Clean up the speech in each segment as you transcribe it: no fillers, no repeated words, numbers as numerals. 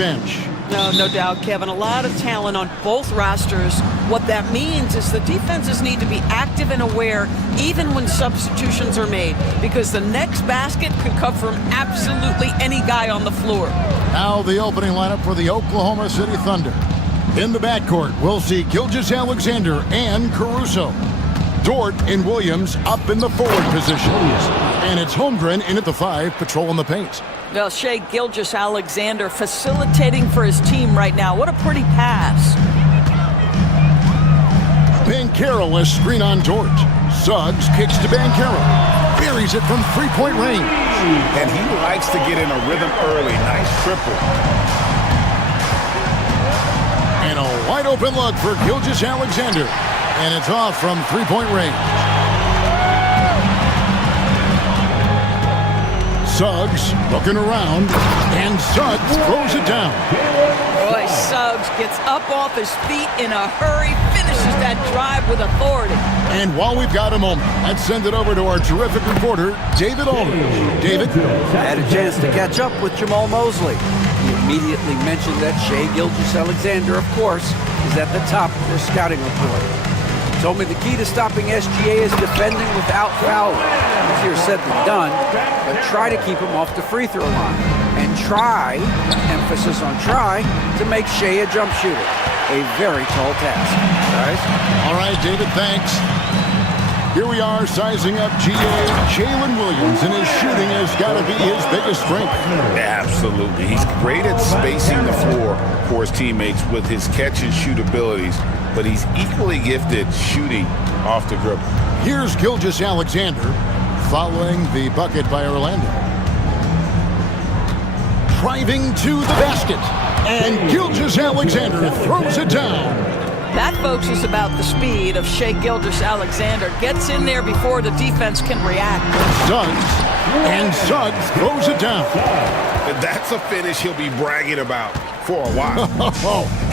bench. No doubt, Kevin. A lot of talent on both rosters. What that means is the defenses need to be active and aware even when substitutions are made, because the next basket could come from absolutely any guy on the floor. Now the opening lineup for the Oklahoma City Thunder. In the backcourt, we'll see Gilgeous-Alexander and Caruso. Dort and Williams up in the forward position. And it's Holmgren in at the 5, patrolling the paint. Well, Shai Gilgeous-Alexander facilitating for his team right now. What a pretty pass. Banchero has screen on Dort. Suggs kicks to Banchero. Buries it from three-point range. And he likes to get in a rhythm early. Nice triple. And a wide open look for Gilgeous-Alexander. And it's off from three-point range. Suggs looking around, and Suggs throws it down. Boy, Suggs gets up off his feet in a hurry, finishes that drive with authority. And while we've got a moment, let's send it over to our terrific reporter, David Aldridge. David? I had a chance to catch up with Jamal Mosley. He immediately mentioned that Shai Gilgeous-Alexander, of course, is at the top of their scouting report. He told me the key to stopping SGA is defending without fouling. Easier said than done, but try to keep him off the free throw line. And try, emphasis on try, to make Shai a jump shooter. A very tall task. Guys? All right, David, thanks. Here we are sizing up GA. Jalen Williams, and his shooting has got to be his biggest strength. Absolutely. He's great at spacing the floor for his teammates with his catch and shoot abilities, but he's equally gifted shooting off the dribble. Here's Gilgeous-Alexander following the bucket by Orlando. Driving to the basket, and Gilgeous-Alexander throws it down. That, folks, is about the speed of Shai Gilgeous-Alexander. Gets in there before the defense can react. Suggs throws it down. That's a finish he'll be bragging about for a while.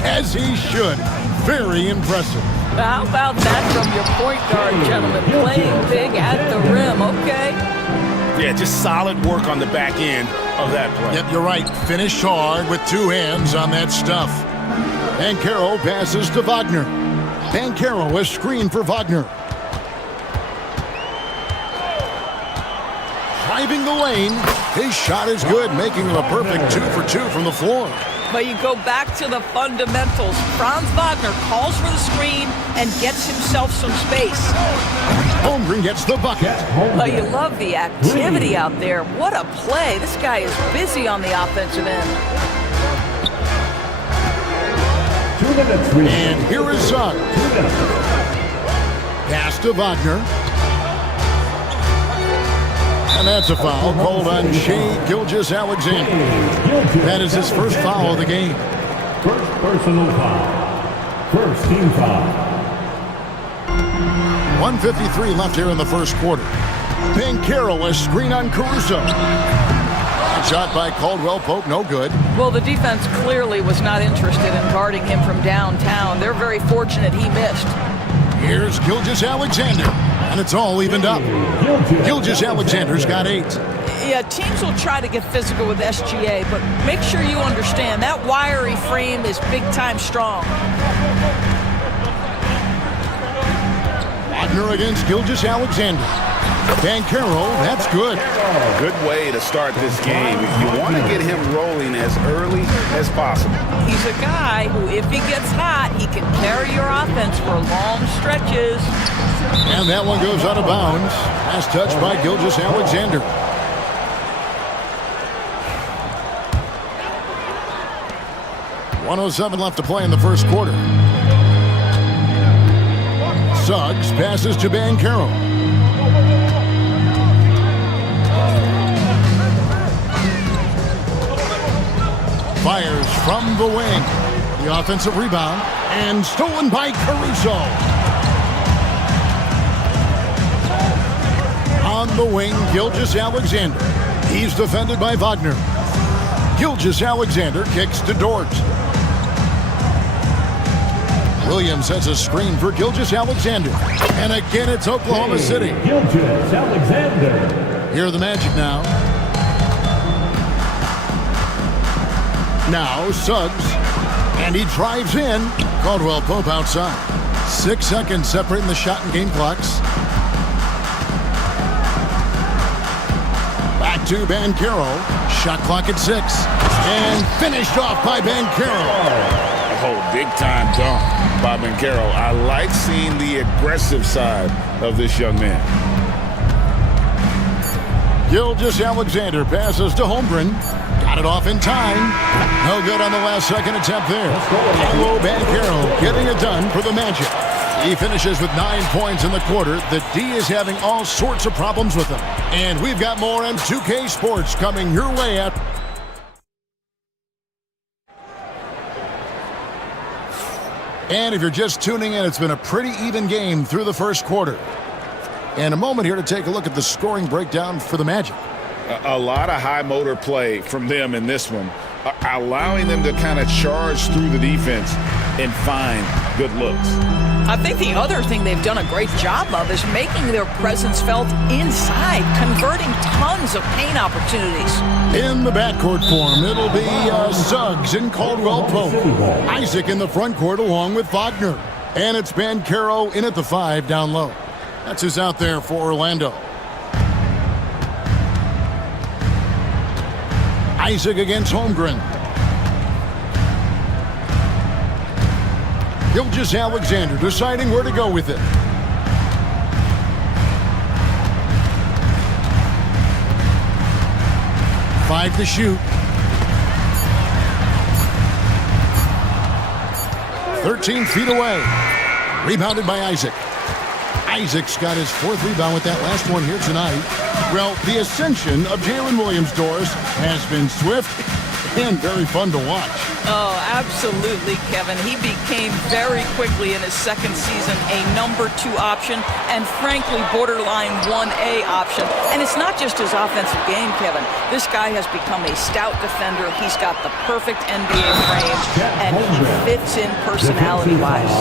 As he should. Very impressive. How about that from your point guard, gentlemen? Playing big at the rim, okay? Yeah, just solid work on the back end of that play. Yep, you're right. Finished hard with two hands on that stuff. Banchero passes to Wagner. Banchero is screened for Wagner. Driving the lane. His shot is good, making him a perfect 2 for 2 from the floor. But you go back to the fundamentals. Franz Wagner calls for the screen and gets himself some space. Holmgren gets the bucket. Well, you love the activity out there. What a play. This guy is busy on the offensive end. And here is Suggs. Pass to Wagner. And that's a foul called on Shai Gilgeous-Alexander. That is his first foul of the game. First personal foul. First team foul. 1:53 left here in the first quarter. Banchero, a screen on Caruso. Shot by Caldwell Pope, no good. Well, the defense clearly was not interested in guarding him from downtown. They're very fortunate he missed. Here's Gilgeous-Alexander, and it's all evened up. Gilgeous-Alexander's got 8. Yeah, teams will try to get physical with SGA, but make sure you understand that wiry frame is big-time strong. Wagner against Gilgeous-Alexander. Banchero, that's good. Good way to start this game. If you want to get him rolling as early as possible. He's a guy who, if he gets hot, he can carry your offense for long stretches. And that one goes out of bounds. Last touch by Gilgeous-Alexander. .107 left to play in the first quarter. Suggs passes to Banchero. Fires from the wing. The offensive rebound. And stolen by Caruso. On the wing, Gilgeous-Alexander. He's defended by Wagner. Gilgeous-Alexander kicks to Dort. Williams has a screen for Gilgeous-Alexander. And again, it's Oklahoma City. Gilgeous-Alexander. Here are the Magic now. Now Suggs. And he drives in. Caldwell Pope outside. 6 seconds separating the shot and game clocks. Back to Banchero. Shot clock at 6. And finished off by Banchero. Oh, big-time dunk by Banchero. I like seeing the aggressive side of this young man. Gilgeous-Alexander passes to Holmgren. Got it off in time. No good on the last second attempt there. Hello, Banchero getting it done for the Magic. He finishes with 9 points in the quarter. The D is having all sorts of problems with him. And we've got more on 2K Sports coming your way at... And if you're just tuning in, it's been a pretty even game through the first quarter. And a moment here to take a look at the scoring breakdown for the Magic. A lot of high motor play from them in this one, allowing them to kind of charge through the defense and find good looks. I think the other thing they've done a great job of is making their presence felt inside, converting tons of paint opportunities. In the backcourt form, it'll be Suggs and Caldwell Pope. Isaac in the front court along with Wagner. And it's Banchero in at the 5 down low. That's who's out there for Orlando. Isaac against Holmgren. Gilgeous-Alexander deciding where to go with it. Five to shoot. 13 feet away. Rebounded by Isaac. Isaac's got his 4th rebound with that last one here tonight. Well, the ascension of Jalen Williams-Doris has been swift and very fun to watch. Oh, absolutely, Kevin. He became very quickly in his second season a number 2 option and frankly borderline 1A option. And it's not just his offensive game, Kevin. This guy has become a stout defender. He's got the perfect NBA frame and he fits in personality-wise.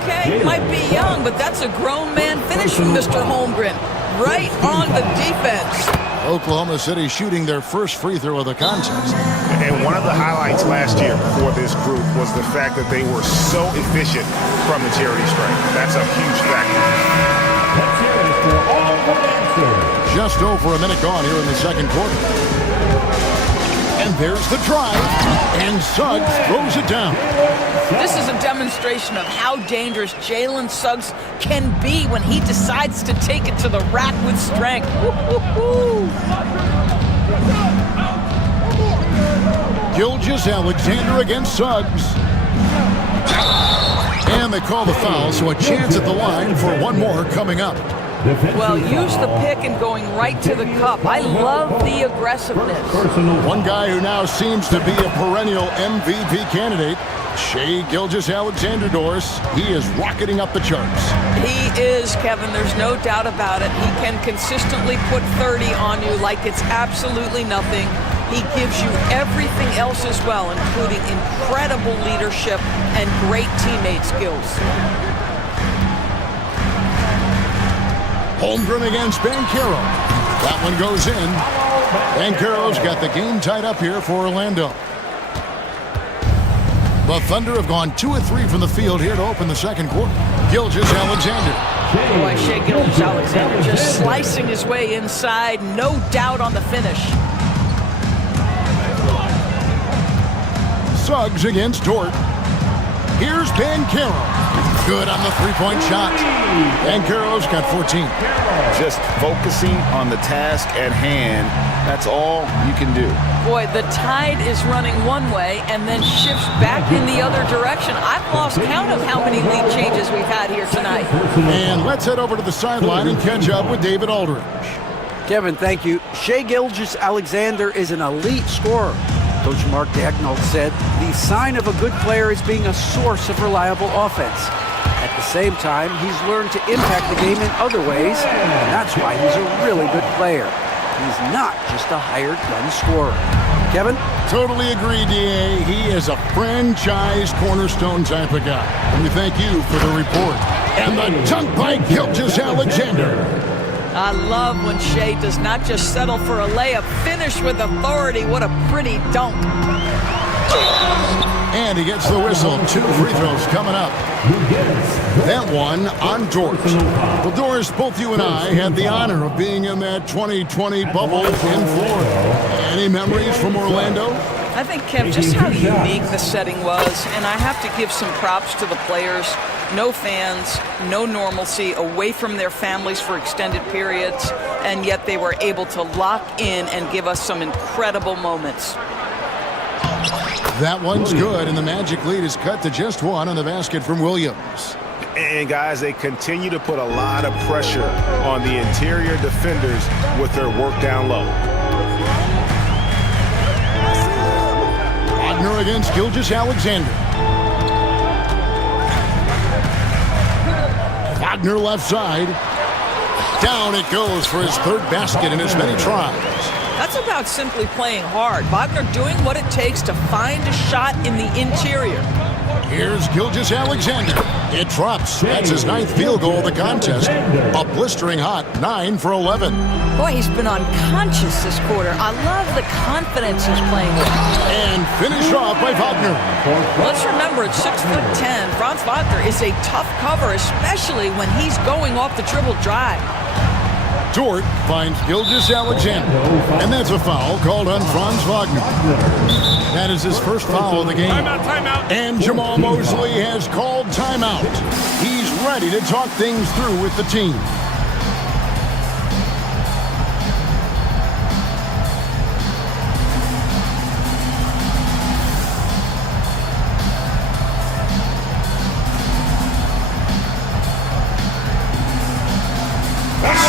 Okay, might be young, but that's a grown man finish from Mr. Holmgren. Right on the defense. Oklahoma City shooting their first free throw of the contest. And one of the highlights last year for this group was the fact that they were so efficient from the charity stripe. That's a huge factor. Let's hear it for all the dancers. Just over a minute gone here in the second quarter. And there's the drive. And Suggs throws it down. This is a demonstration of how dangerous Jalen Suggs can be when he decides to take it to the rack with strength. Gilgeous-Alexander against Suggs. And they call the foul, so a chance at the line for one more coming up. Well, use the pick and going right to the cup. I love the aggressiveness. One guy who now seems to be a perennial MVP candidate, Shai Gilgeous-Alexander, Doris. He is rocketing up the charts. He is, Kevin. There's no doubt about it. He can consistently put 30 on you like it's absolutely nothing. He gives you everything else as well, including incredible leadership and great teammate skills. Holmgren against Banchero. That one goes in. Banchero's got the game tied up here for Orlando. The Thunder have gone 2 of 3 from the field here to open the second quarter. Gilgeous-Alexander. Boy, Shai Gilgeous-Alexander just slicing his way inside. No doubt on the finish. Suggs against Dort. Here's Banchero. Good on the three-point shot. Banchero's got 14. Just focusing on the task at hand, that's all you can do. Boy, the tide is running one way and then shifts back in the other direction. I've lost count of how many lead changes we've had here tonight. And let's head over to the sideline and catch up with David Aldridge. Kevin, thank you. Shai Gilgeous-Alexander is an elite scorer. Coach Mark Dagnall said the sign of a good player is being a source of reliable offense. At the same time, he's learned to impact the game in other ways, and that's why he's a really good player. He's not just a hired gun scorer. Kevin? Totally agree, D.A. He is a franchise cornerstone type of guy. And we thank you for the report. And the dunk by Gilgeous-Alexander. I love when Shai does not just settle for a layup, finish with authority. What a pretty dunk. And he gets the whistle. 2 free throws coming up. That one on Dort. Well, Doris, both you and I had the honor of being in that 2020 bubble in Florida. Any memories from Orlando? I think, Kev, just how unique the setting was, and I have to give some props to the players. No fans, no normalcy, away from their families for extended periods, and yet they were able to lock in and give us some incredible moments. That one's good, and the Magic lead is cut to just 1 on the basket from Williams. And guys, they continue to put a lot of pressure on the interior defenders with their work down low. Wagner against Gilgeous-Alexander. Wagner left side. Down it goes for his 3rd basket in as many tries. That's about simply playing hard. Wagner doing what it takes to find a shot in the interior. Here's Gilgeous-Alexander. It drops. That's his 9th field goal of the contest. A blistering hot 9 for 11. Boy, he's been unconscious this quarter. I love the confidence he's playing with. And finished off by Wagner. Let's remember, at 6'10", Franz Wagner is a tough cover, especially when he's going off the dribble drive. Dort finds Gilgeous-Alexander. And that's a foul called on Franz Wagner. That is his first foul of the game. Timeout. And Jamal Mosley has called timeout. He's ready to talk things through with the team.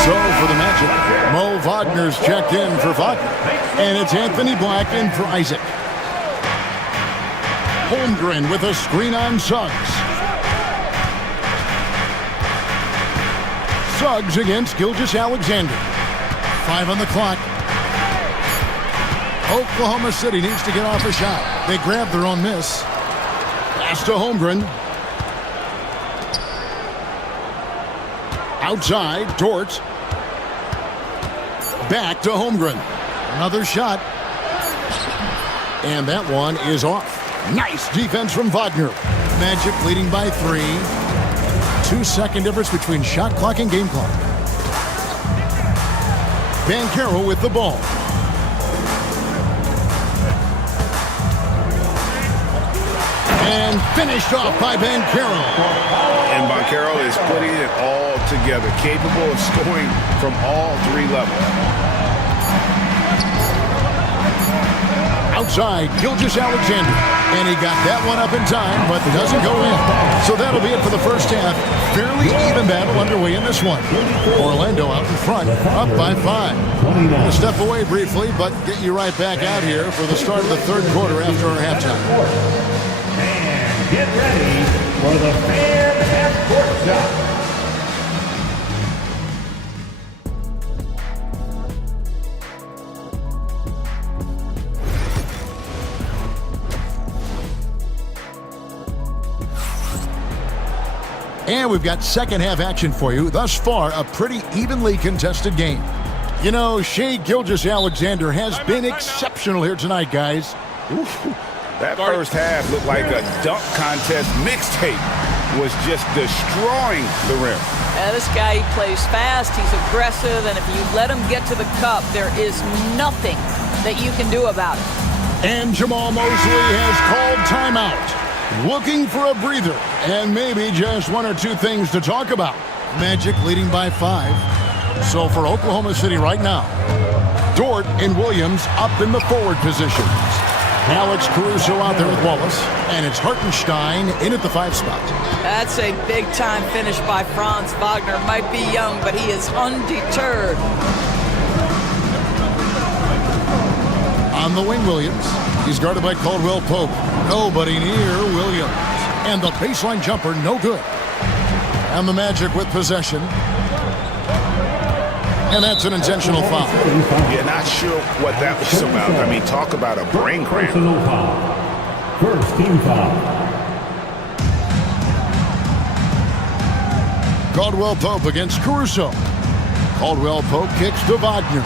So for the Magic, Mo Wagner's checked in for Wagner. And it's Anthony Black in for Isaac. Holmgren with a screen on Suggs. Suggs against Gilgeous-Alexander. 5 on the clock. Oklahoma City needs to get off a shot. They grab their own miss. Pass to Holmgren. Outside, Dort. Back to Holmgren. Another shot. And that one is off. Nice defense from Wagner. Magic leading by 3. 2-second difference between shot clock and game clock. Banchero with the ball. And finished off by Banchero. And Banchero is putting it all together, capable of scoring from all 3 levels. Outside, Gilgeous-Alexander. And he got that one up in time, but doesn't go in. So that'll be it for the first half. Fairly even battle underway in this one. Orlando out in front, up by 5. We'll step away briefly, but get you right back out here for the start of the 3rd quarter after our halftime. And get ready for the fan half-court shot. And we've got second half action for you. Thus far, a pretty evenly contested game. You know, Shai Gilgeous-Alexander has been exceptional here tonight, guys. That first half looked like a dunk contest mixtape. Was just destroying the rim. This guy, he plays fast, he's aggressive, and if you let him get to the cup, there is nothing that you can do about it. And Jamal Mosley has called timeout. Looking for a breather, and maybe just 1 or 2 things to talk about. Magic leading by 5. So for Oklahoma City right now, Dort and Williams up in the forward positions. Alex Caruso out there with Wallace, and it's Hartenstein in at the 5 spot. That's a big-time finish by Franz Wagner. Might be young, but he is undeterred. On the wing, Williams. He's guarded by Caldwell Pope. Nobody near Williams. And the baseline jumper, no good. And the Magic with possession. And that's an intentional foul. Yeah, not sure what that was about. I mean, talk about a brain cramp. Personal foul. First team foul. Caldwell Pope against Caruso. Caldwell Pope kicks to Wagner.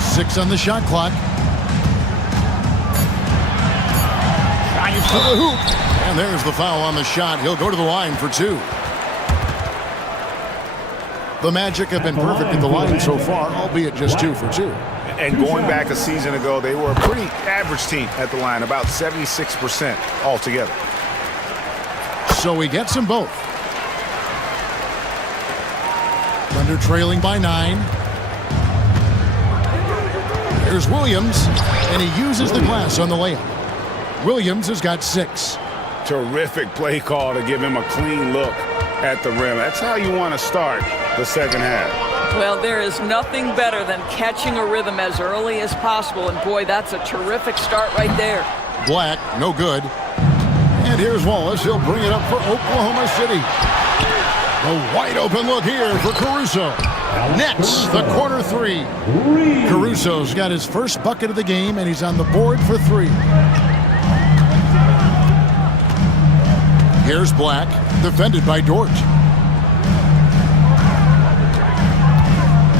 6 on the shot clock. to the hoop. And there's the foul on the shot. He'll go to the line for two. The Magic have been perfect at the line so far, albeit just 2 for 2. And going back a season ago, they were a pretty average team at the line, about 76% altogether. So he gets them both. Thunder trailing by 9. Here's Williams, and he uses the glass on the layup. Williams has got 6. Terrific play call to give him a clean look at the rim. That's how you want to start the second half. Well, there is nothing better than catching a rhythm as early as possible, and boy, that's a terrific start right there. Black, no good. And here's Wallace. He'll bring it up for Oklahoma City. A wide open look here for Caruso. Nets the corner 3. Caruso's got his first bucket of the game, and he's on the board for 3. Here's Black, defended by Dort.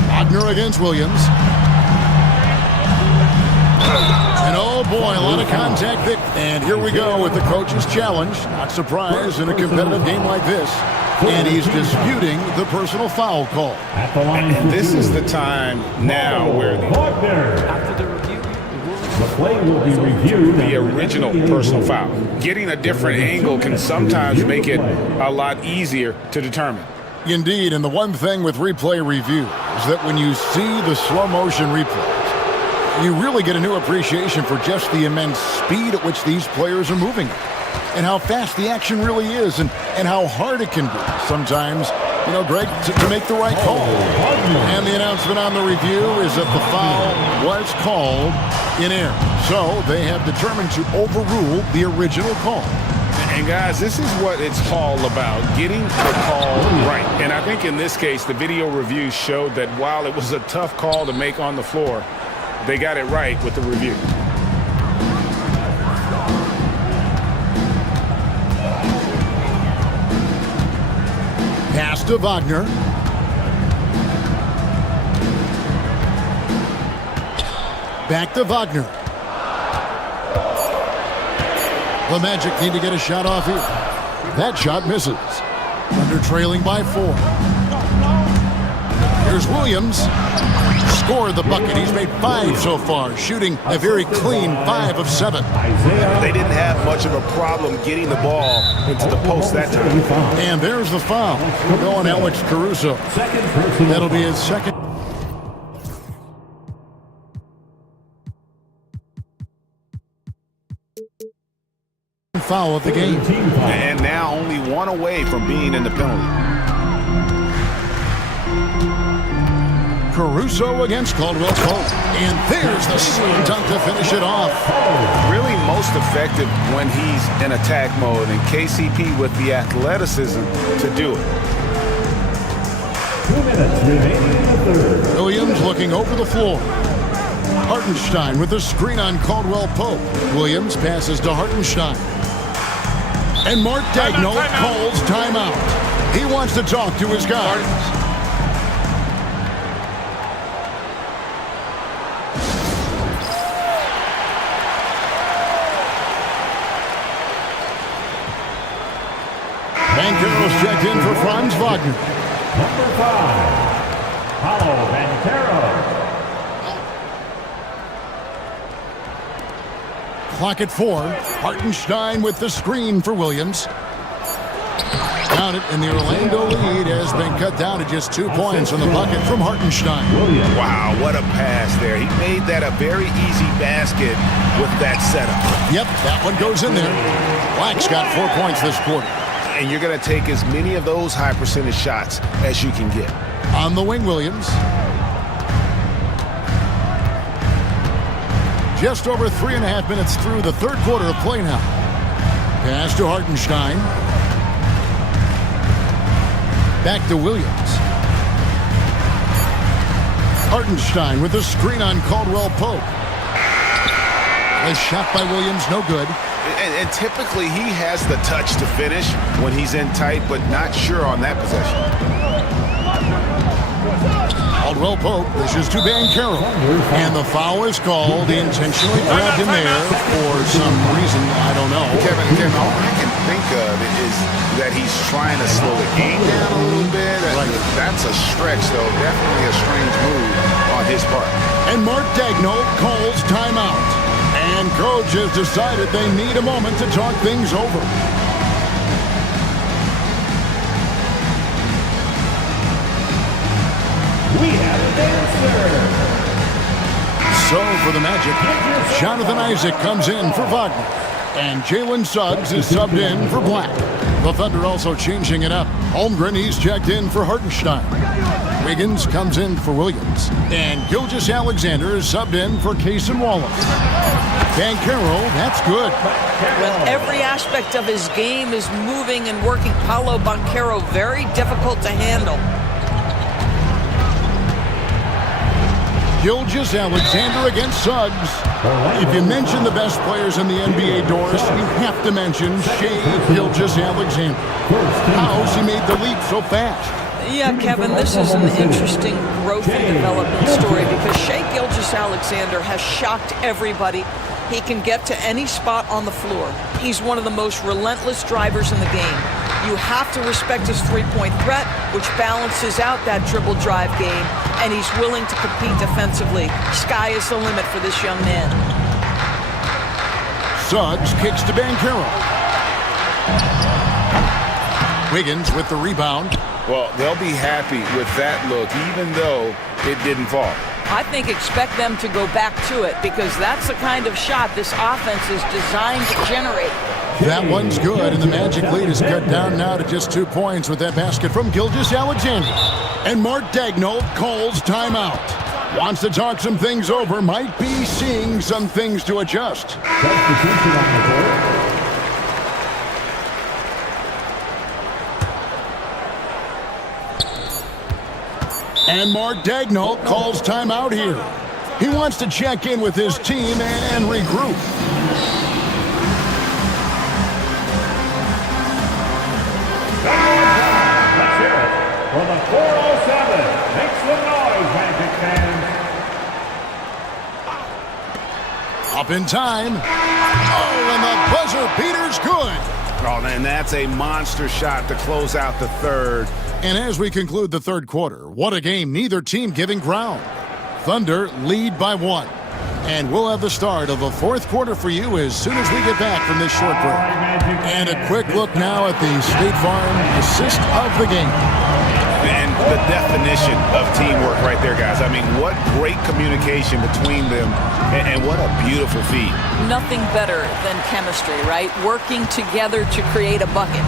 Wagner against Williams. And oh boy, a lot of contact there. And here we go with the coach's challenge. Not surprised in a competitive game like this. And he's disputing the personal foul call. And this is the time now where After the review, The play will be reviewed. the original personal foul. Getting a different angle can sometimes make it a lot easier to determine. Indeed, and the one thing with replay review is that when you see the slow motion replays, you really get a new appreciation for just the immense speed at which these players are moving and how fast the action really is and how hard it can be sometimes, you know, Greg, to make the right call. And the announcement on the review is that the foul was called in air. So they have determined to overrule the original call. And guys, this is what it's all about, getting the call right. And I think in this case, the video review showed that while it was a tough call to make on the floor, they got it right with the review. Pass to Wagner. Back to Wagner. The Magic need to get a shot off here. That shot misses. Under trailing by 4. Here's Williams. Scored the bucket. He's made 5 so far, shooting a very clean 5 of 7. They didn't have much of a problem getting the ball into the post that time. And there's the foul. Going Alex Caruso. That'll be his second. Foul of the game. And now only one away from being in the penalty. Caruso against Caldwell Pope. And there's the slam dunk to finish it off. Really most effective when he's in attack mode, and KCP with the athleticism to do it. 2 minutes remaining in the third. Williams looking over the floor. Hartenstein with the screen on Caldwell Pope. Williams passes to Hartenstein. And Mark Daigneault calls timeout. He wants to talk to his guys. Banchero's checked in for Franz Wagner. Number 5, Paulo Banchero. Clock at 4. Hartenstein with the screen for Williams. Down it, and the Orlando lead has been cut down to just 2 points on the bucket from Hartenstein. Wow, what a pass there. He made that a very easy basket with that setup. Yep, that one goes in there. Black's got 4 points this quarter. And you're going to take as many of those high percentage shots as you can get. On the wing, Williams. Just over 3.5 minutes through the third quarter of play now. Pass to Hartenstein. Back to Williams. Hartenstein with the screen on Caldwell Pope. A shot by Williams, no good. And typically he has the touch to finish when he's in tight, but not sure on that possession. Caldwell Pope pushes to Bankero. And the foul is called. He intentionally grabbed him there for some reason, I don't know. Kevin, all I can think of is that he's trying to slow the game down a little bit. That's a stretch, though. Definitely a strange move on his part. And Mark Daigneault calls timeout. And coach has decided they need a moment to talk things over. We have a dancer. So for the Magic, Jonathan Isaac comes in for Wagner. And Jalen Suggs is subbed in for Black. The Thunder also changing it up. Holmgren, he's checked in for Hartenstein. Wiggins comes in for Williams. And Gilgeous-Alexander is subbed in for Cason Wallace. Bankero, that's good. When every aspect of his game is moving and working, Paolo Banchero very difficult to handle. Gilgeous-Alexander against Suggs. If you mention the best players in the NBA, Doris, you have to mention Shai Gilgeous-Alexander. How's he made the leap so fast? Yeah, Kevin, this is an interesting growth and development story because Shai Gilgeous-Alexander has shocked everybody. He can get to any spot on the floor. He's one of the most relentless drivers in the game. You have to respect his three-point threat, which balances out that dribble drive game, and he's willing to compete defensively. Sky is the limit for this young man. Suggs kicks to Bankero. Wiggins with the rebound. Well, they'll be happy with that look, even though it didn't fall. I think expect them to go back to it because that's the kind of shot this offense is designed to generate. That one's good, and the Magic lead is cut down now to just 2 points with that basket from Gilgeous-Alexander. And Mark Daigneault calls timeout. Wants to talk some things over, might be seeing some things to adjust. Substitution on the board. And Mark Daigneault calls timeout here. He wants to check in with his team and regroup. Let's hear it for the 407. Make some noise, Magic fans. Up in time. Oh, and the buzzer beater's good. Oh, and that's a monster shot to close out the third. And as we conclude the third quarter, what a game, neither team giving ground. Thunder lead by 1. And we'll have the start of the fourth quarter for you as soon as we get back from this short break. And a quick look now at the State Farm assist of the game. And the definition of teamwork right there, guys. I mean, what great communication between them, and what a beautiful feed. Nothing better than chemistry, right? Working together to create a bucket.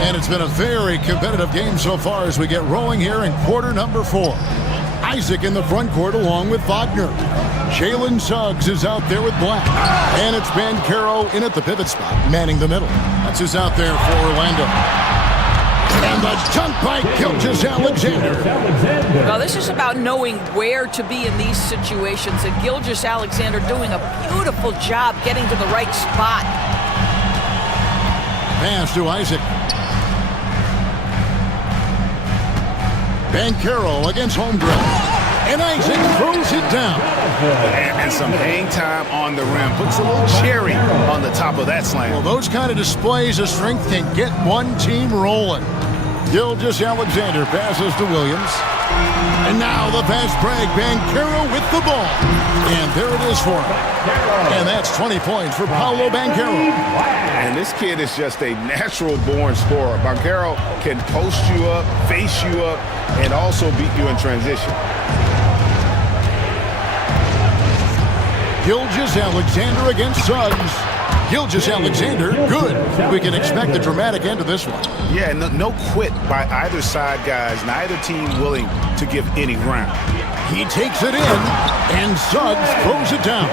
And it's been a very competitive game so far as we get rolling here in quarter number 4. Isaac in the front court along with Wagner. Jalen Suggs is out there with Black. And it's Bankero in at the pivot spot, manning the middle. That's who's out there for Orlando. And the dunk by Gilgeous-Alexander. Well, this is about knowing where to be in these situations. And Gilgeous-Alexander doing a beautiful job getting to the right spot. Pass to Isaac. Bankero against Holmgren. And Isaac throws it down. And some hang time on the rim. Puts a little cherry on the top of that slam. Well, those kind of displays of strength can get one team rolling. Gilgeous-Alexander passes to Williams. And now the fast break. Bankero with the ball. And there it is for him. And that's 20 points for Paolo Bankero. And this kid is just a natural-born scorer. Bankero can post you up, face you up, and also beat you in transition. Gilgeous-Alexander against Suggs. Gilgeous-Alexander, good. We can expect a dramatic end to this one. Yeah, no quit by either side, guys. Neither team willing to give any ground. He takes it in, and Suggs throws it down.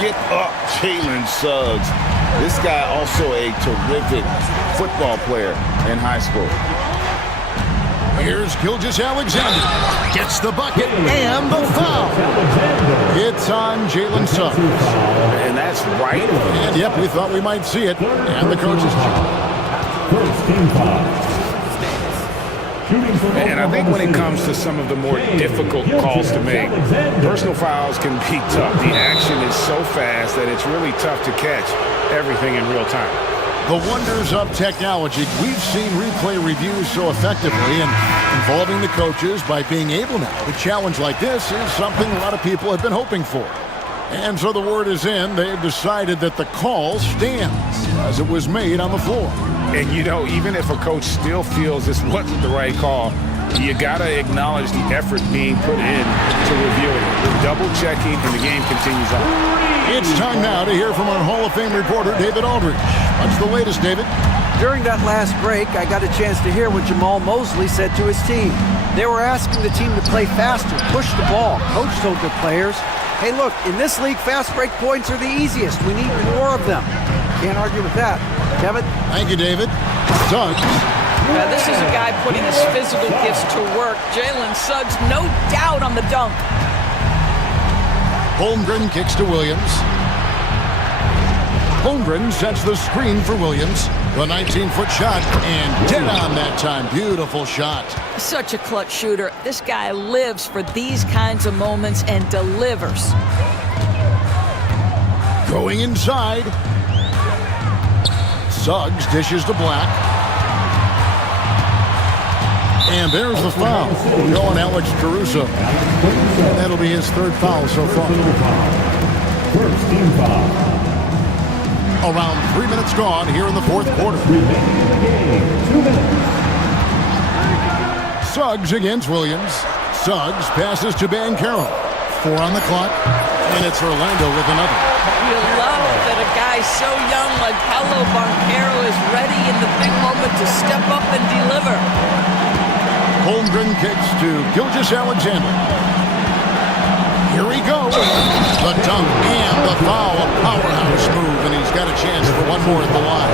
Get up, Jalen Suggs. This guy also a terrific football player in high school. Here's Gilgeous-Alexander. Gets the bucket and the foul. It's on Jalen Suggs. And that's right. And yep, we thought we might see it. And the coaches. First team foul. And I think when it comes to some of the more difficult calls to make, personal fouls can be tough. The action is so fast that it's really tough to catch everything in real time. The wonders of technology. We've seen replay reviews so effectively and involving the coaches by being able now. A challenge like this is something a lot of people have been hoping for. And so the word is in. They've decided that the call stands as it was made on the floor. And you know, even if a coach still feels this wasn't the right call, you gotta acknowledge the effort being put in to review it. We're double checking and the game continues on. It's time now to hear from our Hall of Fame reporter, David Aldridge. What's the latest, David? During that last break, I got a chance to hear what Jamal Mosley said to his team. They were asking the team to play faster, push the ball. Coach told their players, hey, look, in this league, fast break points are the easiest. We need more of them. Can't argue with that. Kevin? Thank you, David. Suggs. Now, this is a guy putting his physical gifts to work. Jalen Suggs, no doubt on the dunk. Holmgren kicks to Williams. Holmgren sets the screen for Williams. The 19-foot shot, and dead on that time. Beautiful shot. Such a clutch shooter. This guy lives for these kinds of moments and delivers. Going inside. Suggs dishes to Black. And there's the foul. Going Alex Caruso. And that'll be his third foul so far. First team foul. Around 3 minutes gone here in the fourth quarter. 2 minutes. Suggs against Williams. Suggs passes to Banchero. 4 on the clock. And it's Orlando with another. You love that a guy so young like Paolo Banchero is ready in the big moment to step up and deliver. Holmgren kicks to Gilgeous-Alexander. Here he goes. The dunk and the foul. A powerhouse move, and he's got a chance for one more at the line.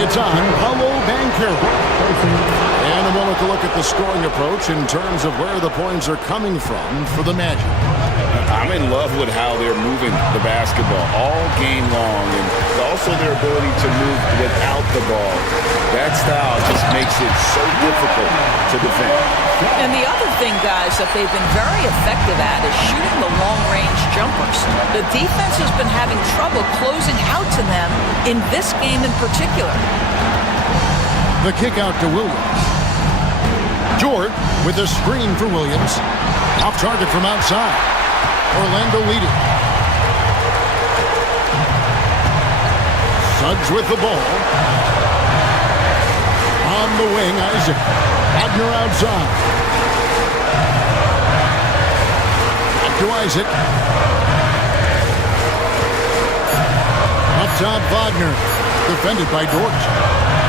It's on Paolo Banchero. And a moment to look at the scoring approach in terms of where the points are coming from for the Magic. I'm in love with how they're moving the basketball all game long, and also their ability to move without the ball. That style just makes it so difficult to defend. And the other thing, guys, that they've been very effective at is shooting the long-range jumpers. The defense has been having trouble closing out to them in this game in particular. The kick out to Williams. Jordan with a screen for Williams. Off target from outside. Orlando leading. Suggs with the ball. On the wing, Isaac. Wagner outside. Back to Isaac. Up top, Wagner. Defended by Dort.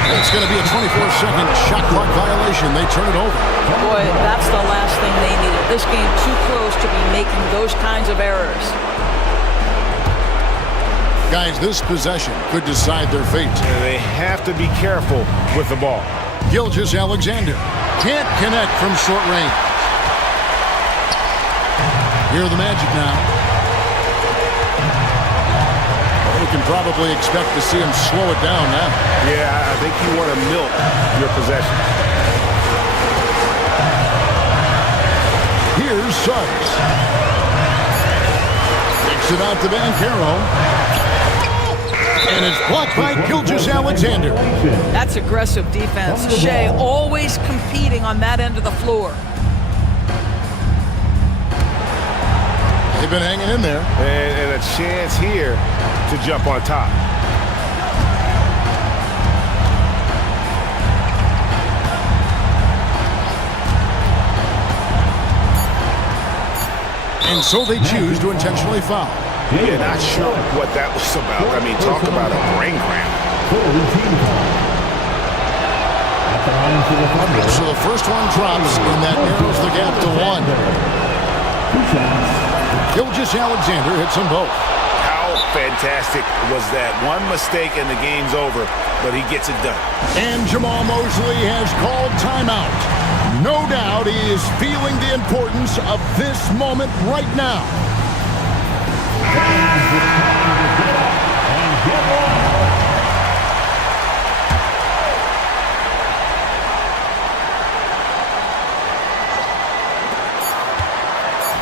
It's going to be a 24-second shot clock violation. They turn it over. Boy, that's the last thing they needed. This game too close to be making those kinds of errors. Guys, this possession could decide their fate. And they have to be careful with the ball. Gilgeous-Alexander can't connect from short range. Here are the Magic now. We can probably expect to see him slow it down now. Yeah, I think you want to milk your possession. Here's Suggs. Kicks it out to Banchero. And it's blocked by Gilgeous-Alexander. That's aggressive defense. Shea always competing on that end of the floor. They've been hanging in there. And a chance here to jump on top. And so they choose to intentionally foul. Yeah, not sure what that was about. I mean, talk about a brain cramp. So the first one drops, and that narrows the gap to 1. Gilgeous-Alexander hits them both. How fantastic was that? One mistake and the game's over, but he gets it done. And Jamal Mosley has called timeout. No doubt he is feeling the importance of this moment right now.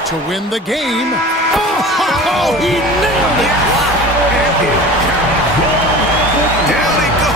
to win the game. Oh, he nailed it! Down he goes.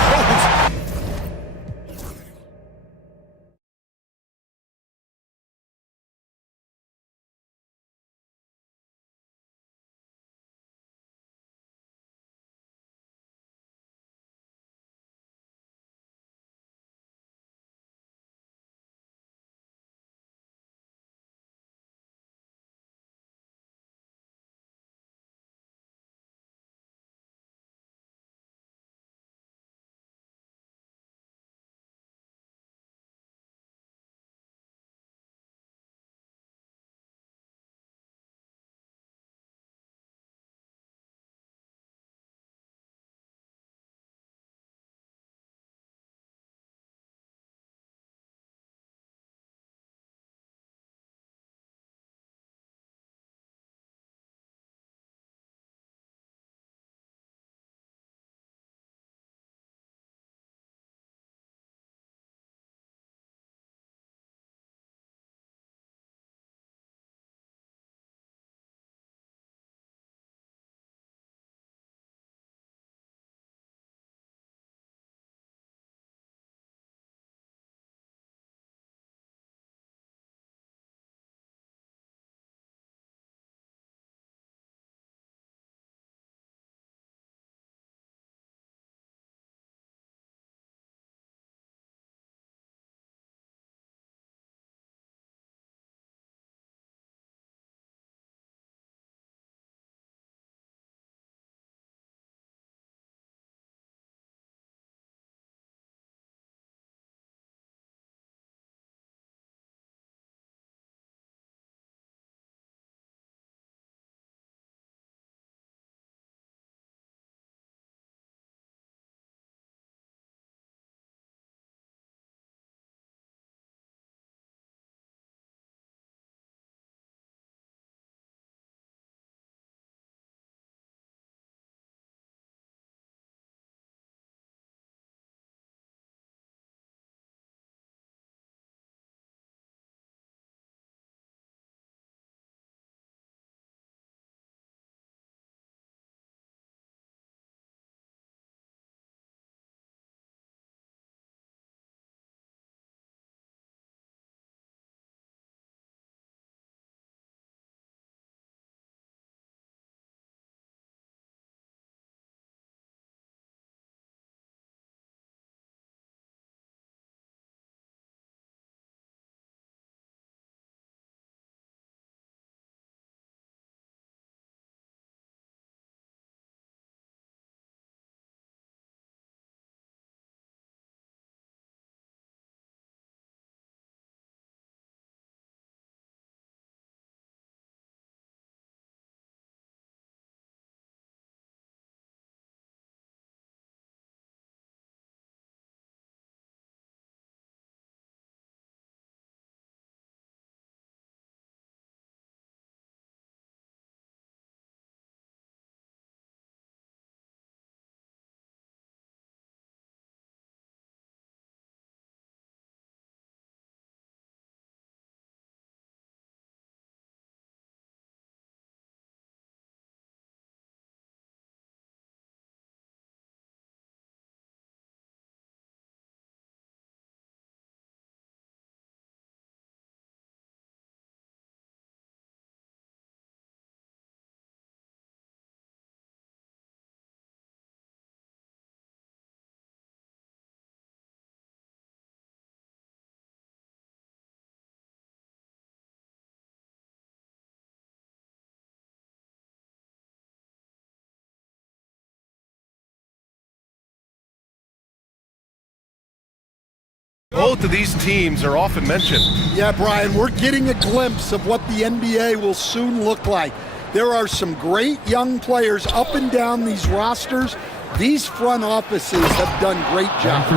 Both of these teams are often mentioned. Yeah, Brian, we're getting a glimpse of what the NBA will soon look like. There are some great young players up and down these rosters. These front offices have done great jobs.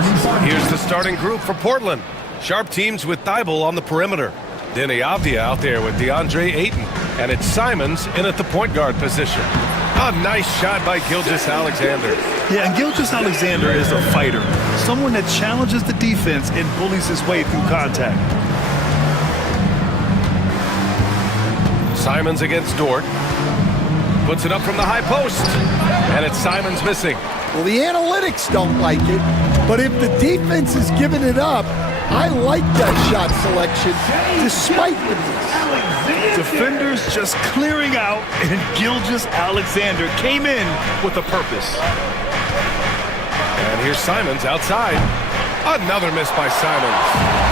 Here's the starting group for Portland. Sharp teams with Thibault on the perimeter. Denny Avdia out there with DeAndre Ayton. And it's Simons in at the point guard position. A nice shot by Gilgeous-Alexander. Yeah, and Gilgeous-Alexander is a fighter. Someone that challenges the defense and bullies his way through contact. Simons against Dort. Puts it up from the high post. And it's Simons missing. Well, the analytics don't like it, but if the defense is giving it up, I like that shot selection despite the miss. Defenders just clearing out, and Gilgeous-Alexander came in with a purpose. And here's Simons outside. Another miss by Simons.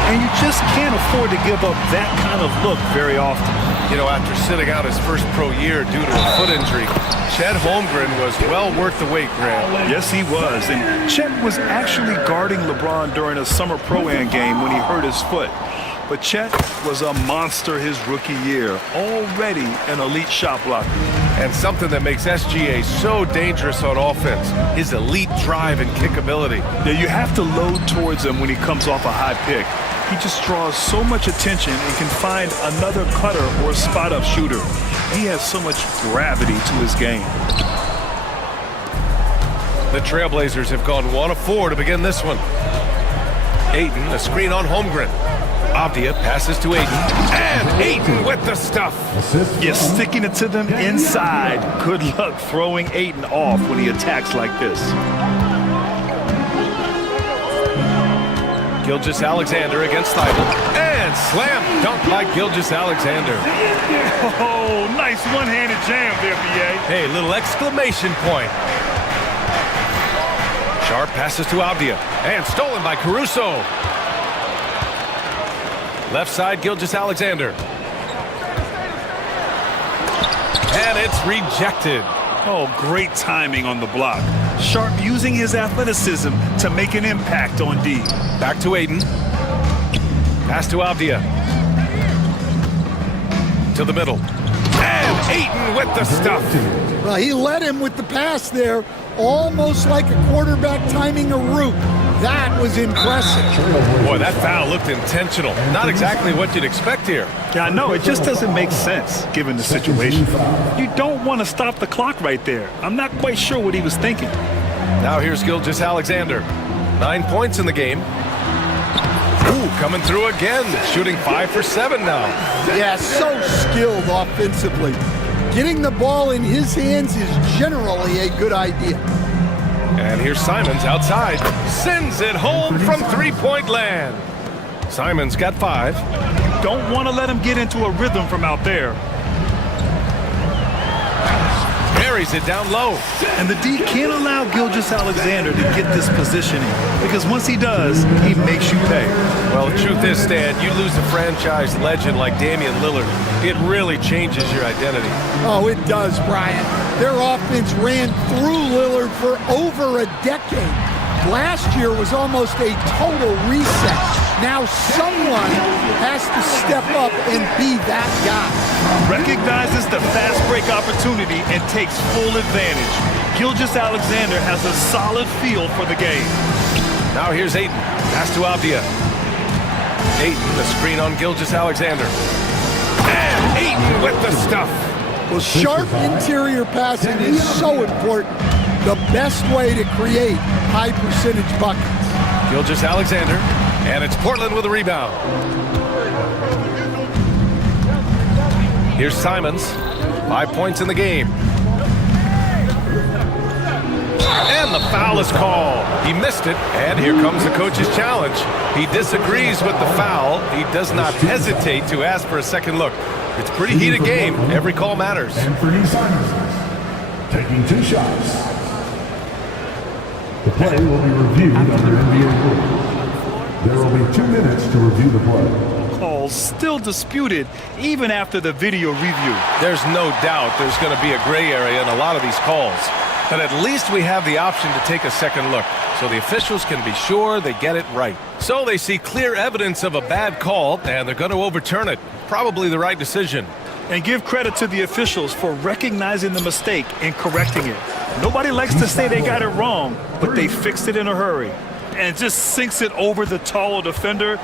And you just can't afford to give up that kind of look very often. You know, after sitting out his first pro year due to a foot injury, Chet Holmgren was well worth the wait, Grant. Yes, he was. And Chet was actually guarding LeBron during a summer pro-am game when he hurt his foot. But Chet was a monster his rookie year, already an elite shot blocker. And something that makes SGA so dangerous on offense, his elite drive and kick ability. Yeah, you have to load towards him when he comes off a high pick. He just draws so much attention and can find another cutter or spot-up shooter. He has so much gravity to his game. The Trailblazers have gone 1 of 4 to begin this one. Ayton, a screen on Holmgren. Avdia passes to Ayton, and Ayton with the stuff. You're sticking it to them inside. Good luck throwing Ayton off when he attacks like this. Gilgeous-Alexander against Thibault, and slam dunk by Gilgeous-Alexander. Oh, nice one-handed jam there, B.A. Hey, little exclamation point. Sharp passes to Avdia, and stolen by Caruso. Left side, Gilgeous-Alexander. And it's rejected. Oh, great timing on the block. Sharp using his athleticism to make an impact on D. Back to Ayton. Pass to Avdia. To the middle. And Ayton with the stuff. Well, he led him with the pass there, almost like a quarterback timing a route. That was impressive. Boy, that foul looked intentional. Not exactly what you'd expect here. Yeah, I know. It just doesn't make sense, given the situation. You don't want to stop the clock right there. I'm not quite sure what he was thinking. Now here's Gilgeous-Alexander. 9 points in the game. Ooh, coming through again. Shooting 5 for 7 now. Yeah, so skilled offensively. Getting the ball in his hands is generally a good idea. And here's Simons outside. Sends it home from three-point land. Simons got 5. Don't want to let him get into a rhythm from out there. Buries it down low. And the D can't allow Gilgeous-Alexander to get this positioning, because once he does, he makes you pay. Well, the truth is, Stan, you lose a franchise legend like Damian Lillard, it really changes your identity. Oh, it does, Brian. Their offense ran through Lillard for over a decade. Last year was almost a total reset. Now someone has to step up and be that guy. Recognizes the fast break opportunity and takes full advantage. Gilgeous-Alexander has a solid feel for the game. Now here's Ayton. Pass to Avdia. Ayton, the screen on Gilgeous-Alexander. And Ayton with the stuff. Well, sharp interior passing is so important. The best way to create high percentage buckets. Gilgeous-Alexander, and it's Portland with a rebound. Here's Simons, 5 points in the game. And the foul is called. He missed it, and here comes the coach's challenge. He disagrees with the foul. He does not hesitate to ask for a second look. It's a pretty heated game. Every call matters. Anthony Simons taking 2 shots. The play will be reviewed under NBA rules. There will be 2 minutes to review the play. Calls still disputed even after the video review. There's no doubt there's going to be a gray area in a lot of these calls. But at least we have the option to take a second look, so the officials can be sure they get it right. So they see clear evidence of a bad call, and they're going to overturn it. Probably the right decision. And give credit to the officials for recognizing the mistake and correcting it. Nobody likes to say they got it wrong, but they fixed it in a hurry. And just sinks it over the taller defender.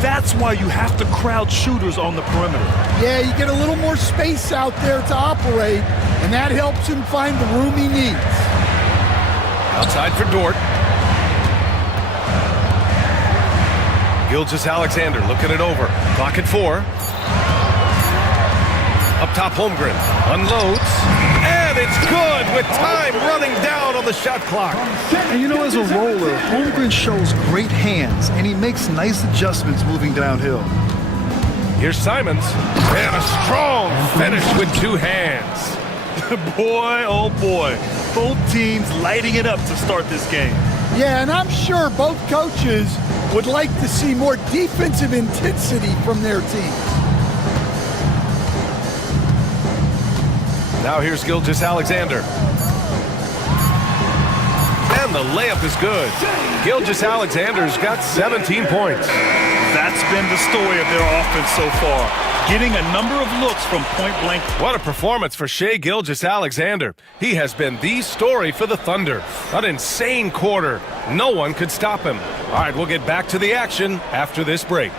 That's why you have to crowd shooters on the perimeter. Yeah, you get a little more space out there to operate, and that helps him find the room he needs. Outside for Dort. Gilgeous-Alexander looking it over. Clock at 4. Up top, Holmgren unloads, and it's good with time running down on the shot clock. And you know, as a roller, Holmgren shows great hands, and he makes nice adjustments moving downhill. Here's Simons, and a strong finish with two hands. Boy, oh boy, both teams lighting it up to start this game. Yeah, and I'm sure both coaches would like to see more defensive intensity from their teams. Now here's Gilgeous-Alexander. And the layup is good. Gilgeous-Alexander's got 17 points. That's been the story of their offense so far, getting a number of looks from point blank. What a performance for Shai Gilgeous-Alexander. He has been the story for the Thunder. An insane quarter. No one could stop him. All right, we'll get back to the action after this break.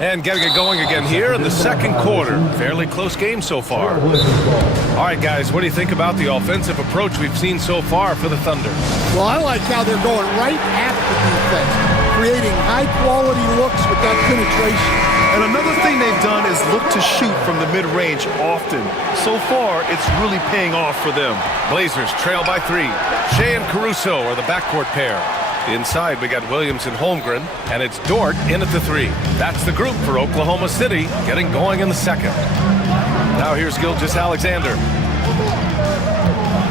And getting it going again here in the second quarter. Fairly close game so far. All right, guys, what do you think about the offensive approach we've seen so far for the Thunder? Well, I like how they're going right at the defense, creating high-quality looks with that penetration. And another thing they've done is look to shoot from the mid-range often. So far, it's really paying off for them. Blazers trail by 3. Shai and Caruso are the backcourt pair. Inside, we got Williams and Holmgren, and it's Dort in at the 3. That's the group for Oklahoma City, getting going in the second. Now here's Gilgeous-Alexander.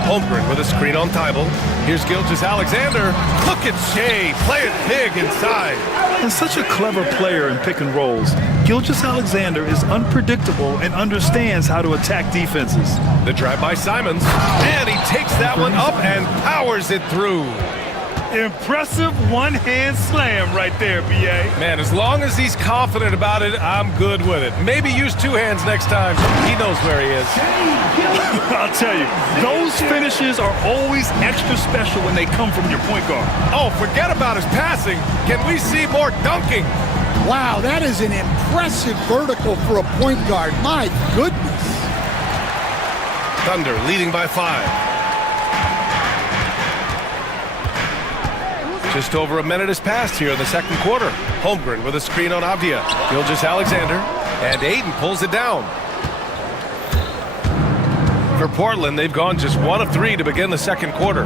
Holmgren with a screen on Thibault. Here's Gilgeous-Alexander. Look at Shai, playing big inside. And such a clever player in pick and rolls. Gilgeous-Alexander is unpredictable and understands how to attack defenses. The drive by Simons, and he takes that one up and powers it through. Impressive one-hand slam right there, B.A. Man, as long as he's confident about it, I'm good with it. Maybe use two hands next time. He knows where he is. I'll tell you, those finishes are always extra special when they come from your point guard. Oh, forget about his passing. Can we see more dunking? Wow, that is an impressive vertical for a point guard. My goodness. Thunder leading by 5. Just over a minute has passed here in the second quarter. Holmgren with a screen on Avdia. Gilgeous-Alexander, and Ayton pulls it down. For Portland, they've gone just 1 of 3 to begin the second quarter.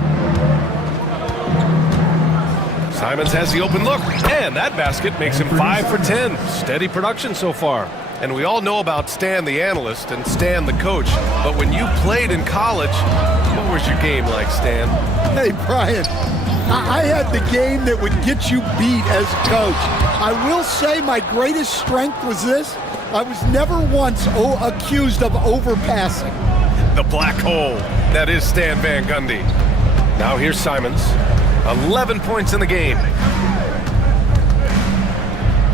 Simons has the open look, and that basket makes him 5 for 10. Steady production so far. And we all know about Stan the analyst and Stan the coach, but when you played in college, what was your game like, Stan? Hey, Brian. I had the game that would get you beat as a coach. I will say my greatest strength was this. I was never once accused of overpassing. The black hole. That is Stan Van Gundy. Now here's Simons. 11 points in the game.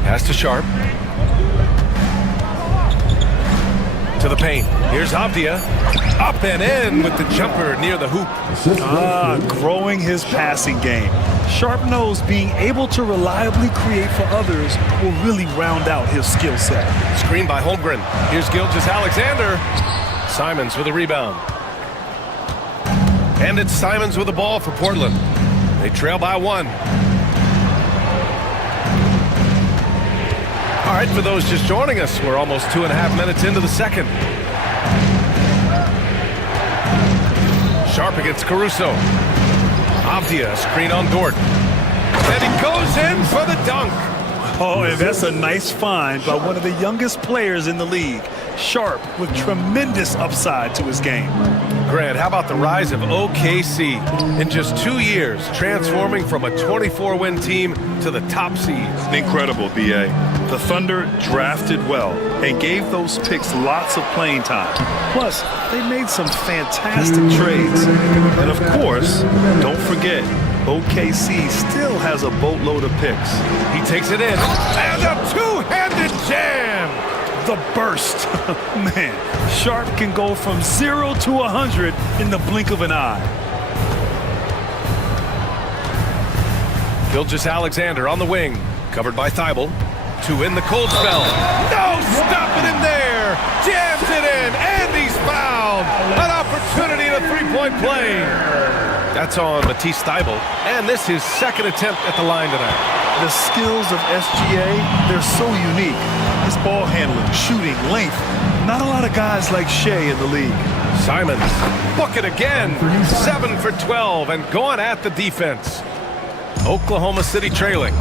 Pass to Sharp. To the paint. Here's Avdia. Up and in with the jumper near the hoop. Growing his passing game. Sharp knows being able to reliably create for others will really round out his skill set. Screen by Holmgren. Here's Gilgeous-Alexander. Simons with a rebound. And it's Simons with the ball for Portland. They trail by 1. All right, for those just joining us, we're almost 2.5 minutes into the second. Sharp against Caruso. Avdia, screen on Dort. And he goes in for the dunk. Oh, and that's a nice find by one of the youngest players in the league. Sharp with tremendous upside to his game. Grant, how about the rise of OKC? In just 2 years, transforming from a 24-win team to the top seed. Incredible, B.A. The Thunder drafted well and gave those picks lots of playing time. Plus, they made some fantastic trades. And of course, don't forget, OKC still has a boatload of picks. He takes it in, and a two-handed jam! The burst. Man, Sharp can go from 0 to 100 in the blink of an eye. Gilgeous-Alexander on the wing, covered by Thibault. To in the cold spell. No, stopping him there. Jams it in, and he's fouled. An opportunity to three-point play. That's on Matisse Thibault, and this is his second attempt at the line tonight. The skills of SGA, they're so unique. His ball handling, shooting, length. Not a lot of guys like Shea in the league. Simons, bucket again. 7 for 12 and going at the defense. Oklahoma City trailing.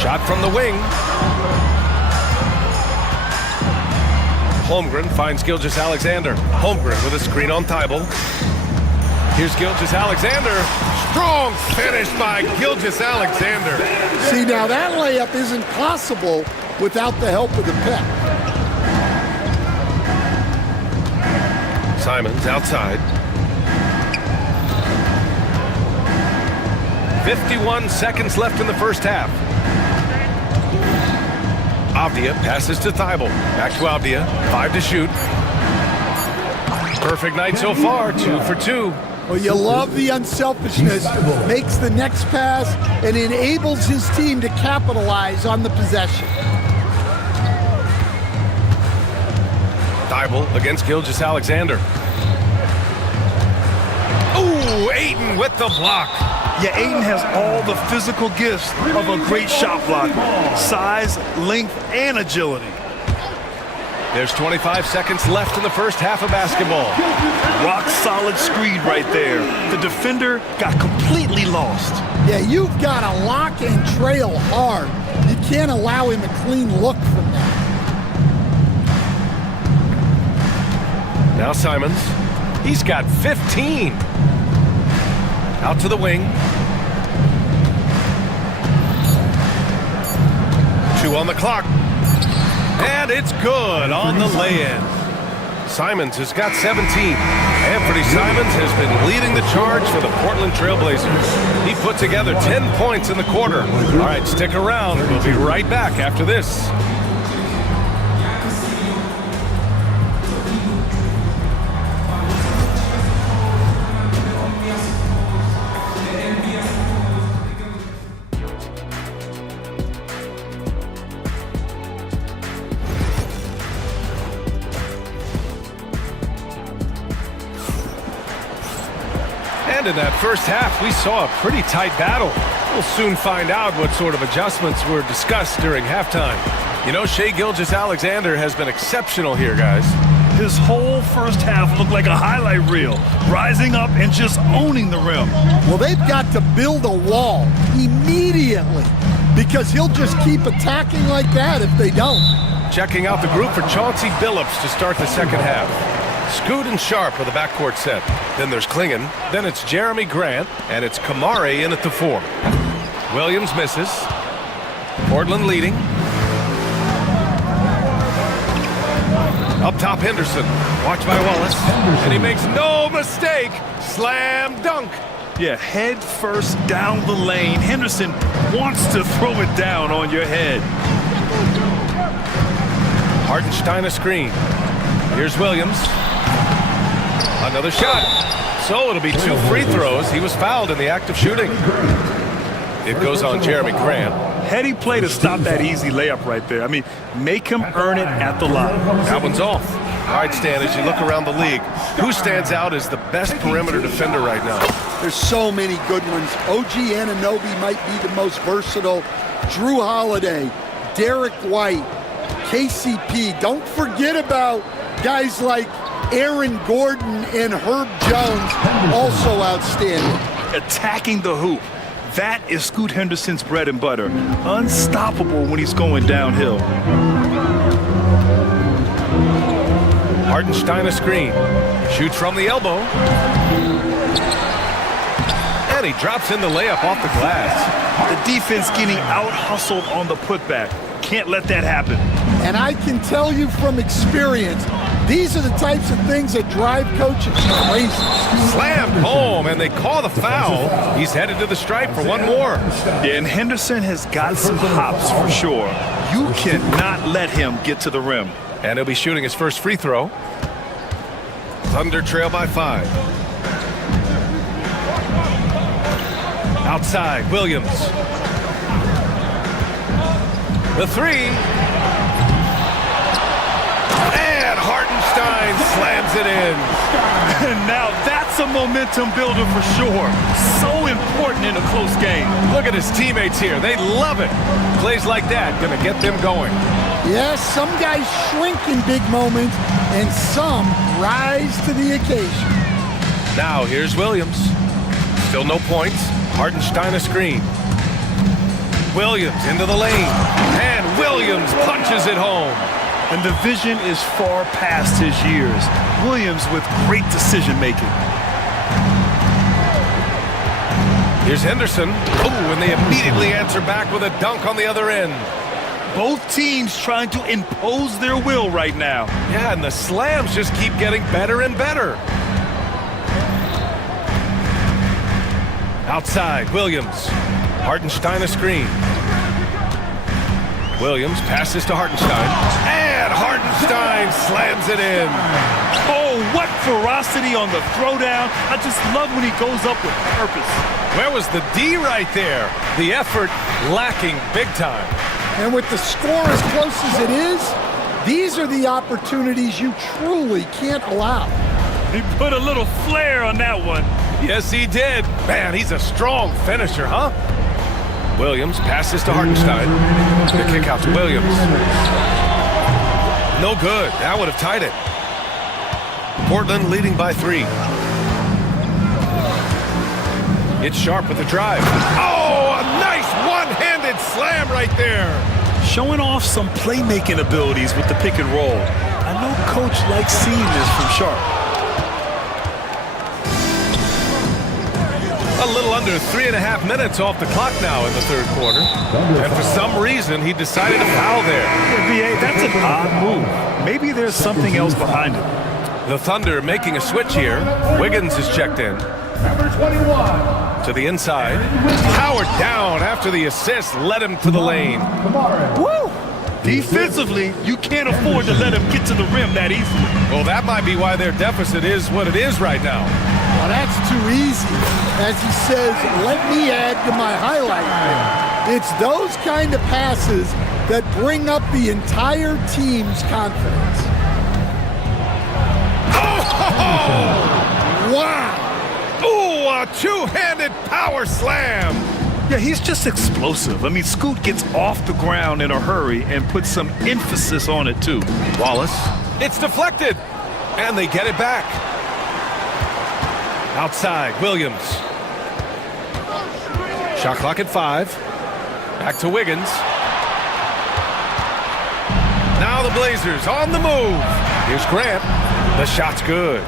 Shot from the wing. Holmgren finds Gilgeous-Alexander. Holmgren with a screen on Thibault. Here's Gilgeous-Alexander. Strong finish by Gilgeous-Alexander. See, now that layup isn't possible without the help of the pick. Simons outside. 51 seconds left in the first half. Avdia passes to Thibault. Back to Avdia. 5 to shoot. Perfect night so far. 2 for 2. Well, you love the unselfishness. Makes the next pass and enables his team to capitalize on the possession. Thibault against Gilgeous-Alexander. Ooh, Ayton with the block. Yeah, Ayton has all the physical gifts of a great shot blocker. Size, length, and agility. There's 25 seconds left in the first half of basketball. Rock solid screen right there. The defender got completely lost. Yeah, you've got to lock and trail hard. You can't allow him a clean look from that. Now Simons. He's got 15. Out to the wing. 2 on the clock. And it's good on the lay-in. Simons has got 17. Anthony Simons has been leading the charge for the Portland Trailblazers. He put together 10 points in the quarter. All right, stick around. We'll be right back after this. In that first half, we saw a pretty tight battle. We'll soon find out what sort of adjustments were discussed during halftime. You know, Shai Gilgeous-Alexander has been exceptional here, guys. His whole first half looked like a highlight reel, rising up and just owning the rim. Well, they've got to build a wall immediately because he'll just keep attacking like that if they don't. Checking out the group for Chauncey Billups to start the second half. Scoot and Sharp with a backcourt set. Then there's Klingon. Then it's Jeremy Grant. And it's Kamari in at the 4. Williams misses. Portland leading. Up top, Henderson. Watched by Wallace. And he makes no mistake. Slam dunk. Yeah, head first down the lane. Henderson wants to throw it down on your head. Hartenstein a screen. Here's Williams. Another shot. So it'll be 2 free throws. He was fouled in the act of shooting. It goes on Jeremy Grant. Heady play to stop that easy layup right there. I mean, make him earn it at the line. That one's off. All right, Stan, as you look around the league, who stands out as the best perimeter defender right now? There's so many good ones. OG Anunoby might be the most versatile. Drew Holiday, Derek White, KCP. Don't forget about guys like Aaron Gordon and Herb Jones, also outstanding. Attacking the hoop. That is Scoot Henderson's bread and butter. Unstoppable when he's going downhill. Hartenstein a screen. Shoots from the elbow. And he drops in the layup off the glass. The defense getting out-hustled on the putback. Can't let that happen. And I can tell you from experience, these are the types of things that drive coaches crazy. Slammed home, and they call the foul. He's headed to the stripe for one more. Yeah, and Henderson has got some hops for sure. You cannot let him get to the rim. And he'll be shooting his first free throw. Thunder trail by 5. Outside, Williams. The 3. And Hartenstein slams it in. And now that's That's a momentum builder for sure. So important in a close game. Look at his teammates here. They love it. Plays like that going to get them going. Yes, some guys shrink in big moments, and some rise to the occasion. Now here's Williams. Still no points. Hartenstein a screen. Williams into the lane. And Williams punches it home. And the vision is far past his years. Williams with great decision-making. Here's Henderson. Oh, and they immediately answer back with a dunk on the other end. Both teams trying to impose their will right now. Yeah, and the slams just keep getting better and better. Outside, Williams. Hartenstein a screen. Williams passes to Hartenstein. And Hartenstein slams it in. Oh, what ferocity on the throwdown. I just love when he goes up with purpose. Where was the D right there? The effort lacking big time. And with the score as close as it is, these are the opportunities you truly can't allow. He put a little flair on that one. Yes, he did. Man, he's a strong finisher, huh? Williams passes to Hartenstein. The kick out to Williams. No good. That would have tied it. Portland leading by 3. It's Sharp with the drive. Oh, a nice one-handed slam right there. Showing off some playmaking abilities with the pick and roll. I know Coach likes seeing this from Sharp. A little under 3.5 minutes off the clock now in the third quarter. And for some reason, he decided to foul there. Yeah, B.A., that's an odd move. Maybe there's something else behind it. The Thunder making a switch here. Wiggins is checked in. Number 21. To the inside. Powered down after the assist led him to the lane. Woo! Defensively, you can't afford to let him get to the rim that easily. Well, that might be why their deficit is what it is right now. Well, that's too easy. As he says, let me add to my highlight reel. It's those kind of passes that bring up the entire team's confidence. Oh! Wow! Ooh, a two-handed power slam! Yeah, he's just explosive. I mean, Scoot gets off the ground in a hurry and puts some emphasis on it, too. Wallace. It's deflected. And they get it back. Outside, Williams. Shot clock at 5. Back to Wiggins. Now the Blazers on the move. Here's Grant. The shot's good.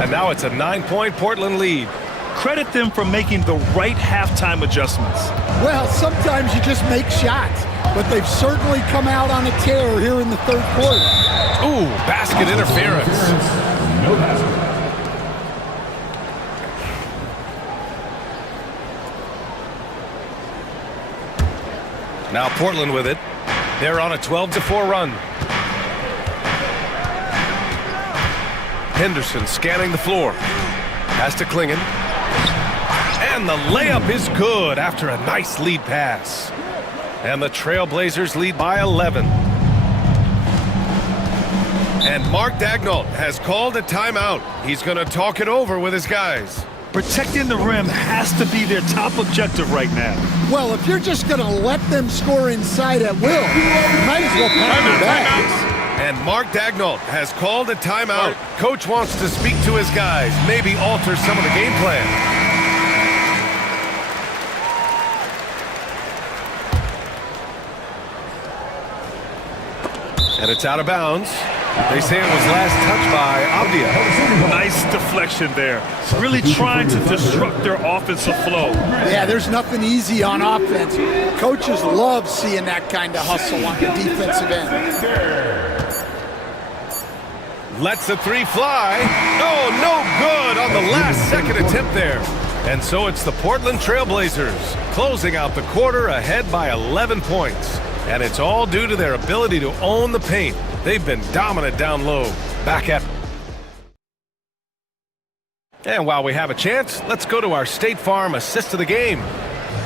And now it's a 9-point Portland lead. Credit them for making the right halftime adjustments. Well, sometimes you just make shots, but they've certainly come out on a tear here in the third quarter. Ooh, basket interference. No basket. Now Portland with it. They're on a 12-4 run. Henderson scanning the floor. Pass to Klingon. And the layup is good after a nice lead pass. And the Trailblazers lead by 11. And Mark Daigneault has called a timeout. He's going to talk it over with his guys. Protecting the rim has to be their top objective right now. Well, if you're just going to let them score inside at will, you might as well pack your bags. And Mark Daigneault has called a timeout. Coach wants to speak to his guys, maybe alter some of the game plan. And it's out of bounds. They say it was last touched by Avdia. Nice deflection there. Really trying to disrupt their offensive flow. Yeah, there's nothing easy on offense. Coaches love seeing that kind of hustle on the defensive end. Lets the three fly. Oh, no good on the last second attempt there. And so it's the Portland Trailblazers closing out the quarter ahead by 11 points. And it's all due to their ability to own the paint. They've been dominant down low. Back at. And while we have a chance, let's go to our State Farm assist of the game.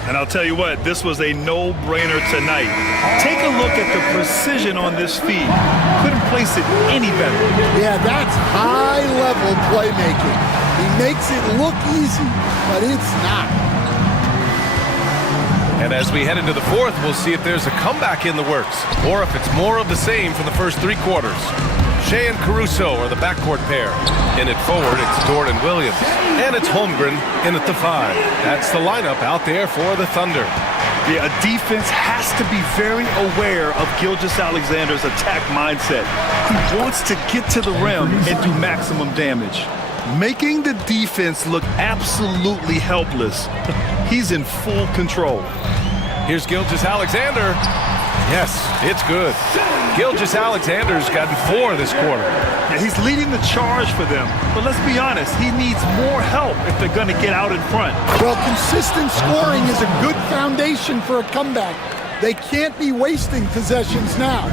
And I'll tell you what, this was a no-brainer tonight. Take a look at the precision on this feed. Couldn't place it any better. Yeah, that's high-level playmaking. He makes it look easy, but it's not. And as we head into the fourth, we'll see if there's a comeback in the works, or if it's more of the same from the first three quarters. Shea and Caruso are the backcourt pair. In it forward, it's Dort and Williams. And it's Holmgren in at the 5. That's the lineup out there for the Thunder. Yeah, a defense has to be very aware of Gilgeous-Alexander's attack mindset. He wants to get to the rim and do maximum damage, making the defense look absolutely helpless. He's in full control. Here's Gilgeous-Alexander. Yes, it's good. Gilgeous-Alexander's gotten 4 this quarter. Yeah, he's leading the charge for them. But let's be honest, he needs more help if they're going to get out in front. Well, consistent scoring is a good foundation for a comeback. They can't be wasting possessions now.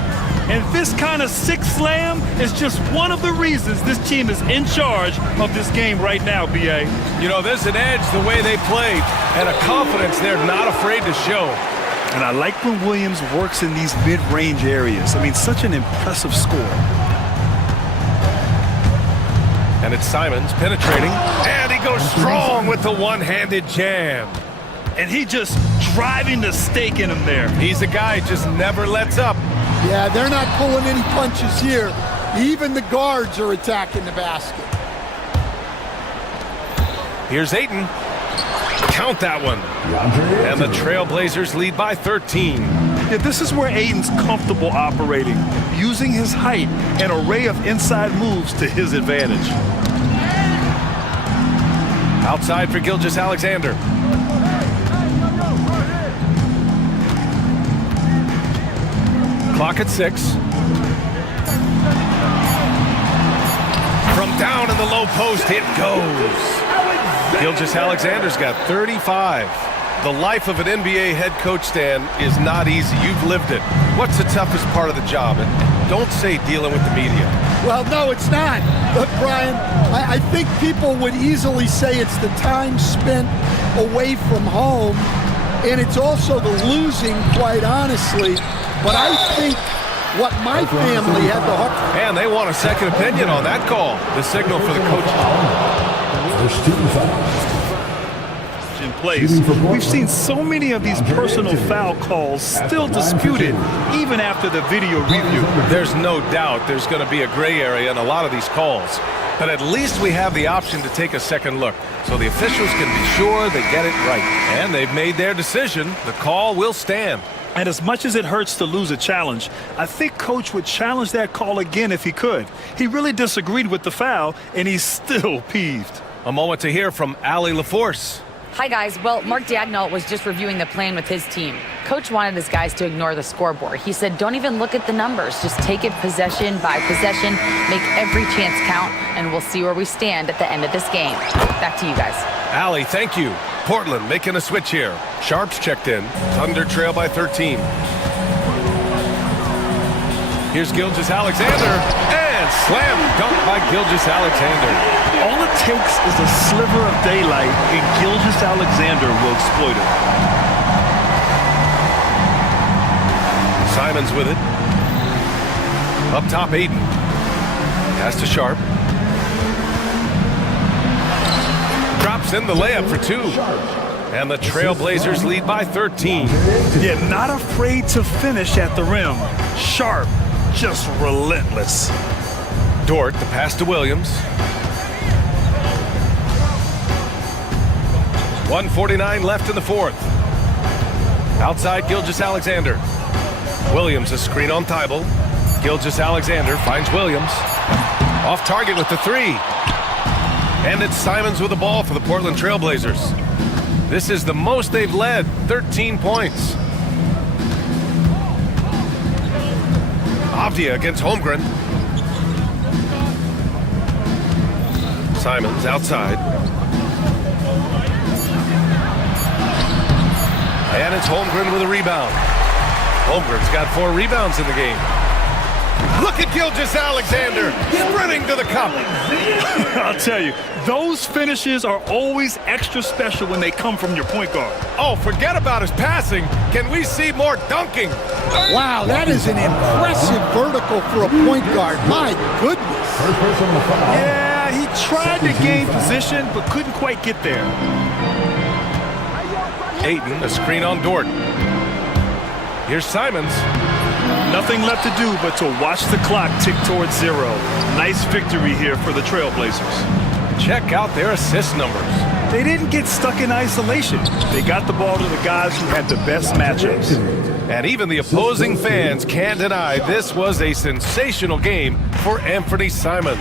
And this kind of six slam is just one of the reasons this team is in charge of this game right now, B.A. You know, there's an edge the way they play and a confidence they're not afraid to show. And I like when Williams works in these mid-range areas. I mean, such an impressive score. And it's Simons penetrating, and he goes strong with the one-handed jam. And he just driving the stake in him there. He's a guy who just never lets up. Yeah, they're not pulling any punches here. Even the guards are attacking the basket. Here's Ayton. Count that one. And the Trailblazers lead by 13. Yeah, this is where Ayton's comfortable operating, using his height and array of inside moves to his advantage. Outside for Gilgeous-Alexander. Clock at 6. From down in the low post, it goes. Gilgeous-Alexander's got 35. The life of an NBA head coach, Stan, is not easy. You've lived it. What's the toughest part of the job? And don't say dealing with the media. Well, no, it's not. Look, Brian, I think people would easily say it's the time spent away from home, and it's also the losing, quite honestly. But I think what my family had the heart. And they want a second opinion on that call. The signal for the coaches. In place. We've seen so many of these personal foul calls still disputed even after the video review. There's no doubt there's going to be a gray area in a lot of these calls. But at least we have the option to take a second look, so the officials can be sure they get it right. And they've made their decision. The call will stand. And as much as it hurts to lose a challenge, I think Coach would challenge that call again if he could. He really disagreed with the foul, and he's still peeved. A moment to hear from Allie LaForce. Hi, guys. Well, Mark Dagnall was just reviewing the plan with his team. Coach wanted his guys to ignore the scoreboard. He said, don't even look at the numbers. Just take it possession by possession, make every chance count, and we'll see where we stand at the end of this game. Back to you guys. Allie, thank you. Portland making a switch here. Sharps checked in. Thunder trail by 13. Here's Gilgeous-Alexander, and slam dunk by Gilgeous-Alexander. All it takes is a sliver of daylight, and Gilgeous-Alexander will exploit it. Simons with it. Up top, Ayton. Pass to Sharp. Drops in the layup for 2. And the Trailblazers lead by 13. Yeah, not afraid to finish at the rim. Sharp, just relentless. Dort, the pass to Williams. 1:49 left in the fourth. Outside, Gilgeous-Alexander. Williams, a screen on Thibault. Gilgeous-Alexander finds Williams. Off target with the 3. And it's Simons with the ball for the Portland Trailblazers. This is the most they've led, 13 points. Avdia against Holmgren. Simons outside. And it's Holmgren with a rebound. Holmgren's got 4 rebounds in the game. Look at Gilgeous-Alexander sprinting to the cup. I'll tell you, those finishes are always extra special when they come from your point guard. Oh, forget about his passing. Can we see more dunking? Wow, that is an impressive vertical for a point guard. My goodness. Yeah, he tried to gain position, but couldn't quite get there. Ayton, a screen on Dort. Here's Simons. Nothing left to do but to watch the clock tick towards 0. Nice victory here for the Trailblazers. Check out their assist numbers. They didn't get stuck in isolation. They got the ball to the guys who had the best matchups. And even the opposing fans can't deny this was a sensational game for Anthony Simons.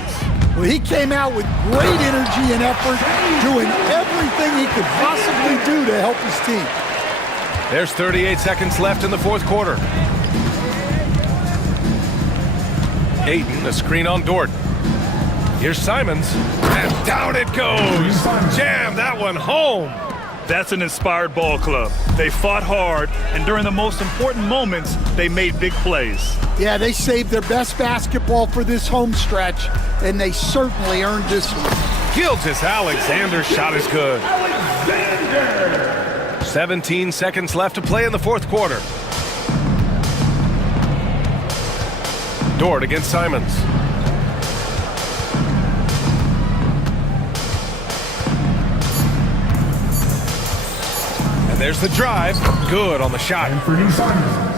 Well, he came out with great energy and effort, doing everything he could possibly do to help his team. There's 38 seconds left in the fourth quarter. Ayton, a screen on Dort. Here's Simons, and down it goes. Jam that one home. That's an inspired ball club. They fought hard, and during the most important moments, they made big plays. Yeah, they saved their best basketball for this home stretch, and they certainly earned this one. Gilgeous-Alexander's shot is good. 17 seconds left to play in the fourth quarter. Dort against Simons. And there's the drive. Good on the shot. Anthony Simons.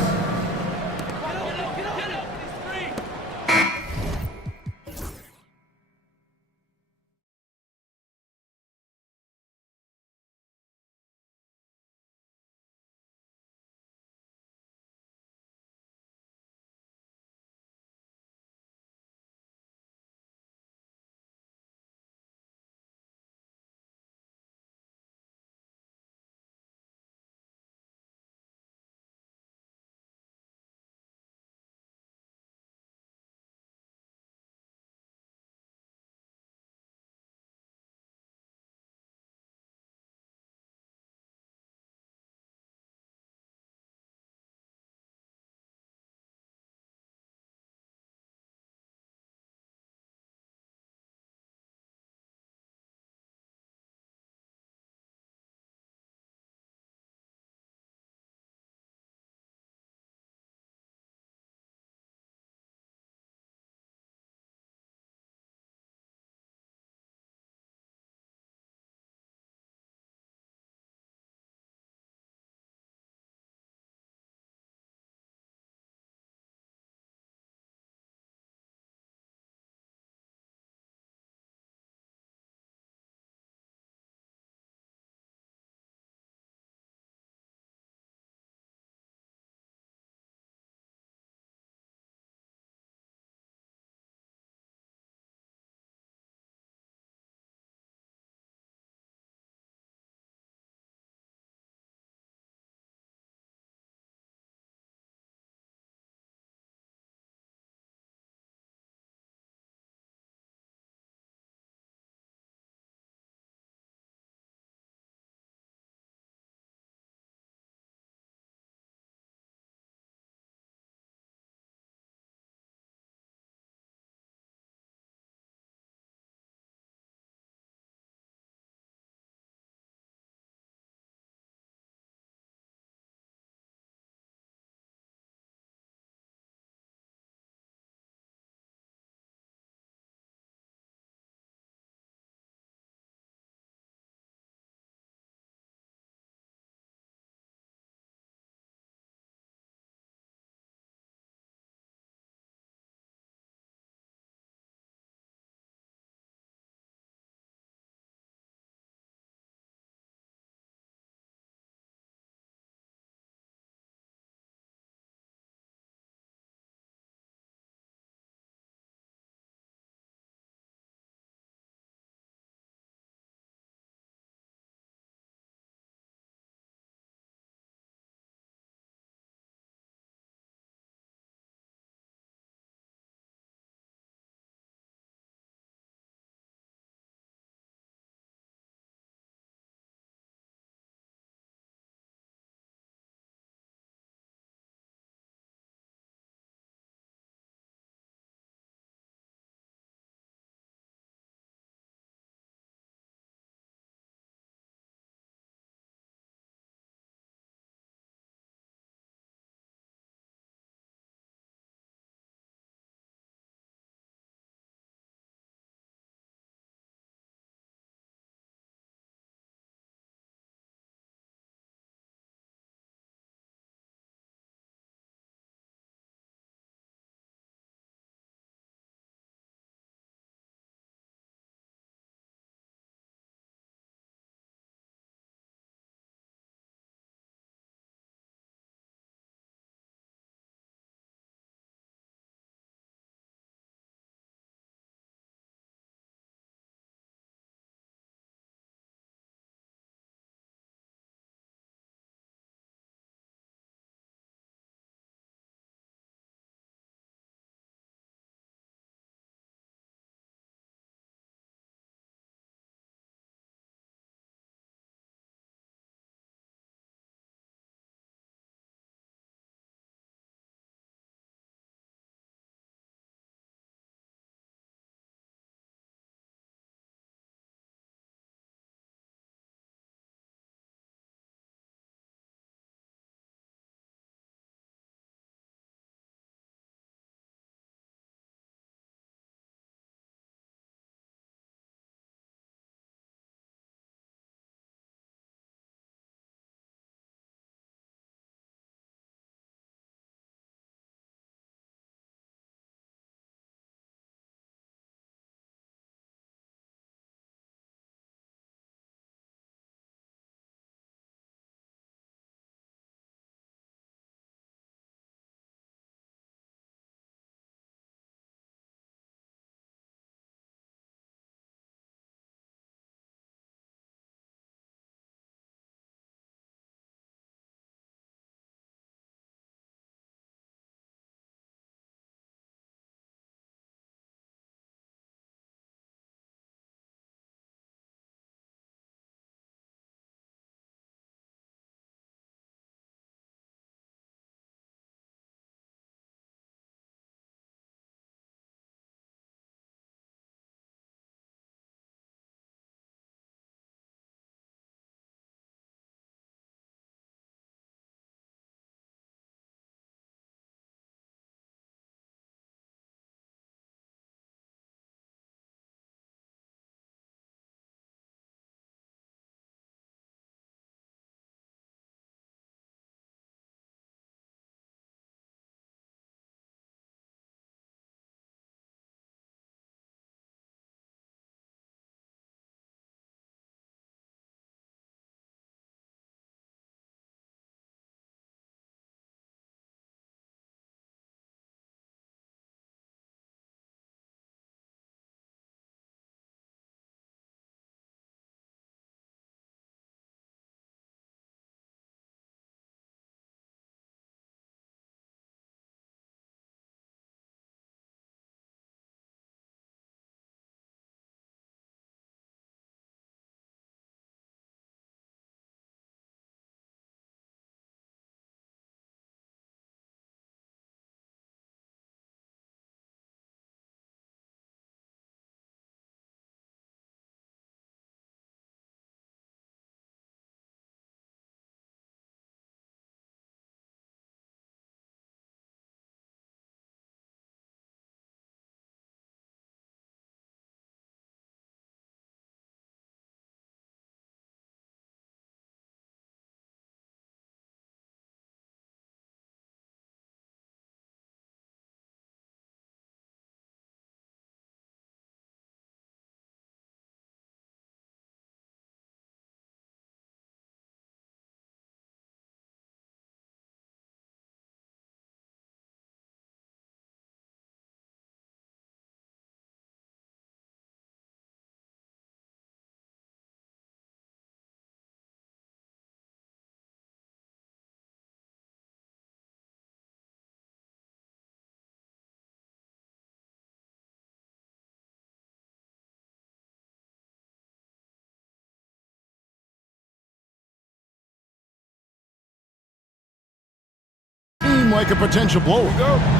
like a potential blow.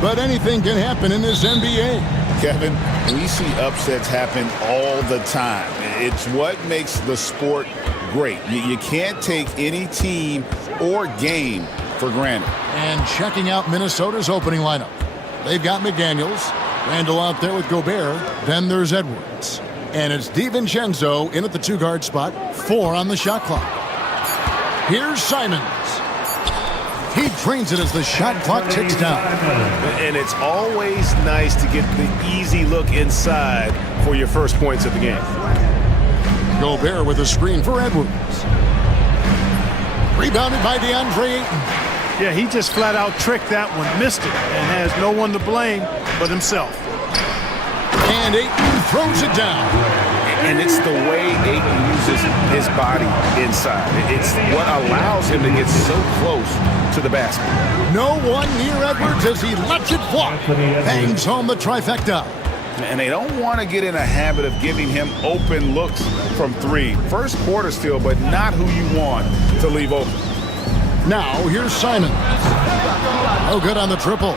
But anything can happen in this NBA. Kevin, we see upsets happen all the time. It's what makes the sport great. You can't take any team or game for granted. And checking out Minnesota's opening lineup. They've got McDaniels, Randall out there with Gobert, then there's Edwards. And it's DiVincenzo in at the two-guard spot, 4 on the shot clock. Here's Simons. He trains it as the shot clock ticks down. And it's always nice to get the easy look inside for your first points of the game. Gobert with a screen for Edwards. Rebounded by DeAndre Ayton. Yeah, he just flat out tricked that one, missed it, and has no one to blame but himself. And Ayton throws it down. And it's the way Ayton uses his body inside. It's what allows him to get so close to the basket. No one near Edwards as he lets it fly. Bangs home the trifecta. And they don't want to get in a habit of giving him open looks from 3. First quarter still, but not who you want to leave open. Now, here's Simons. Oh, good on the triple.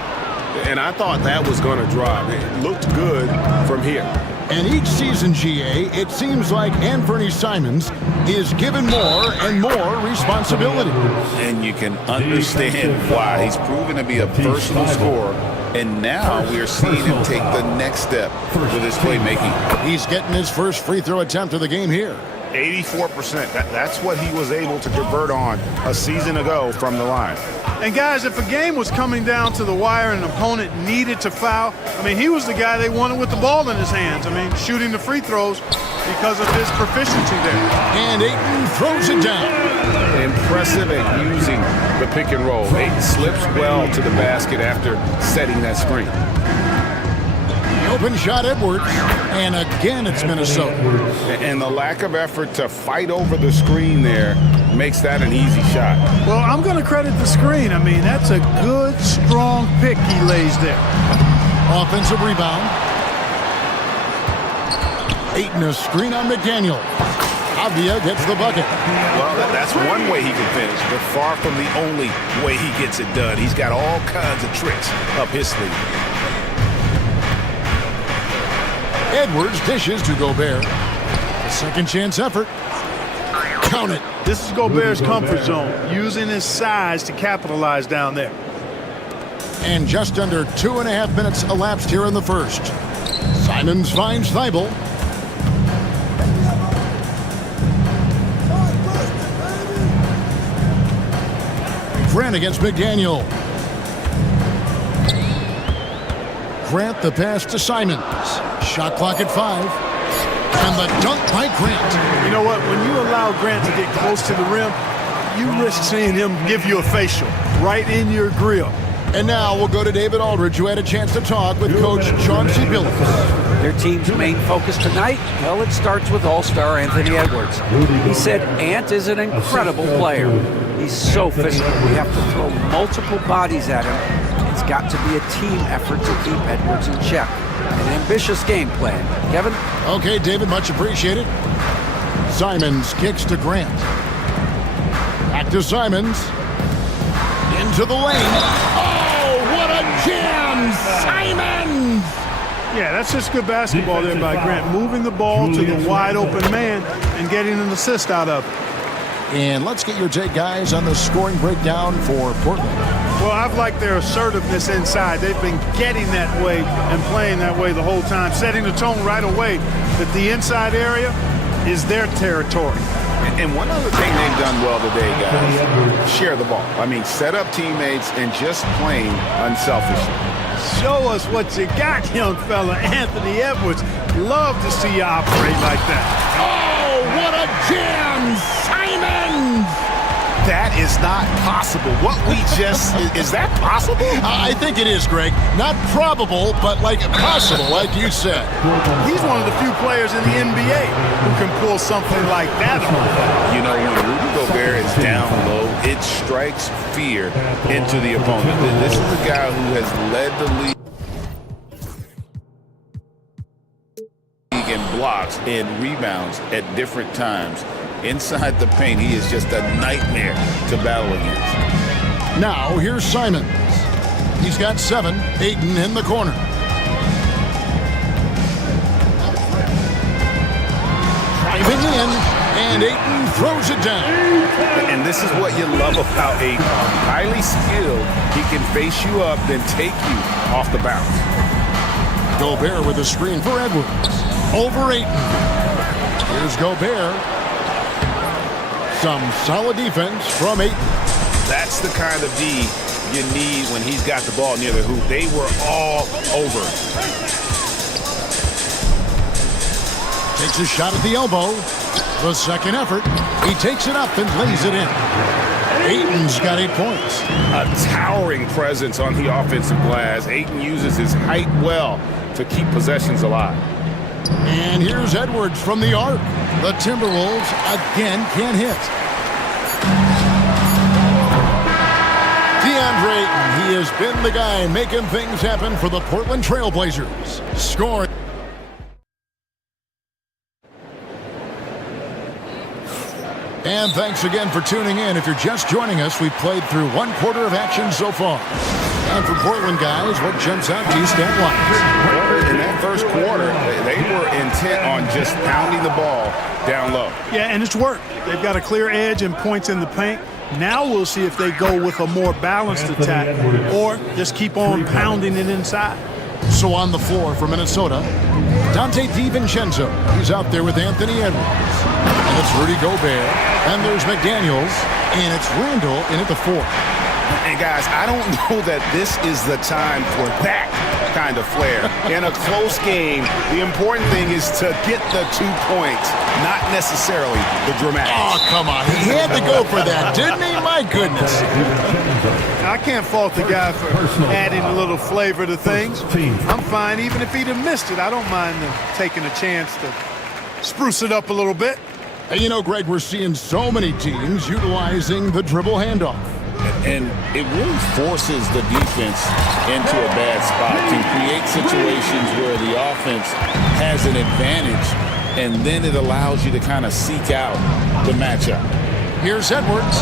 And I thought that was going to drop. It looked good from here. And each season, GA, it seems like Anthony Simons is given more and more responsibility. And you can understand why. He's proven to be a versatile scorer. And now we're seeing him take the next step with his playmaking. He's getting his first free throw attempt of the game here. 84%. That's what he was able to convert on a season ago from the line. And guys, if a game was coming down to the wire and an opponent needed to foul, I mean, he was the guy they wanted with the ball in his hands. I mean, shooting the free throws because of his proficiency there. And Ayton throws it down. Impressive at using the pick and roll. Ayton slips well to the basket after setting that screen. Open shot Edwards, and again it's Minnesota. And the lack of effort to fight over the screen there makes that an easy shot. Well, I'm going to credit the screen. I mean, that's a good, strong pick he lays there. Offensive rebound. Ayton a screen on McDaniel. Avdia gets the bucket. Well, that's one way he can finish, but far from the only way he gets it done. He's got all kinds of tricks up his sleeve. Edwards dishes to Gobert. A second chance effort. Count it. This is Gobert's comfort zone, using his size to capitalize down there. And just under 2.5 minutes elapsed here in the first. Simons finds Thibault. Grant against McDaniel. Grant the pass to Simons. Shot clock at 5. And the dunk by Grant. You know what? When you allow Grant to get close to the rim, you risk seeing him give you a facial right in your grill. And now we'll go to David Aldridge, who had a chance to talk with Coach Chauncey Billups. Their team's main focus tonight? Well, it starts with All-Star Anthony Edwards. He said Ant is an incredible player. He's so physical. We have to throw multiple bodies at him. It's got to be a team effort to keep Edwards in check. An ambitious game plan. Kevin? Okay, David, much appreciated. Simons kicks to Grant. Back to Simons. Into the lane. Oh, what a jam! Simons! Yeah, that's just good basketball there by Grant. Moving the ball to the wide open man and getting an assist out of it. And let's get your take, guys, on the scoring breakdown for Portland. Well, I've liked their assertiveness inside. They've been getting that way and playing that way the whole time, setting the tone right away that the inside area is their territory. And one other thing they've done well today, guys, share the ball. I mean, set up teammates and just playing unselfishly. Show us what you got, young fella. Anthony Edwards. Love to see you operate like that. Oh, what a jam! Simons! That is not possible. What we just, is that possible? I think it is, Greg. Not probable, but like possible, like you said. He's one of the few players in the NBA who can pull something like that off. You know, when Rudy Gobert is down low, it strikes fear into the opponent. This is a guy who has led the league in blocks and rebounds at different times. Inside the paint, he is just a nightmare to battle against. Now, here's Simons. He's got 7. Ayton in the corner. Driving in, and Ayton throws it down. And this is what you love about Ayton. Highly skilled. He can face you up, then take you off the bounce. Gobert with a screen for Edwards. Over Ayton. Here's Gobert. Some solid defense from Ayton. That's the kind of D you need when he's got the ball near the hoop. They were all over. Takes a shot at the elbow. The second effort. He takes it up and lays it in. Ayton's got 8 points. A towering presence on the offensive glass. Ayton uses his height well to keep possessions alive. And here's Edwards from the arc. The Timberwolves again can't hit. DeAndre Ayton, he has been the guy making things happen for the Portland Trail Blazers. Scoring. And thanks again for tuning in. If you're just joining us, we've played through 1 quarter of action so far. And for Portland guys, what jumps out to you stat-wise? In that first quarter, they were intent on just pounding the ball down low. Yeah, and it's worked. They've got a clear edge and points in the paint. Now we'll see if they go with a more balanced attack or just keep on pounding it inside. So on the floor for Minnesota, Dante DiVincenzo. He's out there with Anthony Edwards. And it's Rudy Gobert. And there's McDaniels. And it's Randall in at the 4. And guys, I don't know that this is the time for that kind of flair. In a close game, the important thing is to get the 2 points, not necessarily the dramatics. Oh, come on. He had to go for that, didn't he? My goodness. I can't fault the guy for adding a little flavor to things. I'm fine. Even if he'd have missed it, I don't mind them taking a chance to spruce it up a little bit. And you know, Greg, we're seeing so many teams utilizing the dribble handoff. And it really forces the defense into a bad spot, can create situations where the offense has an advantage, and then it allows you to kind of seek out the matchup. Here's Edwards,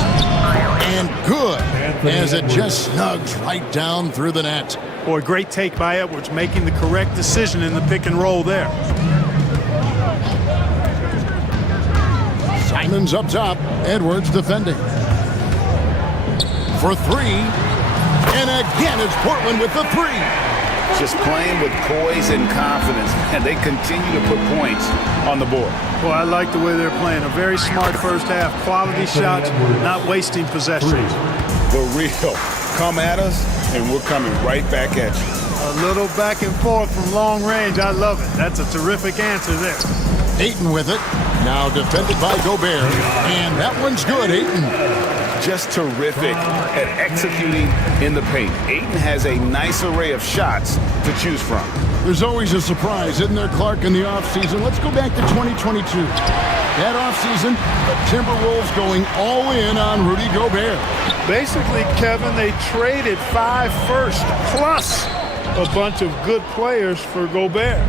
and good, as it just snugs right down through the net. Boy, great take by Edwards, making the correct decision in the pick and roll there. Simon's up top, Edwards defending. For 3, and again it's Portland with the 3. Just playing with poise and confidence, and they continue to put points on the board. Well, I like the way they're playing. A very smart first half, quality shots, not wasting possessions. The real come at us, and we're coming right back at you. A little back and forth from long range. I love it. That's a terrific answer there. Ayton with it, now defended by Gobert, and that one's good, Ayton. Just terrific at executing in the paint. Ayton has a nice array of shots to choose from. There's always a surprise, isn't there, Clark, in the offseason? Let's go back to 2022. That offseason, the Timberwolves going all in on Rudy Gobert. Basically, Kevin, they traded 5 firsts plus a bunch of good players for Gobert.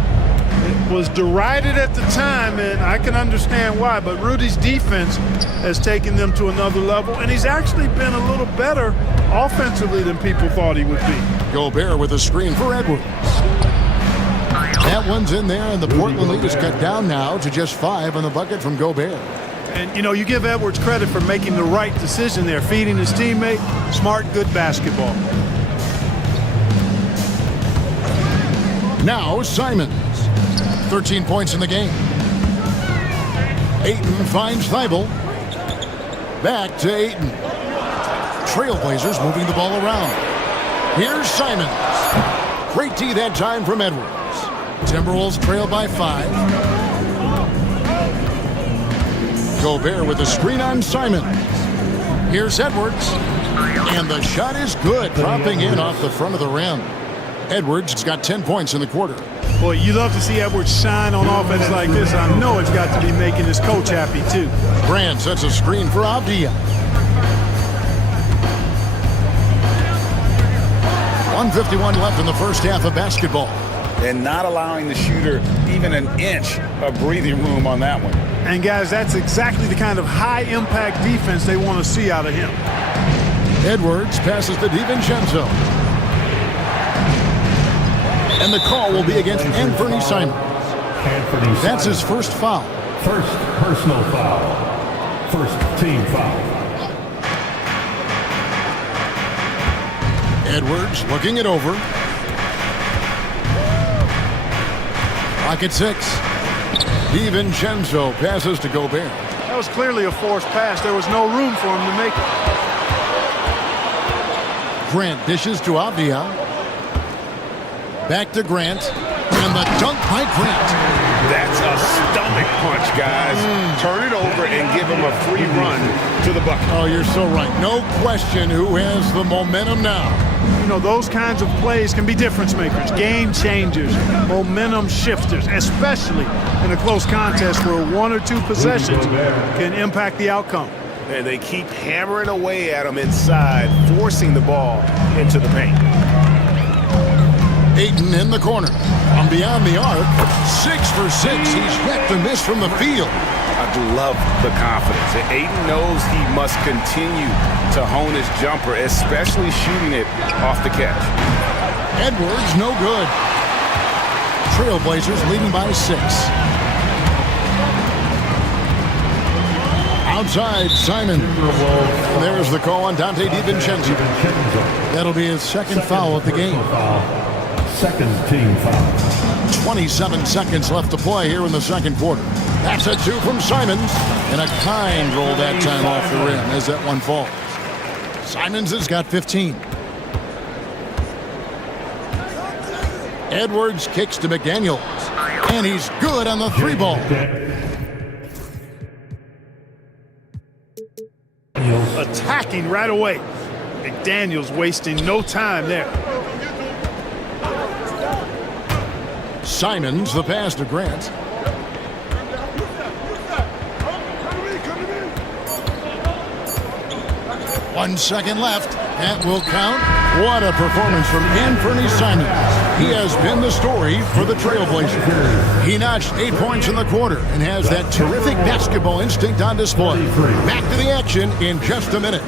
It was derided at the time, and I can understand why, but Rudy's defense has taken them to another level, and he's actually been a little better offensively than people thought he would be. Gobert with a screen for Edwards. That one's in there, and the Portland lead is cut down now to just 5 on the bucket from Gobert. And, you know, you give Edwards credit for making the right decision there, feeding his teammate. Smart, good basketball. Now Simons. 13 points in the game. Ayton finds Thibault. Back to Ayton. Trailblazers moving the ball around. Here's Simons. Great D that time from Edwards. Timberwolves trail by 5. Gobert with a screen on Simons. Here's Edwards. And the shot is good, dropping in off the front of the rim. Edwards has got 10 points in the quarter. Boy, you love to see Edwards shine on offense like this. I know it's got to be making his coach happy, too. Grant sets a screen for Avdia. 1:51 left in the first half of basketball. And not allowing the shooter even an inch of breathing room on that one. And, guys, that's exactly the kind of high-impact defense they want to see out of him. Edwards passes to DiVincenzo. And the call will be against Anthony Simons. That's his first foul. First personal foul. First team foul. Edwards looking it over. Clock at 6. DiVincenzo passes to Gobert. That was clearly a forced pass. There was no room for him to make it. Grant dishes to Avdia. Back to Grant. And the dunk by Grant. That's a stomach punch, guys. Turn it over and give him a free run to the bucket. Oh, you're so right. No question who has the momentum now. You know, those kinds of plays can be difference makers, game changers, momentum shifters, especially in a close contest where 1 or 2 possessions can impact the outcome. And they keep hammering away at him inside, forcing the ball into the paint. Ayton in the corner. From beyond the arc, 6 for 6. He's yet to miss from the field. I love the confidence. Ayton knows he must continue to hone his jumper, especially shooting it off the catch. Edwards, no good. Trailblazers leading by 6. Outside, Simon. There's the call on Dante DiVincenzo. That'll be his second foul of the game. Second team foul. 27 seconds left to play here in the second quarter. That's a 2 from Simons. And a kind roll that time off the rim as that one falls. Simons has got 15. Edwards kicks to McDaniels. And he's good on the 3 ball. Attacking right away. McDaniels wasting no time there. Simons, the pass to Grant. One second left. That will count. What a performance from Anthony Simons. He has been the story for the Trailblazers. He notched 8 points in the quarter and has that terrific basketball instinct on display. Back to the action in just a minute.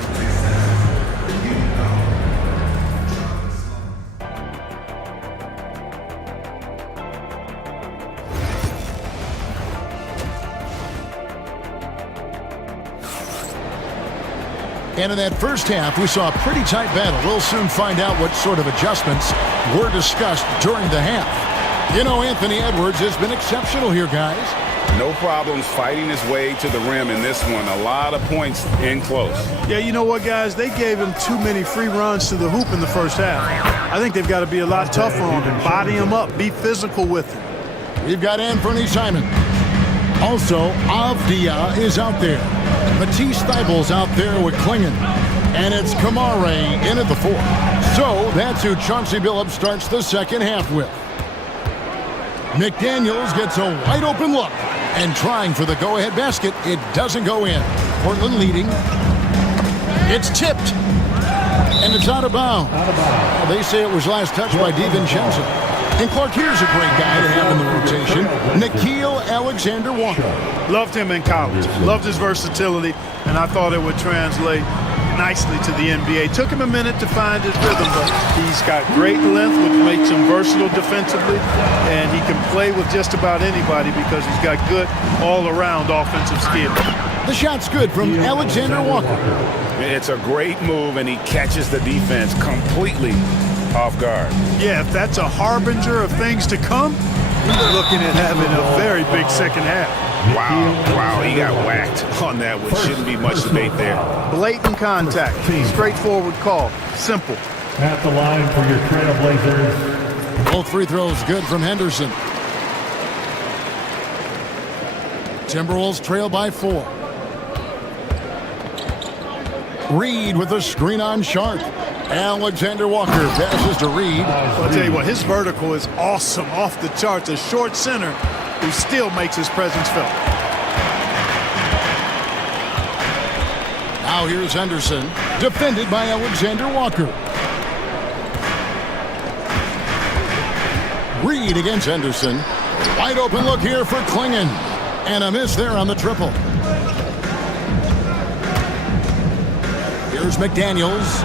And in that first half, we saw a pretty tight battle. We'll soon find out what sort of adjustments were discussed during the half. You know, Anthony Edwards has been exceptional here, guys. No problems fighting his way to the rim in this one. A lot of points in close. Yeah, you know what, guys? They gave him too many free runs to the hoop in the first half. I think they've got to be a lot tougher on him, body him up, be physical with him. We've got Anthony Simons. Also, Avdia is out there. Matisse Thybulle's out there with Klingon. And it's Kamare in at the 4. So that's who Chauncey Billups starts the second half with. McDaniels gets a wide open look. And trying for the go-ahead basket, it doesn't go in. Portland leading. It's tipped. And it's out of bounds. Well, they say it was last touched by DiVincenzo. And Clark, here's a great guy to have in the rotation. Nickeil Alexander-Walker. Loved him in college. Loved his versatility. And I thought it would translate nicely to the NBA. Took him a minute to find his rhythm, but he's got great length, which makes him versatile defensively. And he can play with just about anybody because he's got good all-around offensive skill. The shot's good from Alexander-Walker. It's a great move, and he catches the defense completely off guard. Yeah, if that's a harbinger of things to come, we're looking at having a very big second half. Wow, he got whacked on that one. Shouldn't be much debate there. Blatant contact, straightforward call, simple. At the line for your Trailblazers. Both free throws good from Henderson. Timberwolves trail by 4. Reed with a screen on Sharp. Alexander-Walker passes to Reed. Well, I'll tell you what, his vertical is awesome, off the charts. A short center who still makes his presence felt. Now here's Henderson, defended by Alexander-Walker. Reed against Henderson. Wide open look here for Klingon. And a miss there on the triple. Here's McDaniels.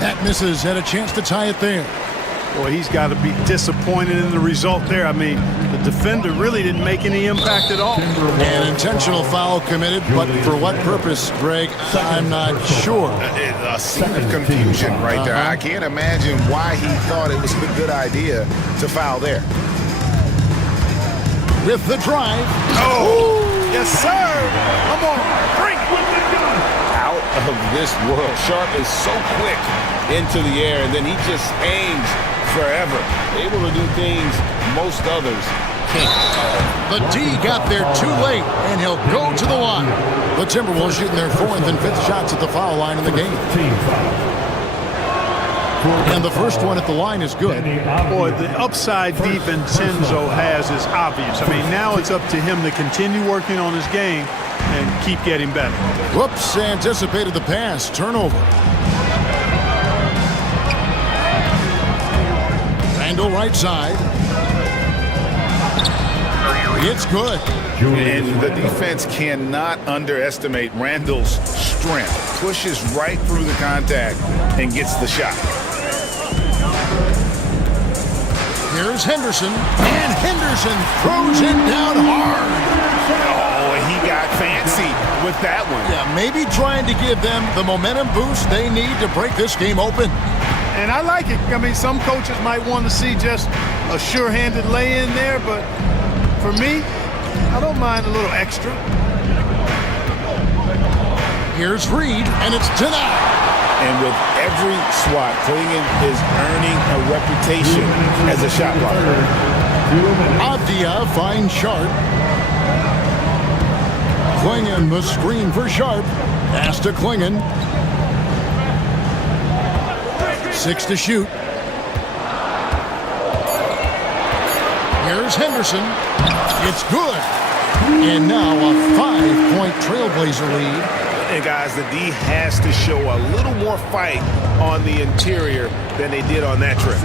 That misses, had a chance to tie it there. Boy, he's got to be disappointed in the result there. I mean, the defender really didn't make any impact at all. An intentional foul committed, but for what purpose, Greg, I'm not sure. A scene of confusion right there. I can't imagine why he thought it was a good idea to foul there. With the drive. Oh, yes, sir. Come on, bring it. Out of this world. Sharp is so quick into the air, and then he just aims forever. Able to do things most others can't. The D got there too late, and he'll go to the line. The Timberwolves shooting their 4th and 5th shots at the foul line in the game. And the first one at the line is good. Boy, the upside DiVincenzo has is obvious. I mean, now it's up to him to continue working on his game and keep getting better. Whoops, anticipated the pass. Turnover. Randall right side. It's good. And the defense cannot underestimate Randall's strength. Pushes right through the contact and gets the shot. Here's Henderson, and Henderson throws it down hard. Oh, and he got fancy with that one. Yeah, maybe trying to give them the momentum boost they need to break this game open. And I like it. I mean, some coaches might want to see just a sure-handed lay-in there, but for me, I don't mind a little extra. Here's Reed, and it's denied. And with every swat, Klingon is earning a reputation as a shot blocker. Avdia finds Sharp. Klingon the screen for Sharp. Pass to Klingon. 6 to shoot. Here's Henderson. It's good. And now a 5-point Trailblazer lead. And guys, the D has to show a little more fight on the interior than they did on that trip.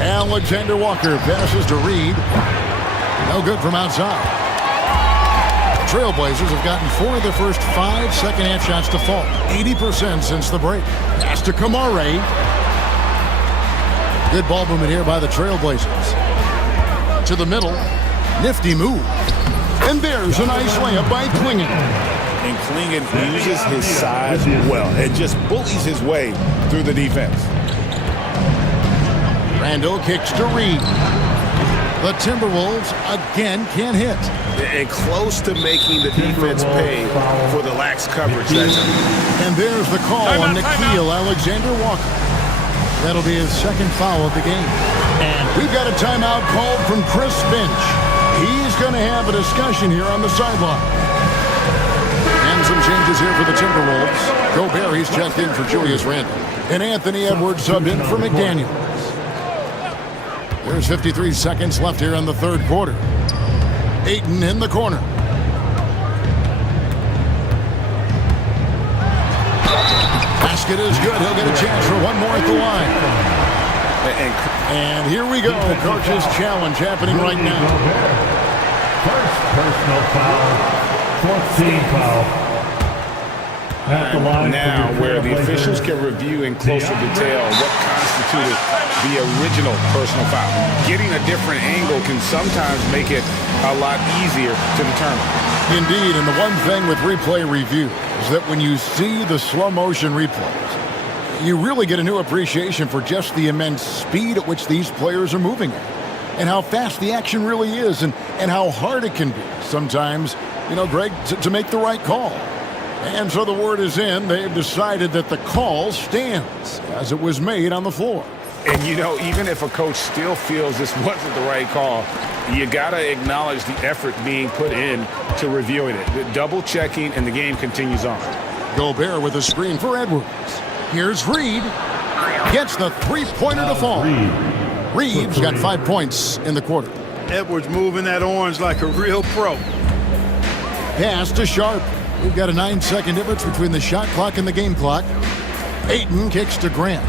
Alexander Walker passes to Reed. No good from outside. Trailblazers have gotten 4 of their first 5 second-half shots to fall. 80% since the break. Pass to Kamare. Good ball movement here by the Trailblazers. To the middle. Nifty move. And there's a nice layup by Klingon. And Klingon uses his size well and just bullies his way through the defense. Randall kicks to Reed. The Timberwolves again can't hit. And close to making the defense pay for the lax coverage that time. And there's the call on Nickeil Alexander-Walker. That'll be his 2nd foul of the game. And we've got a timeout called from Chris Finch. He's going to have a discussion here on the sideline. And some changes here for the Timberwolves. Gobert, he's checked in for Julius Randle. And Anthony Edwards subbed in for McDaniels. There's 53 seconds left here in the 3rd quarter. Ayton in the corner. Basket is good. He'll get a chance for one more at the line. And here we go. Coach's challenge happening right now. First personal foul, 4th team foul. At the line now where the officials can review in closer detail what constituted the original personal foul. Getting a different angle can sometimes make it a lot easier to determine. Indeed, and the one thing with replay review is that when you see the slow motion replays, you really get a new appreciation for just the immense speed at which these players are moving at, and how fast the action really is, and how hard it can be sometimes, you know, Greg, to make the right call. And so the word is in. They've decided that the call stands as it was made on the floor. And, you know, even if a coach still feels this wasn't the right call, you got to acknowledge the effort being put in to reviewing it. The double checking, and the game continues on. Gobert with a screen for Edwards. Here's Reed. Gets the three-pointer to fall. Reed's got 5 points in the quarter. Edwards moving that orange like a real pro. Pass to Sharp. We've got a 9-second difference between the shot clock and the game clock. Ayton kicks to Grant.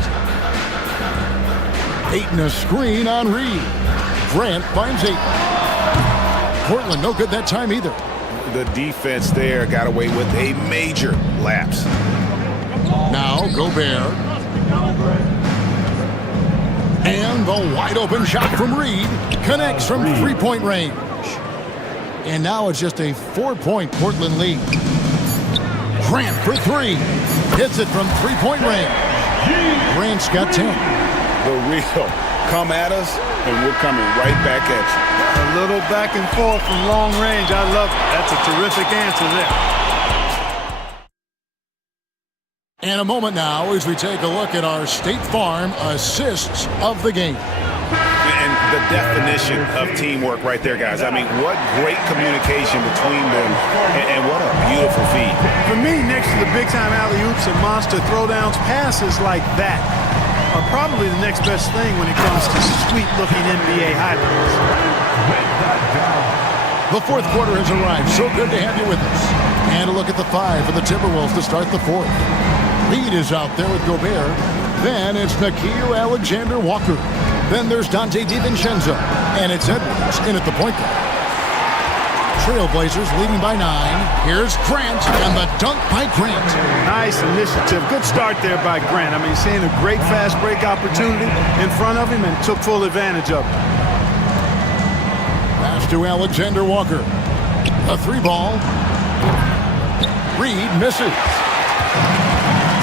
Ayton a screen on Reed. Grant finds Ayton. Portland no good that time either. The defense there got away with a major lapse. Now Gobert. And the wide open shot from Reed connects from three-point range. And now it's just a 4-point Portland lead. Grant for three. Hits it from three-point range. Grant's got 10. The real come at us, and we're coming right back at you. A little back and forth from long range. I love it. That's a terrific answer there. And a moment now as we take a look at our State Farm assists of the game. And the definition of teamwork right there, guys. I mean, what great communication between them, and what a beautiful feed. For me, next to the big-time alley-oops and monster throwdowns, passes like that are probably the next best thing when it comes to sweet-looking NBA highlights. The fourth quarter has arrived. So good to have you with us. And a look at the five for the Timberwolves to start the fourth. Reed is out there with Gobert. Then it's Nickeil Alexander-Walker. Then there's Dante DiVincenzo. And it's Edwards in at the point guard. Trailblazers leading by 9. Here's Grant and the dunk by Grant. Nice initiative. Good start there by Grant. I mean, seeing a great fast break opportunity in front of him and took full advantage of it. Pass to Alexander-Walker. A three ball. Reed misses.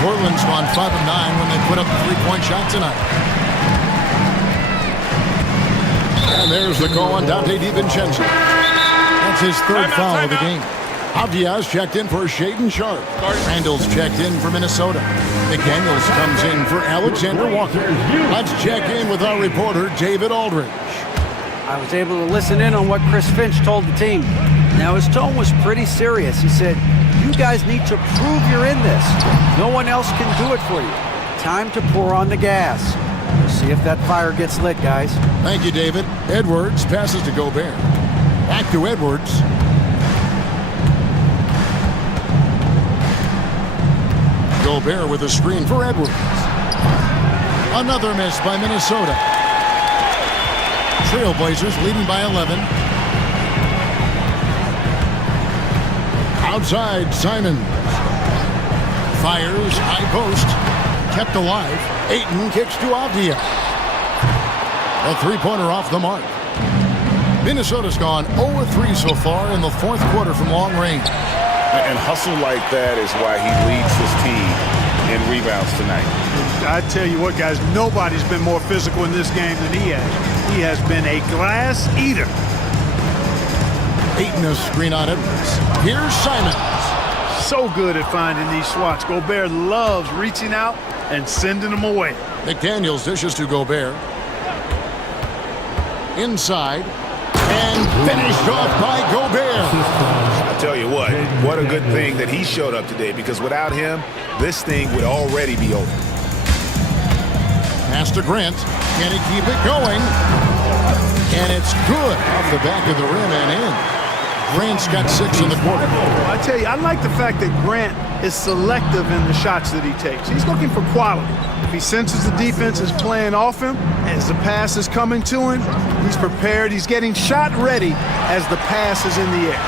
Portland's won 5 of 9 when they put up a three-point shot tonight. And there's the call on Dante DiVincenzo. That's his third foul of the game. Avdia's checked in for Shaedon Sharpe. Randall's checked in for Minnesota. McDaniels comes in for Alexander-Walker. Let's check in with our reporter, David Aldridge. I was able to listen in on what Chris Finch told the team. Now, his tone was pretty serious. He said, you guys need to prove you're in this. No one else can do it for you. Time to pour on the gas. We'll see if that fire gets lit, guys. Thank you, David. Edwards passes to Gobert. Back to Edwards. Gobert with a screen for Edwards. Another miss by Minnesota. Trailblazers leading by 11. Outside, Simons. Fires, high post. Kept alive. Ayton kicks to Avdia. A three-pointer off the mark. Minnesota's gone 0-3 so far in the fourth quarter from long range. And hustle like that is why he leads his team in rebounds tonight. I tell you what, guys, nobody's been more physical in this game than he has. He has been a glass eater. Ayton a screen on Edwards. Here's Simons. So good at finding these swats. Gobert loves reaching out and sending them away. McDaniels dishes to Gobert. Inside. And finished off by Gobert. I tell you what a good thing that he showed up today, because without him, this thing would already be over. Pass to Grant. Can he keep it going? And it's good off the back of the rim and in. Grant's got 6 in the quarter. I tell you, I like the fact that Grant is selective in the shots that he takes. He's looking for quality. If he senses the defense is playing off him, as the pass is coming to him, he's prepared. He's getting shot ready as the pass is in the air.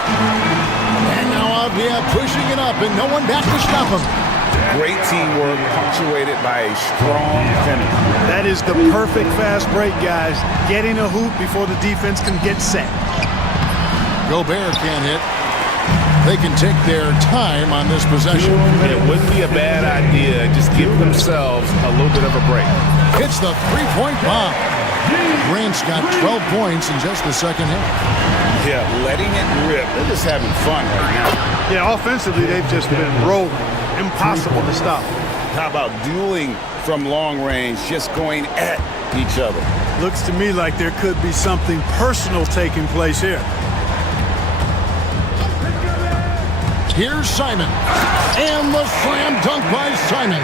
And now Avdia pushing it up and no one back to stop him. Great teamwork punctuated by a strong finish. That is the perfect fast break, guys. Getting a hoop before the defense can get set. Gobert can't hit. They can take their time on this possession. It wouldn't be a bad idea. Just give themselves a little bit of a break. Hits the three-point bomb. Grant's got 12 points in just the second half. Yeah, letting it rip. They're just having fun right now. Yeah, offensively, they've just been rolling. Impossible to stop. How about dueling from long range, just going at each other? Looks to me like there could be something personal taking place here. Here's Simon. And the slam dunk by Simon.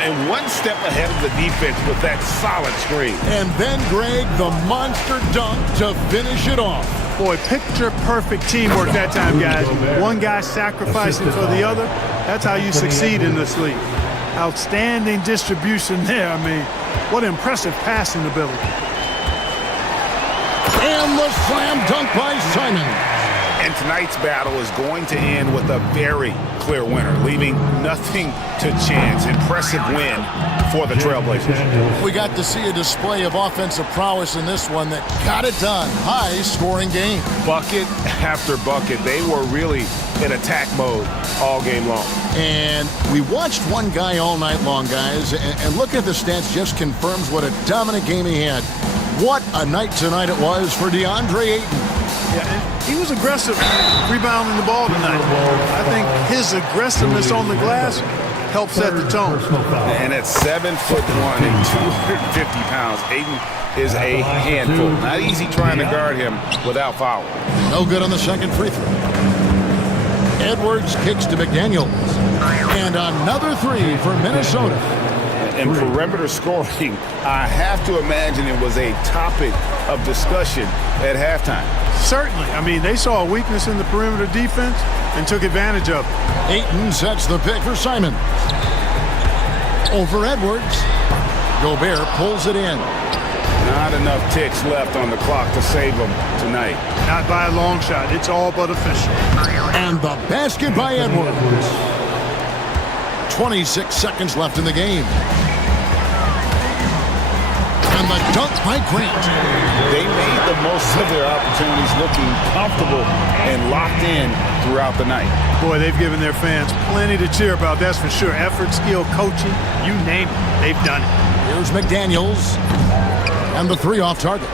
And one step ahead of the defense with that solid screen. And then, Greg, the monster dunk to finish it off. Boy, picture-perfect teamwork that time, guys. One guy sacrificing for the other. That's how you succeed in this league. Outstanding distribution there. I mean, what impressive passing ability. And the slam dunk by Simon. And tonight's battle is going to end with a very clear winner, leaving nothing to chance. Impressive win for the Trailblazers. We got to see a display of offensive prowess in this one that got it done. High-scoring game. Bucket after bucket. They were really in attack mode all game long. And we watched one guy all night long, guys, and look at the stats just confirms what a dominant game he had. What a night tonight it was for DeAndre Ayton. Yeah, and he was aggressive rebounding the ball tonight. I think his aggressiveness on the glass helped set the tone. And at 7'1" and 250 pounds, Ayton is a handful. Not easy trying to guard him without foul. No good on the second free throw. Edwards kicks to McDaniels. And another three for Minnesota. And perimeter scoring, I have to imagine it was a topic of discussion at halftime. Certainly. I mean, they saw a weakness in the perimeter defense and took advantage of it. Ayton sets the pick for Simon. Over Edwards. Gobert pulls it in. Not enough ticks left on the clock to save them tonight. Not by a long shot. It's all but official. And the basket by Edwards. 26 seconds left in the game. And the dunk by Grant. They made the most of their opportunities, looking comfortable and locked in throughout the night. Boy, they've given their fans plenty to cheer about, that's for sure. Effort, skill, coaching, you name it, they've done it. Here's McDaniels. And the three off target.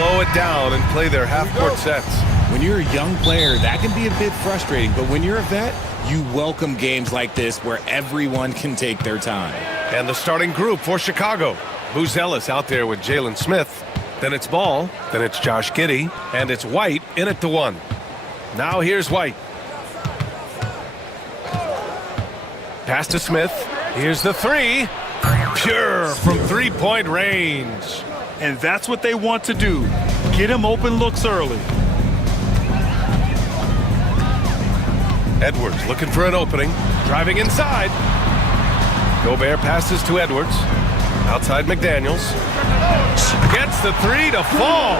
slow it down and play their half-court sets. When you're a young player, that can be a bit frustrating, but when you're a vet, you welcome games like this where everyone can take their time. And the starting group for Chicago. Buzelis out there with Jalen Smith. Then it's Ball. Then it's Josh Giddey. And it's White in at the 1. Now here's White. Pass to Smith. Here's the 3. Pure from three-point range. And that's what they want to do. Get him open looks early. Edwards looking for an opening. Driving inside. Gobert passes to Edwards. Outside McDaniels. Gets the 3 to fall.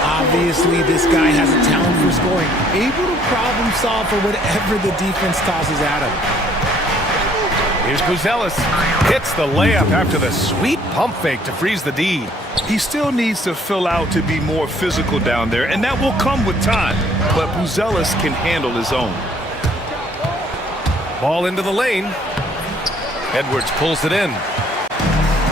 Obviously, this guy has a talent for scoring. Able to problem solve for whatever the defense tosses at him. Here's Buzelis. Hits the layup after the sweet pump fake to freeze the D. He still needs to fill out to be more physical down there, and that will come with time. But Buzelis can handle his own. Ball into the lane. Edwards pulls it in.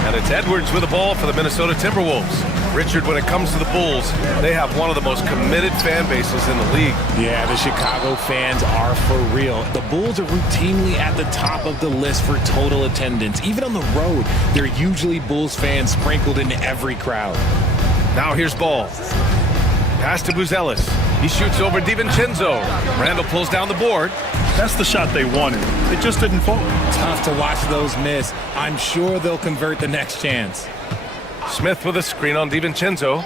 And it's Edwards with the ball for the Minnesota Timberwolves. Richard, when it comes to the Bulls, they have one of the most committed fan bases in the league. Yeah, the Chicago fans are for real. The Bulls are routinely at the top of the list for total attendance. Even on the road, there are usually Bulls fans sprinkled into every crowd. Now here's Ball. Pass to Buzelis. He shoots over DiVincenzo. Randall pulls down the board. That's the shot they wanted. It just didn't fall. Tough to watch those miss. I'm sure they'll convert the next chance. Smith with a screen on DiVincenzo.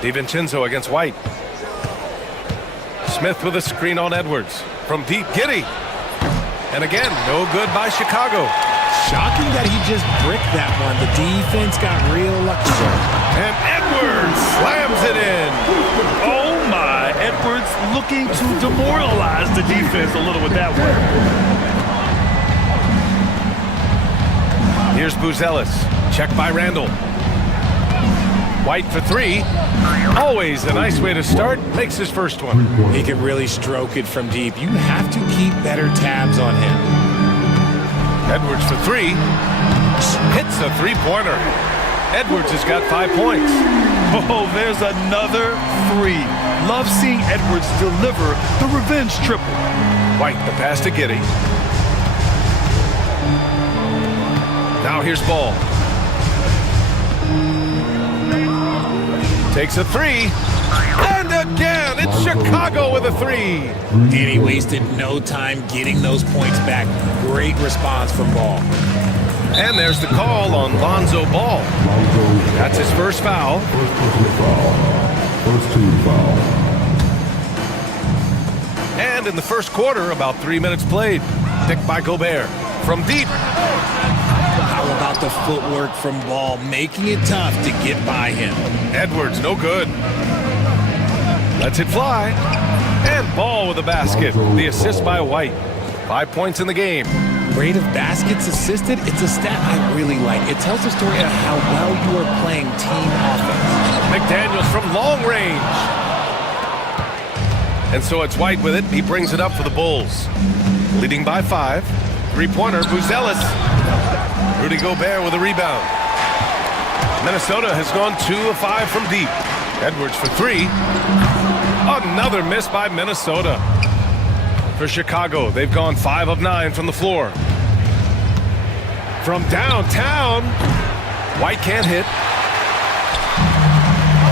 DiVincenzo against White. Smith with a screen on Edwards. From deep, Giddey. And again, no good by Chicago. Shocking that he just bricked that one. The defense got real lucky there. And Edwards slams it in. Oh my, Edwards looking to demoralize the defense a little with that one. Here's Buzelis. Check by Randall. White for 3. Always a nice way to start. Makes his first one. He can really stroke it from deep. You have to keep better tabs on him. Edwards for 3. Hits a three-pointer. Edwards has got 5 points. Oh, there's another 3. Love seeing Edwards deliver the revenge triple. White, the pass to Giddey. Now here's Ball. Takes a 3. And again, it's Chicago with a 3. And he wasted no time getting those points back. Great response from Ball. And there's the call on Lonzo Ball. That's his first foul. First team foul. And in the first quarter, about 3 minutes played. Picked by Gobert. From deep. How about the footwork from Ball, making it tough to get by him? Edwards, no good. Lets it fly. And Ball with a basket. The assist by White. 5 points in the game. Rate of baskets assisted, it's a stat I really like. It tells the story of how well you are playing team offense. McDaniels from long range. And so it's White with it. He brings it up for the Bulls. Leading by 5. Three-pointer, Buzelis. Rudy Gobert with a rebound. Minnesota has gone 2 of 5 from deep. Edwards for 3. Another miss by Minnesota. For Chicago, they've gone 5 of 9 from the floor. From downtown, White can't hit.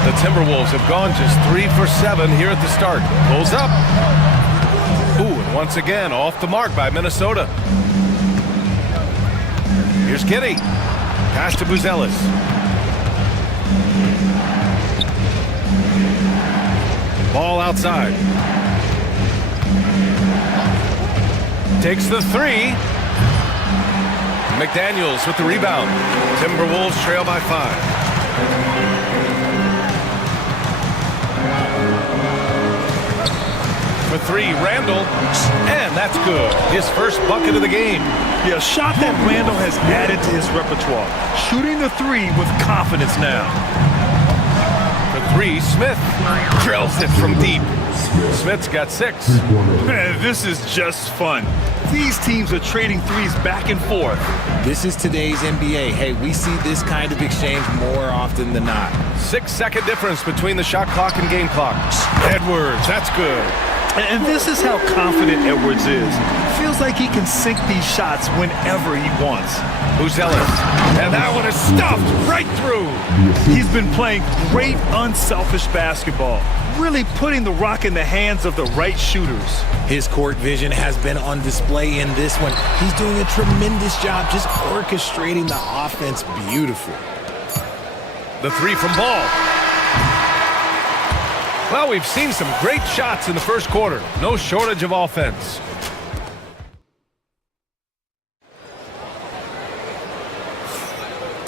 The Timberwolves have gone just 3 for 7 here at the start. Pulls up. Ooh, and once again, off the mark by Minnesota. Here's Giddey. Pass to Buzelis. Ball outside. Takes the 3. McDaniels with the rebound. Timberwolves trail by 5. For 3, Randall. And that's good. His first bucket of the game. Yeah, a shot that Randall has added to his repertoire. Shooting the 3 with confidence now. For 3, Smith drills it from deep. Smith's got 6. Man, this is just fun. These teams are trading threes back and forth. This is today's NBA. Hey, we see this kind of exchange more often than not. 6-second difference between the shot clock and game clock. Edwards, that's good. And this is how confident Edwards is. Feels like he can sink these shots whenever he wants. Buzelis, and that one is stuffed right through. He's been playing great, unselfish basketball, really putting the rock in the hands of the right shooters. His court vision has been on display in this one. He's doing a tremendous job just orchestrating the offense beautifully. The 3 from Ball. Well, we've seen some great shots in the first quarter. No shortage of offense.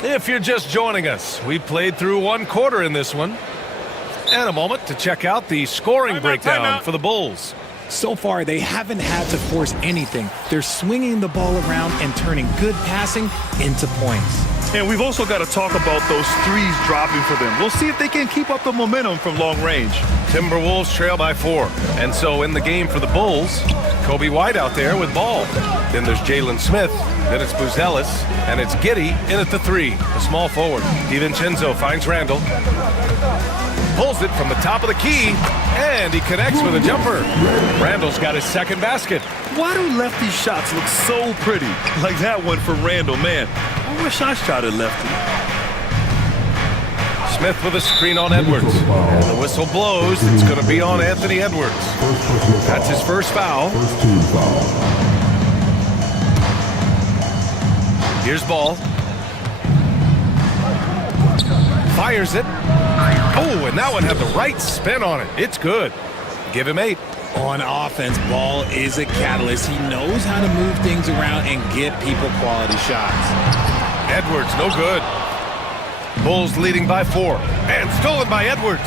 If you're just joining us, we played through 1 quarter in this one. And a moment to check out the scoring breakdown for the Bulls. So far, they haven't had to force anything. They're swinging the ball around and turning good passing into points. And we've also got to talk about those threes dropping for them. We'll see if they can keep up the momentum from long range. Timberwolves trail by 4. And so in the game for the Bulls, Kobe White out there with Ball. Then there's Jalen Smith. Then it's Buzelis. And it's Giddey in at the 3, the small forward. DiVincenzo finds Randall. Pulls it from the top of the key. And he connects with a jumper. Randall's got his second basket. Why do lefty shots look so pretty? Like that one for Randall, man. I wish I shot it lefty. Smith with a screen on Edwards. And the whistle blows. It's going to be on Anthony Edwards. That's his first foul. Here's Ball. Fires it. Oh, and that one had the right spin on it. It's good. Give him 8. On offense, Ball is a catalyst. He knows how to move things around and get people quality shots. Edwards, no good. Bulls leading by 4. And stolen by Edwards.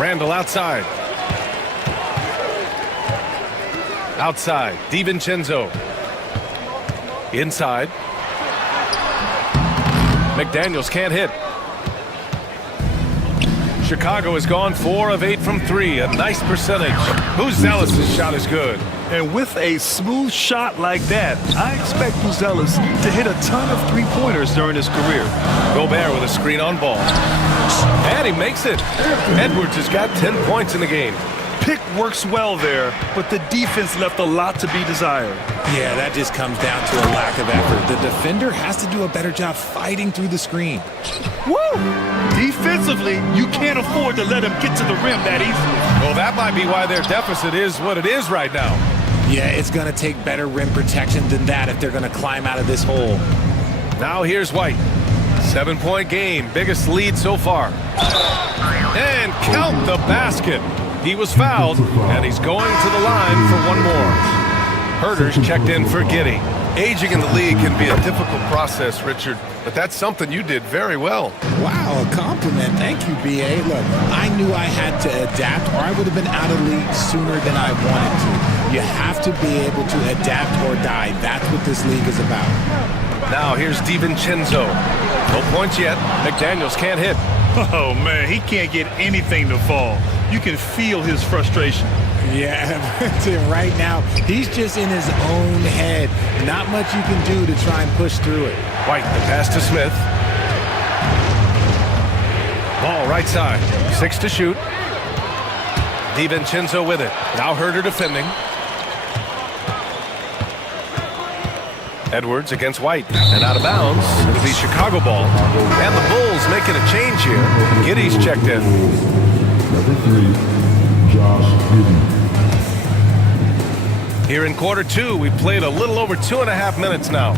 Randall outside. Outside, DiVincenzo. Inside. McDaniels can't hit. Chicago has gone 4 of 8 from 3. A nice percentage. Buzelis' shot is good. And with a smooth shot like that, I expect Buzelis to hit a ton of three-pointers during his career. Gobert with a screen on Ball. And he makes it. Edwards has got 10 points in the game. Pick works well there, but the defense left a lot to be desired. Yeah, that just comes down to a lack of effort. The defender has to do a better job fighting through the screen. Woo! Defensively, you can't afford to let him get to the rim that easily. Well, that might be why their deficit is what it is right now. Yeah, it's going to take better rim protection than that if they're going to climb out of this hole. Now here's White. 7-point game, biggest lead so far. And count the basket. He was fouled, and he's going to the line for one more. Herter's checked in for Giddey. Aging in the league can be a difficult process, Richard, but that's something you did very well. Wow, a compliment. Thank you, B.A. Look, I knew I had to adapt, or I would have been out of league sooner than I wanted to. You have to be able to adapt or die. That's what this league is about. Now here's DiVincenzo. No points yet. McDaniels can't hit. Oh, man, he can't get anything to fall. You can feel his frustration. Yeah, right now, he's just in his own head. Not much you can do to try and push through it. White, the pass to Smith. Ball right side. 6 to shoot. DiVincenzo with it. Now Herter defending. Edwards against White. And out of bounds. It'll be Chicago ball. And the Bulls making a change here. Giddey's checked in. Number 3, Josh Giddey. Here in quarter 2, we played a little over 2.5 minutes now.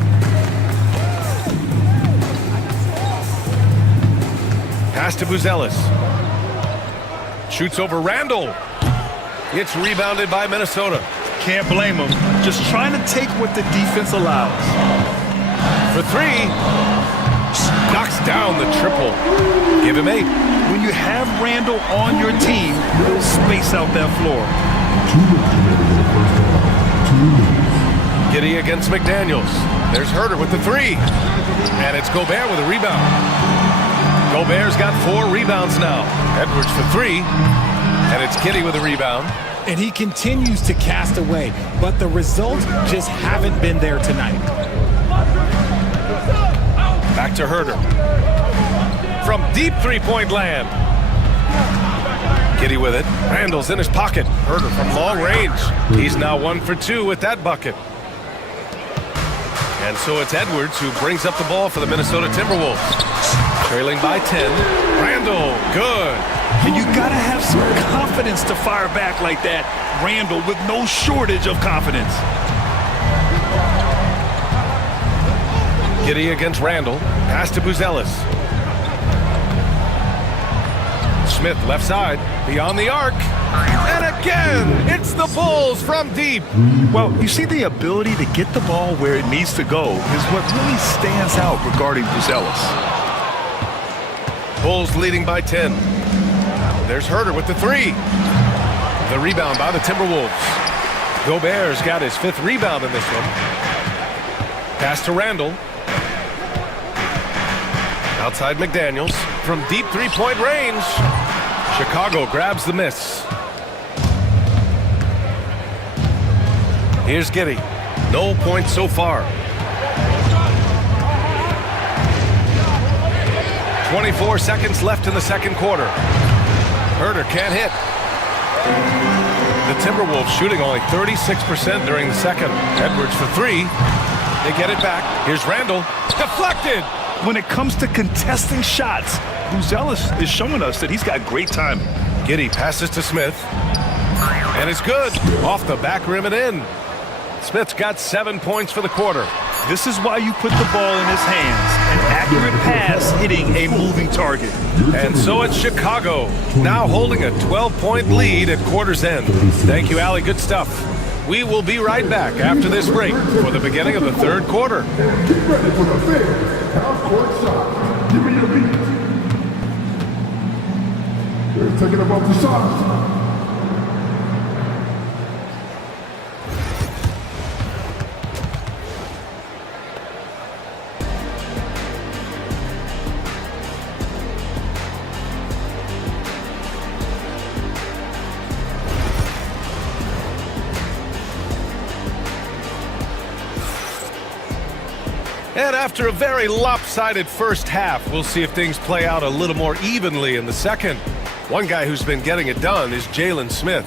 Pass to Buzelis. Shoots over Randall. It's rebounded by Minnesota. Can't blame him. Just trying to take what the defense allows. For 3. Knocks down the triple. Give him 8. When you have Randall on your team, he'll space out that floor. Giddey against McDaniels. There's Herter with the 3. And it's Gobert with a rebound. Gobert's got 4 rebounds now. Edwards for 3. And it's Giddy with a rebound. And he continues to cast away, but the results just haven't been there tonight. Back to Herder. From deep three-point land. Giddy with it. Randall's in his pocket. Herder from long range. He's now 1 for 2 with that bucket. And so it's Edwards who brings up the ball for the Minnesota Timberwolves. Trailing by 10. Randall, good. And you gotta have some confidence to fire back like that, Randall, with no shortage of confidence. Giddy against Randall. Pass to Buzelis. Smith left side, beyond the arc. And again, it's the Bulls from deep. Well, you see, the ability to get the ball where it needs to go is what really stands out regarding Buzelis. Bulls leading by 10. There's Herder with the three. The rebound by the Timberwolves. Gobert's got his 5th rebound in this one. Pass to Randall. Outside McDaniels from deep three-point range. Chicago grabs the miss. Here's Giddy. No points so far. 24 seconds left in the second quarter. Herder can't hit. The Timberwolves shooting only 36% during the second. Edwards for 3. They get it back. Here's Randall. Deflected. When it comes to contesting shots, Buzelis is showing us that he's got great timing. Giddy passes to Smith. And it's good. Off the back rim and in. Smith's got 7 points for the quarter. This is why you put the ball in his hands. An accurate pass hitting a moving target. And so it's Chicago, now holding a 12-point lead at quarter's end. Thank you, Allie. Good stuff. We will be right back after this break for the beginning of the third quarter. Get ready for the fair half-court shot. Give me your beat. They're taking about the shots. And after a very lopsided first half, we'll see if things play out a little more evenly in the second. One guy who's been getting it done is Jalen Smith.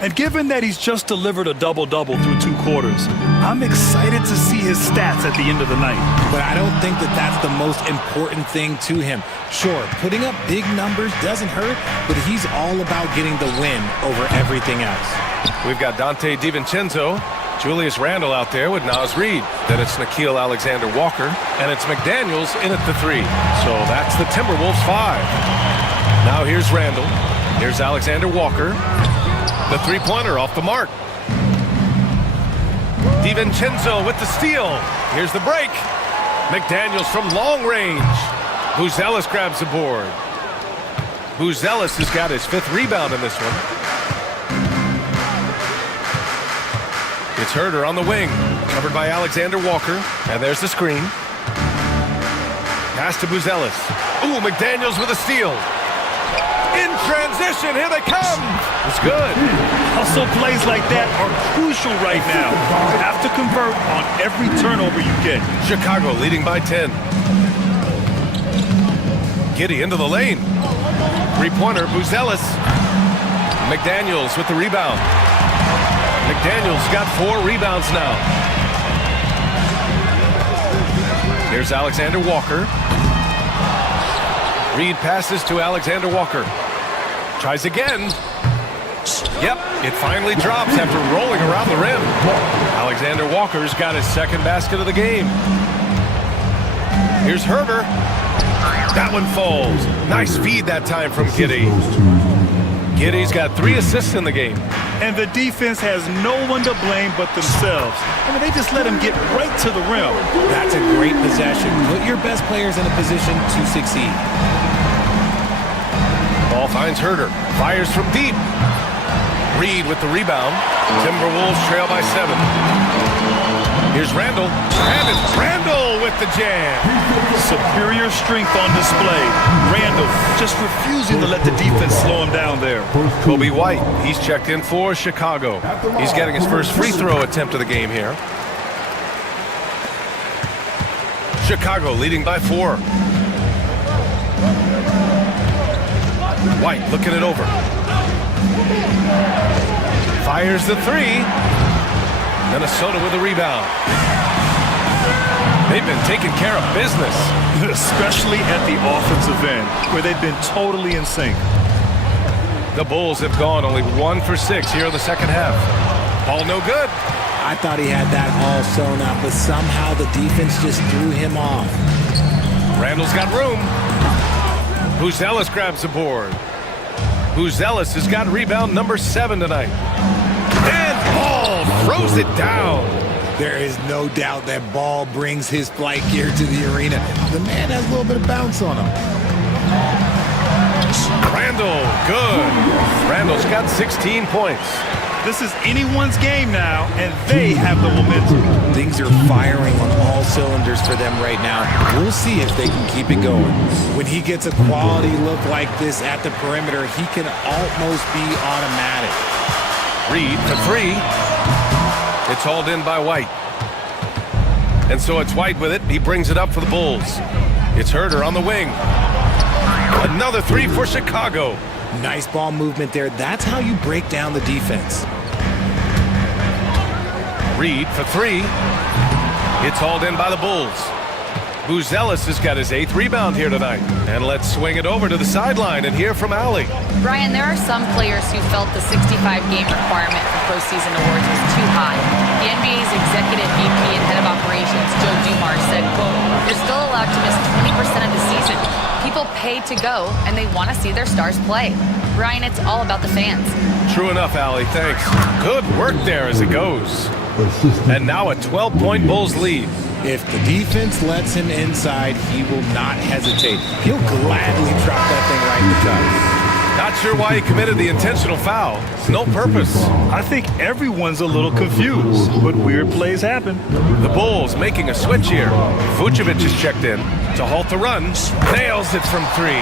And given that he's just delivered a double-double through 2 quarters, I'm excited to see his stats at the end of the night. But I don't think that that's the most important thing to him. Sure, putting up big numbers doesn't hurt, but he's all about getting the win over everything else. We've got Dante DiVincenzo, Julius Randle out there with Naz Reid. Then it's Nickeil Alexander-Walker, and it's McDaniels in at the 3. So that's the Timberwolves 5. Now here's Randle. Here's Alexander-Walker. The three-pointer off the mark. DiVincenzo with the steal. Here's the break. McDaniels from long range. Buzelis grabs the board. Buzelis has got his 5th rebound in this one. It's Herder on the wing, covered by Alexander-Walker, and there's the screen. Pass to Buzelis. Ooh, McDaniels with a steal. In transition, here they come. It's good. Hustle plays like that are crucial right now. You have to convert on every turnover you get. Chicago leading by 10. Giddy into the lane. Three-pointer, Buzelis. McDaniels with the rebound. McDaniels got 4 rebounds now. Here's Alexander-Walker. Reid passes to Alexander-Walker. Tries again. Yep, it finally drops after rolling around the rim. Alexander-Walker's got his 2nd basket of the game. Here's Herder. That one falls. Nice feed that time from Giddy. Giddy's got 3 assists in the game. And the defense has no one to blame but themselves. I mean, they just let him get right to the rim. That's a great possession. Put your best players in a position to succeed. Ball finds Herder. Fires from deep. Reid with the rebound. Timberwolves trail by 7. Here's Randall. And it's Randall with the jam. Superior strength on display. Randall just refusing to let the defense slow him down there. Kobe White, he's checked in for Chicago. He's getting his first free throw attempt of the game here. Chicago leading by 4. White looking it over. Fires the 3. Minnesota with a rebound. They've been taking care of business. Especially at the offensive end, where they've been totally in sync. The Bulls have gone only 1 for 6 here in the second half. Ball no good. I thought he had that all sewn up, but somehow the defense just threw him off. Randall's got room. Ellis grabs the board. Ellis has got rebound number 7 tonight. And Ball throws it down. There is no doubt that Ball brings his flight gear to the arena. The man has a little bit of bounce on him. Randall, good. Randall's got 16 points. This is anyone's game now, and they have the momentum. Things are firing on all cylinders for them right now. We'll see if they can keep it going. When he gets a quality look like this at the perimeter, he can almost be automatic. Reed for 3. It's hauled in by White. And so it's White with it. He brings it up for the Bulls. It's Herder on the wing. Another 3 for Chicago. Nice ball movement there. That's how you break down the defense. Reed for 3. It's hauled in by the Bulls. Ellis has got his 8th rebound here tonight. And let's swing it over to the sideline and hear from Allie. Brian, there are some players who felt the 65-game requirement for postseason awards was too high. The NBA's executive VP and head of operations, Joe Dumars, said, quote, "You're still allowed to miss 20% of the season. People pay to go, and they want to see their stars play." Brian, it's all about the fans. True enough, Allie. Thanks. Good work there as it goes. And now a 12-point Bulls lead. If the defense lets him inside, he will not hesitate. He'll gladly drop that thing right in the cup. Not sure why he committed the intentional foul. No purpose. I think everyone's a little confused, but weird plays happen. The Bulls making a switch here. Vucevic is checked in to halt the run. Nails it from 3.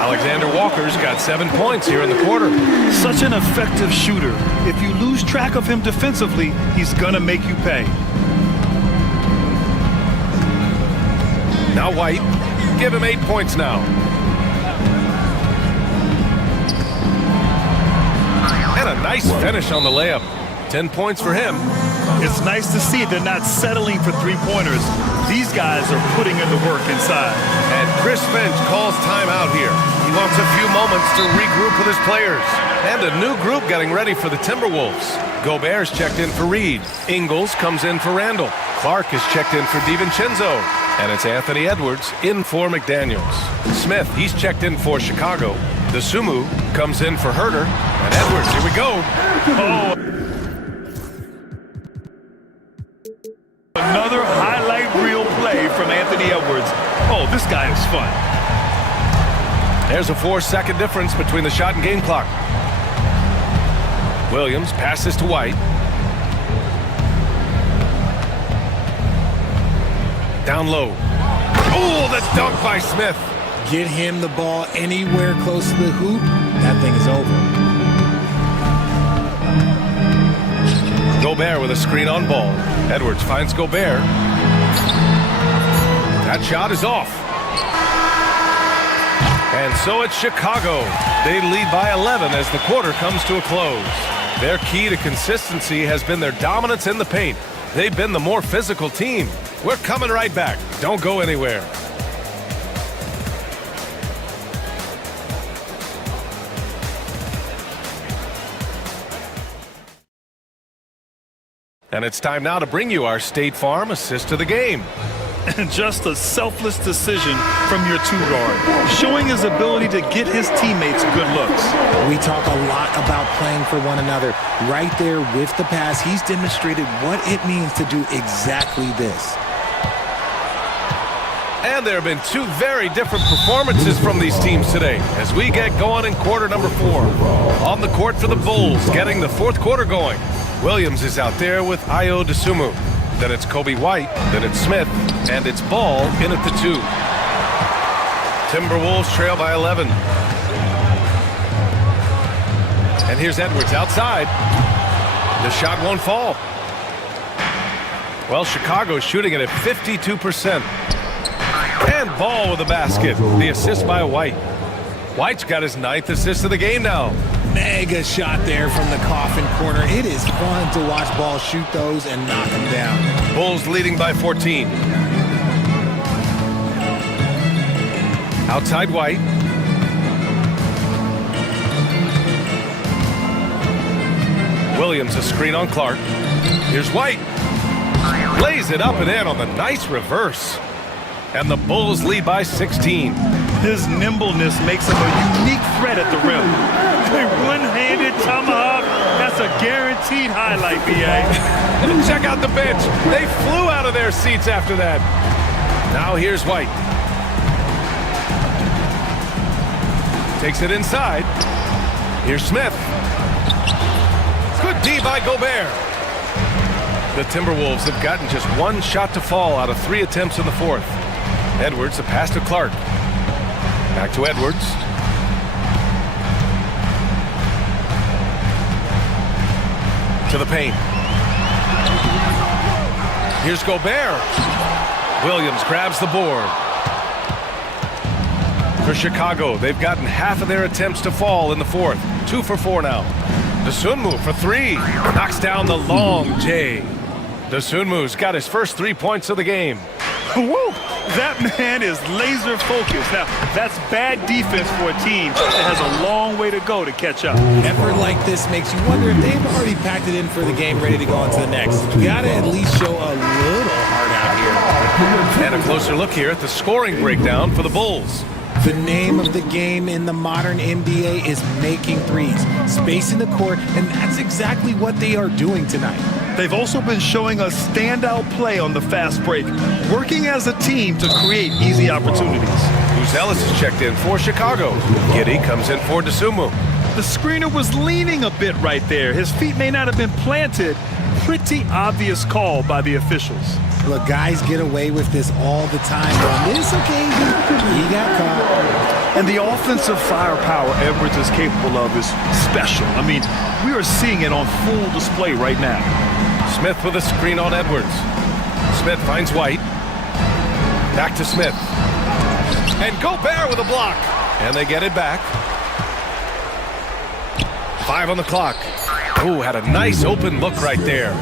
Alexander Walker's got 7 points here in the quarter. Such an effective shooter. If you lose track of him defensively, he's gonna make you pay. Now White. Give him 8 points now. And a nice finish on the layup. 10 points for him. It's nice to see they're not settling for three-pointers. These guys are putting in the work inside. And Chris Finch calls timeout here. He wants a few moments to regroup with his players. And a new group getting ready for the Timberwolves. Gobert's checked in for Reed. Ingles comes in for Randall. Clark is checked in for DiVincenzo. And it's Anthony Edwards in for McDaniels. Smith, he's checked in for Chicago. Dosunmu comes in for Herder. And Edwards, here we go. Oh. Another highlight reel play from Anthony Edwards. Oh, this guy is fun. There's a 4-second difference between the shot and game clock. Williams passes to White. Down low. Oh, the dunk by Smith. Get him the ball anywhere close to the hoop, that thing is over. Gobert with a screen on ball. Edwards finds Gobert. That shot is off. And so it's Chicago. They lead by 11 as the quarter comes to a close. Their key to consistency has been their dominance in the paint. They've been the more physical team. We're coming right back. Don't go anywhere. And it's time now to bring you our State Farm assist of the game. And just a selfless decision from your two-guard, showing his ability to get his teammates good looks. We talk a lot about playing for one another. Right there with the pass, he's demonstrated what it means to do exactly this. And there have been two very different performances from these teams today as we get going in quarter number 4. On the court for the Bulls, getting the fourth quarter going. Williams is out there with Ayo Dosunmu. Then it's Kobe White. Then it's Smith. And it's Ball in at the 2. Timberwolves trail by 11. And here's Edwards outside. The shot won't fall. Well, Chicago's shooting it at 52%. And Ball with the basket. The assist by White. White's got his 9th assist of the game now. Mega shot there from the coffin corner. It is fun to watch Ball shoot those and knock them down. Bulls leading by 14. Outside White. Williams a screen on Clark. Here's White. Lays it up and in on the nice reverse. And the Bulls lead by 16. His nimbleness makes him a unique threat at the rim. A one-handed tomahawk, that's a guaranteed highlight, B.A. Check out the bench. They flew out of their seats after that. Now here's White. Takes it inside. Here's Smith. Good D by Gobert. The Timberwolves have gotten just one shot to fall out of 3 attempts in the 4th. Edwards, a pass to Clark. Back to Edwards. To the paint. Here's Gobert. Williams grabs the board. For Chicago, they've gotten half of their attempts to fall in the 4th. 2 for 4 now. Dosunmu for 3. Knocks down the long J. Dosunmu's got his first 3 points of the game. Woo! That man is laser focused. Now, that's bad defense for a team that has a long way to go to catch up. Effort like this makes you wonder if they've already packed it in for the game, ready to go on to the next. You gotta at least show a little heart out here. And a closer look here at the scoring breakdown for the Bulls. The name of the game in the modern NBA is making threes, spacing the court, and that's exactly what they are doing tonight. They've also been showing a standout play on the fast break, working as a team to create easy opportunities. Buzelis is checked in for Chicago. Giddey comes in for Dosunmu. The screener was leaning a bit right there. His feet may not have been planted. Pretty obvious call by the officials. Look, guys get away with this all the time, but on this occasion, he got caught. And the offensive firepower Edwards is capable of is special. I mean, we are seeing it on full display right now. Smith with a screen on Edwards. Smith finds White. Back to Smith. And Gobert with a block. And they get it back. 5 on the clock. Ooh, had a nice open look right there.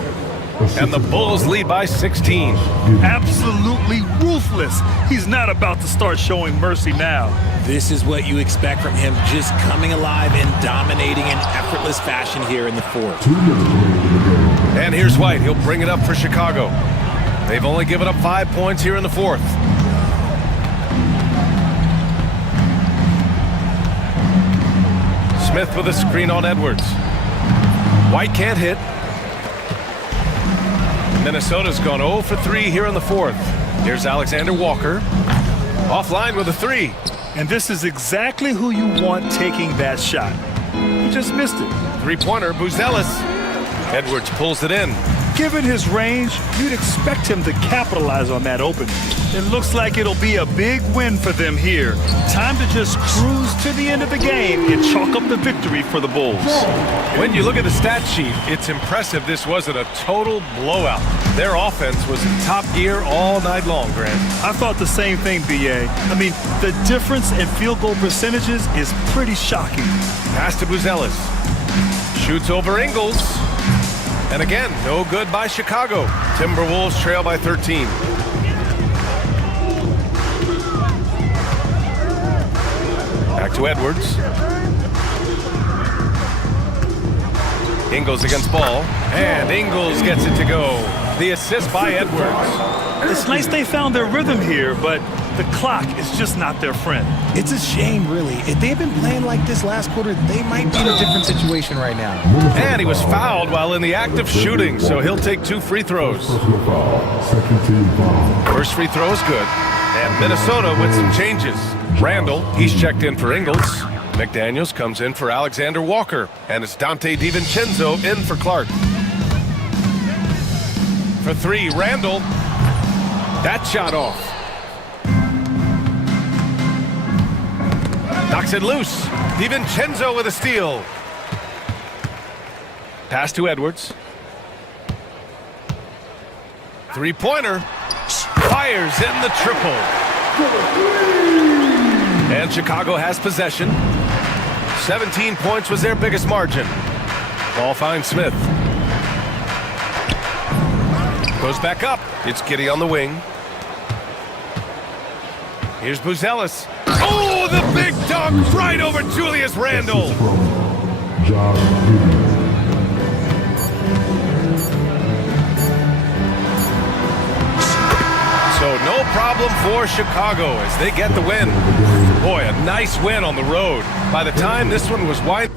And the Bulls lead by 16. Absolutely ruthless. He's not about to start showing mercy now. This is what you expect from him, just coming alive and dominating in effortless fashion here in the 4th. And here's White. He'll bring it up for Chicago. They've only given up 5 points here in the 4th. Smith with a screen on Edwards. White can't hit. Minnesota's gone 0 for 3 here in the 4th. Here's Alexander Walker. Offline with a 3. And this is exactly who you want taking that shot. He just missed it. 3-pointer, Buzelis. Edwards pulls it in. Given his range, you'd expect him to capitalize on that opening. It looks like it'll be a big win for them here. Time to just cruise to the end of the game and chalk up the victory for the Bulls. When you look at the stat sheet, it's impressive this wasn't a total blowout. Their offense was in top gear all night long, Grant. I thought the same thing, B.A. I mean, the difference in field goal percentages is pretty shocking. Pass to Buzelis. Shoots over Ingles. And again, no good by Chicago. Timberwolves trail by 13. Back to Edwards. Ingles against Ball. And Ingles gets it to go. The assist by Edwards. It's nice they found their rhythm here, but the clock is just not their friend. It's a shame, really. If they had been playing like this last quarter, they might be in a different situation right now. And he was fouled while in the act of shooting, so he'll take 2 free throws. First free throw is good. And Minnesota with some changes. Randall, he's checked in for Ingles. McDaniels comes in for Alexander Walker. And it's Dante DiVincenzo in for Clark. for three. Randall. That shot off. Knocks it loose. DiVincenzo with a steal. Pass to Edwards. Three-pointer. Fires in the triple. And Chicago has possession. 17 points was their biggest margin. Ball finds Smith. Goes back up. It's Giddey on the wing. Here's Buzelis. Oh, the big dunk right over Julius Randle. So no problem for Chicago as they get the win. Boy, a nice win on the road. By the time this one was wide.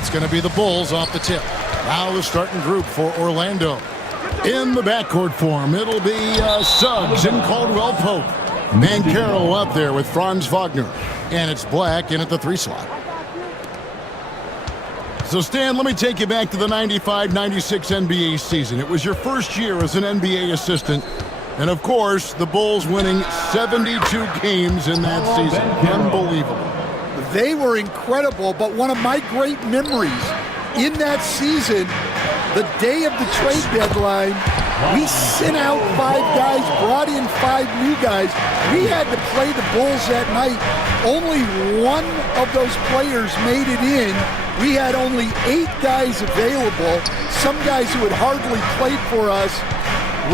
It's going to be the Bulls off the tip. Now the starting group for Orlando. In the backcourt form, it'll be Suggs and Caldwell Pope. Mancaro up there with Franz Wagner. And it's Black in at the 3 slot. So, Stan, let me take you back to the 95-96 NBA season. It was your first year as an NBA assistant. And, of course, the Bulls winning 72 games in that season. Unbelievable. They were incredible, but one of my great memories in that season, the day of the trade deadline, we sent out 5 guys, brought in 5 new guys. We had to play the Bulls that night. Only one of those players made it in. We had only 8 guys available, some guys who had hardly played for us.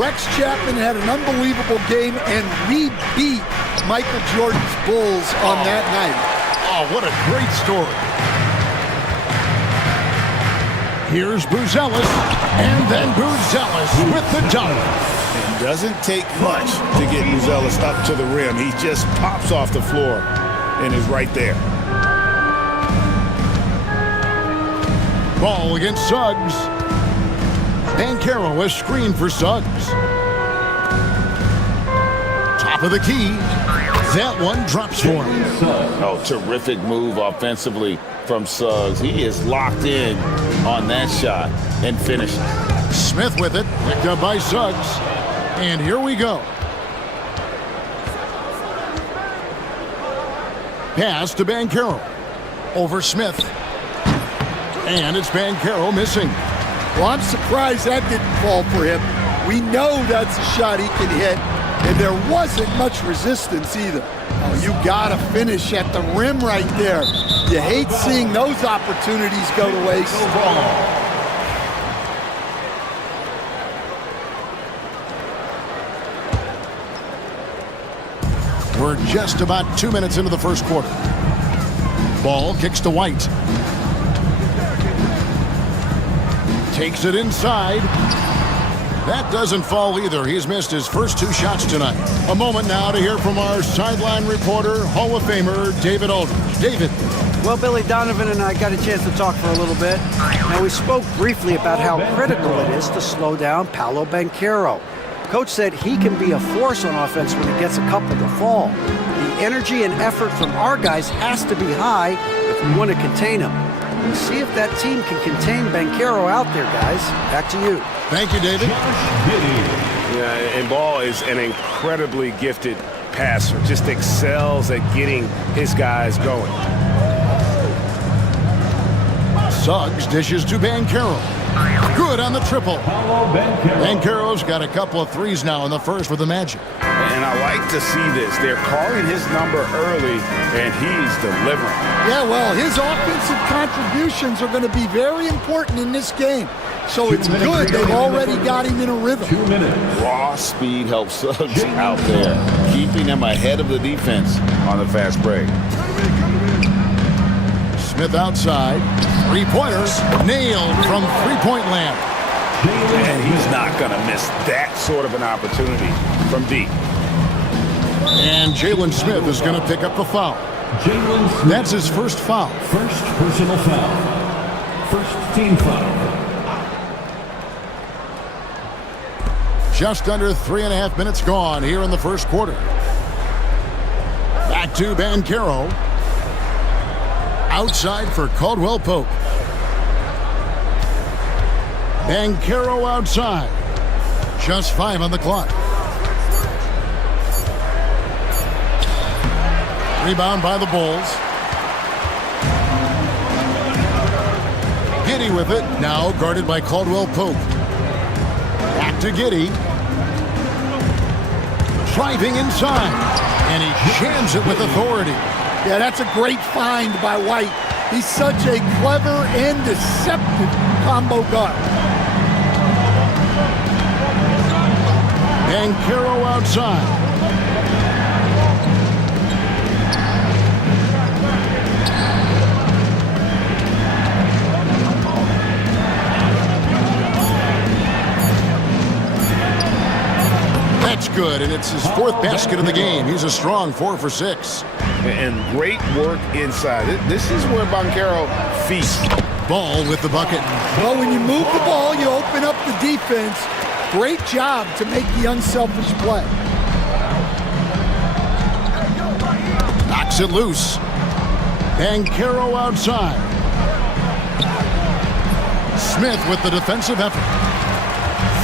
Rex Chapman had an unbelievable game, and we beat Michael Jordan's Bulls on that night. Oh, what a great story. Here's Buzelis, and then Buzelis with the dunk. It doesn't take much to get Buzelis up to the rim. He just pops off the floor and is right there. Ball against Suggs. Mancaro has screened for Suggs. Top of the key. That one drops for him. Oh, terrific move offensively from Suggs. He is locked in on that shot and finishes. Smith with it. Picked up by Suggs. And here we go. Pass to Mancaro. Over Smith. And it's Mancaro missing. Well, I'm surprised that didn't fall for him. We know that's a shot he can hit, and there wasn't much resistance either. Oh, you gotta finish at the rim right there. You hate seeing those opportunities go to waste. We're just about 2 minutes into the first quarter. Ball kicks to White. Takes it inside. That doesn't fall either. He's missed his first 2 shots tonight. A moment now to hear from our sideline reporter, Hall of Famer David Aldridge. David. Well, Billy Donovan and I got a chance to talk for a little bit. Now, we spoke briefly about how critical it is to slow down Paolo Banchero. Coach said he can be a force on offense when he gets a couple to fall. The energy and effort from our guys has to be high if we want to contain him. We'll see if that team can contain Banchero out there, guys. Back to you. Thank you, David. Yeah, and Ball is an incredibly gifted passer. Just excels at getting his guys going. Suggs dishes to Banchero. Good on the triple. Banchero's got a couple of threes now in the first with the Magic. And I like to see this. They're calling his number early, and he's delivering. Yeah, well, his offensive contributions are going to be very important in this game. So it's good they've already got him in a rhythm. 2 minutes. Raw speed helps Suggs out there, keeping him ahead of the defense on the fast break. Smith outside. 3-pointers nailed from 3-point land. And he's not going to miss that sort of an opportunity from deep. And Jalen Smith is going to pick up the foul. That's his first foul. First personal foul. First team foul. Just under 3.5 minutes gone here in the first quarter. Back to Banchero. Outside for Caldwell Pope. Banchero outside. Just 5 on the clock. Rebound by the Bulls. Giddey with it. Now guarded by Caldwell Pope. Back to Giddey. Driving inside. And he jams it with authority. Yeah, that's a great find by White. He's such a clever and deceptive combo guard. Banchero outside. That's good. good, and it's his 4th basket of the game. He's a strong 4 for 6. And great work inside. This is where Banchero feasts. Ball with the bucket. Well, when you move the ball, you open up the defense. Great job to make the unselfish play. Knocks it loose. Banchero outside. Smith with the defensive effort.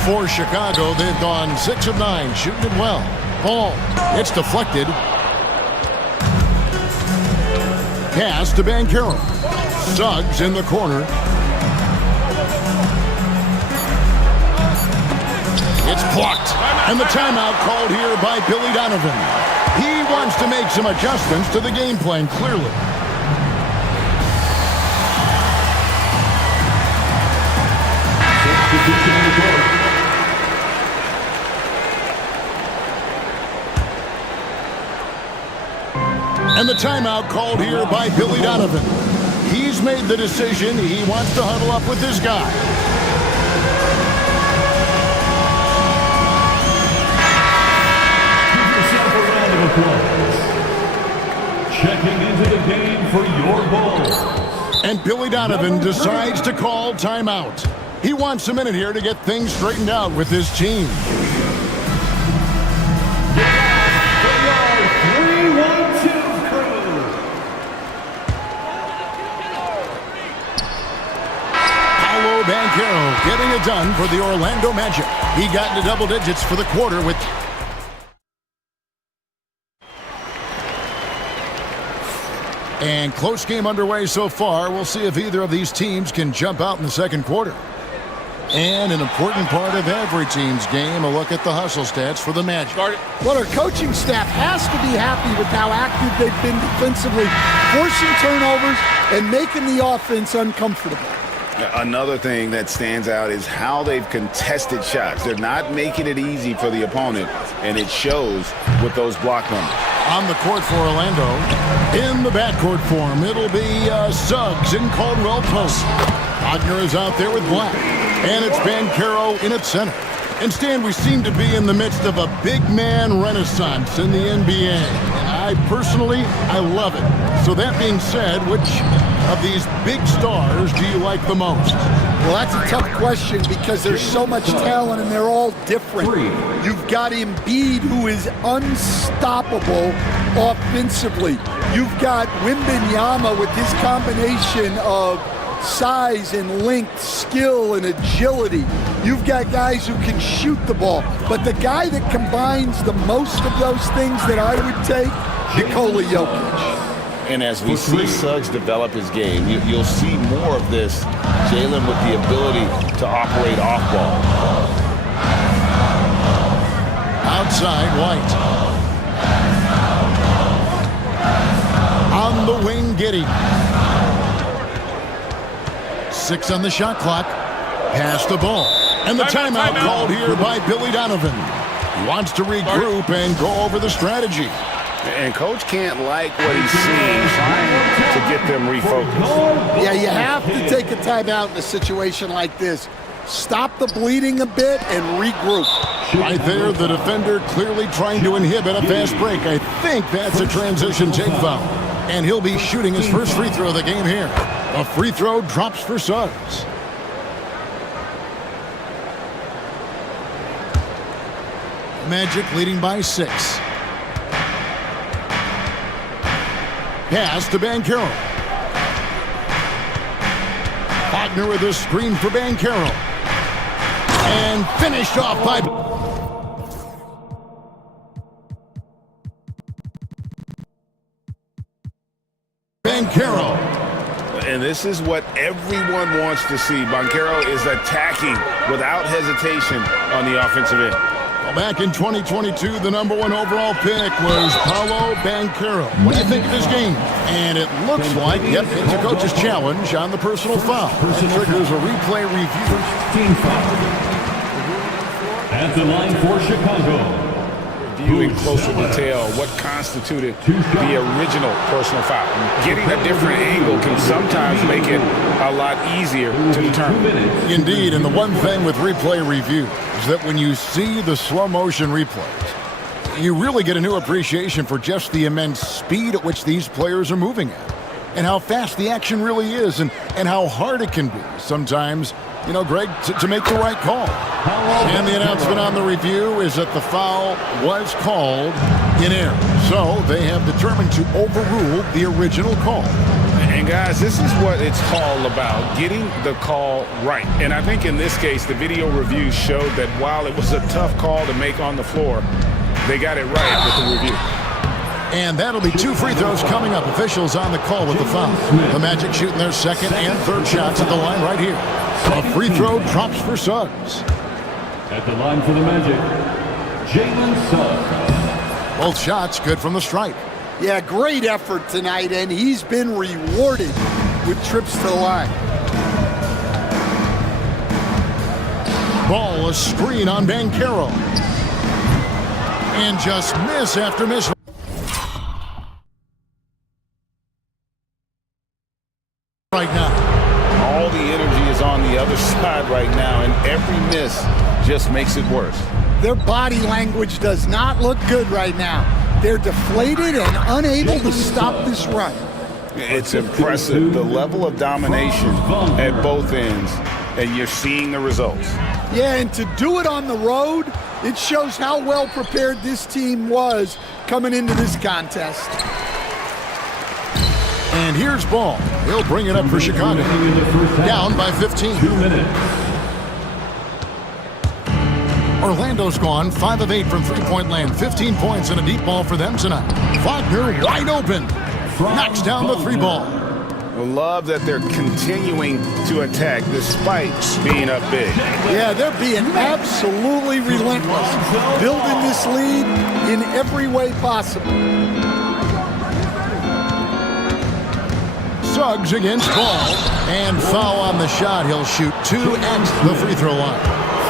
For Chicago, they've gone 6 of 9, shooting it well. Ball. It's deflected. Pass to Banchero. Suggs in the corner. It's blocked. And the timeout called here by Billy Donovan. He wants to make some adjustments to the game plan, clearly. And the timeout called here by Billy Donovan. He's made the decision. He wants to huddle up with this guy. Checking into the game for your ball. And Billy Donovan decides to call timeout. He wants a minute here to get things straightened out with his team. Banchero getting it done for the Orlando Magic. He got into double digits for the quarter with... And close game underway so far. We'll see if either of these teams can jump out in the second quarter. And an important part of every team's game, a look at the hustle stats for the Magic. Well, our coaching staff has to be happy with how active they've been defensively, forcing turnovers and making the offense uncomfortable. Another thing that stands out is how they've contested shots. They're not making it easy for the opponent, and it shows with those block numbers. On the court for Orlando, in the backcourt form, it'll be Suggs and Caldwell Post. Wagner is out there with Black, and it's Banchero in at center. And Stan, we seem to be in the midst of a big man renaissance in the NBA. And I love it. So that being said, which of these big stars do you like the most? Well, that's a tough question because there's so much talent and they're all different. You've got Embiid, who is unstoppable offensively. You've got Wembanyama with his combination of size and length, skill and agility. You've got guys who can shoot the ball. But the guy that combines the most of those things that I would take, Nikola Jokic. And as we see Suggs develop his game, you'll see more of this. Jalen with the ability to operate off ball. Outside, White. On the wing, Giddey. 6 on the shot clock. Pass the ball. And the timeout called here by Billy Donovan. He wants to regroup and go over the strategy. And Coach can't like what he sees to get them refocused. Yeah, you have to take a timeout in a situation like this. Stop the bleeding a bit and regroup. Right there, the defender clearly trying to inhibit a fast break. I think that's a transition take foul. And he'll be shooting his first free throw of the game here. A free throw drops for Suggs. Magic leading by 6. Pass to Banchero. Wagner with a screen for Banchero. And finished off by... Banchero. And this is what everyone wants to see. Banchero is attacking without hesitation on the offensive end. Well, back in 2022, the #1 overall pick was Paolo Banchero. What do you think of his game? And it looks like, yep, it's a coach's challenge on the personal foul. That triggers a replay review. Team foul. At the line for Chicago. View in closer detail what constituted the original personal foul. Getting a different angle can sometimes make it a lot easier to determine. Indeed, and the one thing with replay review is that when you see the slow motion replays, You really get a new appreciation for just the immense speed at which these players are moving at, and how fast the action really is, and how hard it can be sometimes, you know, Greg, to make the right call. And the announcement on the review is that the foul was called in error. So they have determined to overrule the original call. And guys, this is what it's all about, getting the call right. And I think in this case, the video review showed that while it was a tough call to make on the floor, they got it right with the review. And that'll be 2 free throws coming up. Officials on the call with the foul. The Magic shooting their second and third shots at the line right here. A free throw drops for Suggs. At the line for the Magic, Jalen Suggs. Both shots good from the stripe. Yeah, great effort tonight, and he's been rewarded with trips to the line. Ball, a screen on Banchero. And just miss after miss. Right now. All the energy is on the other side right now, and every miss just makes it worse. Their body language does not look good right now. They're deflated and unable to stop this run. It's impressive, the level of domination at both ends, and you're seeing the results. Yeah, and to do it on the road, it shows how well prepared this team was coming into this contest. And here's Ball. He'll bring it up for Chicago. Down by 15. 2 minutes. Orlando's gone 5 of 8 from three-point land. 15 points and a deep ball for them tonight. Wagner wide open. Knocks down the 3 ball. I love that they're continuing to attack despite being up big. Yeah, they're being absolutely relentless. Building this lead in every way possible. Suggs against Ball. And foul on the shot. He'll shoot 2 at the free throw line.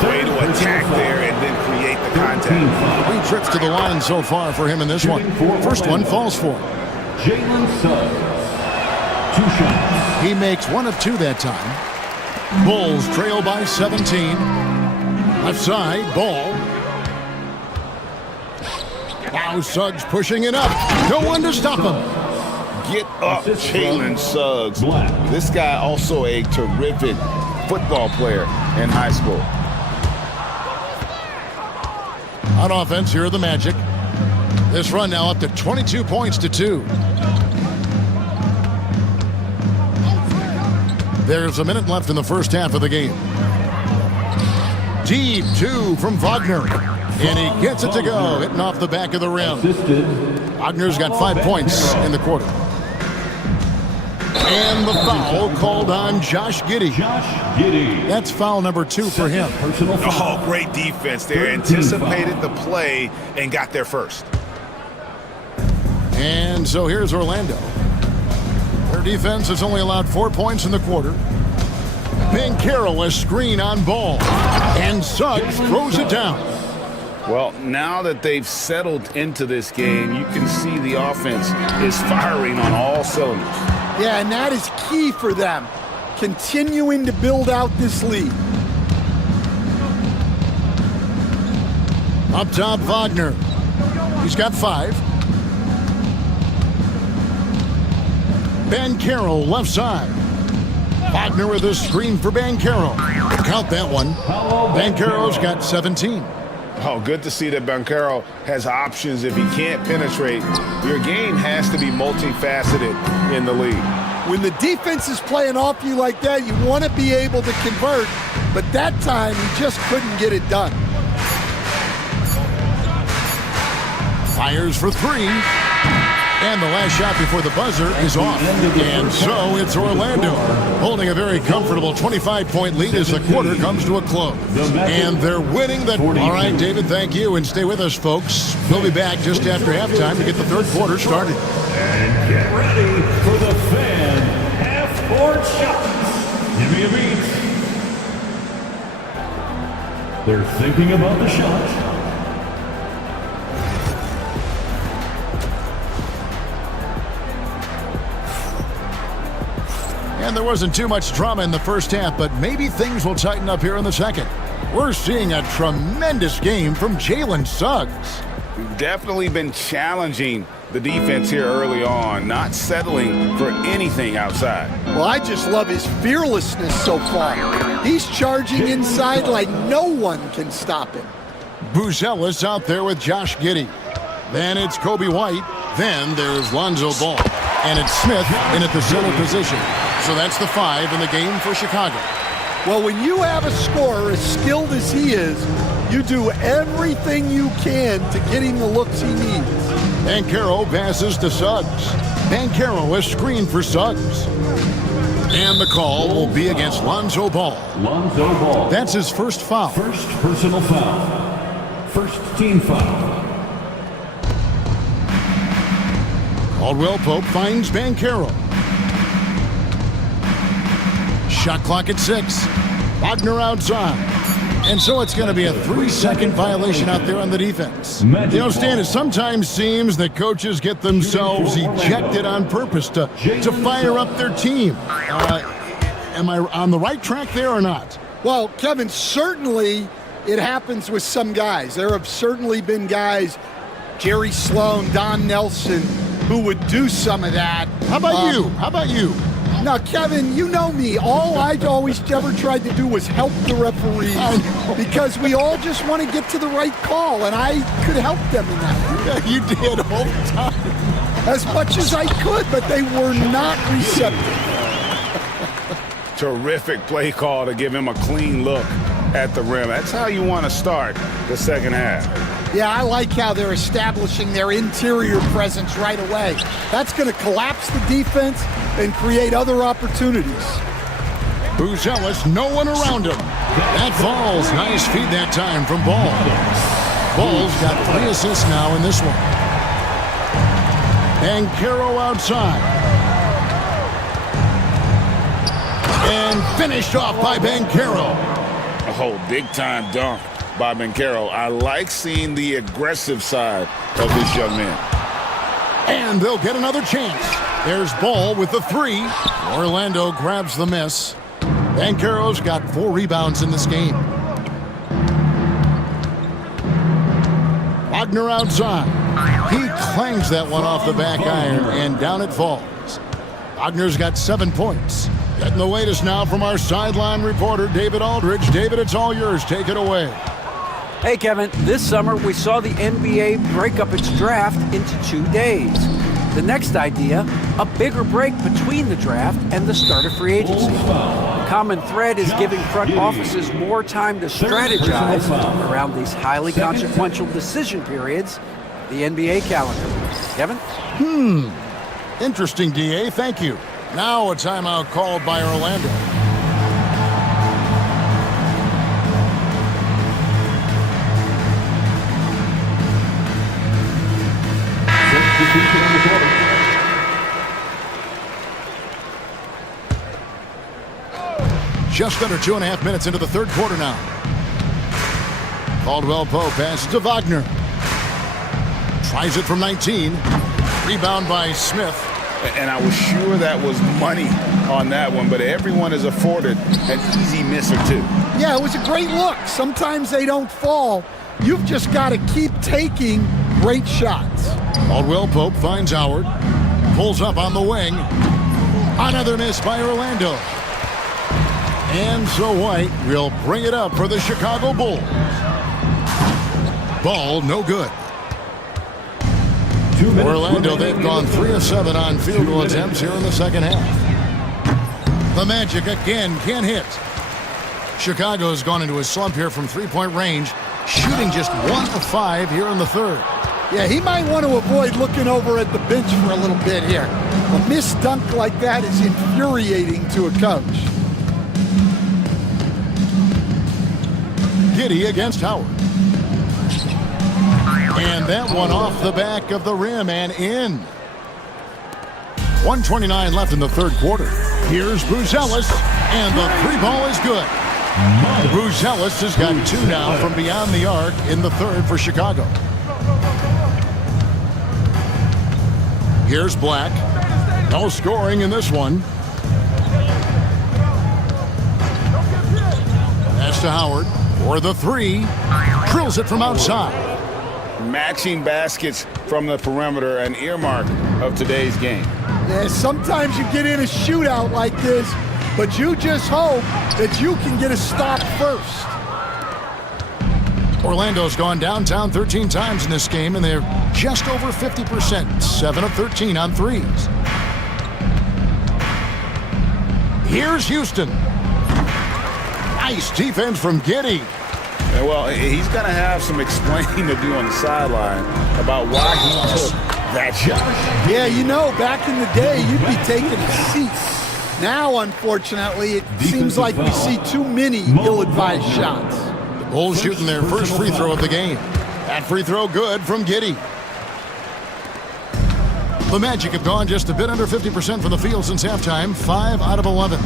Way to attack there and then create the contact. 3 trips to the line so far for him in this one. First one falls for him. Jalen Suggs. 2 shots. He makes 1 of 2 that time. Bulls trail by 17. Left side, Ball. Now Suggs pushing it up. No one to stop him. Get up, Jalen Suggs. This guy also a terrific football player in high school. On offense, here are the Magic. This run now up to 22 points to 2. There's a minute left in the first half of the game. Deep 2 from Wagner. And he gets it to go, hitting off the back of the rim. Wagner's got 5 points in the quarter. And the foul called on Josh Giddey. That's foul number 2 for him. Oh, great defense there. Anticipated the play and got there first. And so here's Orlando. Their defense has only allowed 4 points in the quarter. Banchero, a screen on Ball. And Suggs throws it down. Well, now that they've settled into this game, you can see the offense is firing on all cylinders. Yeah, and that is key for them, continuing to build out this lead. Up top, Wagner. He's got 5. Banchero, left side. Wagner with a screen for Banchero. Count that one. Banchero's got 17. Oh, good to see that Banchero has options if he can't penetrate. Your game has to be multifaceted in the league. When the defense is playing off you like that, you want to be able to convert, but that time he just couldn't get it done. Fires for 3. And the last shot before the buzzer is off. And so it's Orlando holding a very comfortable 25-point lead as the quarter comes to a close. And they're winning the... All right, David, thank you. And stay with us, folks. We'll be back just after halftime to get the third quarter started. And get ready for the fan half-court shots. Give me a beat. They're thinking about the shot. And there wasn't too much drama in the first half, but maybe things will tighten up here in the second. We're seeing a tremendous game from Jalen Suggs. We've definitely been challenging the defense here early on, not settling for anything outside. Well, I just love his fearlessness so far. He's charging inside like no one can stop him. Buzelis out there with Josh Giddey. Then it's Kobe White. Then there's Lonzo Ball. And it's Smith in at the center position. So that's the 5 in the game for Chicago. Well, when you have a scorer as skilled as he is, you do everything you can to get him the looks he needs. Banchero passes to Suggs. Banchero is screened for Suggs. And the call will be against Lonzo Ball. Lonzo Ball. That's his first foul. First personal foul. First team foul. Caldwell Pope finds Banchero. Shot clock at 6. Wagner outside. And so it's going to be a 3-second violation out there on the defense. You know, Stan, it sometimes seems that coaches get themselves ejected on purpose to fire up their team. Am I on the right track there or not? Well, Kevin, certainly it happens with some guys. There have certainly been guys, Jerry Sloan, Don Nelson, who would do some of that. How about you? How about you? Now, Kevin, you know me. All I've always ever tried to do was help the referees because we all just want to get to the right call, and I could help them in that. You did all the time. As much as I could, but they were not receptive. Terrific play call to give him a clean look at the rim. That's how you want to start the second half. Yeah, I like how they're establishing their interior presence right away. That's going to collapse the defense and create other opportunities. Buzelis, no one around him. That falls. Nice feed that time from Ball. Ball's got 3 assists now in this one. Banchero outside. And finished off by Banchero. Oh, big-time dunk by Banchero. I like seeing the aggressive side of this young man. And they'll get another chance. There's Ball with the 3. Orlando grabs the miss. Banchero's got 4 rebounds in this game. Wagner outside. He clangs that one off the back iron, and down it falls. Wagner's got 7 points. Getting the latest now from our sideline reporter, David Aldridge. David, it's all yours. Take it away. Hey, Kevin, this summer we saw the NBA break up its draft into 2 days. The next idea, a bigger break between the draft and the start of free agency. The common thread is giving front offices more time to strategize around these highly consequential decision periods, the NBA calendar. Kevin? Interesting, DA. Thank you. Now a timeout called by Orlando. Just under 2.5 minutes into the third quarter now. Caldwell Pope passes to Wagner. Tries it from 19. Rebound by Smith. And I was sure that was money on that one, but everyone is afforded an easy miss or two. Yeah, it was a great look. Sometimes they don't fall. You've just got to keep taking great shots. Caldwell Pope finds Howard. Pulls up on the wing. Another miss by Orlando. And so White will bring it up for the Chicago Bulls. Ball no good. Orlando, they've gone 3 of 7 on field goal attempts here in the second half. The Magic again can't hit. Chicago's gone into a slump here from 3-point range, shooting just 1 of 5 here in the third. Yeah, he might want to avoid looking over at the bench for a little bit here. A missed dunk like that is infuriating to a coach. Giddey against Howard. And that one off the back of the rim and in. 1:29 left in the third quarter. Here's Buzelis, and the 3 ball is good. Buzelis has got 2 now from beyond the arc in the third for Chicago. Here's Black. No scoring in this one. Pass to Howard for the 3. Drills it from outside. matching baskets from the perimeter, an earmark of today's game. Yeah, sometimes you get in a shootout like this, but you just hope that you can get a stop first. Orlando's gone downtown 13 times in this game, and they're just over 50%, 7 of 13 on threes. Here's Houston. Nice defense from Giddey. And well, he's going to have some explaining to do on the sideline about why he took that shot. Yeah, you know, back in the day, you'd be taking a seat. Now, unfortunately, it seems like we see too many ill-advised shots. The Bulls shooting their first free throw of the game. That free throw good from Giddey. The Magic have gone just a bit under 50% from the field since halftime, 5 out of 11.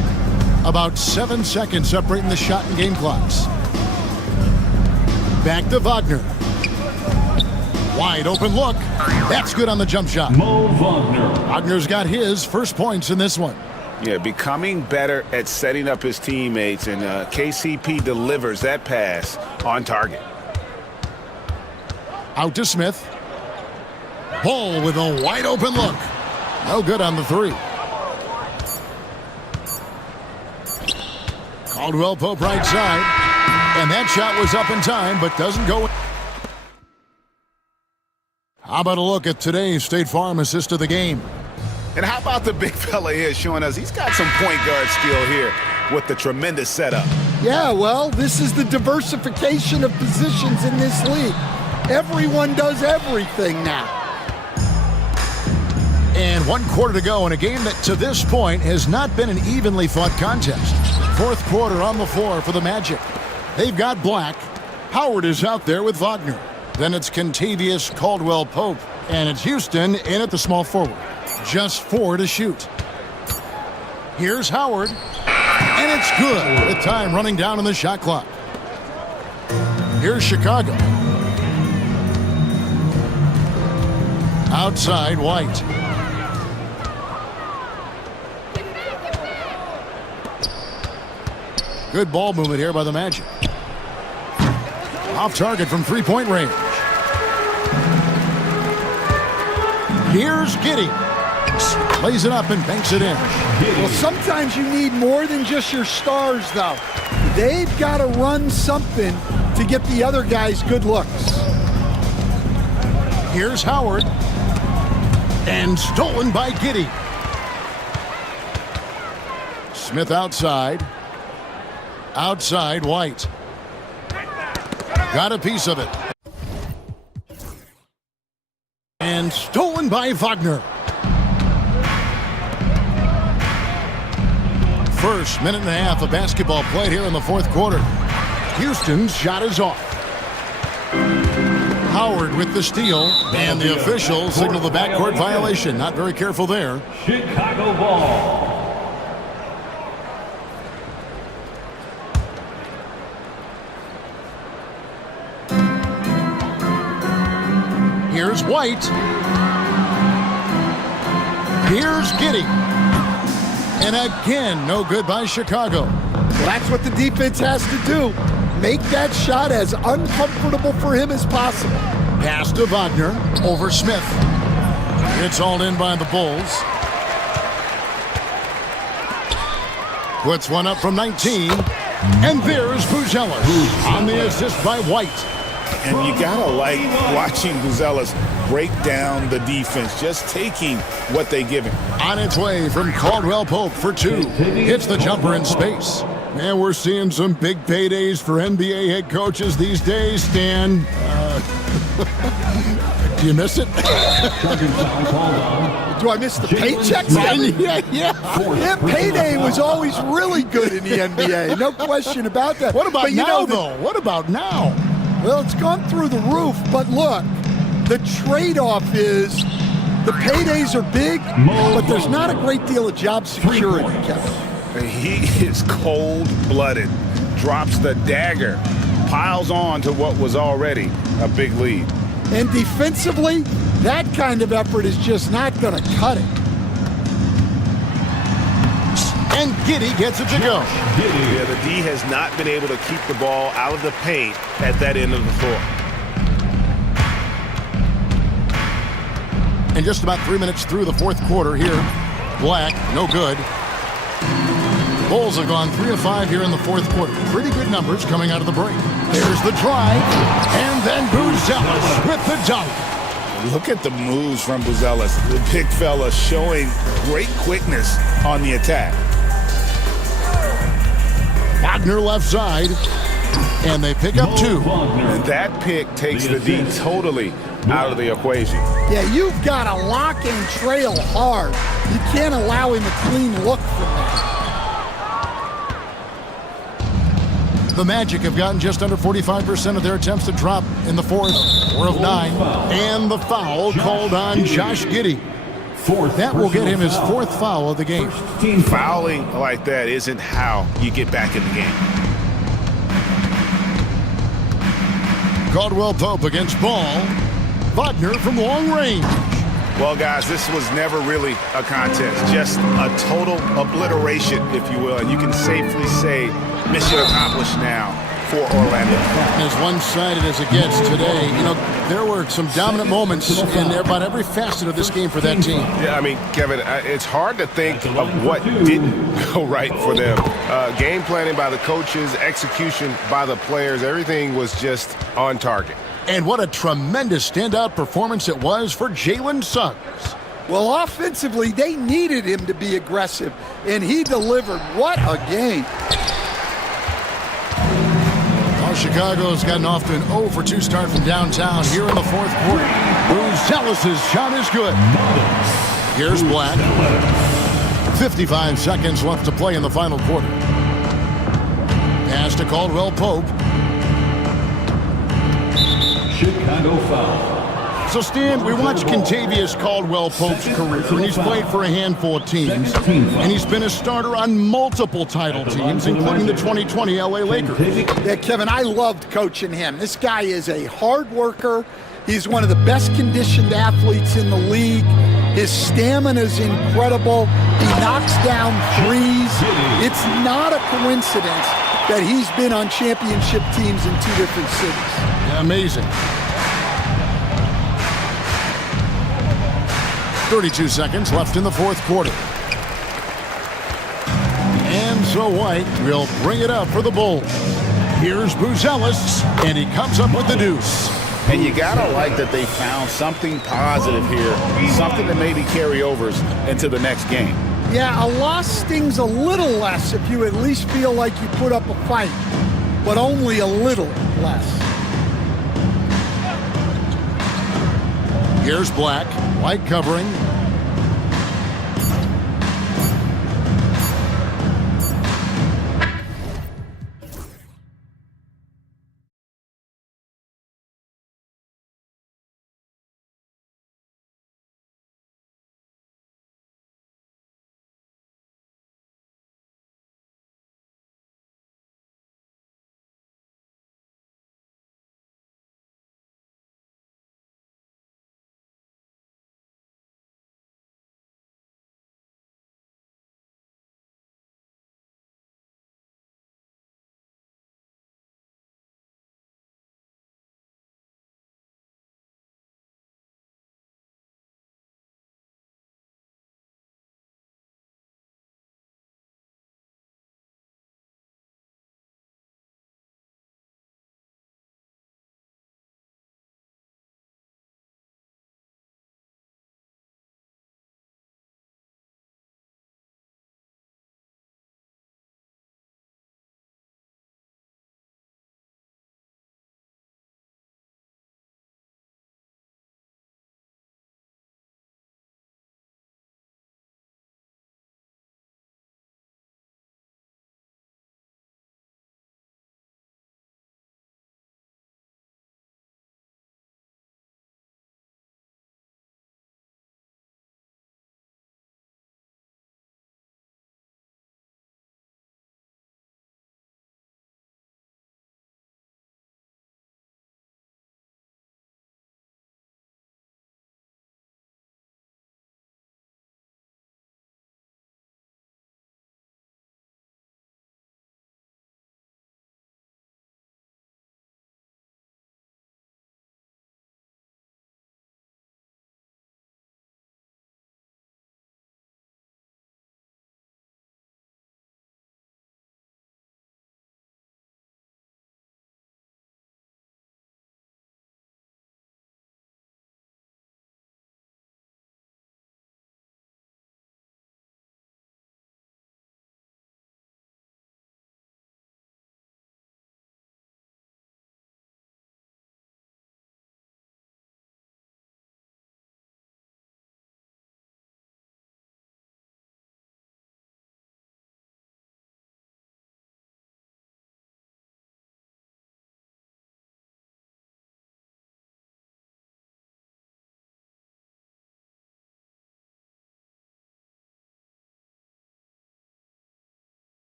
About 7 seconds separating the shot and game clocks. Back to Wagner. Wide open look. That's good on the jump shot. Mo Wagner. Wagner's got his first points in this one. Yeah, becoming better at setting up his teammates, and KCP delivers that pass on target. Out to Smith. Ball with a wide open look. No good on the three. Caldwell Pope right side. And that shot was up in time, but doesn't go. How about a look at today's State Farm assist of the game? And how about the big fella here showing us he's got some point guard skill here with the tremendous setup. Yeah, well, this is the diversification of positions in this league. Everyone does everything now. And 1 quarter to go in a game that to this point has not been an evenly fought contest. Fourth quarter on the floor for the Magic. They've got Black. Howard is out there with Wagner. Then it's Contavious Caldwell Pope. And it's Houston in at the small forward. Just 4 to shoot. Here's Howard. And it's good with time running down on the shot clock. Here's Chicago. Outside White. Good ball movement here by the Magic. Off target from three-point range. Here's Giddey. Lays it up and banks it in. Well, sometimes you need more than just your stars, though. They've got to run something to get the other guys good looks. Here's Howard. And stolen by Giddey. Smith outside. Outside White. Got a piece of it. And stolen by Wagner. First minute and a half of basketball played here in the fourth quarter. Houston's shot is off. Howard with the steal, and the officials signal the backcourt violation. Not very careful there. Chicago ball. Here's White. Here's Giddey. And again, no good by Chicago. Well, that's what the defense has to do. Make that shot as uncomfortable for him as possible. Pass to Wagner over Smith. It's all in by the Bulls. Puts one up from 19. And there's Buzelis on the assist by White. And you gotta like watching Buzelis break down the defense, just taking what they give him. On its way from Caldwell Pope for 2. Hits the jumper in space. Man, we're seeing some big paydays for NBA head coaches these days, Stan. Do you miss it? Do I miss the paychecks? Yeah, payday was always really good in the NBA. No question about that. What about now, though? What about now? Well, it's gone through the roof, but look, the trade-off is the paydays are big, but there's not a great deal of job security, Kevin. He is cold-blooded, drops the dagger, piles on to what was already a big lead. And defensively, that kind of effort is just not going to cut it. And Giddey gets it to go. Yeah, the D has not been able to keep the ball out of the paint at that end of the floor. And just about 3 minutes through the fourth quarter here. Black, no good. Bulls have gone 3 of 5 here in the fourth quarter. Pretty good numbers coming out of the break. There's the drive, and then Buzelis with the dunk. Look at the moves from Buzelis. The big fella showing great quickness on the attack. Wagner left side, and they pick up 2. And that pick takes the D totally out of the equation. Yeah, you've got to lock and trail hard. You can't allow him a clean look from that. The Magic have gotten just under 45% of their attempts to drop in the fourth. 4 of 9. And the foul called on Josh Giddey. That will get him his 4th foul of the game. Fouling like that isn't how you get back in the game. Caldwell Pope against Ball. Wagner from long range. Well, guys, this was never really a contest. Just a total obliteration, if you will. And you can safely say mission accomplished now for Orlando. As one-sided as it gets today, you know, there were some dominant moments in about every facet of this game for that team. Yeah, I mean, Kevin, it's hard to think of what didn't go right for them. Game planning by the coaches, execution by the players, everything was just on target. And what a tremendous standout performance it was for Jalen Suggs. Well, offensively, they needed him to be aggressive, and he delivered. What a game. Well, Chicago's gotten off to an 0 for 2 start from downtown here in the fourth quarter. Buzelis' shot is good. Here's Black. 55 seconds left to play in the final quarter. Pass to Caldwell Pope. Chicago foul. So, Stan, we watched Kentavious Caldwell Pope's career, and he's played for a handful of teams, and he's been a starter on multiple title teams, including the 2020 LA Lakers. Yeah, Kevin, I loved coaching him. This guy is a hard worker. He's one of the best conditioned athletes in the league. His stamina is incredible. He knocks down threes. It's not a coincidence that he's been on championship teams in 2 different cities. Yeah, amazing. 32 seconds left in the fourth quarter. And so White will bring it up for the Bulls. Here's Buzelis, and he comes up with the deuce. And you gotta like that they found something positive here, something that maybe carry overs into the next game. Yeah, a loss stings a little less if you at least feel like you put up a fight, but only a little less. Here's Black, White covering.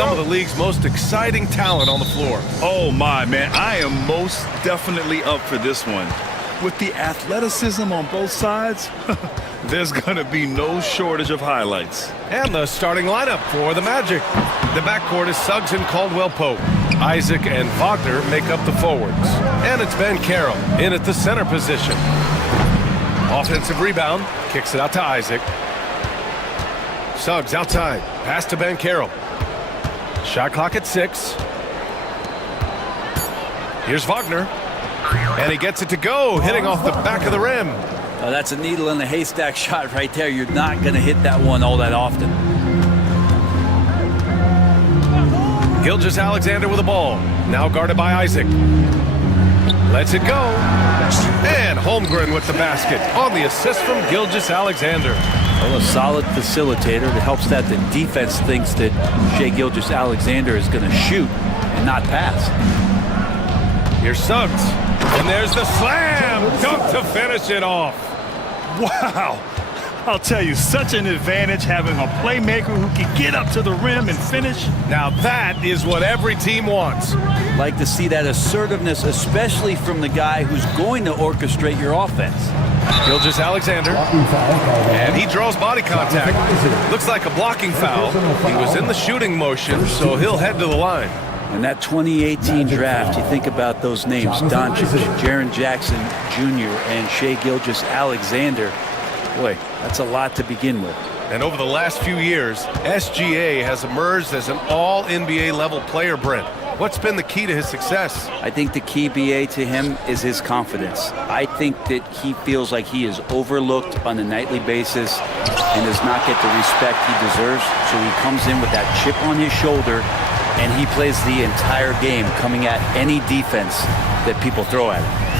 some of the league's most exciting talent on the floor. Oh my, man, I am most definitely up for this one. With the athleticism on both sides, there's gonna be no shortage of highlights. And the starting lineup for the Magic. The backcourt is Suggs and Caldwell-Pope. Isaac and Wagner make up the forwards. And it's Ben Carroll in at the center position. Offensive rebound, kicks it out to Isaac. Suggs outside, pass to Ben Carroll. Shot clock at 6. Here's Wagner. And he gets it to go, hitting off the back of the rim. That's a needle in the haystack shot right there. You're not going to hit that one all that often. Gilgeous-Alexander with the ball. Now guarded by Isaac. Lets it go. And Holmgren with the basket on the assist from Gilgeous-Alexander. Well, a solid facilitator that helps that the defense thinks that Shai Gilgeous-Alexander is going to shoot and not pass. Here's Suggs. And there's the slam dunk to finish it off. Wow. I'll tell you, such an advantage having a playmaker who can get up to the rim and finish. Now that is what every team wants. Like to see that assertiveness, especially from the guy who's going to orchestrate your offense. Gilgeous-Alexander. And he draws body contact. Looks like a blocking foul. He was in the shooting motion, so he'll head to the line. In that 2018 draft, you think about those names, Doncic, Jaren Jackson Jr., and Shai Gilgeous-Alexander. Boy, that's a lot to begin with. And over the last few years, SGA has emerged as an all-NBA level player, Brent. What's been the key to his success? I think the key, BA, to him is his confidence. I think that he feels like he is overlooked on a nightly basis and does not get the respect he deserves. So he comes in with that chip on his shoulder, and he plays the entire game coming at any defense that people throw at him.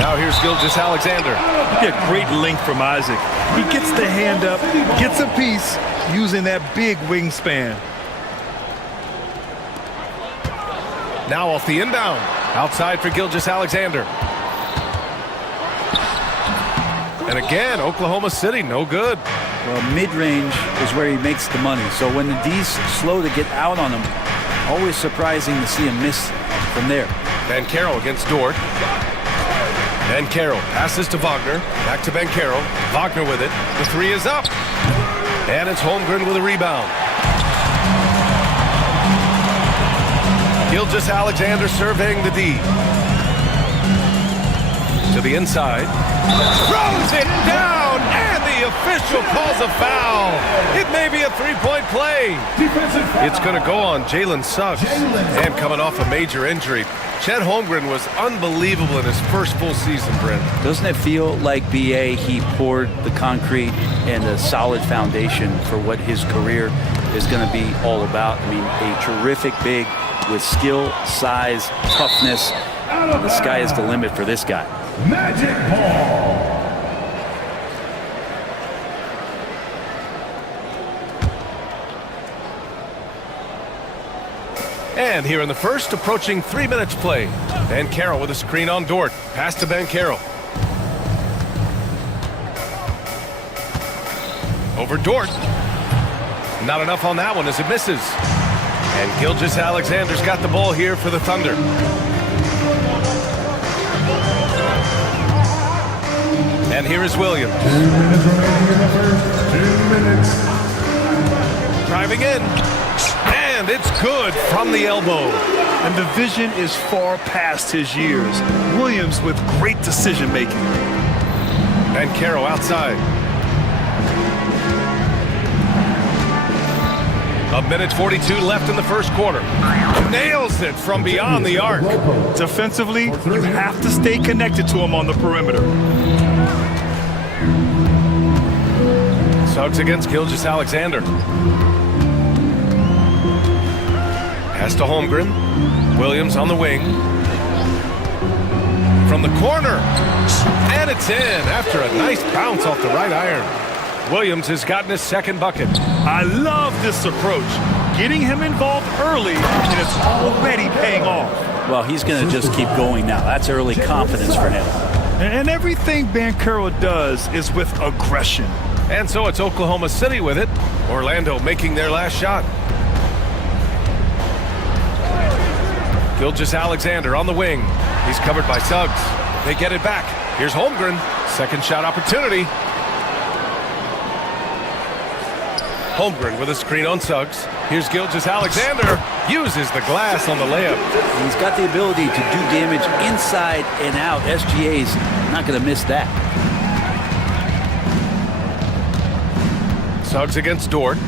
Now here's Gilgeous-Alexander. Yeah, great length from Isaac. He gets the hand up, gets a piece using that big wingspan. Now off the inbound. Outside for Gilgeous-Alexander. And again, Oklahoma City, no good. Well, mid-range is where he makes the money. So when the D's slow to get out on him, always surprising to see him miss from there. Ben Carroll against Dort. Ben Carroll passes to Wagner. Back to Ben Carroll. Wagner with it. The three is up. And it's Holmgren with a rebound. Gilgeous-Alexander surveying the D. To the inside. Throws it down, and the official calls a foul. It may be a three-point play. It's going to go on Jalen Suggs. And coming off a major injury, Chet Holmgren was unbelievable in his first full season, Brent. Doesn't it feel like, BA, he poured the concrete and a solid foundation for what his career is going to be all about? I mean, a terrific big with skill, size, toughness. The sky is the limit for this guy. Magic Ball. And here in the first, approaching 3 minutes play. Ben Carroll with a screen on Dort. Pass to Ben Carroll. Over Dort. Not enough on that one as it misses. And Gilgeous-Alexander's got the ball here for the Thunder. And here is Williams. 2 minutes remaining in the first. 2 minutes. Driving in. And it's good from the elbow. And the vision is far past his years. Williams with great decision-making. Ben Carroll outside. A minute 42 left in the first quarter. Nails it from beyond the arc. Defensively, you have to stay connected to him on the perimeter. Suggs against Gilgeous-Alexander. Pass to Holmgren. Williams on the wing. From the corner. And it's in after a nice bounce off the right iron. Williams has gotten his second bucket. I love this approach. Getting him involved early, and it's already paying off. Well, he's going to just keep going now. That's early confidence for him. And everything Ben Carroll does is with aggression. And so it's Oklahoma City with it. Orlando making their last shot. Gilgeous-Alexander on the wing. He's covered by Suggs. They get it back. Here's Holmgren. Second shot opportunity. Holmgren with a screen on Suggs. Here's Gilgeous-Alexander. Uses the glass on the layup. He's got the ability to do damage inside and out. SGA's not going to miss that. Suggs against Dort.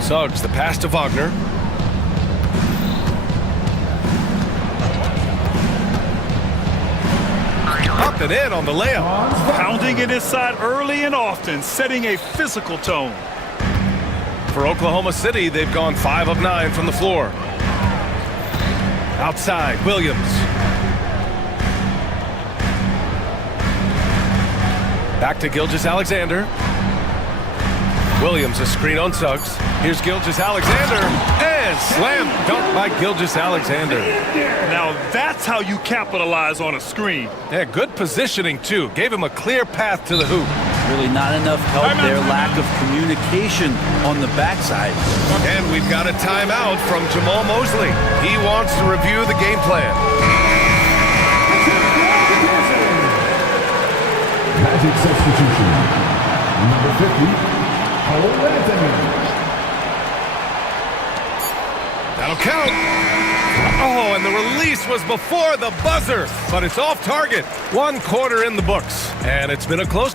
Suggs, the pass to Wagner. Up and in on the layup. Pounding it inside early and often, setting a physical tone. For Oklahoma City, they've gone 5 of 9 from the floor. Outside, Williams. Back to Gilgeous-Alexander. Williams, a screen on Suggs. Here's Gilgeous-Alexander, and slam dunk by Gilgeous-Alexander. Now that's how you capitalize on a screen. Yeah, good positioning too. Gave him a clear path to the hoop. Really not enough help there. Lack of communication on the backside. And we've got a timeout from Jamal Mosley. He wants to review the game plan. Magic substitution. Number 50. That'll count. Oh, and the release was before the buzzer, but it's off target. 1 quarter in the books, and it's been a close.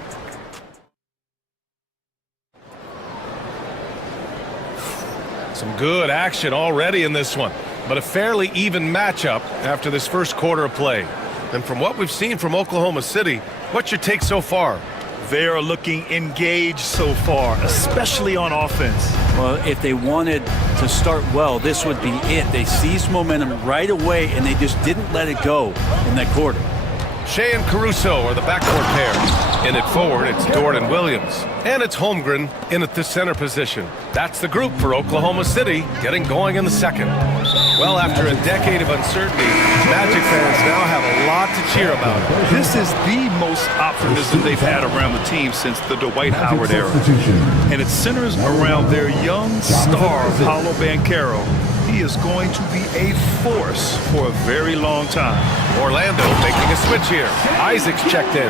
Some good action already in this one, but a fairly even matchup after this first quarter of play. And from what we've seen from Oklahoma City, what's your take so far? They are looking engaged so far, especially on offense. Well, if they wanted to start well, this would be it. They seized momentum right away, and they just didn't let it go in that quarter. Shea and Caruso are the backcourt pair. In it forward, it's Dort and Williams. And it's Holmgren in at the center position. That's the group for Oklahoma City, getting going in the second. Well, after a decade of uncertainty, Magic fans now have a lot to cheer about. This is the most optimism they've had around the team since the Dwight Howard era. And it centers around their young star, Paolo Banchero. He is going to be a force for a very long time. Orlando making a switch here. Isaac's checked in.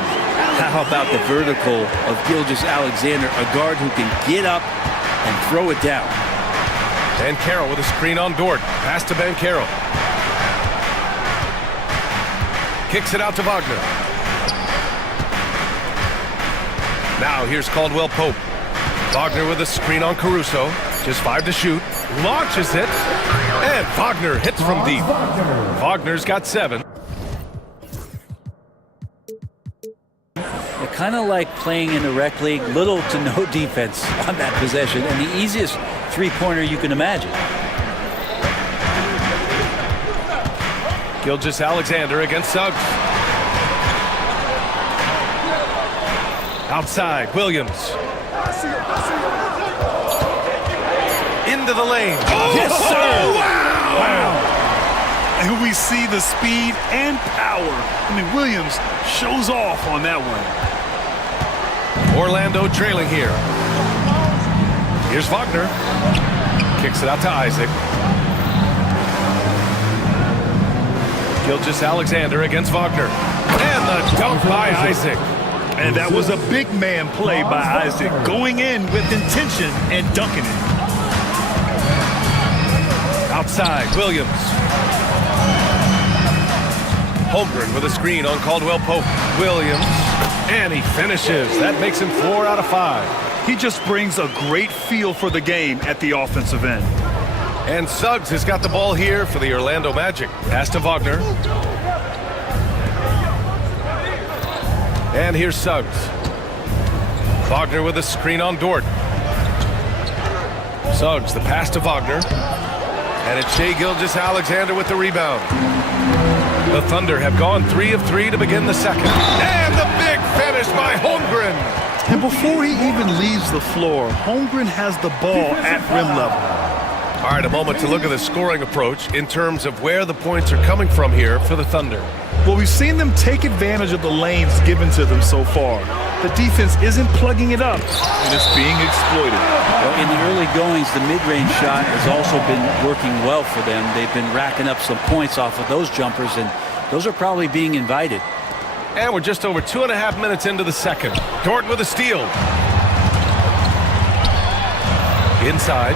How about the vertical of Gilgeous-Alexander, a guard who can get up and throw it down. Banchero with a screen on Dort. Pass to Banchero. Kicks it out to Wagner. Now here's Caldwell Pope. Wagner with a screen on Caruso. Just 5 to shoot. Launches it. And Wagner hits from deep. Wagner's got 7. They're kind of like playing in the rec league, little to no defense on that possession, and the easiest three-pointer you can imagine. Gilgeous-Alexander against Suggs. Outside, Williams. Into the lane. Oh, yes, sir! Wow! And we see the speed and power. I mean, Williams shows off on that one. Orlando trailing here. Here's Wagner. Kicks it out to Isaac. Gilgeous-Alexander against Wagner. And the dunk by Isaac. And that was a big man play by Isaac, going in with intention and dunking it. Outside, Williams. Holmgren with a screen on Caldwell Pope. Williams. And he finishes. That makes him 4 out of 5. He just brings a great feel for the game at the offensive end. And Suggs has got the ball here for the Orlando Magic. Pass to Wagner. And here's Suggs. Wagner with a screen on Dort. Suggs, the pass to Wagner. And it's Shai Gilgeous-Alexander with the rebound. The Thunder have gone 3 of 3 to begin the second. And the big finish by Holmgren. And before he even leaves the floor, Holmgren has the ball at rim level. All right, a moment to look at the scoring approach in terms of where the points are coming from here for the Thunder. Well, we've seen them take advantage of the lanes given to them so far. The defense isn't plugging it up, and it's being exploited. Well, in the early goings, the mid-range shot has also been working well for them. They've been racking up some points off of those jumpers, and those are probably being invited. And we're just over 2.5 minutes into the second. Dort with a steal. Inside.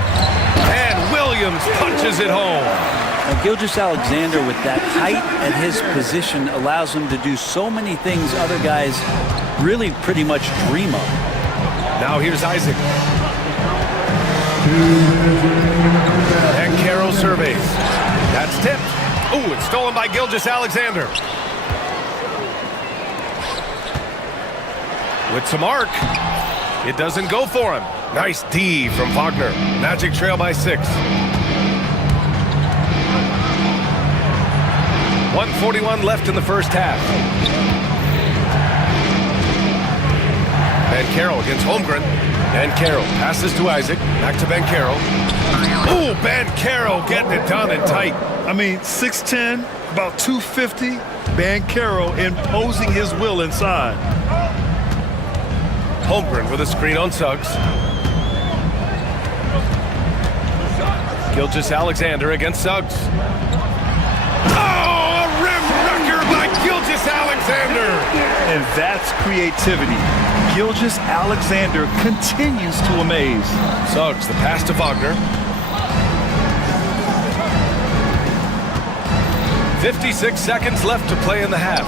And Williams punches it home. Now, Gilgeous-Alexander, with that height at his position, allows him to do so many things other guys really pretty much dream of. Now here's Isaac. And Carroll surveys. That's tipped. Ooh, it's stolen by Gilgeous-Alexander. With some arc. It doesn't go for him. Nice D from Wagner. Magic trail by 6. 1:41 left in the first half. Van Carroll against Holmgren. Van Carroll passes to Isaac. Back to Van Carroll. Ooh, Van Carroll getting it done and tight. I mean, 6'10", about 250. Van Carroll imposing his will inside. Holmgren with a screen on Suggs. Gilgeous-Alexander against Suggs. Oh, a rim wrecker by Gilgeous-Alexander! And that's creativity. Gilgeous-Alexander continues to amaze. Suggs, the pass to Wagner. 56 seconds left to play in the half.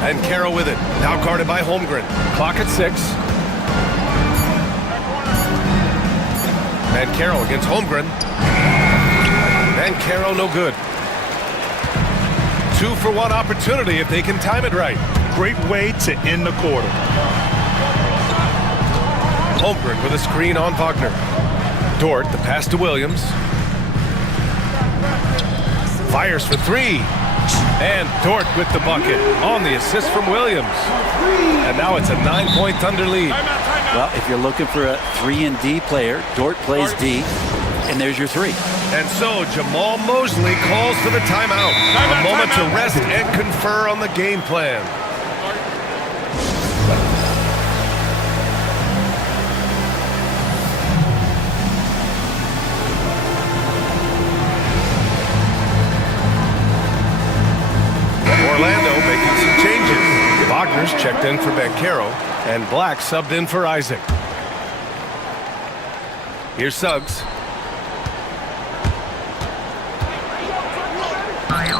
And Carroll with it. Now guarded by Holmgren. Clock at 6. Van Carroll against Holmgren. Van Carroll no good. 2-for-1 opportunity if they can time it right. Great way to end the quarter. Holmgren with a screen on Wagner. Dort, the pass to Williams. Fires for 3. And Dort with the bucket on the assist from Williams. And now it's a 9-point Thunder lead. Well, if you're looking for a 3-and-D player, Dort plays D, and there's your 3. And so Jamal Mosley calls for the timeout. A moment to rest and confer on the game plan. Orlando making some changes. Wagner's checked in for Van Carroll, and Black subbed in for Isaac. Here's Suggs.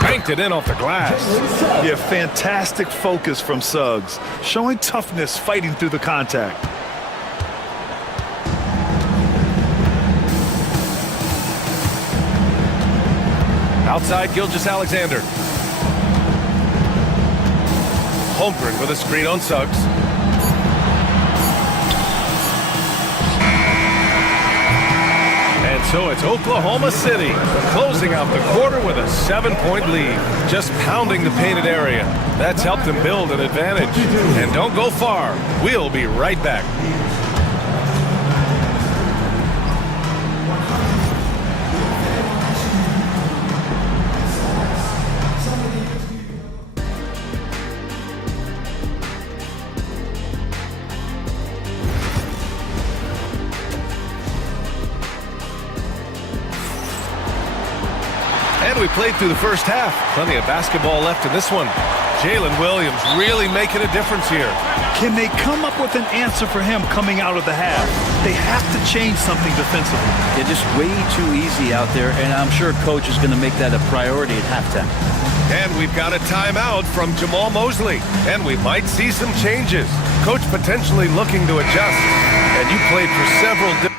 Banked it in off the glass. Yeah, fantastic focus from Suggs, showing toughness fighting through the contact. Outside, Gilgeous-Alexander. Holmgren with a screen on Suggs. And so it's Oklahoma City closing out the quarter with a 7-point lead. Just pounding the painted area. That's helped them build an advantage. And don't go far. We'll be right back. And we played through the first half. Plenty of basketball left in this one. Jalen Williams really making a difference here. Can they come up with an answer for him coming out of the half? They have to change something defensively. They're just way too easy out there, and I'm sure coach is going to make that a priority at halftime. And we've got a timeout from Jamal Mosley. And we might see some changes. Coach potentially looking to adjust. And you played for several different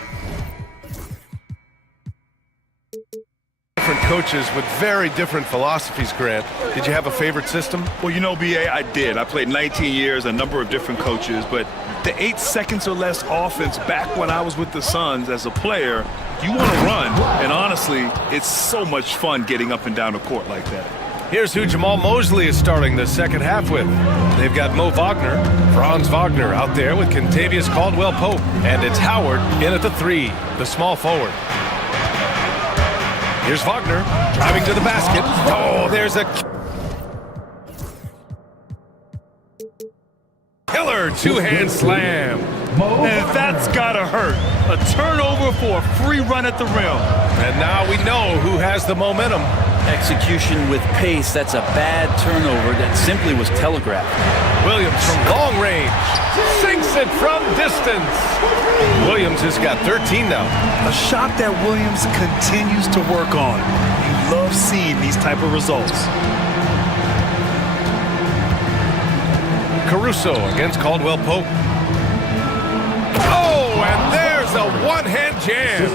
coaches with very different philosophies, Grant. Did you have a favorite system? Well, you know, BA, I did. I played 19 years, a number of different coaches, but the 8 seconds or less offense back when I was with the Suns as a player, you want to run. And honestly, it's so much fun getting up and down the court like that. Here's who Jamal Mosley is starting the second half with. They've got Mo Wagner, Franz Wagner out there with Kentavious Caldwell-Pope. And it's Howard in at the 3, the small forward. Here's Wagner driving to the basket. Oh, there's a killer two-hand slam. And that's gotta hurt. A turnover for a free run at the rim. And now we know who has the momentum. Execution with pace, that's a bad turnover that simply was telegraphed. Williams from long range sinks it from distance. Williams has got 13 now. A shot that Williams continues to work on. You love seeing these type of results. Caruso against Caldwell Pope. Oh, and there's a one-hand jam.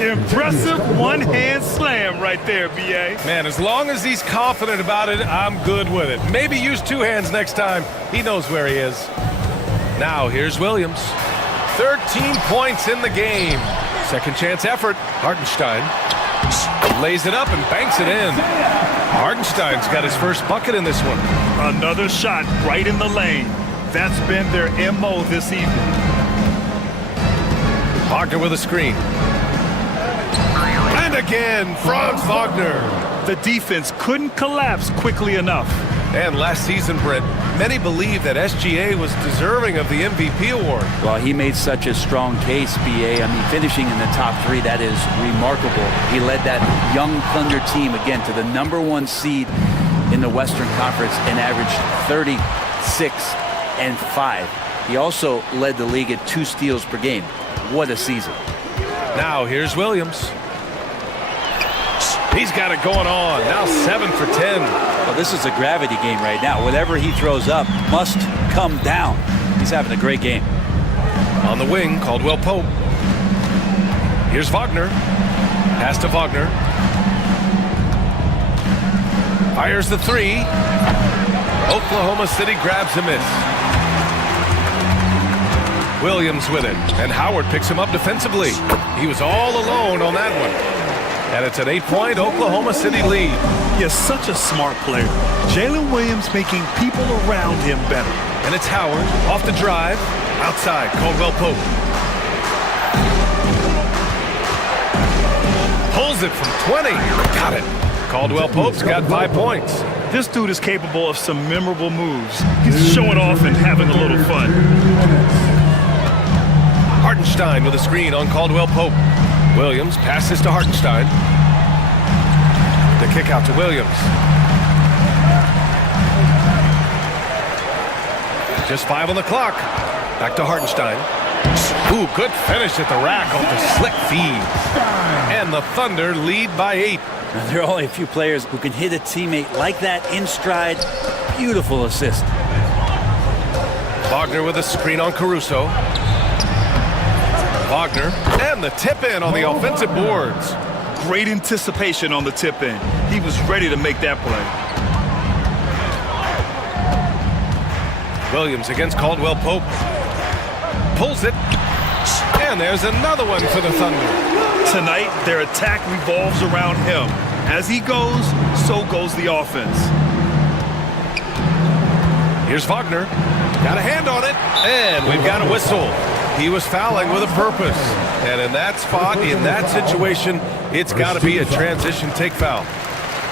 Impressive one-hand slam right there, B.A. Man, as long as he's confident about it, I'm good with it. Maybe use two hands next time. He knows where he is. Now, here's Williams. 13 points in the game. Second chance effort. Hartenstein lays it up and banks it in. Hartenstein's got his first bucket in this one. Another shot right in the lane. That's been their MO this evening. Wagner with a screen. And again, Franz Wagner. The defense couldn't collapse quickly enough. And last season, Brett, many believe that SGA was deserving of the MVP award. Well, he made such a strong case, B.A. I mean, finishing in the top three, that is remarkable. He led that young Thunder team, again, to the #1 seed in the Western Conference and averaged 36-5. He also led the league at 2 steals per game. What a season. Now, here's Williams. He's got it going on. Now 7 for 10. Well, this is a gravity game right now. Whatever he throws up must come down. He's having a great game. On the wing, Caldwell Pope. Here's Wagner. Pass to Wagner. Fires the three. Oklahoma City grabs a miss. Williams with it. And Howard picks him up defensively. He was all alone on that one. And it's an 8-point Oklahoma City lead. You're such a smart player. Jalen Williams making people around him better. And it's Howard off the drive. Outside, Caldwell Pope. Pulls it from 20. Got it. Caldwell Pope's got 5 points. This dude is capable of some memorable moves. He's showing off and having a little fun. Hartenstein with a screen on Caldwell Pope. Williams passes to Hartenstein. The kick out to Williams. Just 5 on the clock. Back to Hartenstein. Ooh, good finish at the rack off the slick feed. And the Thunder lead by 8. Now, there are only a few players who can hit a teammate like that in stride. Beautiful assist. Wagner with a screen on Caruso. Wagner, and the tip-in on the offensive boards. Great anticipation on the tip-in. He was ready to make that play. Williams against Caldwell Pope. Pulls it. And there's another one for the Thunder. Tonight, their attack revolves around him. As he goes, so goes the offense. Here's Wagner. Got a hand on it. And we've got a whistle. He was fouling with a purpose. And in that spot, in that situation, it's got to be a transition take foul.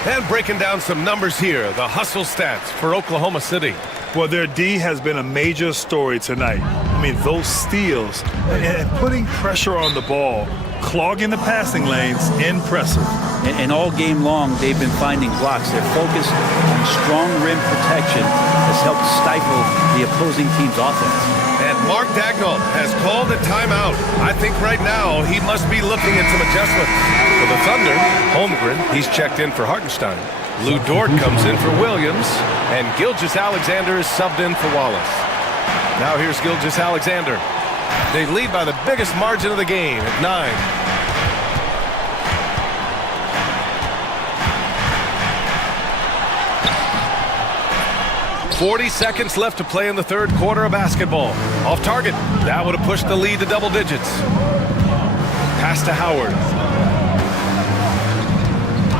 And breaking down some numbers here, the hustle stats for Oklahoma City. Well, their D has been a major story tonight. I mean, those steals and putting pressure on the ball, clogging the passing lanes, impressive. And all game long, they've been finding blocks. Their focus on strong rim protection has helped stifle the opposing team's offense. And Mark Daigneault has called a timeout. I think right now he must be looking at some adjustments. For the Thunder, Holmgren, he's checked in for Hartenstein. Lou Dort comes in for Williams, and Gilgeous-Alexander is subbed in for Wallace. Now here's Gilgeous-Alexander. They lead by the biggest margin of the game at 9. 40 seconds left to play in the third quarter of basketball. Off target. That would have pushed the lead to double digits. Pass to Howard.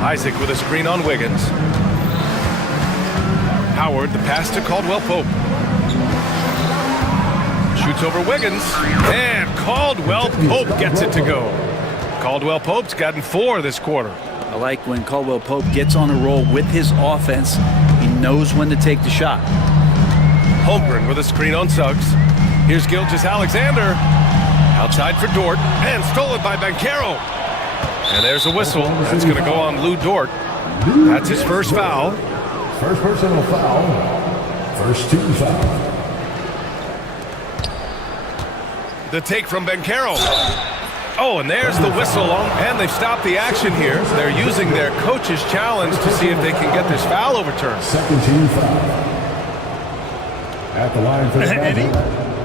Isaac with a screen on Wiggins. Howard, the pass to Caldwell Pope. Shoots over Wiggins. And Caldwell Pope gets it to go. Caldwell Pope's gotten 4 this quarter. I like when Caldwell Pope gets on a roll with his offense. He knows when to take the shot. Holmgren with a screen on Suggs. Here's Gilgeous-Alexander. Outside for Dort, and stolen by Banchero. And there's a whistle. That's going to go on Lou Dort. That's his first foul. First personal foul. First team foul. The take from Banchero. Oh, and there's the whistle on, and they've stopped the action here. They're using their coach's challenge to see if they can get this foul overturned. Second team foul. At the line for the Magic,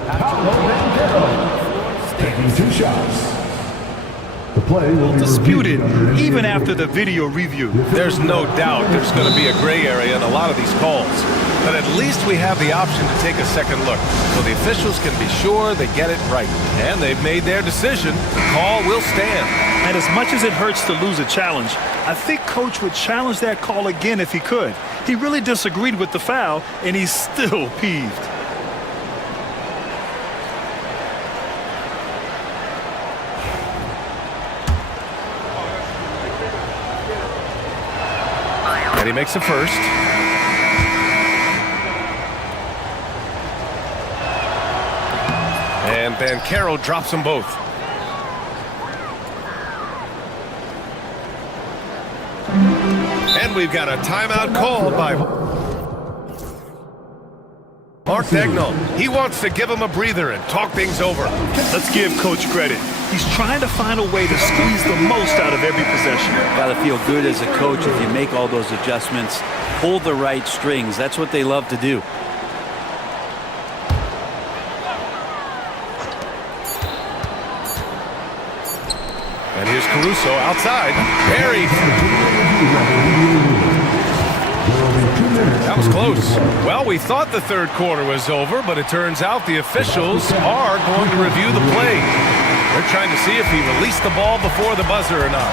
Paolo Banchero, taking 2 shots. The play will be Disputed, even after the video review. There's no doubt there's going to be a gray area in a lot of these calls. But at least we have the option to take a second look, so the officials can be sure they get it right. And they've made their decision. The call will stand. And as much as it hurts to lose a challenge, I think Coach would challenge that call again if he could. He really disagreed with the foul, and he's still peeved. And he makes a first. And Banchero drops them both. And we've got a timeout called by Mark Daigneault. He wants to give him a breather and talk things over. Let's give Coach credit. He's trying to find a way to squeeze the most out of every possession. Got to feel good as a coach if you make all those adjustments, pull the right strings. That's what they love to do. And here's Caruso outside. Buried. That was close. Well, we thought the third quarter was over, but it turns out the officials are going to review the play. They're trying to see if he released the ball before the buzzer or not.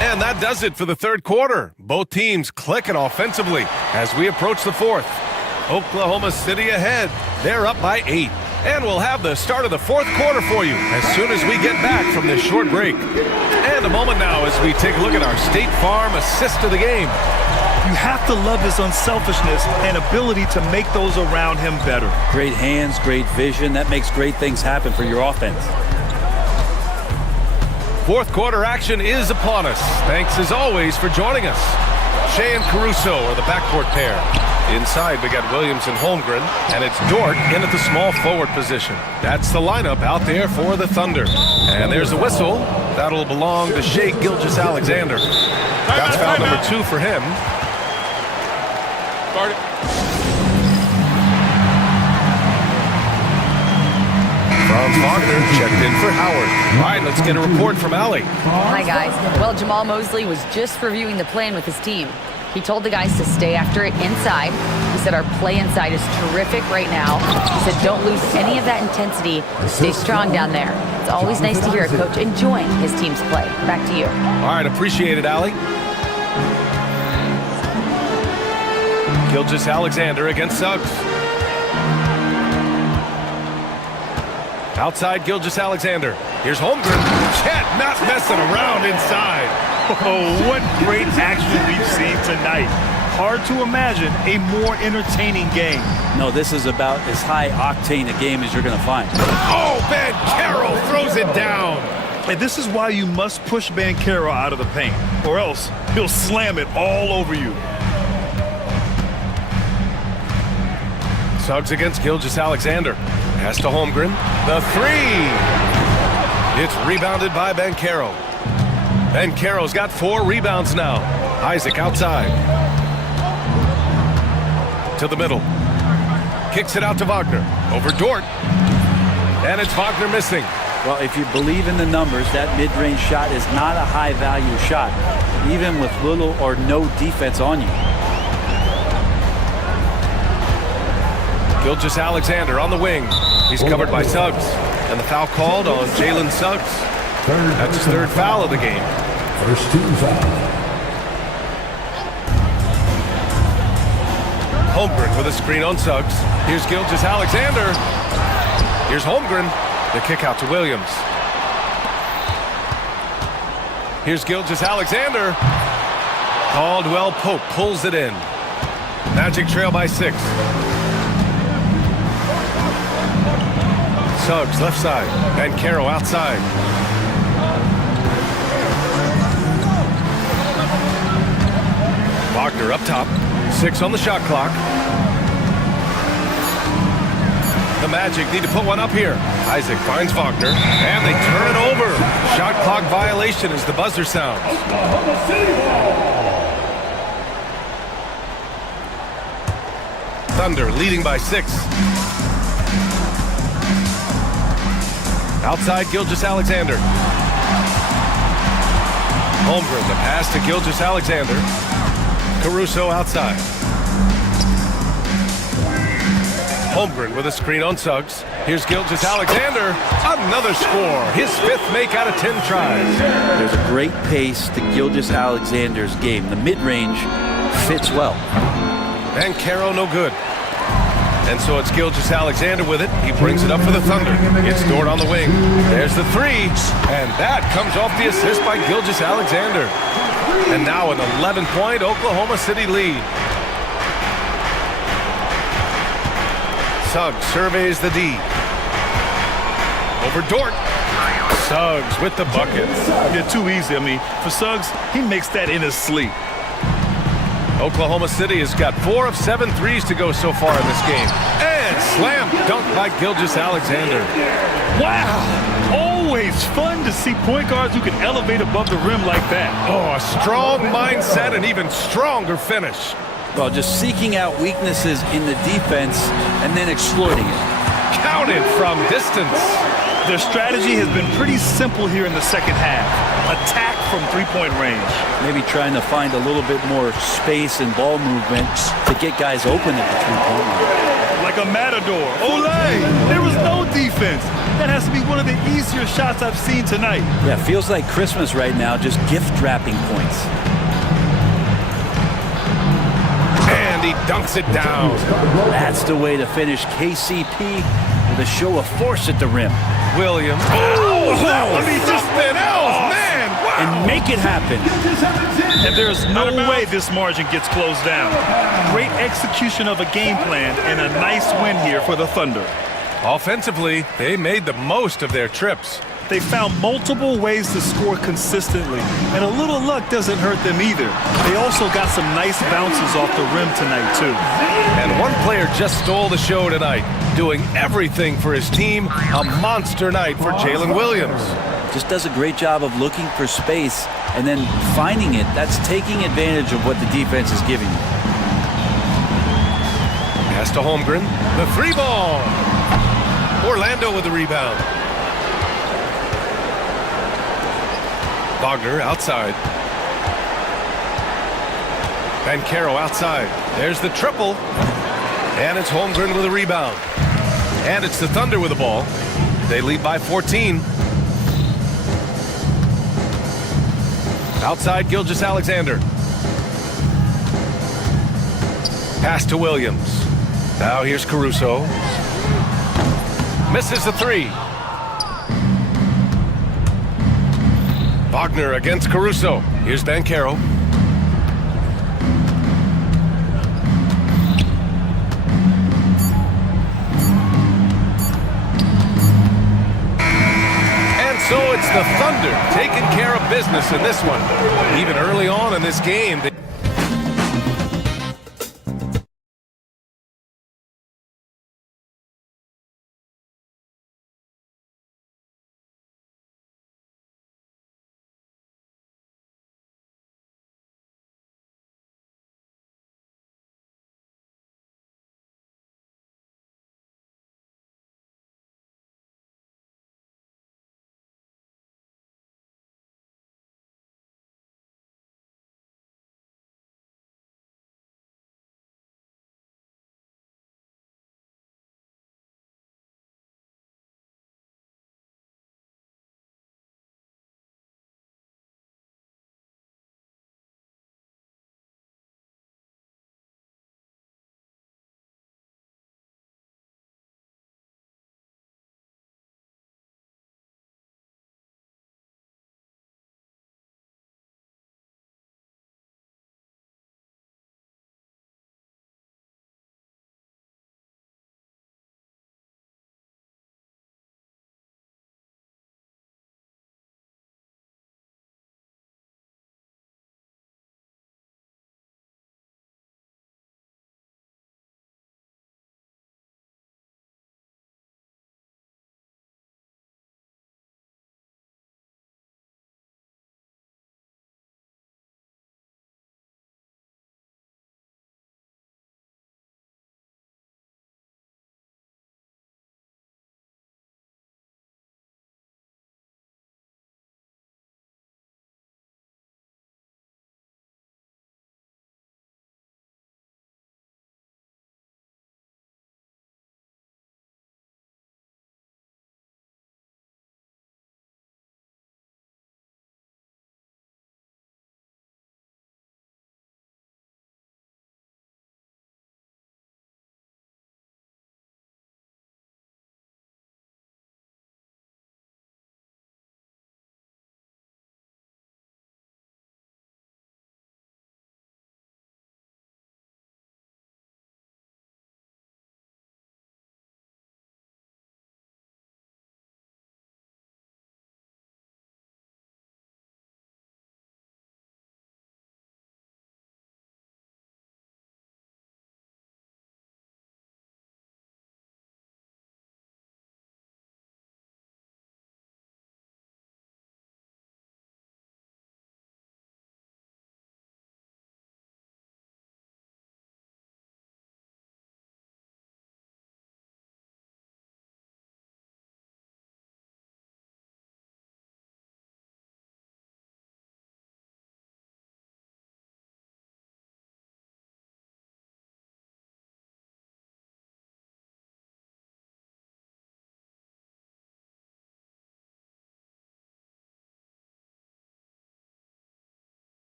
And that does it for the third quarter. Both teams clicking offensively as we approach the fourth. Oklahoma City ahead. They're up by 8. And we'll have the start of the fourth quarter for you as soon as we get back from this short break. And a moment now as we take a look at our State Farm assist of the game. You have to love his unselfishness and ability to make those around him better. Great hands, great vision. That makes great things happen for your offense. Fourth quarter action is upon us. Thanks as always for joining us. Shea and Caruso are the backcourt pair. Inside, we got Williams and Holmgren, and it's Dort in at the small forward position. That's the lineup out there for the Thunder. And there's a whistle. That'll belong to Shea Gilgeous-Alexander. That's foul number 2 for him. Franz Wagner checked in for Howard. All right, let's get a report from Allie. Hi, guys. Well, Jamal Mosley was just reviewing the plan with his team. He told the guys to stay after it inside. He said our play inside is terrific right now. He said don't lose any of that intensity. Stay strong down there. It's always nice to hear a coach enjoying his team's play. Back to you. All right, appreciate it, Allie. Gilgeous-Alexander against Suggs. Outside Gilgeous-Alexander. Here's Holmgren. Chet not messing around inside. Oh, what great action we've seen tonight. Hard to imagine a more entertaining game. No, this is about as high octane a game as you're going to find. Oh, Banchero throws it down. And this is why you must push Banchero out of the paint, or else he'll slam it all over you. Suggs against Gilgeous-Alexander. Pass to Holmgren. The 3. It's rebounded by Banchero. Banchero's got 4 rebounds now. Isaac outside. To the middle. Kicks it out to Wagner. Over Dort. And it's Wagner missing. Well, if you believe in the numbers, that mid-range shot is not a high-value shot, even with little or no defense on you. Gilgeous-Alexander on the wing. He's covered by Suggs. And the foul called on Jalen Suggs. That's his 3rd foul of the game. First team foul. Holmgren with a screen on Suggs. Here's Gilgeous-Alexander. Here's Holmgren. The kick out to Williams. Here's Gilgeous Alexander. Caldwell Pope pulls it in. Magic trail by 6. Suggs left side. And Caro outside. Wagner up top. 6 on the shot clock. The Magic need to put one up here. Isaac finds Wagner, and they turn it over. Shot clock violation as the buzzer sounds. Thunder leading by 6. Outside, Gilgeous Alexander. Holmgren, the pass to Gilgeous Alexander. Caruso outside. Holmgren with a screen on Suggs. Here's Gilgeous Alexander. Another score. His 5th make out of 10 tries. There's a great pace to Gilgeous Alexander's game. The mid-range fits well. And Caro no good. And so it's Gilgeous Alexander with it. He brings it up for the Thunder. It's Dort on the wing. There's the 3. And that comes off the assist by Gilgeous Alexander. And now an 11-point Oklahoma City lead. Suggs surveys the D. Over Dort. Suggs with the bucket. Yeah, too easy. I mean, for Suggs, he makes that in his sleep. Oklahoma City has got 4 of 7 threes to go so far in this game. And slam dunk by Gilgeous Alexander. Wow! Always fun to see point guards who can elevate above the rim like that. Oh, a strong mindset and even stronger finish. Well, just seeking out weaknesses in the defense and then exploiting it. Counted from distance. Their strategy has been pretty simple here in the second half. Attack from three-point range. Maybe trying to find a little bit more space and ball movement to get guys open at the three-point line. Like a matador. Olay! There was no defense. That has to be one of the easier shots I've seen tonight. Yeah, feels like Christmas right now, just gift-wrapping points. And he dunks it down. That's the way to finish. KCP with a show of force at the rim. Williams. Oh, that would be something else, man. Wow. And make it happen. And there's no way this margin gets closed down. Great execution of a game plan and a nice win here for the Thunder. Offensively, they made the most of their trips. They found multiple ways to score consistently, and a little luck doesn't hurt them either. They also got some nice bounces off the rim tonight, too. And one player just stole the show tonight, doing everything for his team. A monster night for Jalen Williams. Just does a great job of looking for space and then finding it. That's taking advantage of what the defense is giving you. Pass to Holmgren. The 3-ball. Orlando with the rebound. Wagner outside. And Caro outside. There's the triple. And it's Holmgren with a rebound. And it's the Thunder with the ball. They lead by 14. Outside, Gilgeous Alexander. Pass to Williams. Now here's Caruso. Misses the 3. Wagner against Caruso. Here's Caro. And so it's the Thunder taking care of business in this one. Even early on in this game,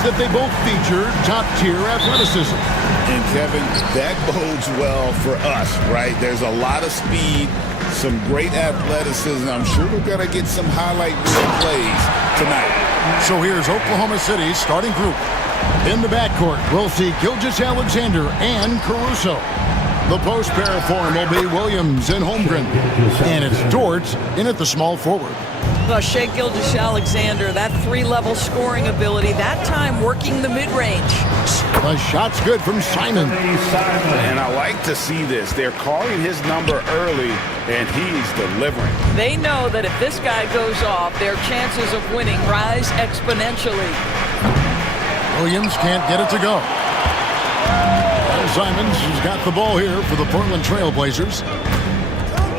is that they both feature top-tier athleticism. And Kevin, that bodes well for us, right? There's a lot of speed, some great athleticism. I'm sure we're going to get some highlight reel plays tonight. So here's Oklahoma City's starting group. In the backcourt, we'll see Gilgeous-Alexander and Caruso. The post pair form will be Williams and Holmgren. And it's Dort in at the small forward. Well, Shai Gilgeous-Alexander, that three-level scoring ability, that time working the mid-range. The shot's good from Simon. And I like to see this. They're calling his number early, and he's delivering. They know that if this guy goes off, their chances of winning rise exponentially. Williams can't get it to go. Simons has got the ball here for the Portland Trail Blazers.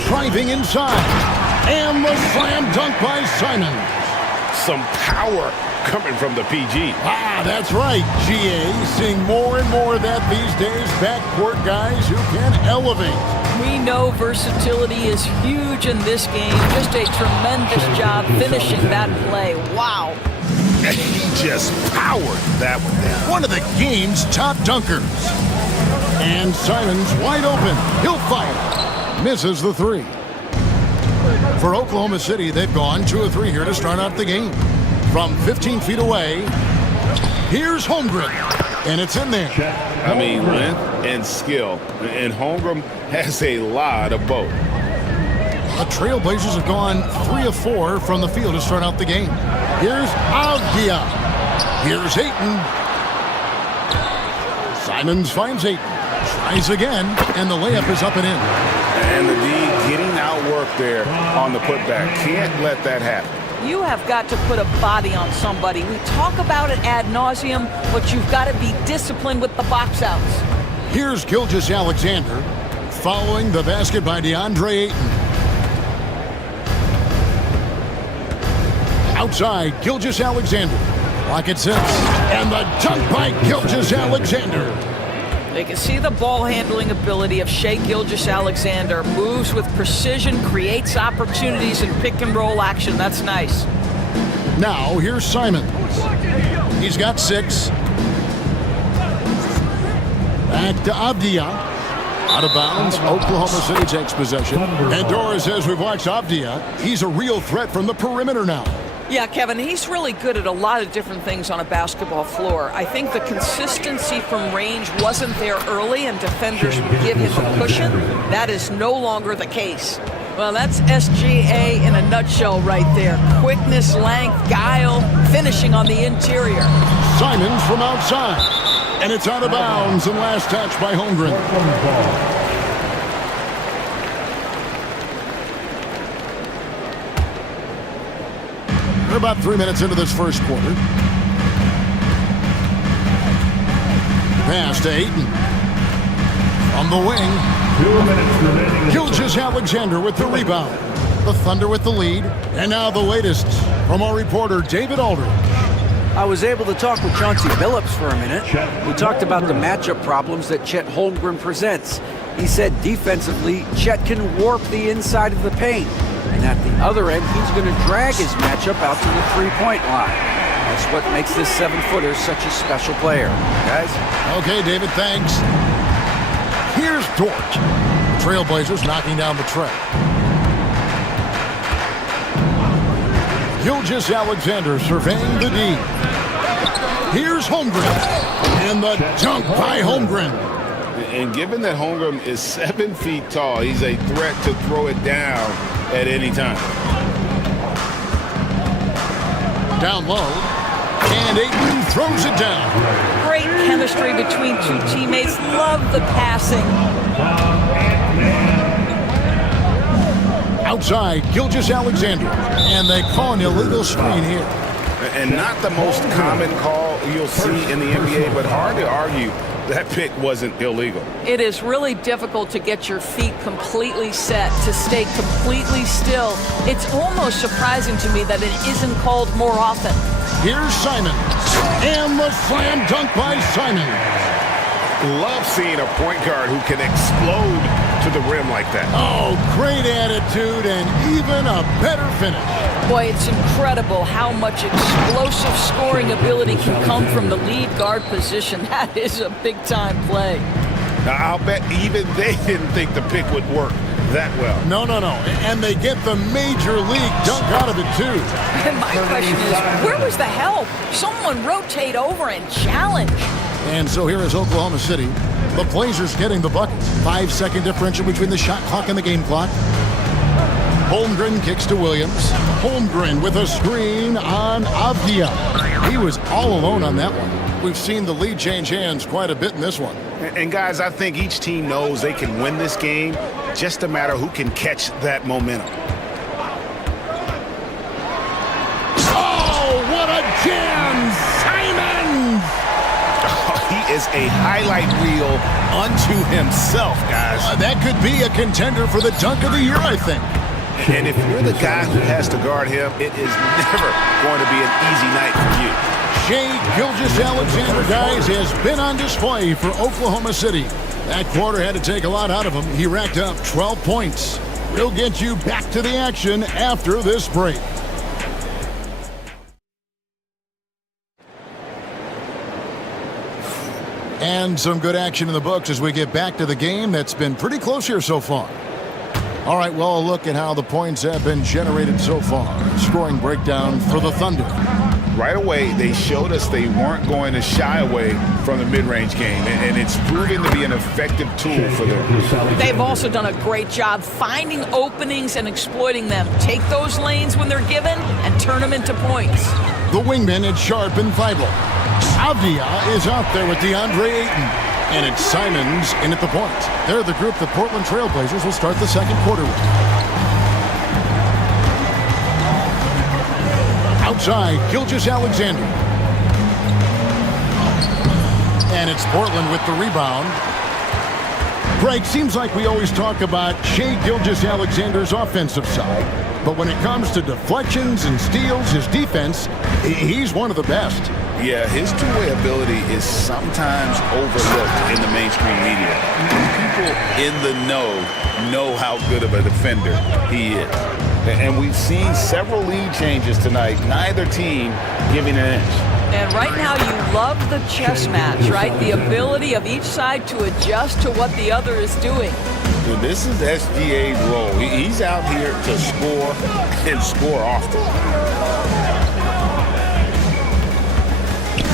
Driving inside. And the slam dunk by Simons. Some power coming from the PG. Ah, that's right, GA. Seeing more and more of that these days. Backcourt guys who can elevate. We know versatility is huge in this game. Just a tremendous job finishing that play. Wow. He just powered that one down. One of the game's top dunkers. And Simons wide open. He'll fire. Misses the three. For Oklahoma City, they've gone 2 of 3 here to start out the game. From 15 feet away, here's Holmgren. And it's in there. I mean, length and skill. And Holmgren has a lot of both. The Trailblazers have gone 3 of 4 from the field to start out the game. Here's Avdia. Here's Ayton. Simons finds Ayton. Tries again, and the layup is up and in. And the D getting outworked there on the putback. Can't let that happen. You have got to put a body on somebody. We talk about it ad nauseum, but you've got to be disciplined with the box outs. Here's Gilgeous-Alexander following the basket by DeAndre Ayton. Outside, Gilgeous-Alexander. Rocket 6. And the dunk by Gilgeous-Alexander. They can see the ball handling ability of Shai Gilgeous-Alexander. Moves with precision, creates opportunities in pick and roll action. That's nice. Now, here's Simons. He's got 6. Back to Avdia. Out of bounds, Oklahoma City takes possession. And Dora says we've watched Avdia. He's a real threat from the perimeter now. Yeah, Kevin, he's really good at a lot of different things on a basketball floor. I think the consistency from range wasn't there early, and defenders would give him a cushion. That is no longer the case. Well, that's SGA in a nutshell right there. Quickness, length, guile, finishing on the interior. Simons from outside. And it's out of bounds, and last touch by Holmgren. We're about 3 minutes into this first quarter. Pass to Ayton. On the wing. 2 minutes remaining. Gilgeous-Alexander with the rebound. The Thunder with the lead. And now the latest from our reporter, David Aldridge. I was able to talk with Chauncey Billups for a minute. We talked about the matchup problems that Chet Holmgren presents. He said defensively, Chet can warp the inside of the paint. And at the other end, he's going to drag his matchup out to the three-point line. That's what makes this 7-footer such a special player. Guys? Okay, David, thanks. Here's Dort. Trailblazers knocking down the tray. Gilgeous-Alexander surveying the D. Here's Holmgren. And the dunk by Holmgren. And given that Holmgren is 7 feet tall, he's a threat to throw it down at any time. Down low. And Ayton throws it down. Great chemistry between two teammates. Love the passing. Outside, Gilgeous-Alexander. And they call an illegal screen here. And not the most common call you'll see in the NBA, but hard to argue that pick wasn't illegal. It is really difficult to get your feet completely set, to stay completely still. It's almost surprising to me that it isn't called more often. Here's Simons. And the slam dunk by Simons. Love seeing a point guard who can explode to the rim like that. Oh, great attitude and even a better finish. Boy, it's incredible how much explosive scoring ability can come from the lead guard position. That is a big-time play. Now, I'll bet even they didn't think the pick would work that well. No. And they get the major league dunk out of it, too. And my question is, where was the help? Someone rotate over and challenge. And so here is Oklahoma City. The Blazers getting the bucket. 5-second differential between the shot clock and the game clock. Holmgren kicks to Williams. Holmgren with a screen on Avdia. He was all alone on that one. We've seen the lead change hands quite a bit in this one. And guys, I think each team knows they can win this game. Just a matter who can catch that momentum. Oh, what a jam! Simons! He is a highlight reel unto himself, guys. That could be a contender for the dunk of the year, I think. And if you're the guy who has to guard him, it is never going to be an easy night for you. Shai Gilgeous-Alexander, guys, has been on display for Oklahoma City. That quarter had to take a lot out of him. He racked up 12 points. We'll get you back to the action after this break. And some good action in the books as we get back to the game that's been pretty close here so far. All right, well, a look at how the points have been generated so far. Scoring breakdown for the Thunder. Right away, they showed us they weren't going to shy away from the mid-range game, and it's proven to be an effective tool for them. They've also done a great job finding openings and exploiting them. Take those lanes when they're given and turn them into points. The wingman is Sharp and Feibel. Avdia is out there with DeAndre Ayton. And it's Simons in at the point. They're the group that Portland Trailblazers will start the second quarter with. Outside, Gilgeous-Alexander. And it's Portland with the rebound. Greg, seems like we always talk about Shai Gilgeous-Alexander's offensive side. But when it comes to deflections and steals, his defense, he's one of the best. Yeah, his two-way ability is sometimes overlooked in the mainstream media. People in the know how good of a defender he is. And we've seen several lead changes tonight, neither team giving an inch. And right now you love the chess match, right? The ability of each side to adjust to what the other is doing. Dude, this is SGA's role. He's out here to score and score often.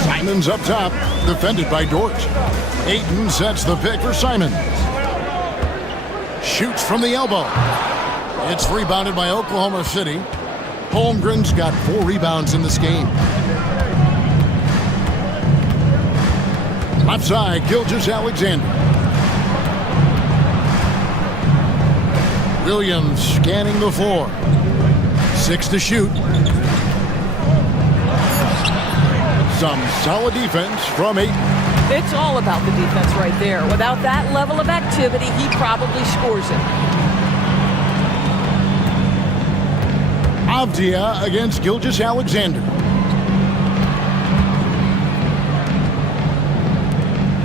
Simons up top, defended by Dort. Ayton sets the pick for Simons. Shoots from the elbow. It's rebounded by Oklahoma City. Holmgren's got 4 rebounds in this game. Left side, Gilgeous-Alexander. Williams scanning the floor. 6 to shoot. Some solid defense from Ayton. It's all about the defense right there. Without that level of activity, he probably scores it. Avdia against Gilgeous-Alexander.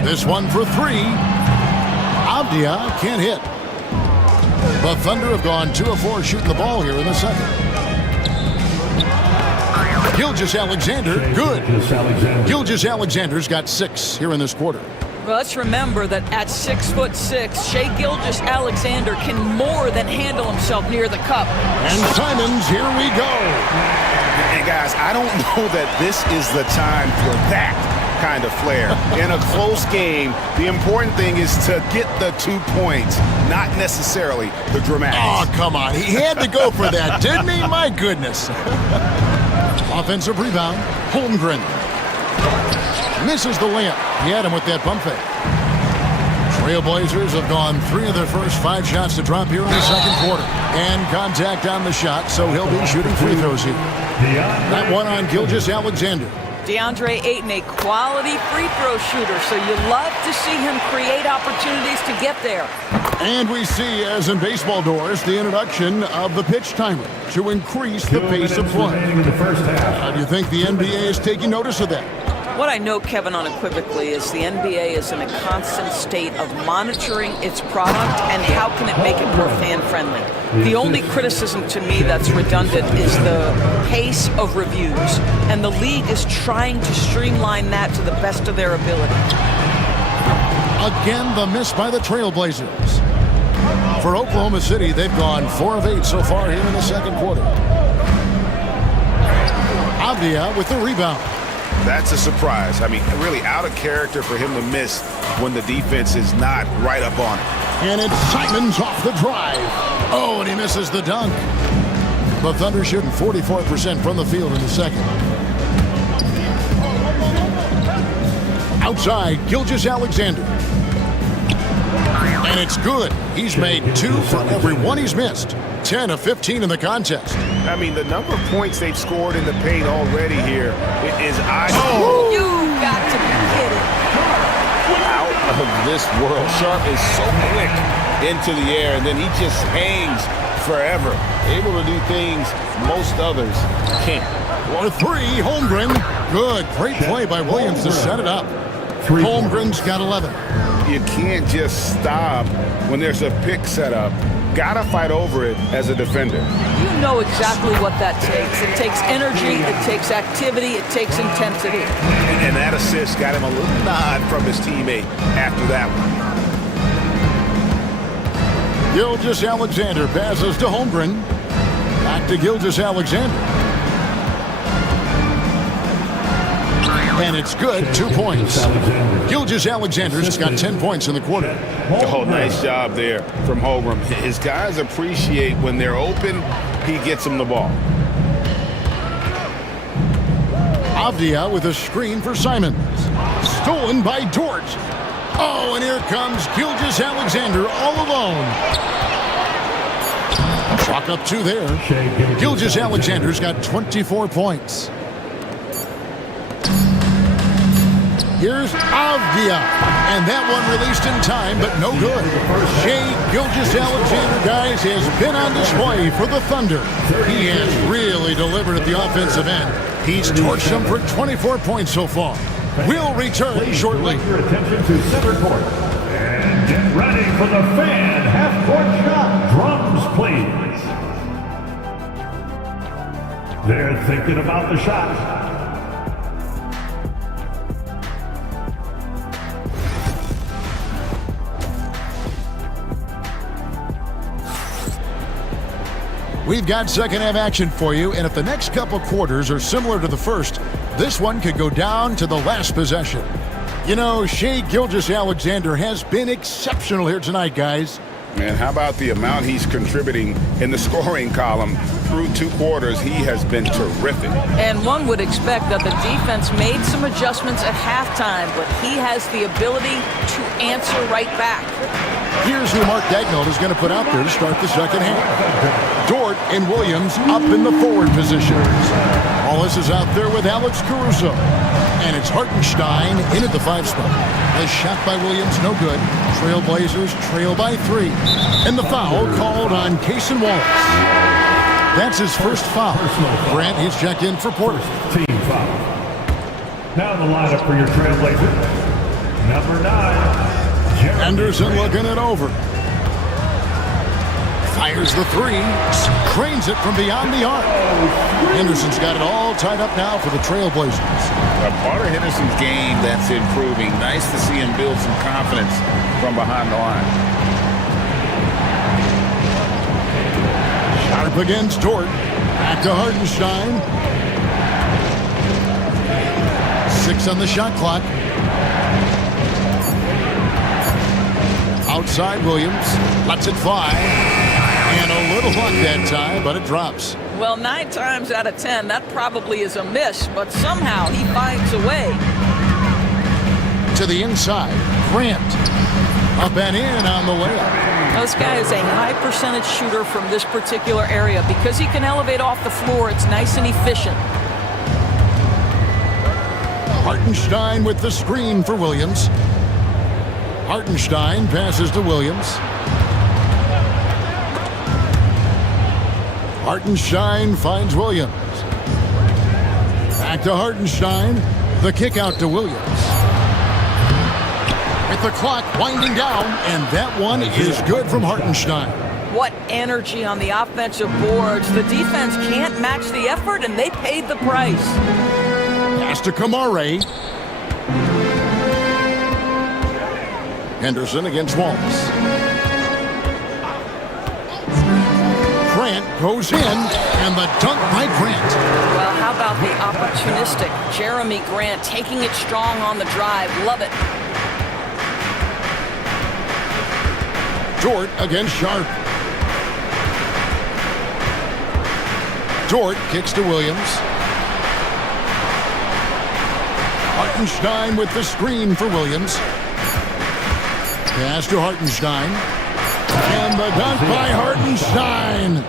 This one for 3. Avdia can't hit. The Thunder have gone 2 of 4 shooting the ball here in the second. Gilgeous-Alexander, good. Gilgeous-Alexander's got 6 here in this quarter. Well, let's remember that at 6'6", Shai Gilgeous-Alexander can more than handle himself near the cup. And Simons, here we go. And guys, I don't know that this is the time for that kind of flair. In a close game, the important thing is to get the 2 points, not necessarily the dramatics. Oh, come on. He had to go for that, didn't he? My goodness. Offensive rebound, Holmgren. Misses the layup. He had him with that pump fake. Trailblazers have gone 3 of their first 5 shots to drop here in the second quarter. And contact on the shot, so he'll be shooting free throws here. That one on Gilgeous-Alexander. DeAndre Ayton, a quality free throw shooter, so you love to see him create opportunities to get there. And we see, as in baseball doors, the introduction of the pitch timer to increase the pace of play. How do you think the NBA is taking notice of that? What I know, Kevin, unequivocally is the NBA is in a constant state of monitoring its product and how can it make it more fan-friendly. The only criticism to me that's redundant is the pace of reviews, and the league is trying to streamline that to the best of their ability. Again, the miss by the Trailblazers. For Oklahoma City, they've gone 4 of 8 so far here in the second quarter. Avdia with the rebound. That's a surprise. I mean, really out of character for him to miss when the defense is not right up on it. And it's Simons off the drive. Oh, and he misses the dunk. The Thunder shooting 44% from the field in the second. Outside, Gilgeous-Alexander. And it's good. He's made 2 for every one he's missed. 10 of 15 in the contest. I mean, the number of points they've scored in the paint already here is Oh! You got to be kidding. Out of this world. Sharp is so quick into the air, and then he just hangs forever. Able to do things most others can't. For 3, Holmgren. Good. Great play by Williams to set it up. Holmgren's got 11. You can't just stop when there's a pick set up. Gotta fight over it as a defender. You know exactly what that takes. It takes energy, it takes activity, it takes intensity. And that assist got him a little nod from his teammate after that one. Gilgeous-Alexander passes to Holmgren. Back to Gilgeous-Alexander. And it's good, 2 points. Gilgeous-Alexander's got 10 points in the quarter. Oh, nice job there from Holmgren. His guys appreciate when they're open, he gets them the ball. Avdia with a screen for Simons. Stolen by Dort. Oh, and here comes Gilgeous-Alexander all alone. Chalk up 2 there. Gilgeous-Alexander's got 24 points. Here's Avdia, and that one released in time, but no good. Shai Gilgeous-Alexander, guys, has been on display for the Thunder. He has really delivered at the offensive end. He's torched them for 24 points so far. We'll return shortly. Your attention to center court. And get ready for the fan half-court shot. Drums, please. They're thinking about the shot. We've got second half action for you, and if the next couple quarters are similar to the first, this one could go down to the last possession. You know, Shai Gilgeous-Alexander has been exceptional here tonight, guys. Man, how about the amount he's contributing in the scoring column? Through 2 quarters, he has been terrific. And one would expect that the defense made some adjustments at halftime, but he has the ability to answer right back. Here's who Mark Daigneault is going to put out there to start the second half. Dort and Williams up in the forward positions. Wallace is out there with Alex Caruso. And it's Hartenstein in at the 5 spot. A shot by Williams, no good. Trailblazers trail by 3. And the foul called on Cason Wallace. That's his first foul. Grant, he's checked in for Portland. Team foul. Now the lineup for your Trailblazer. Number 9. Anderson looking it over. Fires the 3. Cranes it from beyond the arc. Henderson's got it all tied up now for the Trailblazers. Part of Henderson's game that's improving. Nice to see him build some confidence from behind the line. Sharp against Dort. Back to Hartenstein. 6 on the shot clock. Outside Williams. Lets it fly. And a little luck that time, but it drops. Well, 9 times out of 10, that probably is a miss, but somehow he finds a way. To the inside. Grant. Up and in on the layup. This guy is a high percentage shooter from this particular area. Because he can elevate off the floor, it's nice and efficient. Hartenstein with the screen for Williams. Hartenstein passes to Williams. Hartenstein finds Williams. Back to Hartenstein. The kick out to Williams. With the clock winding down, and that one is good from Hartenstein. What energy on the offensive boards. The defense can't match the effort, and they paid the price. Pass to Kamare. Henderson against Wallace. Grant goes in, and the dunk by Grant. Well, how about the opportunistic Jeremy Grant taking it strong on the drive? Love it. Dort against Sharp. Dort kicks to Williams. Hartenstein with the screen for Williams. Pass to Hartenstein. And the dunk by Hartenstein.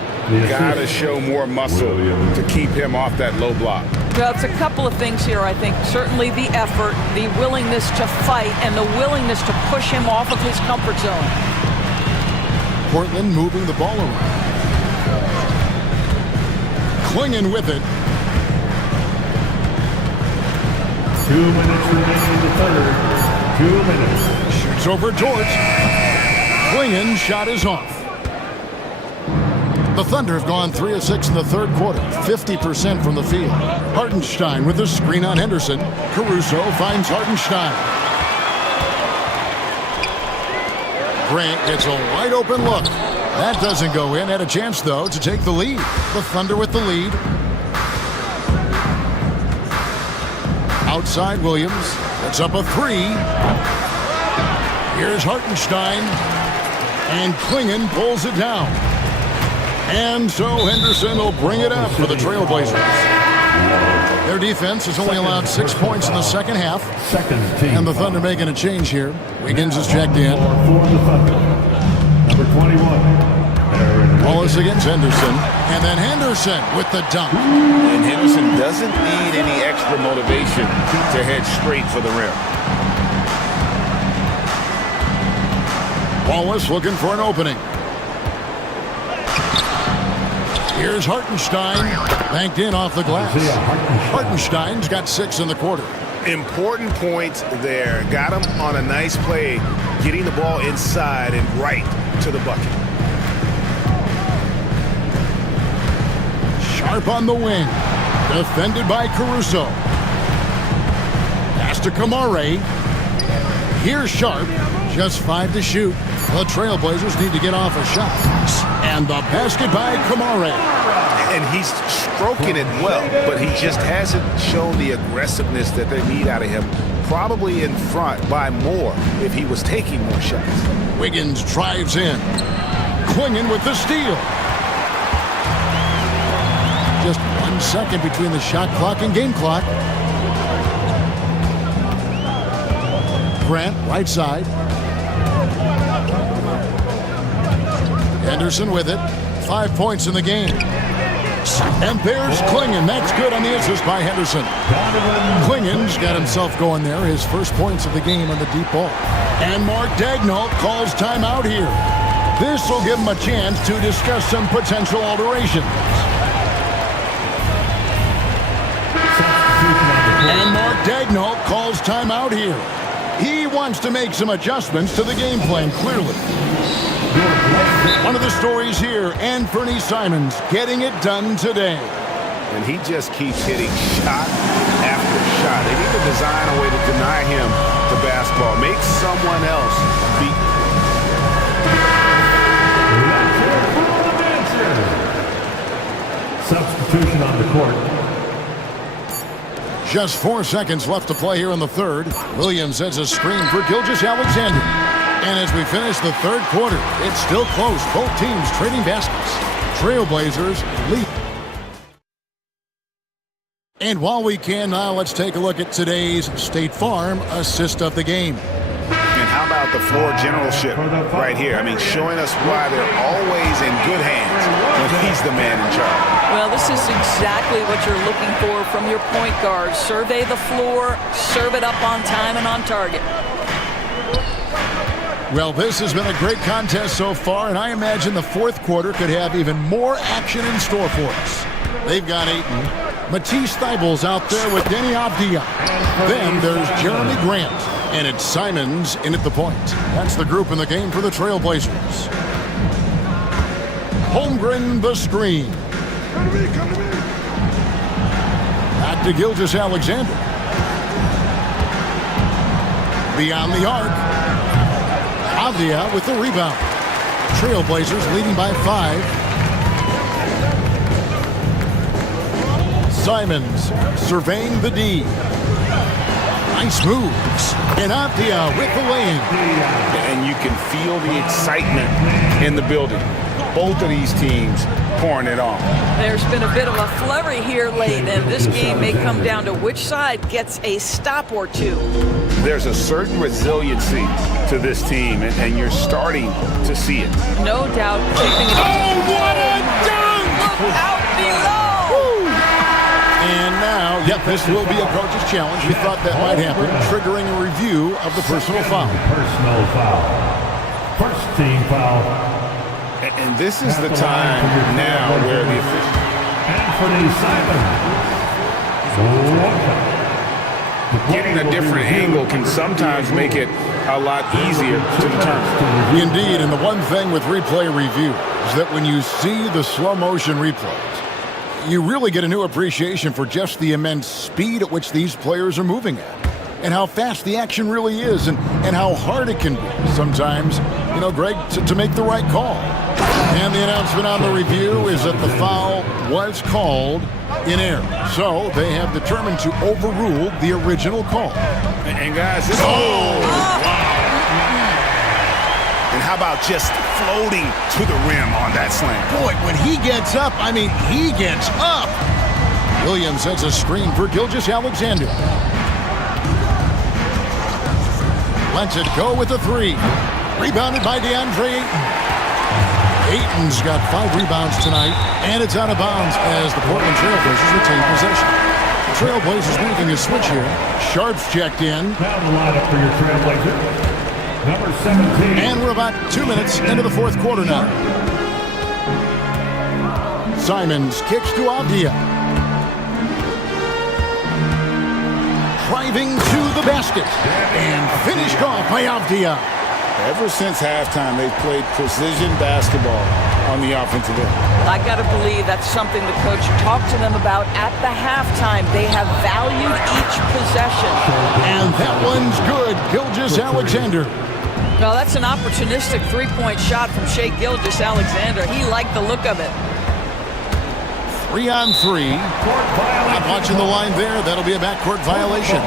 Gotta show more muscle to keep him off that low block. Well, it's a couple of things here, I think. Certainly the effort, the willingness to fight, and the willingness to push him off of his comfort zone. Portland moving the ball around. Clinging with it. 2 minutes remaining in the third. 2 minutes. Shoots over Dort. Clinging shot is off. The Thunder have gone 3 of 6 in the third quarter, 50% from the field. Hartenstein with the screen on Henderson. Caruso finds Hartenstein. Grant gets a wide open look. That doesn't go in. Had a chance, though, to take the lead. The Thunder with the lead. Outside Williams. Puts up a three. Here's Hartenstein. And Klingon pulls it down. And so Henderson will bring it up for the Trailblazers. Their defense has only allowed 6 points in the second half. And the Thunder making a change here. Wiggins is checked in. For the Thunder, number 21. Wallace against Henderson. And then Henderson with the dunk. And Henderson doesn't need any extra motivation to head straight for the rim. Wallace looking for an opening. Here's Hartenstein, banked in off the glass. Hartenstein's got 6 in the quarter. Important points there. Got him on a nice play, getting the ball inside and right to the bucket. Sharp on the wing, defended by Caruso. Pass to Kamare. Here's Sharp, just 5 to shoot. The Trailblazers need to get off a shot. And the basket by Kamare. And he's stroking it well, but he just hasn't shown the aggressiveness that they need out of him. Probably in front by more if he was taking more shots. Wiggins drives in. Klingon with the steal. Just 1 second between the shot clock and game clock. Grant, right side. Henderson with it. 5 points in the game. And there's Klingon. That's good on the assist by Henderson. Klingon's got himself going there. His first points of the game on the deep ball. And Mark Daigneault calls timeout here. This will give him a chance to discuss some potential alterations. And Mark Daigneault calls timeout here. He wants to make some adjustments to the game plan, clearly. One of the stories here, Anthony Simons getting it done today. And he just keeps hitting shot after shot. They need to design a way to deny him the basketball. Make someone else beat. Substitution on the court. Just 4 seconds left to play here in the third. Williams sets a screen for Gilgeous-Alexander. And as we finish the third quarter, it's still close. Both teams trading baskets. Trailblazers lead. And while we can now, let's take a look at today's State Farm assist of the game. And how about the floor generalship right here? I mean, showing us why they're always in good hands when he's the man in charge. Well, this is exactly what you're looking for from your point guard. Survey the floor, serve it up on time and on target. Well, this has been a great contest so far, and I imagine the fourth quarter could have even more action in store for us. They've got Ayton. Matisse Thybul's out there with Denny Avdia. Then there's Jeremy Grant. And it's Simons in at the point. That's the group in the game for the Trailblazers. Holmgren the screen. Back to Gilgeous-Alexander. Beyond the arc. Avdia with the rebound. Trailblazers leading by 5. Simons surveying the D. Nice moves. And Avdia with the lane. And you can feel the excitement in the building. Both of these teams pouring it on. There's been a bit of a flurry here late, and this game may come down to which side gets a stop or two. There's a certain resiliency to this team, and you're starting to see it. No doubt. Oh, what a dunk! Look out below! And now, yep, this will be a coach's challenge. We thought that might happen, triggering a review of the personal foul. Personal foul. First team foul. And this is the time now where the official... Anthony Simons. Getting a different angle can sometimes make it a lot easier to determine. Indeed, and the one thing with replay review is that when you see the slow motion replays, you really get a new appreciation for just the immense speed at which these players are moving at, and how fast the action really is, and how hard it can be sometimes, you know, Greg, to make the right call. And the announcement on the review is that the foul was called in error. So they have determined to overrule the original call. And guys, this... And how about just floating to the rim on that slam? Boy, when he gets up, I mean, he gets up. Williams sets a screen for Gilgeous-Alexander. Lets it go with the 3. Rebounded by DeAndre Ayton. Ayton's got 5 rebounds tonight, and it's out of bounds as the Portland Trailblazers retain possession. The Trailblazers making a switch here. Sharp's checked in. Down the lineup for your Trailblazer. Number 17. And we're about 2 minutes into the fourth quarter now. Simons kicks to Avdia. Driving to the basket. And finished off by Avdia. Ever since halftime, they've played precision basketball on the offensive end. I got to believe that's something the coach talked to them about at the halftime. They have valued each possession. And that one's good. Gilgeous-Alexander. Well, that's an opportunistic three-point shot from Shai Gilgeous-Alexander. He liked the look of it. 3 on 3. Not watching the line there. That'll be a backcourt violation.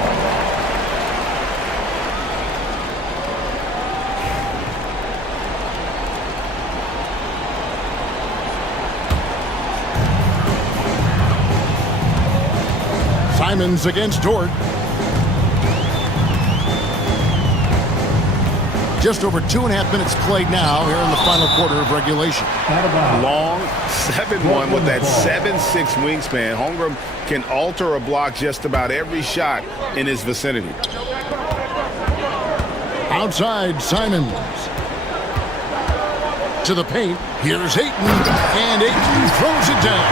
Simons against Dort. Just over 2.5 minutes played now here in the final quarter of regulation. Long 7-1 with that 7'6" wingspan. Holmgren can alter a block just about every shot in his vicinity. Outside, Simons. To the paint. Here's Ayton. And Ayton throws it down.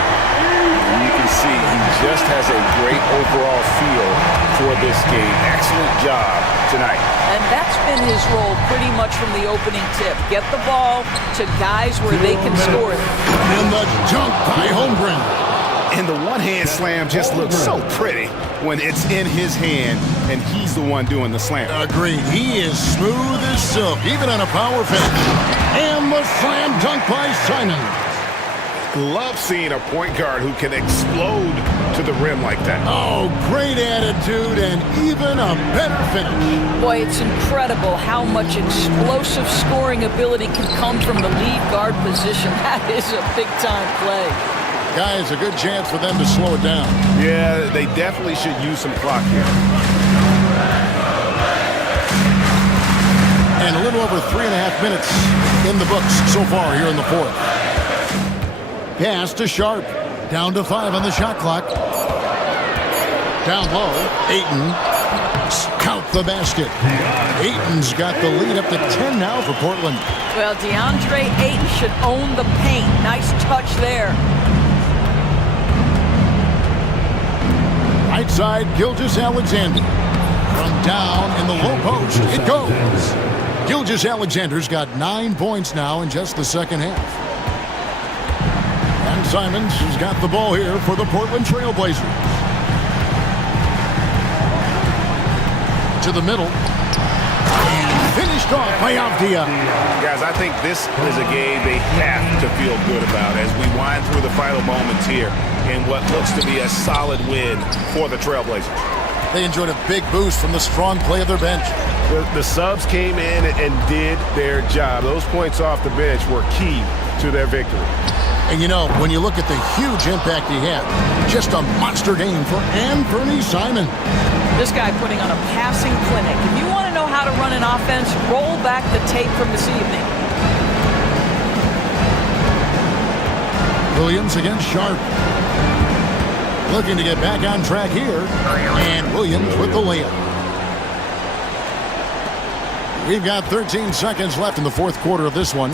You can see he just has a great overall feel for this game. Excellent job tonight. And that's been his role pretty much from the opening tip. Get the ball to guys where they can score it. And the dunk by Holmgren. And the one-hand slam just looks so pretty when it's in his hand and he's the one doing the slam. Agreed. He is smooth as silk, even on a power finish. And the slam dunk by Simons. Love seeing a point guard who can explode to the rim like that. Oh, great attitude and even a better finish. Boy, it's incredible how much explosive scoring ability can come from the lead guard position. That is a big-time play. Guys, a good chance for them to slow it down. Yeah, they definitely should use some clock here. And a little over 3.5 minutes in the books so far here in the fourth. Pass to Sharp. Down to 5 on the shot clock. Down low. Ayton. Count the basket. Ayton's got the lead up to 10 now for Portland. Well, DeAndre Ayton should own the paint. Nice touch there. side, Gilgeous Alexander. From down in the low post, it goes. Gilgeous Alexander's got 9 points now in just the second half. And Simons has got the ball here for the Portland Trailblazers. To the middle. And finished off by Avdia. Guys, I think this is a game they have to feel good about as we wind through the final moments here in what looks to be a solid win for the Trailblazers. They enjoyed a big boost from the strong play of their bench. The subs came in and did their job. Those points off the bench were key to their victory. And you know, when you look at the huge impact he had, just a monster game for Anthony Simon. This guy putting on a passing clinic. If you want to know how to run an offense, roll back the tape from this evening. Williams against Sharp. Looking to get back on track here. And Williams with the layup. We've got 13 seconds left in the fourth quarter of this one.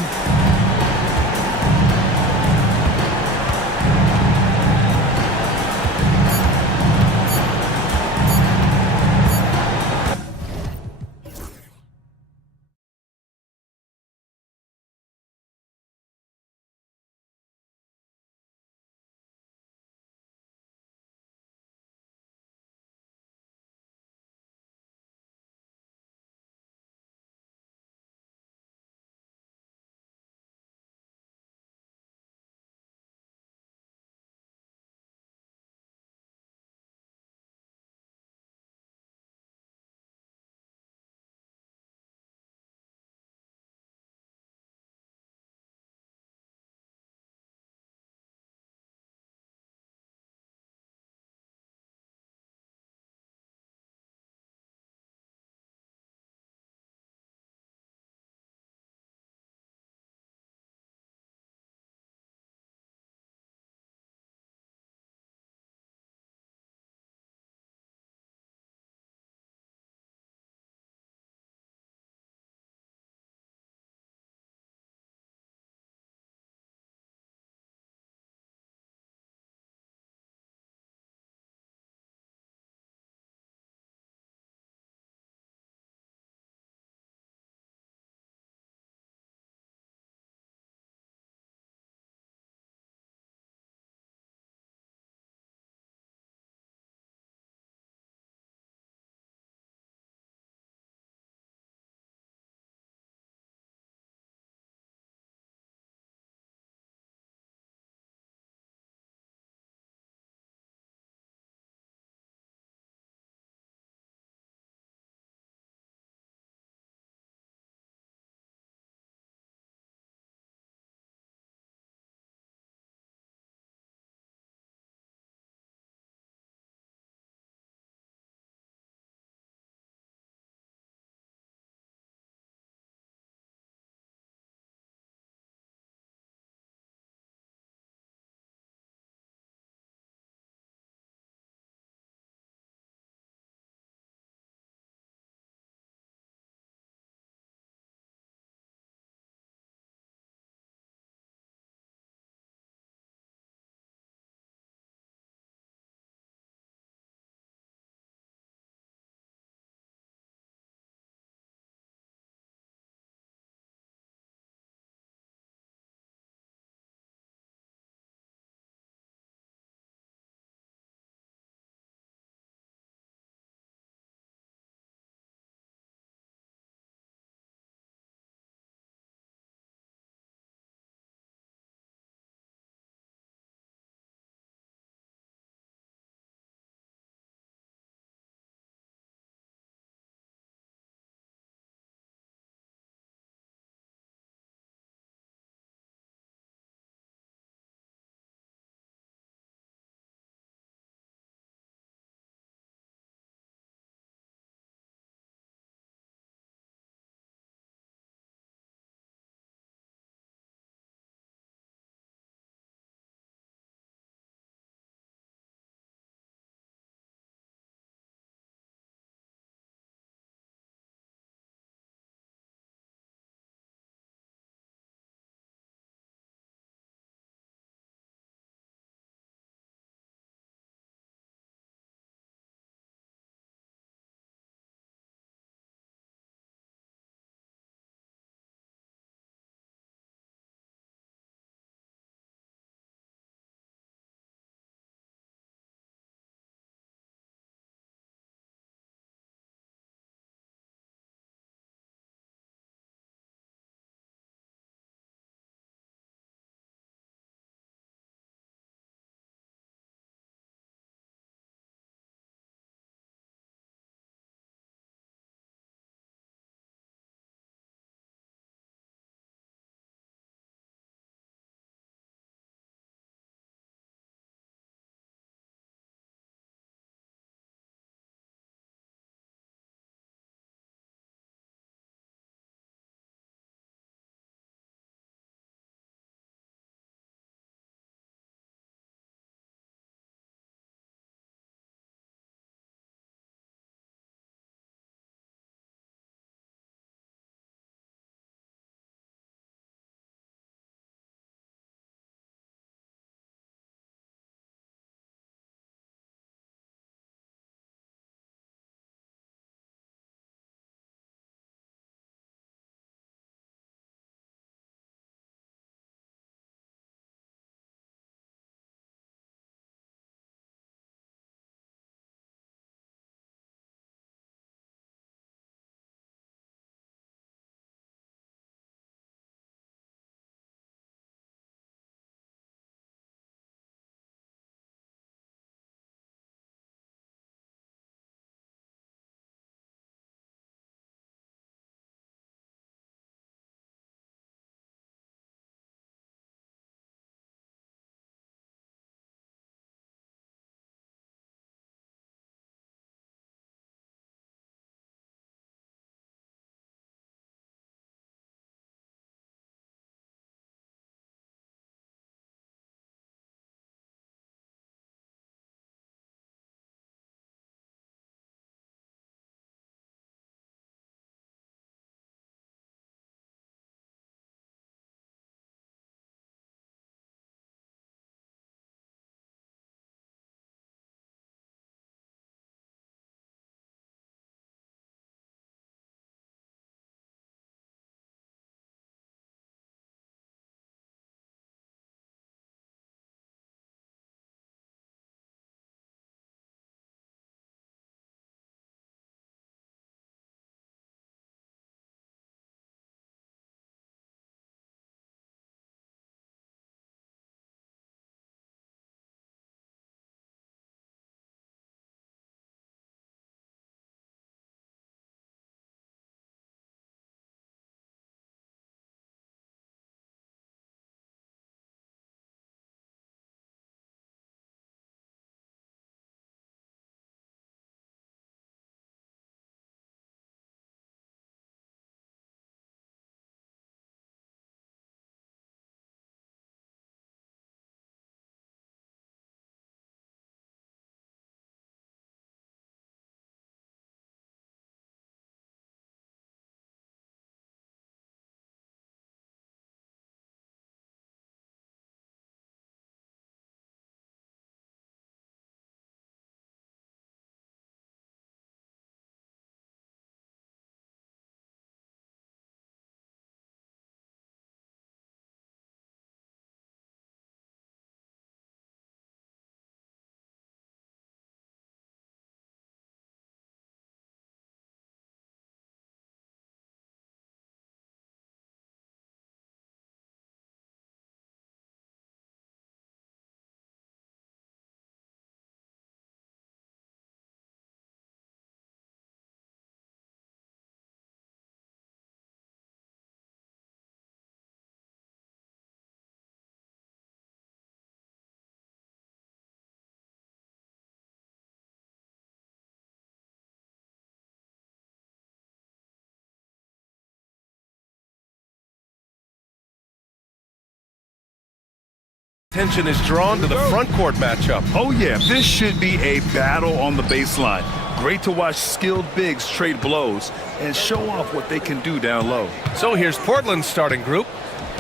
Attention is drawn to the front court matchup. Oh yeah, this should be a battle on the baseline. Great to watch skilled bigs trade blows and show off what they can do down low. So here's Portland's starting group.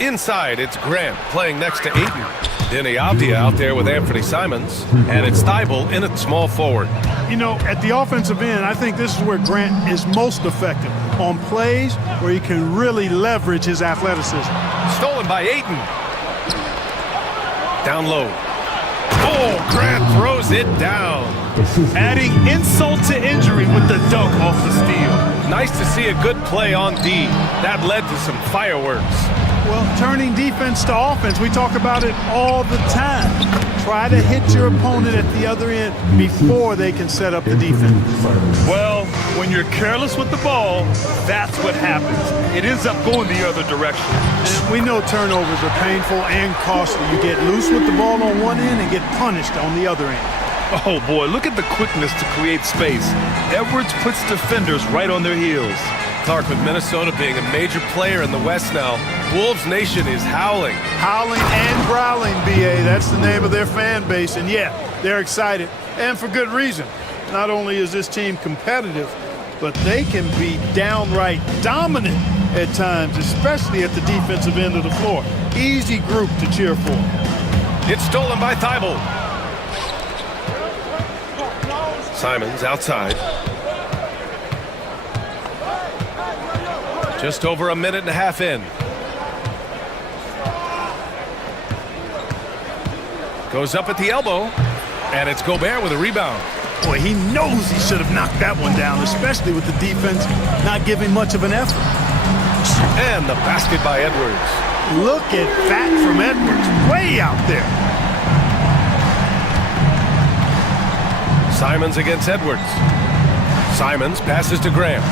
Inside, it's Grant playing next to Ayton. Denny Avdia out there with Anthony Simons. And it's Thibault in at small forward. You know, at the offensive end, I think this is where Grant is most effective, on plays where he can really leverage his athleticism. Stolen by Ayton. Down low. Oh, Grant throws it down. Adding insult to injury with the dunk off the steal. Nice to see a good play on D. That led to some fireworks. Well, turning defense to offense, we talk about it all the time. Try to hit your opponent at the other end before they can set up the defense. Well, when you're careless with the ball, that's what happens. It ends up going the other direction. And we know turnovers are painful and costly. You get loose with the ball on one end and get punished on the other end. Oh boy, look at the quickness to create space. Edwards puts defenders right on their heels. Clark with Minnesota being a major player in the West now. Wolves Nation is howling. Howling and growling, BA. That's the name of their fan base. And yeah, they're excited. And for good reason. Not only is this team competitive, but they can be downright dominant at times, especially at the defensive end of the floor. Easy group to cheer for. It's stolen by Thibault. Simons outside. Just over a minute and a half in. Goes up at the elbow, and it's Gobert with a rebound. Boy, he knows he should have knocked that one down, especially with the defense not giving much of an effort. And the basket by Edwards. Look at that from Edwards, way out there. Simons against Edwards. Simons passes to Graham.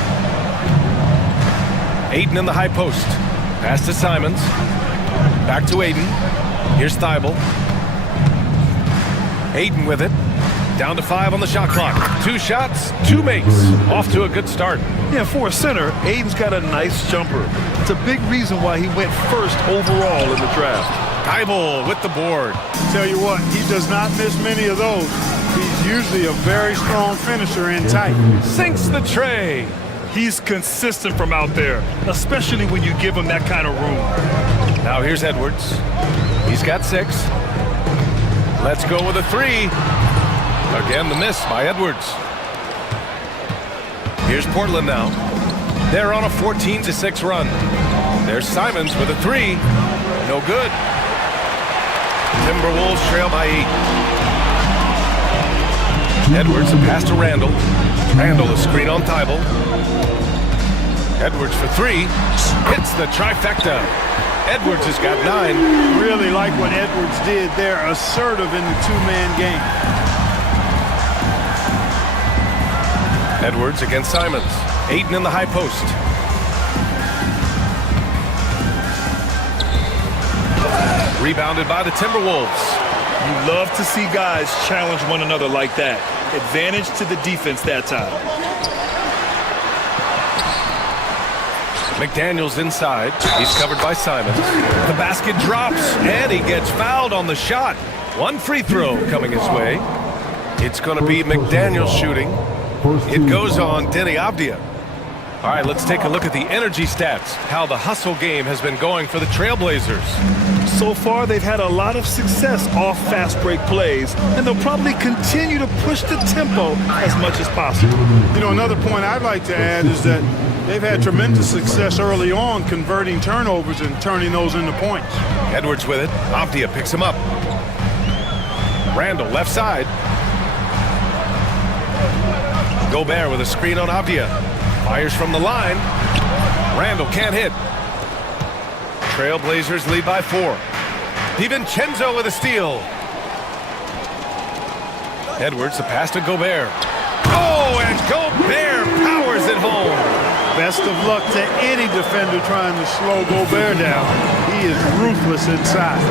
Ayton in the high post. Pass to Simons. Back to Ayton. Here's Thibault. Ayton with it. Down to 5 on the shot clock. 2 shots, 2 makes. Off to a good start. Yeah, for a center, Ayton's got a nice jumper. It's a big reason why he went first overall in the draft. Thibault with the board. Tell you what, he does not miss many of those. He's usually a very strong finisher in tight. Sinks the tray. He's consistent from out there, especially when you give him that kind of room. Now here's Edwards. He's got 6. Let's go with a 3. Again, the miss by Edwards. Here's Portland now. They're on a 14-6 run. There's Simons with a 3. No good. Timberwolves trail by 8. Edwards, a pass to Randall. Randall, a screen on Thibault. Edwards for 3. Hits the trifecta. Edwards has got 9. Really like what Edwards did there. Assertive in the 2-man game. Edwards against Simons. Ayton in the high post. Rebounded by the Timberwolves. You love to see guys challenge one another like that. Advantage to the defense that time. McDaniels inside. He's covered by Simons. The basket drops, and he gets fouled on the shot. 1 free throw coming his way. It's going to be McDaniels shooting. It goes on Denny Avdia. All right, let's take a look at the energy stats, how the hustle game has been going for the Trailblazers. So far, they've had a lot of success off fast break plays, and they'll probably continue to push the tempo as much as possible. You know, another point I'd like to add is that they've had tremendous success early on converting turnovers and turning those into points. Edwards with it. Avdia picks him up. Randall left side. Gobert with a screen on Avdia. Fires from the line. Randall can't hit. Trailblazers lead by 4. DiVincenzo with a steal. Edwards, the pass to Gobert. Oh, and Gobert powers it home. Best of luck to any defender trying to slow Gobert down. He is ruthless inside.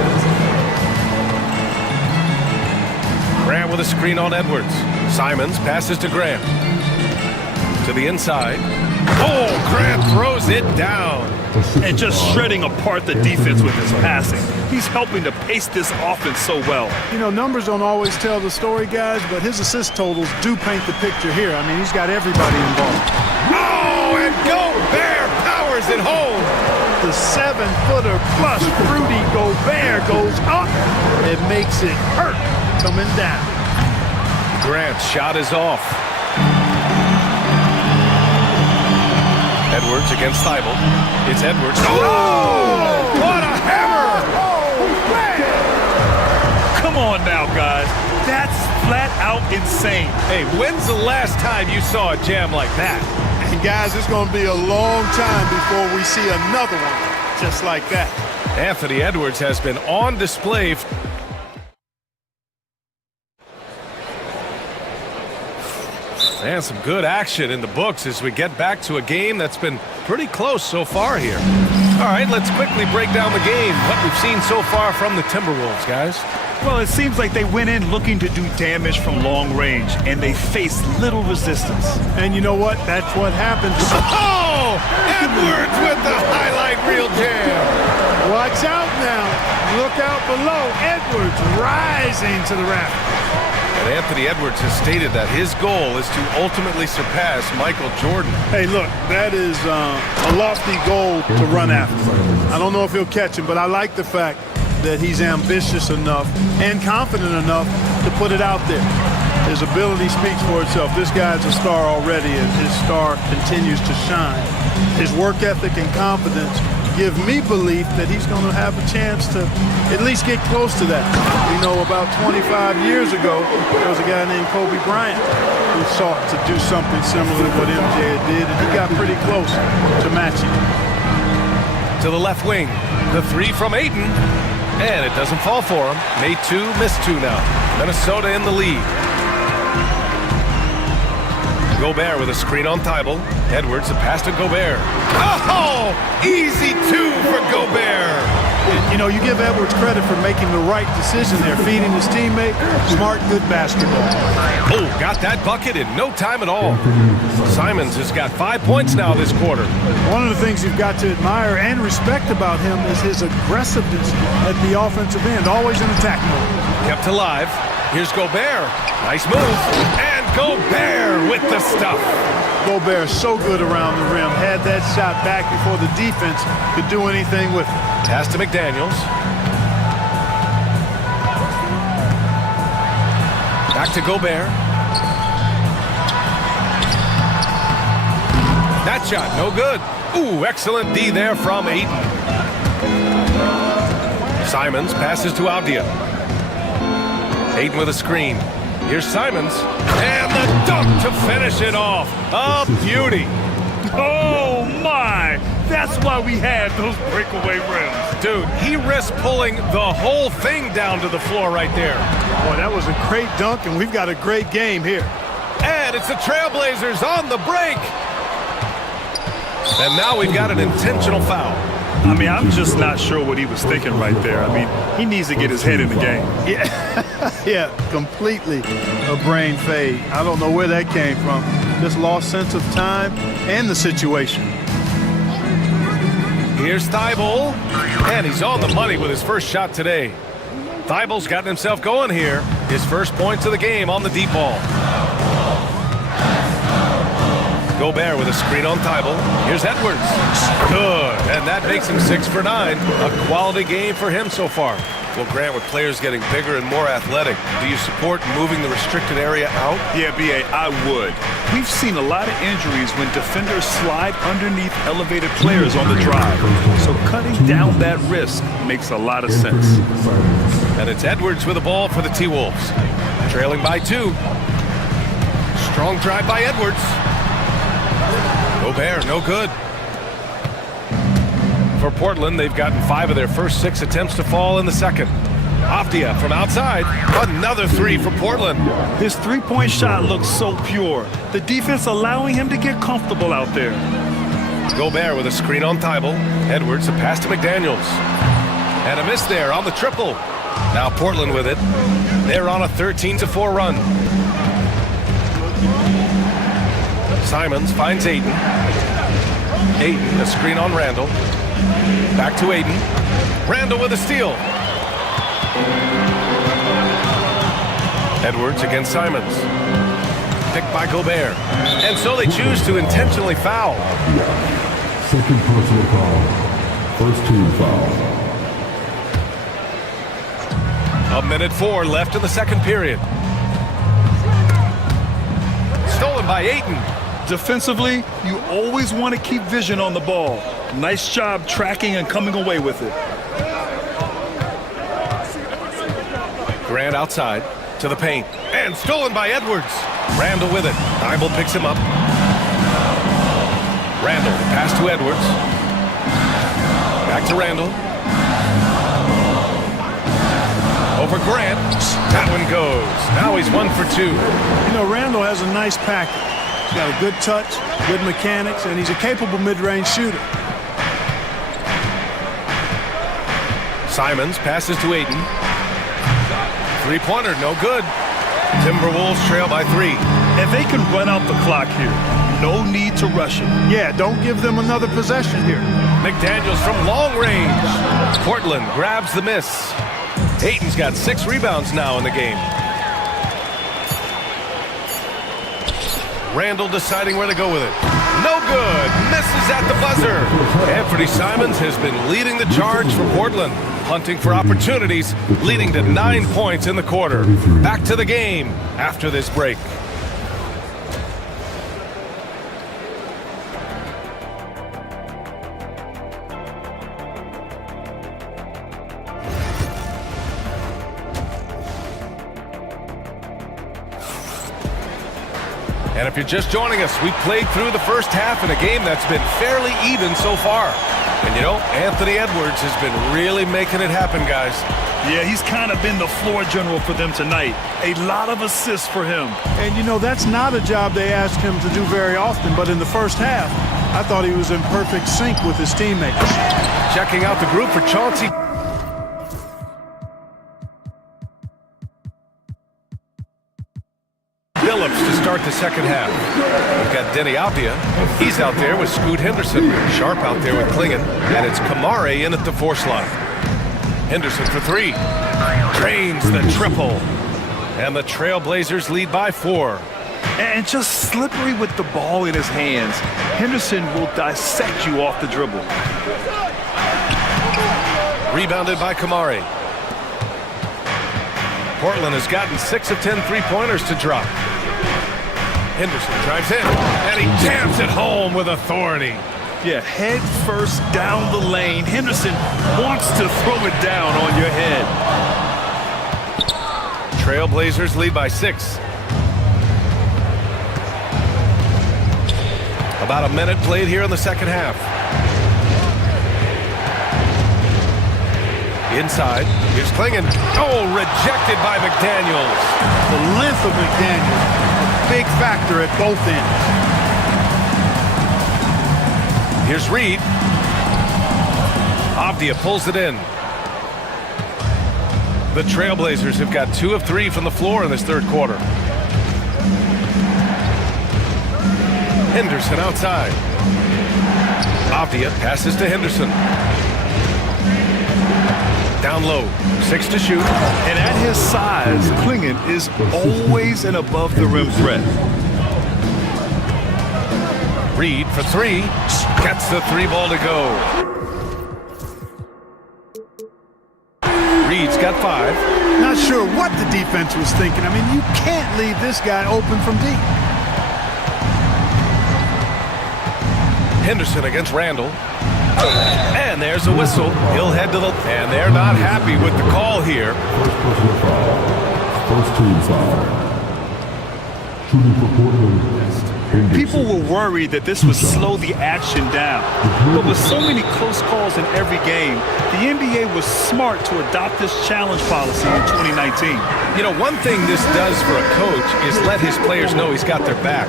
Grant with a screen on Edwards. Simons passes to Grant. To the inside. Oh, Grant throws it down. And just shredding apart the defense with his passing. He's helping to pace this offense so well. You know, numbers don't always tell the story, guys, but his assist totals do paint the picture here. I mean, he's got everybody involved. Oh, and Gobert powers it home. The 7-footer plus Rudy Gobert goes up. It makes it hurt coming down. Grant's shot is off. Edwards against Thibault. It's Edwards. Oh! What a hammer! Come on now, guys. That's flat out insane. Hey, when's the last time you saw a jam like that? And guys, it's going to be a long time before we see another one just like that. Anthony Edwards has been on display. And some good action in the books as we get back to a game that's been pretty close so far here. All right, let's quickly break down the game, what we've seen so far from the Timberwolves, guys. Well, it seems like they went in looking to do damage from long range, and they faced little resistance. And you know what? That's what happens. Oh! Edwards with the highlight reel jam. Watch out now. Look out below. Edwards rising to the rafters. And Anthony Edwards has stated that his goal is to ultimately surpass Michael Jordan. Hey, look, that is a lofty goal to run after. I don't know if he'll catch him, but I like the fact that he's ambitious enough and confident enough to put it out there. His ability speaks for itself. This guy's a star already, and his star continues to shine. His work ethic and confidence give me belief that he's going to have a chance to at least get close to that. You know, about 25 years ago, there was a guy named Kobe Bryant who sought to do something similar to what MJ did, and he got pretty close to matching. To the left wing, the three from Ayton, and it doesn't fall for him. Made two, missed two now. Minnesota in the lead. Gobert with a screen on Thibault. Edwards, the pass to Gobert. Oh, easy two for Gobert. You know, you give Edwards credit for making the right decision there, feeding his teammate. Smart, good basketball. Oh, got that bucket in no time at all. Simons has got 5 points now this quarter. One of the things you've got to admire and respect about him is his aggressiveness at the offensive end, always in attack mode. Kept alive. Here's Gobert. Nice move. And Gobert with the stuff. Gobert so good around the rim. Had that shot back before the defense could do anything with it. Pass to McDaniels. Back to Gobert. That shot, no good. Ooh, excellent D there from Ayton. Simons passes to Avdia. Ayton with a screen. Here's Simons. And the dunk to finish it off. A beauty. Oh, my! That's why we had those breakaway rims. Dude, he risked pulling the whole thing down to the floor right there. Boy, that was a great dunk, and we've got a great game here. And it's the Trailblazers on the break. And now we've got an intentional foul. I mean, I'm just not sure what he was thinking right there. I mean, he needs to get his head in the game. Yeah, completely a brain fade. I don't know where that came from. Just lost sense of time and the situation. Here's Thibault, and he's on the money with his first shot today. Thibault's gotten himself going here. His first points of the game on the deep ball. Gobert with a screen on Thibault. Here's Edwards. Good, and that makes him 6 for 9. A quality game for him so far. Well, Grant, with players getting bigger and more athletic, do you support moving the restricted area out? Yeah, B.A., I would. We've seen a lot of injuries when defenders slide underneath elevated players on the drive. So cutting down that risk makes a lot of sense. And it's Edwards with the ball for the T-Wolves. Trailing by 2. Strong drive by Edwards. Gobert, no good. For Portland, they've gotten 5 of their first 6 attempts to fall in the second. Avdia from outside. Another 3 for Portland. His three-point shot looks so pure. The defense allowing him to get comfortable out there. Gobert with a screen on Thibault. Edwards, a pass to McDaniels. And a miss there on the triple. Now Portland with it. They're on a 13-4 run. Simons finds Ayton. Ayton, a screen on Randall. Back to Ayton. Randall with a steal. Edwards against Simons. Picked by Gobert. And so they choose to intentionally foul. Second personal foul. First team foul. 1:04 left in the second period. Stolen by Ayton. Defensively, you always want to keep vision on the ball. Nice job tracking and coming away with it. Grant outside to the paint. And stolen by Edwards. Randall with it. Thibault picks him up. Randall, pass to Edwards. Back to Randall. Over Grant. That one goes. Now he's 1 for 2. You know, Randall has a nice package. He's got a good touch, good mechanics, and he's a capable mid-range shooter. Simons passes to Ayton. Three-pointer, no good. Timberwolves trail by 3. And they can run out the clock here. No need to rush it. Yeah, don't give them another possession here. McDaniels from long range. Portland grabs the miss. Ayton's got 6 rebounds now in the game. Randall deciding where to go with it. No good. Misses at the buzzer. Anthony Simons has been leading the charge for Portland, hunting for opportunities, leading to 9 points in the quarter. Back to the game after this break. And if you're just joining us, we played through the first half in a game that's been fairly even so far. And you know, Anthony Edwards has been really making it happen, guys. Yeah, he's kind of been the floor general for them tonight. A lot of assists for him. And you know, that's not a job they ask him to do very often, but in the first half, I thought he was in perfect sync with his teammates. Checking out the group for Chauncey. Phillips to start the second half. We've got Denny Avdia. He's out there with Scoot Henderson. Sharp out there with Klingon. And it's Kamare in at the 4 slot. Henderson for 3. Drains the triple. And the Trailblazers lead by 4. And just slippery with the ball in his hands. Henderson will dissect you off the dribble. Rebounded by Kamare. Portland has gotten 6 of 10 three-pointers to drop. Henderson drives in, and he jams it home with authority. Yeah, head first down the lane. Henderson wants to throw it down on your head. Trailblazers lead by 6. About a minute played here in the second half. Inside, here's Klingon. Oh, rejected by McDaniels. The length of McDaniels, a big factor at both ends. Here's Reed. Avdia pulls it in. The Trailblazers have got 2 of 3 from the floor in this third quarter. Henderson outside. Avdia passes to Henderson. Down low, 6 to shoot. And at his size, Klingon is always an above-the-rim threat. Reed for 3. Gets the 3-ball to go. Reed's got 5. Not sure what the defense was thinking. I mean, you can't leave this guy open from deep. Henderson against Randall. And there's a whistle. He'll head to the... And they're not happy with the call here. First personal foul. First team foul. Shooting for Portland. Henderson. People were worried that this would slow the action down. But with so many close calls in every game, the NBA was smart to adopt this challenge policy in 2019. You know, one thing this does for a coach is let his players know he's got their back.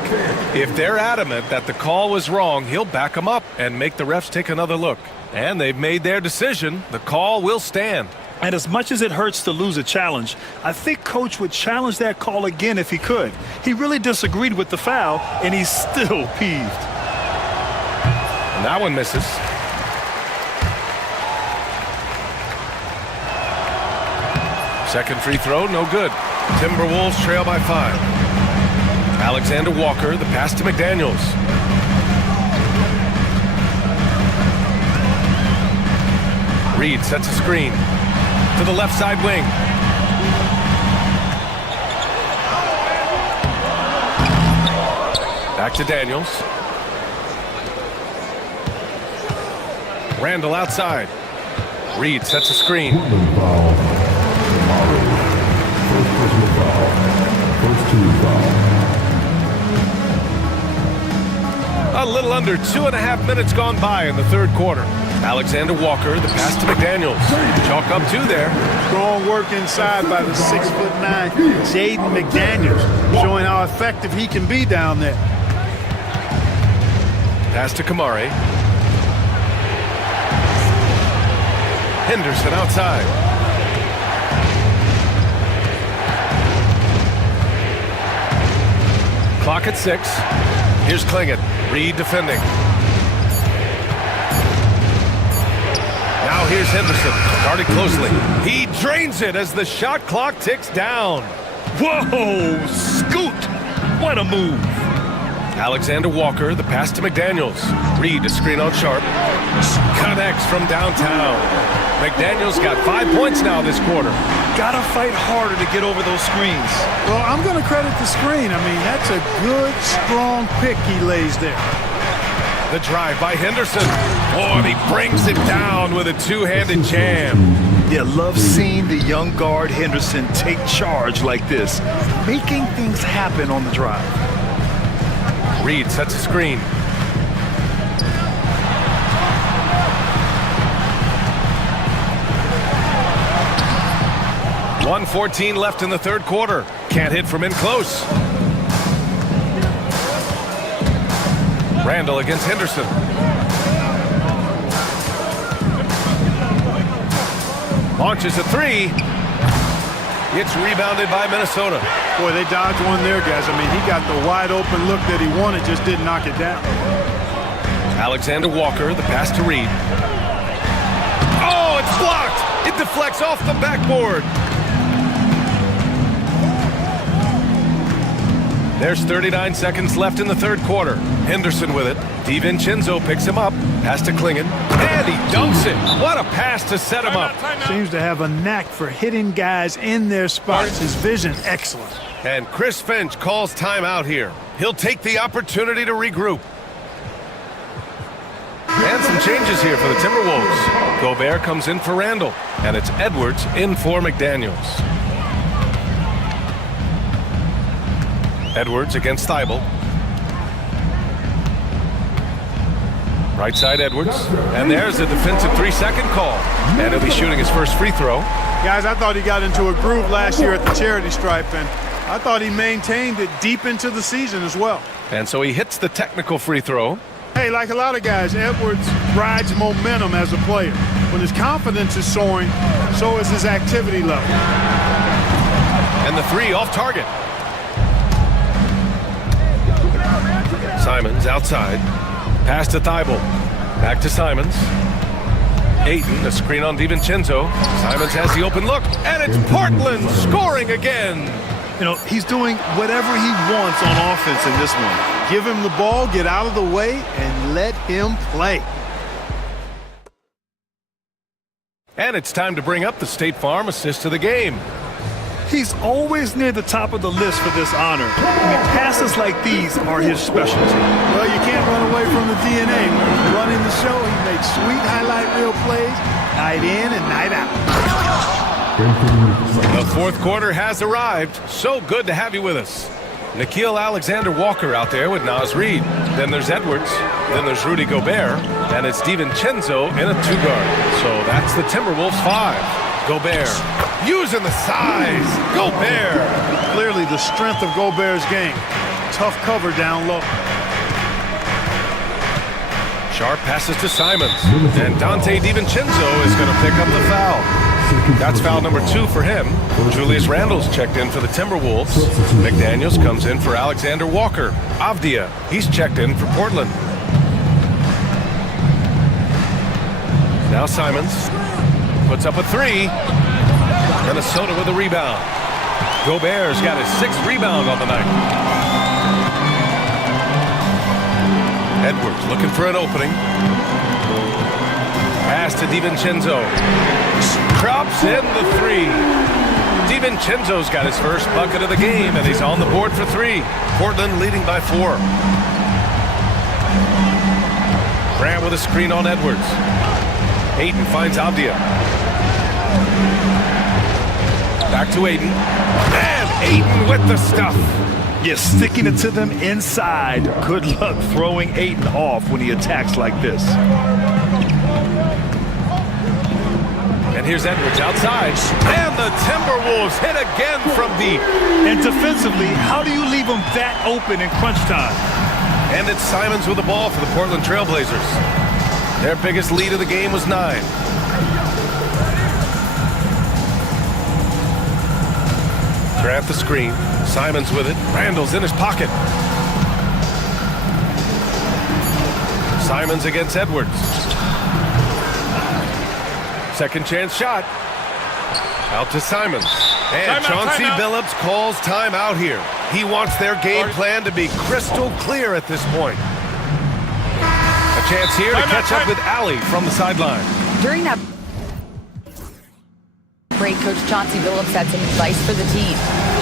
If they're adamant that the call was wrong, he'll back them up and make the refs take another look. And they've made their decision. The call will stand. And as much as it hurts to lose a challenge, I think Coach would challenge that call again if he could. He really disagreed with the foul, and he's still peeved. And that one misses. Second free throw, no good. Timberwolves trail by 5. Alexander Walker, the pass to McDaniels. Reed sets a screen to the left side wing. Back to Daniels. Randall outside. Reed sets a screen. Portland foul. Murray. First personal foul. First team foul. A little under 2.5 minutes gone by in the third quarter. Alexander Walker, the pass to McDaniels. Chalk up 2 there. Strong work inside by the 6'9" Jaden McDaniels, showing how effective he can be down there. Pass to Kamari. Henderson outside. Clock at 6. Here's Klingon. Reed defending. Now here's Henderson. Guarded closely. He drains it as the shot clock ticks down. Whoa, scoot. What a move. Alexander Walker, the pass to McDaniels. Reed to screen on Sharp. Connects from downtown. McDaniels got 5 points now this quarter. Gotta fight harder to get over those screens. Well, I'm going to credit the screen. I mean, that's a good, strong pick he lays there. The drive by Henderson. Oh, and he brings it down with a two-handed jam. Yeah, love seeing the young guard Henderson take charge like this, making things happen on the drive. Reed sets a screen. .114 left in the third quarter. Can't hit from in close. Randall against Henderson. Launches a 3. It's rebounded by Minnesota. Boy, they dodged one there, guys. I mean, he got the wide open look that he wanted, just didn't knock it down. Alexander Walker, the pass to Reed. Oh, it's blocked! It deflects off the backboard. There's 39 seconds left in the third quarter. Henderson with it. DiVincenzo picks him up. Pass to Klingon. And he dunks it. What a pass to set him up. Seems to have a knack for hitting guys in their spots. His vision, excellent. And Chris Finch calls timeout here. He'll take the opportunity to regroup. And some changes here for the Timberwolves. Gobert comes in for Randall. And it's Edwards in for McDaniels. Edwards against Thibault. Right side Edwards. And there's a defensive 3-second call. And he'll be shooting his first free throw. Guys, I thought he got into a groove last year at the charity stripe, and I thought he maintained it deep into the season as well. And so he hits the technical free throw. Hey, like a lot of guys, Edwards rides momentum as a player. When his confidence is soaring, so is his activity level. And the 3 off target. Simons outside. Pass to Thibault. Back to Simons. Ayton, a screen on DiVincenzo. Simons has the open look, and it's Portland scoring again. You know, he's doing whatever he wants on offense in this one. Give him the ball, get out of the way, and let him play. And it's time to bring up the State Farm assist of the game. He's always near the top of the list for this honor. I mean, passes like these are his specialty. Well, you can't run away from the DNA. When he's running the show, he makes sweet highlight reel plays, night in and night out. The fourth quarter has arrived. So good to have you with us. Nickeil Alexander-Walker out there with Naz Reid. Then there's Edwards. Then there's Rudy Gobert. And it's DiVincenzo in a 2-guard. So that's the Timberwolves 5. Gobert using the size. Gobert. Clearly the strength of Gobert's game. Tough cover down low. Sharp passes to Simons. And Dante DiVincenzo is going to pick up the foul. That's foul number 2 for him. Julius Randle's checked in for the Timberwolves. McDaniels comes in for Alexander Walker. Avdia, he's checked in for Portland. Now Simons puts up a 3. Minnesota with a rebound. Gobert's got his 6th rebound on the night. Edwards looking for an opening. Pass to DiVincenzo. Drops in the 3. DiVincenzo's got his first bucket of the game, and he's on the board for 3. Portland leading by 4. Grant with a screen on Edwards. Ayton finds Avdia. Back to Ayton. And Ayton with the stuff. You're sticking it to them inside. Good luck throwing Ayton off when he attacks like this. And here's Edwards outside. And the Timberwolves hit again from deep. And defensively, how do you leave them that open in crunch time? And it's Simons with the ball for the Portland Trailblazers. Their biggest lead of the game was 9. Grant the screen. Simons with it. Randall's in his pocket. Simons against Edwards. Second chance shot. Out to Simons. And Chauncey Billups calls timeout here. He wants their game plan to be crystal clear at this point. A chance here to catch up with Allie from the sideline. During that break, Coach Chauncey Billups had some advice for the team.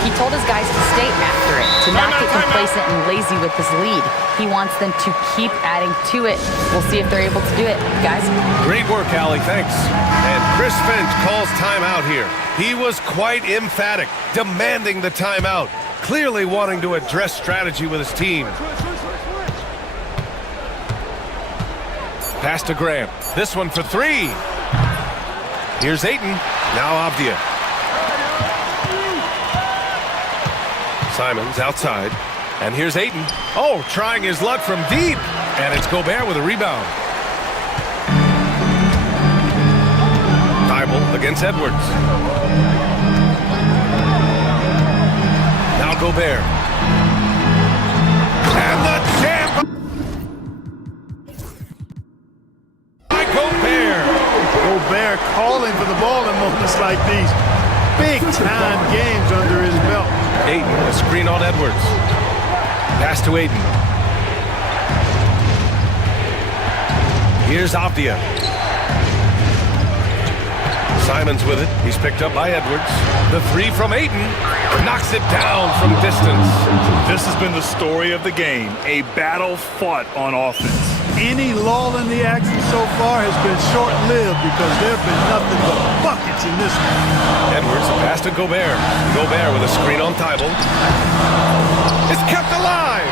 He told his guys to stay after it, to not get complacent and lazy with this lead. He wants them to keep adding to it. We'll see if they're able to do it, guys. Great work, Allie. Thanks. And Chris Finch calls timeout here. He was quite emphatic, demanding the timeout, clearly wanting to address strategy with his team. Pass to Graham. This one for 3. Here's Ayton. Now Avdia. Simons outside. And here's Ayton. Oh, trying his luck from deep. And it's Gobert with a rebound. Thibault against Edwards. Now Gobert. And the jam by Gobert. Gobert calling for the ball in moments like these. Big-time games under his belt. Ayton, a screen on Edwards. Pass to Ayton. Here's Avdia. Simons with it. He's picked up by Edwards. The 3 from Ayton. Knocks it down from distance. This has been the story of the game. A battle fought on offense. Any lull in the action so far has been short-lived because there have been nothing but buckets in this one. Edwards, pass to Gobert. Gobert with a screen on Thibault. It's kept alive!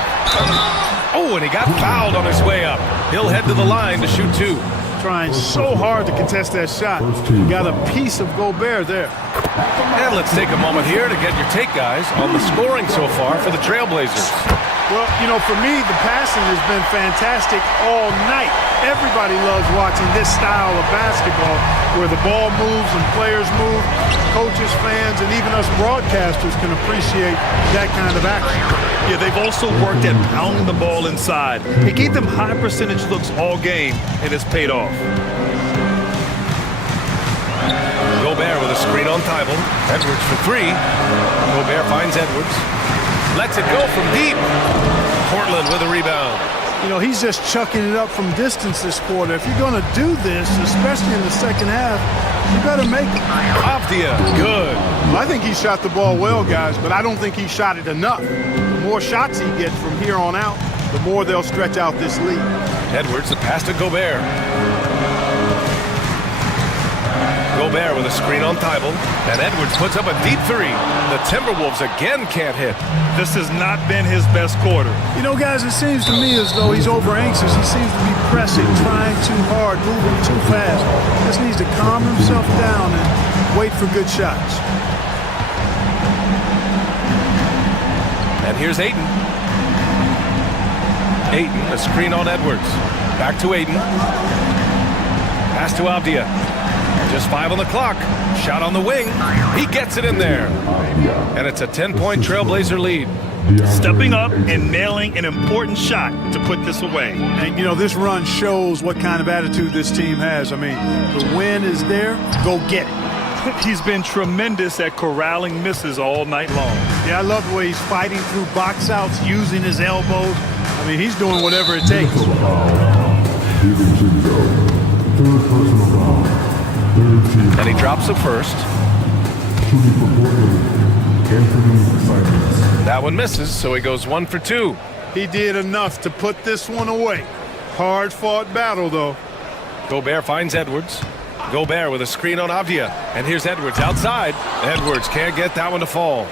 Oh, and he got fouled on his way up. He'll head to the line to shoot 2. Trying so hard to contest that shot. Got a piece of Gobert there. And let's take a moment here to get your take, guys, on the scoring so far for the Trailblazers. Well, you know, for me, the passing has been fantastic all night. Everybody loves watching this style of basketball where the ball moves and players move. Coaches, fans, and even us broadcasters can appreciate that kind of action. Yeah, they've also worked at pounding the ball inside. It gave them high percentage looks all game, and it's paid off. Gobert with a screen on Thibault. Edwards for 3. Gobert finds Edwards. Lets it go from deep. Portland with a rebound. You know, he's just chucking it up from distance this quarter. If you're going to do this, especially in the second half, you better make it. Avdia, good. I think he shot the ball well, guys, but I don't think he shot it enough. The more shots he gets from here on out, the more they'll stretch out this lead. Edwards, the pass to Gobert. Gobert with a screen on Thibault, and Edwards puts up a deep 3. The Timberwolves again can't hit. This has not been his best quarter. You know, guys, it seems to me as though he's over-anxious. He seems to be pressing, trying too hard, moving too fast. Just needs to calm himself down and wait for good shots. And here's Ayton. Ayton, a screen on Edwards. Back to Ayton. Pass to Avdia. Just 5 on the clock. Shot on the wing. He gets it in there. And it's a 10-point Trailblazer lead. Stepping up and nailing an important shot to put this away. And, you know, this run shows what kind of attitude this team has. I mean, the win is there. Go get it. He's been tremendous at corralling misses all night long. Yeah, I love the way he's fighting through box outs, using his elbows. I mean, he's doing whatever it takes. And he drops it first. That one misses, so he goes 1 for 2. He did enough to put this one away. Hard-fought battle, though. Gobert finds Edwards. Gobert with a screen on Avdia. And here's Edwards outside. Edwards can't get that one to fall.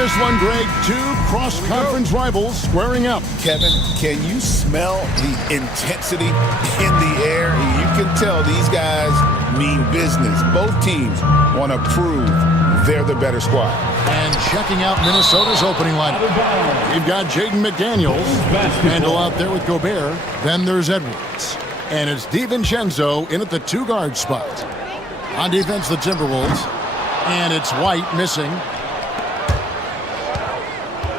this one, Greg, two cross-conference rivals squaring up. Kevin, can you smell the intensity in the air? You can tell these guys mean business. Both teams want to prove they're the better squad. And checking out Minnesota's opening lineup, we've got Jaden McDaniels, handle out there with Gobert. Then there's Edwards. And it's DiVincenzo in at the two-guard spot. On defense, the Timberwolves. And it's White missing.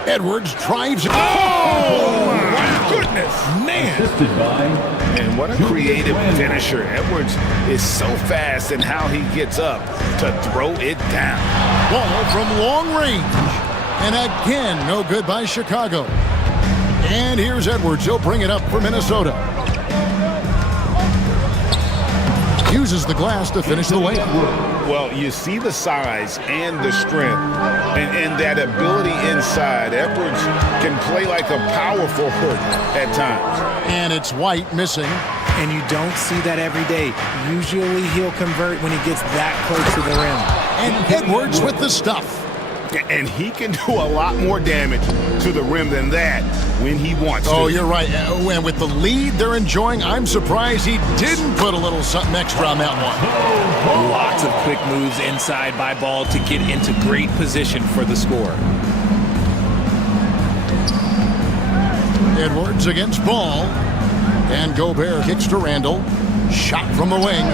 Edwards drives. Oh, my goodness. Man. Assisted by. And what a creative finisher. Edwards is so fast in how he gets up to throw it down. Ball from long range. And again, no good by Chicago. And here's Edwards. He'll bring it up for Minnesota. Uses the glass to finish the layup. Well, you see the size and the strength and that ability inside. Edwards can play like a power forward at times. And it's White missing. And you don't see that every day. Usually he'll convert when he gets that close to the rim. And Edwards with the stuff. And he can do a lot more damage to the rim than that when he wants to. Oh, you're right. And with the lead they're enjoying, I'm surprised he didn't put a little something extra on that one. Lots of quick moves inside by Ball to get into great position for the score. Edwards against Ball. And Gobert kicks to Randall. Shot from the wing.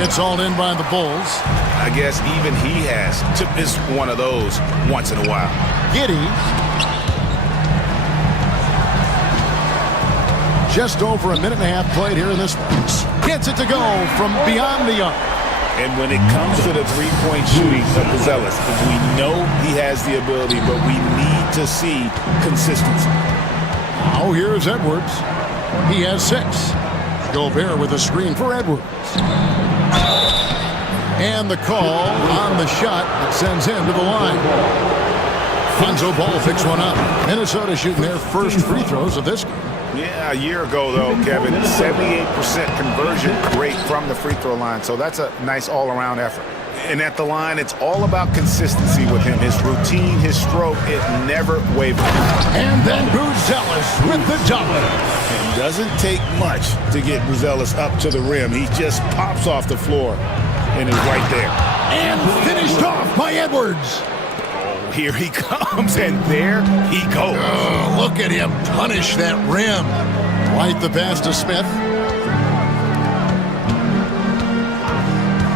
It's all in by the Bulls. I guess even he has to miss one of those once in a while. Giddey. Just over a minute and a half played here in this one. Gets it to go from beyond the arc. And when it comes to the three-point shooting of Buzelis, we know he has the ability, but we need to see consistency. Now here's Edwards. He has 6. Gobert with a screen for Edwards. And the call on the shot that sends him to the line. Lonzo Ball picks one up. Minnesota shooting their first free throws of this game. Yeah, a year ago, though, Kevin, 78% conversion rate from the free throw line. So that's a nice all-around effort. And at the line, it's all about consistency with him. His routine, his stroke, it never wavers. And then Buzelis with the double. It doesn't take much to get Buzelis up to the rim. He just pops off the floor and is right there. And finished off by Edwards. Oh, here he comes, and there he goes. Oh, look at him punish that rim. White the pass to Smith.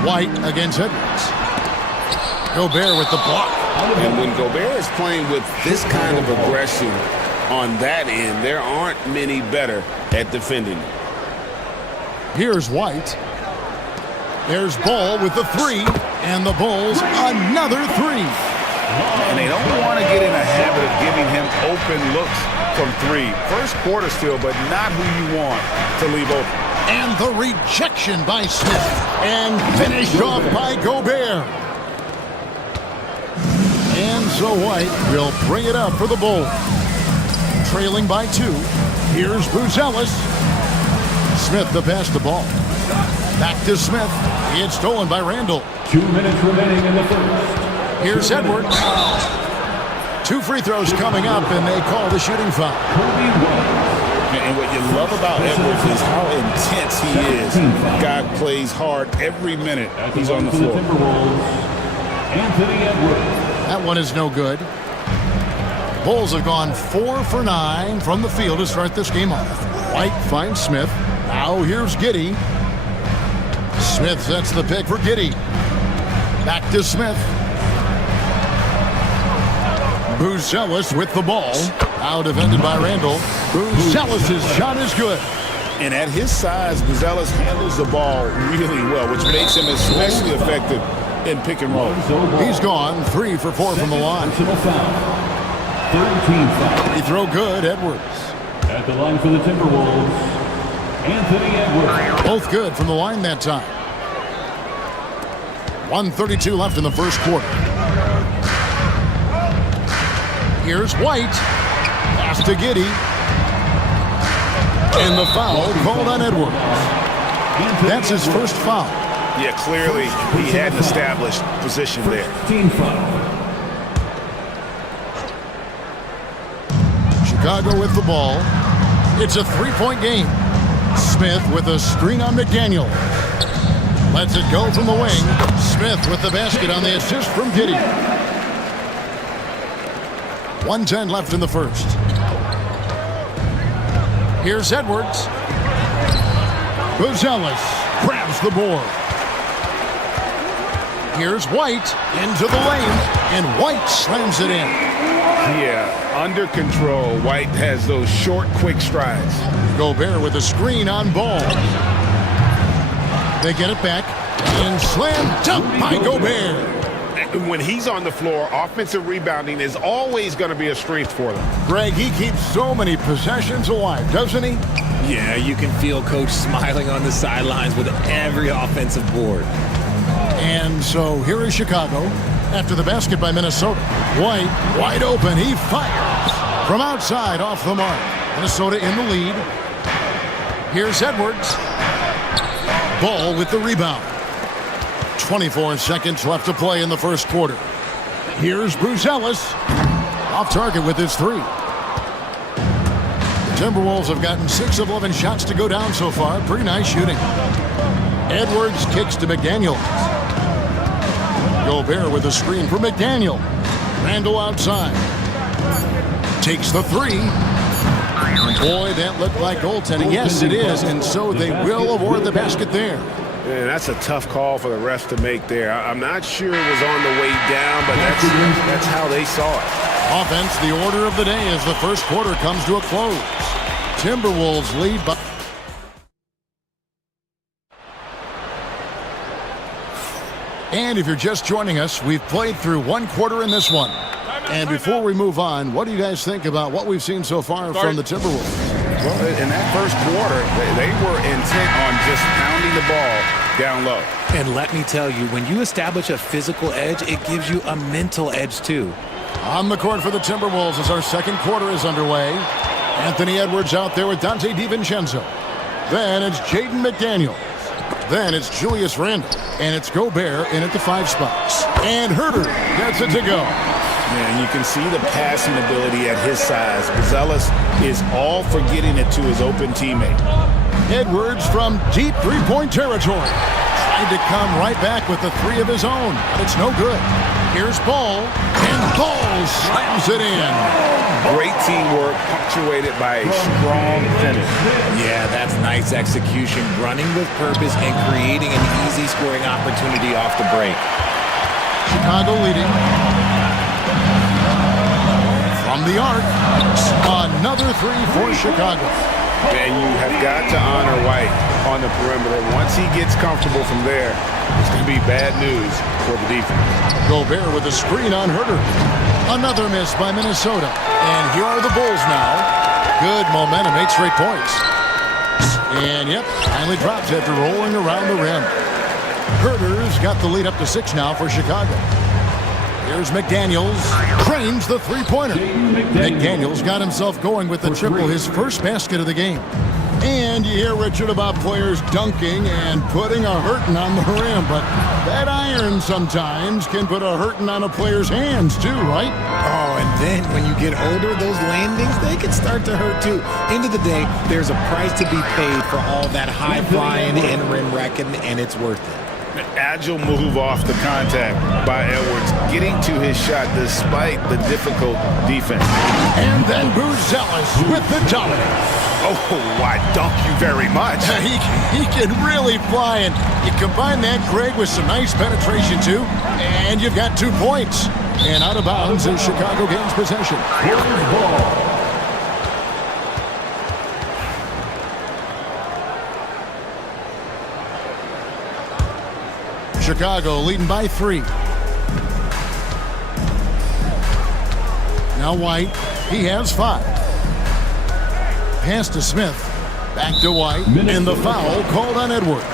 White against Edwards. Gobert with the block. And when Gobert is playing with this kind of aggression on that end, there aren't many better at defending. Here's White. There's Ball with the 3. And the Bulls another 3. And they don't want to get in a habit of giving him open looks from 3. First quarter still, but not who you want to leave open. And the rejection by Smith. And finished off by Gobert. And so White will bring it up for the Bulls. Trailing by 2. Here's Buzelis. Smith to pass the ball. Back to Smith. It's stolen by Randall. 2 minutes remaining in the first. Here's Edwards. 2 free throws coming up, and they call the shooting foul. And what you love about Edwards is how intense he is. God plays hard every minute he's on the floor. Anthony Edwards. That one is no good. Bulls have gone 4 for 9 from the field to start this game off. White finds Smith. Now here's Giddey. Smith sets the pick for Giddey. Back to Smith. Buzelis with the ball. Now defended by Randall. Buzelis' shot is good. And at his size, Buzelis handles the ball really well, which makes him especially effective in pick and roll. He's gone 3 for 4 from the line. 13 foul. Free throw good, Edwards. At the line for the Timberwolves, Anthony Edwards. Both good from the line that time. 1:32 left in the first quarter. Here's White. Pass to Giddey. And the foul called on Edwards. That's his first foul. Yeah, clearly he had an established position there. Chicago with the ball. It's a three-point game. Smith with a screen on McDaniel. Lets it go from the wing. Smith with the basket on the assist from Giddey. 1:10 left in the first. Here's Edwards. Buzelis grabs the board. Here's White into the lane, and White slams it in. Yeah, under control. White has those short, quick strides. Gobert with a screen on Ball. They get it back, and slam dunk by Gobert. When he's on the floor, offensive rebounding is always going to be a strength for them. Greg, he keeps so many possessions alive, doesn't he? Yeah, you can feel Coach smiling on the sidelines with every offensive board. And so here is Chicago after the basket by Minnesota. White, wide open, he fires from outside off the mark. Minnesota in the lead. Here's Edwards. Ball with the rebound. 24 seconds left to play in the first quarter. Here's Buzelis. Off target with his three. The Timberwolves have gotten 6 of 11 shots to go down so far. Pretty nice shooting. Edwards kicks to McDaniel. Gobert with a screen for McDaniel. Randall outside. Takes the three. Boy, that looked like goaltending. Yes, it is, and so they will award the basket there. Man, that's a tough call for the refs to make there. I'm not sure it was on the way down, but that's how they saw it. Offense, the order of the day as the first quarter comes to a close. Timberwolves lead by... And if you're just joining us, we've played through one quarter in this one. And before we move on, what do you guys think about what we've seen so far from the Timberwolves? Well, in that first quarter, they were intent on just pounding the ball down low. And let me tell you, when you establish a physical edge, it gives you a mental edge too. On the court for the Timberwolves as our second quarter is underway. Anthony Edwards out there with Dante DiVincenzo. Then it's Jaden McDaniels. Then it's Julius Randle. And it's Gobert in at the 5 spots. And Herter gets it to go. And you can see the passing ability at his size. Buzelis is all for getting it to his open teammate. Edwards from deep three-point territory. Tried to come right back with the 3 of his own, but it's no good. Here's Ball, and Ball slams it in. Great teamwork, punctuated by a strong finish. Yeah, that's nice execution, running with purpose and creating an easy scoring opportunity off the break. Chicago leading. From the arc, another 3 for Chicago. And you have got to honor White on the perimeter. Once he gets comfortable from there, it's going to be bad news for the defense. Gobert with a screen on Herter. Another miss by Minnesota. And here are the Bulls now. Good momentum, 8 straight points. And yep, finally drops after rolling around the rim. Herter's got the lead up to 6 now for Chicago. Here's McDaniels, trains the three-pointer. McDaniels got himself going with the triple, his first basket of the game. And you hear Richard about players dunking and putting a hurting on the rim, but that iron sometimes can put a hurting on a player's hands too, right? Oh, and then when you get older, those landings, they can start to hurt too. End of the day, there's a price to be paid for all that high-flying and rim wrecking, and it's worth it. An agile move off the contact by Edwards, getting to his shot despite the difficult defense. And then Buzelis with the dominance. Oh, why, dunk you very much. He can really fly, and you combine that, Greg, with some nice penetration too, and you've got 2 points. And out of bounds as Chicago gains possession. Chicago leading by 3. Now White, he has 5. Pass to Smith, back to White, and the foul called on Edwards.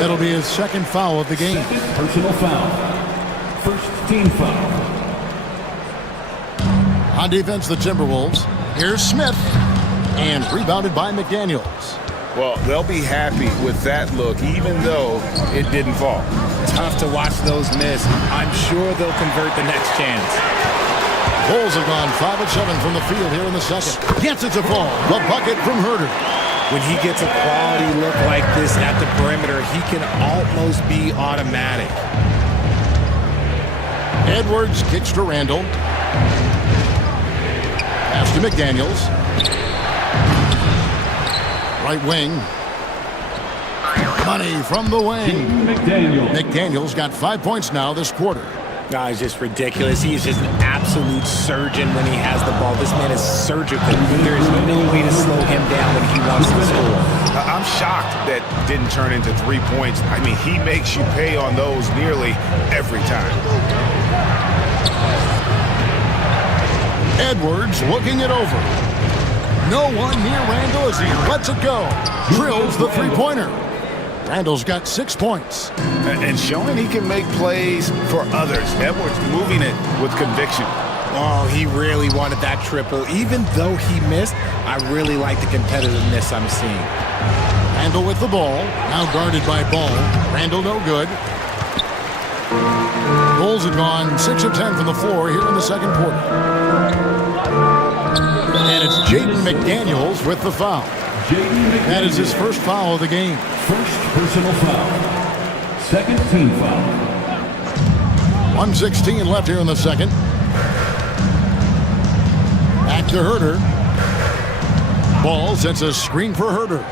That'll be his second foul of the game. Second personal foul. First team foul. On defense, the Timberwolves. Here's Smith, and rebounded by McDaniels. Well, they'll be happy with that look, even though it didn't fall. Tough to watch those miss. I'm sure they'll convert the next chance. Bulls have gone 5 of 7 from the field here in the second. Yes, it's a fall. The bucket from Herder. When he gets a quality look like this at the perimeter, he can almost be automatic. Edwards kicks to Randall. Pass to McDaniels. Right wing. Money from the wing. McDaniels got 5 points now this quarter. Guys, just ridiculous. He is just an absolute surgeon when he has the ball. This man is surgical. There is no way to slow him down when he wants to score. I'm shocked that didn't turn into 3 points. I mean, he makes you pay on those nearly every time. Edwards looking it over. No one near Randall as he lets it go. Drills the three-pointer. Randall's got 6 points. And showing he can make plays for others. Edwards moving it with conviction. Oh, he really wanted that triple. Even though he missed, I really like the competitiveness I'm seeing. Randall with the ball. Now guarded by Ball. Randall no good. Bulls have gone 6 of 10 from the floor here in the second quarter. And it's Jaden McDaniels with the foul. That is his first foul of the game. First personal foul. Second team foul. 1:16 left here in the second. Back to Herder. Ball sets a screen for Herder.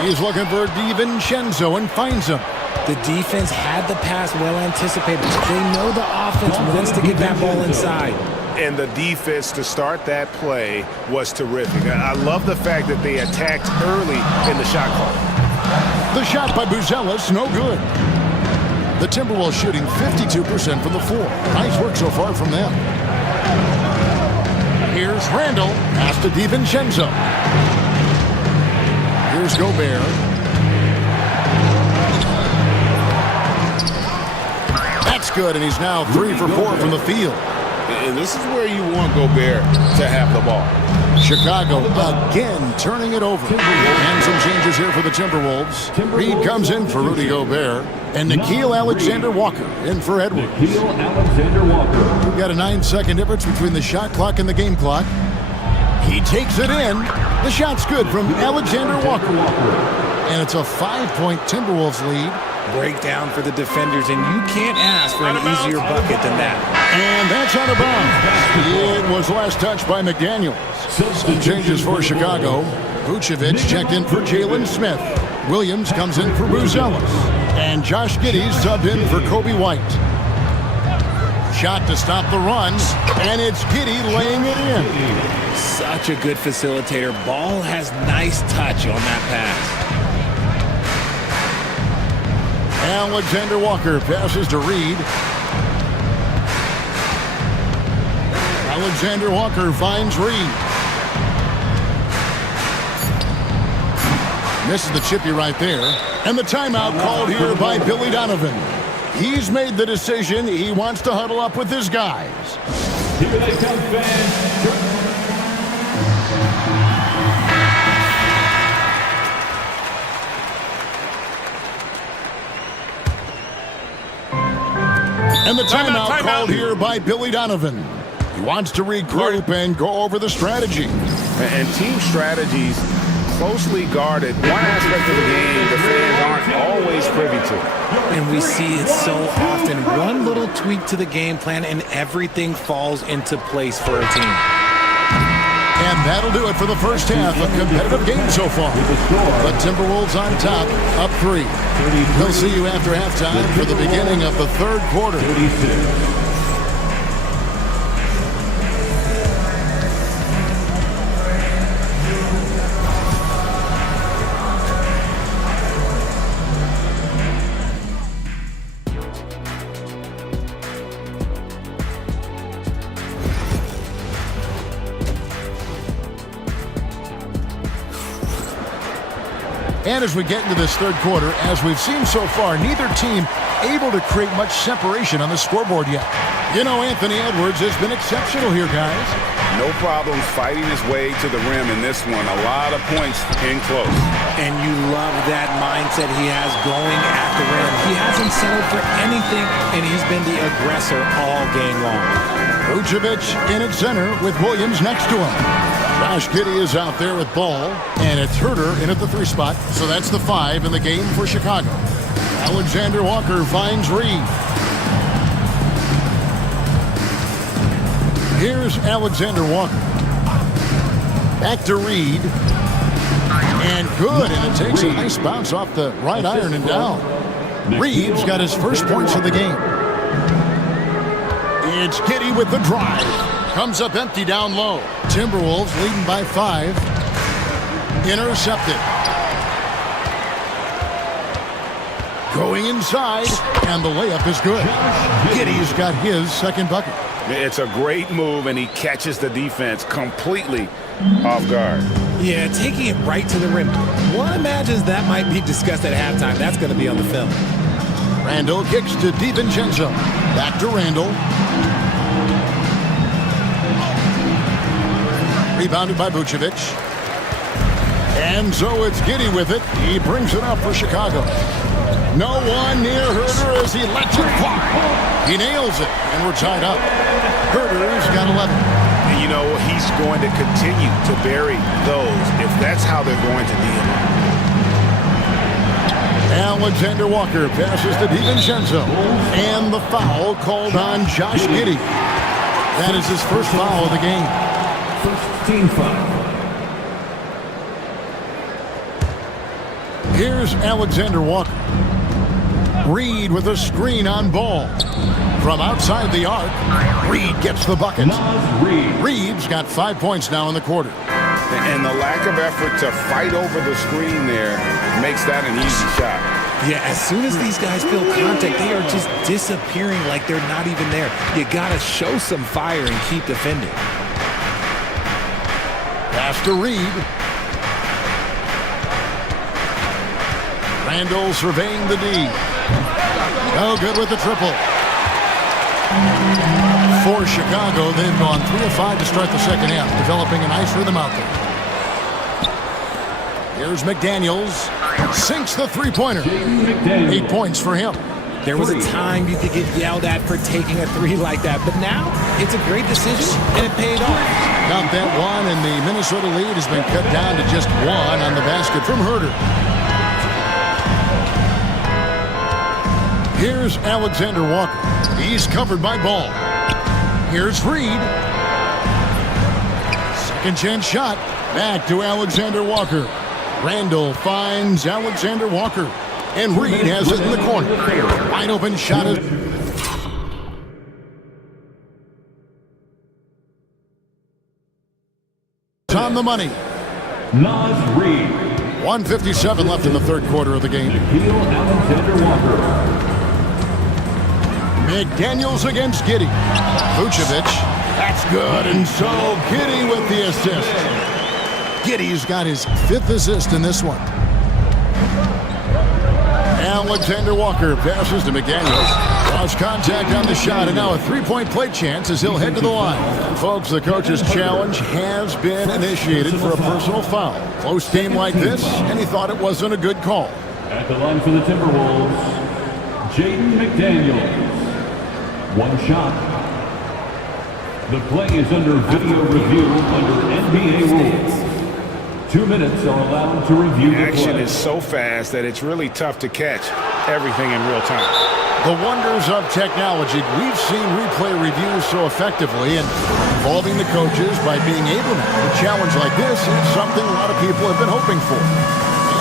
He's looking for DiVincenzo and finds him. The defense had the pass well anticipated. They know the offense wants to get that ball inside. And the defense to start that play was terrific. I love the fact that they attacked early in the shot clock. The shot by Buzelis, no good. The Timberwolves shooting 52% from the floor. Nice work so far from them. Here's Randall. Pass to DiVincenzo. Here's Gobert. That's good, and he's now 3 for 4 from the field. And this is where you want Gobert to have the ball. Chicago again turning it over. And some changes here for the Timberwolves. Reed comes in for Rudy Gobert. And Nickeil Alexander-Walker in for Edwards. We've got a 9-second difference between the shot clock and the game clock. He takes it in. The shot's good from Alexander-Walker. And it's a 5-point Timberwolves lead. Breakdown for the defenders, and you can't ask for an easier bucket than that. And that's out of bounds. It was last touched by McDaniels. Some changes for Chicago. Vucevic checked in for Jalen Smith. Williams comes in for Buzelis. And Josh Giddey's subbed in for Kobe White. Shot to stop the run, and it's Giddey laying it in. Such a good facilitator. Ball has nice touch on that pass. Alexander Walker passes to Reed. Alexander Walker finds Reed. Misses the chippy right there. And the timeout called here by Billy Donovan. He's made the decision. He wants to huddle up with his guys. Here they come, fans. And the timeout called here by Billy Donovan. He wants to regroup and go over the strategy. And team strategies closely guarded. One aspect of the game the fans aren't always privy to. And we see it so often. One little tweak to the game plan and everything falls into place for a team. And that'll do it for the first half of competitive game so far. The Timberwolves on top, up 3. We'll see you after halftime for the beginning of the third quarter. And as we get into this third quarter, as we've seen so far, neither team able to create much separation on the scoreboard yet. You know, Anthony Edwards has been exceptional here, guys. No problem fighting his way to the rim in this one. A lot of points in close. And you love that mindset he has going at the rim. He hasn't settled for anything, and he's been the aggressor all game long. Vucevic in at center with Williams next to him. Josh Giddey is out there with ball, and it's Herter in at the 3 spot. So that's the 5 in the game for Chicago. Alexander Walker finds Reed. Here's Alexander Walker. Back to Reed. And good, and it takes a nice bounce off the right iron and down. Reed's got his first points of the game. It's Giddey with the drive. Comes up empty down low. Timberwolves leading by 5. Intercepted. Going inside, and the layup is good. Giddey's got his second bucket. It's a great move, and he catches the defense completely off guard. Yeah, taking it right to the rim. One imagines that might be discussed at halftime. That's going to be on the film. Randall kicks to DiVincenzo. Back to Randall. Rebounded by Vucevic. And so it's Giddey with it. He brings it up for Chicago. No one near Herter as he lets it fly. He nails it, and we're tied up. Herter's got 11. And you know, he's going to continue to bury those if that's how they're going to deal. Alexander Walker passes to DiVincenzo. And the foul called on Josh Giddey. That is his first foul of the game. First team foul. Here's Alexander Walker. Reed with a screen on ball. From outside the arc, Reed gets the bucket. Reed's got 5 points now in the quarter. And the lack of effort to fight over the screen there makes that an easy shot. Yeah, as soon as these guys feel contact, they are just disappearing like they're not even there. You got to show some fire and keep defending. Pass to Reed. Randall surveying the D. Oh, good with the triple. For Chicago, they've gone 3 of 5 to start the second half, developing a nice rhythm out there. Here's McDaniels. Sinks the three-pointer. 8 points for him. There was a time you could get yelled at for taking a 3 like that, but now it's a great decision, and it paid off. Not that one, and the Minnesota lead has been cut down to just 1 on the basket from Herter. Here's Alexander Walker. He's covered by Ball. Here's Reed. Second chance shot. Back to Alexander Walker. Randall finds Alexander Walker. And Reed has it in the corner. Wide open shot. It's on the money. Naz Reed. 1:57 left in the third quarter of the game. Alexander Walker. McDaniels against Giddey. Vucevic. That's good. And so Giddey with the assist. Giddey's got his 5th assist in this one. Alexander Walker passes to McDaniels. Lost contact on the shot, and now a 3-point play chance as he'll head to the line. And folks, the coach's challenge has been initiated for a personal foul. Close game like this, and he thought it wasn't a good call. At the line for the Timberwolves, Jaden McDaniels. 1 shot. The play is under video review under NBA rules. 2 minutes are allowed to review the play. Action is so fast that it's really tough to catch everything in real time. The wonders of technology. We've seen replay reviews so effectively and involving the coaches by being able to. A challenge like this is something a lot of people have been hoping for.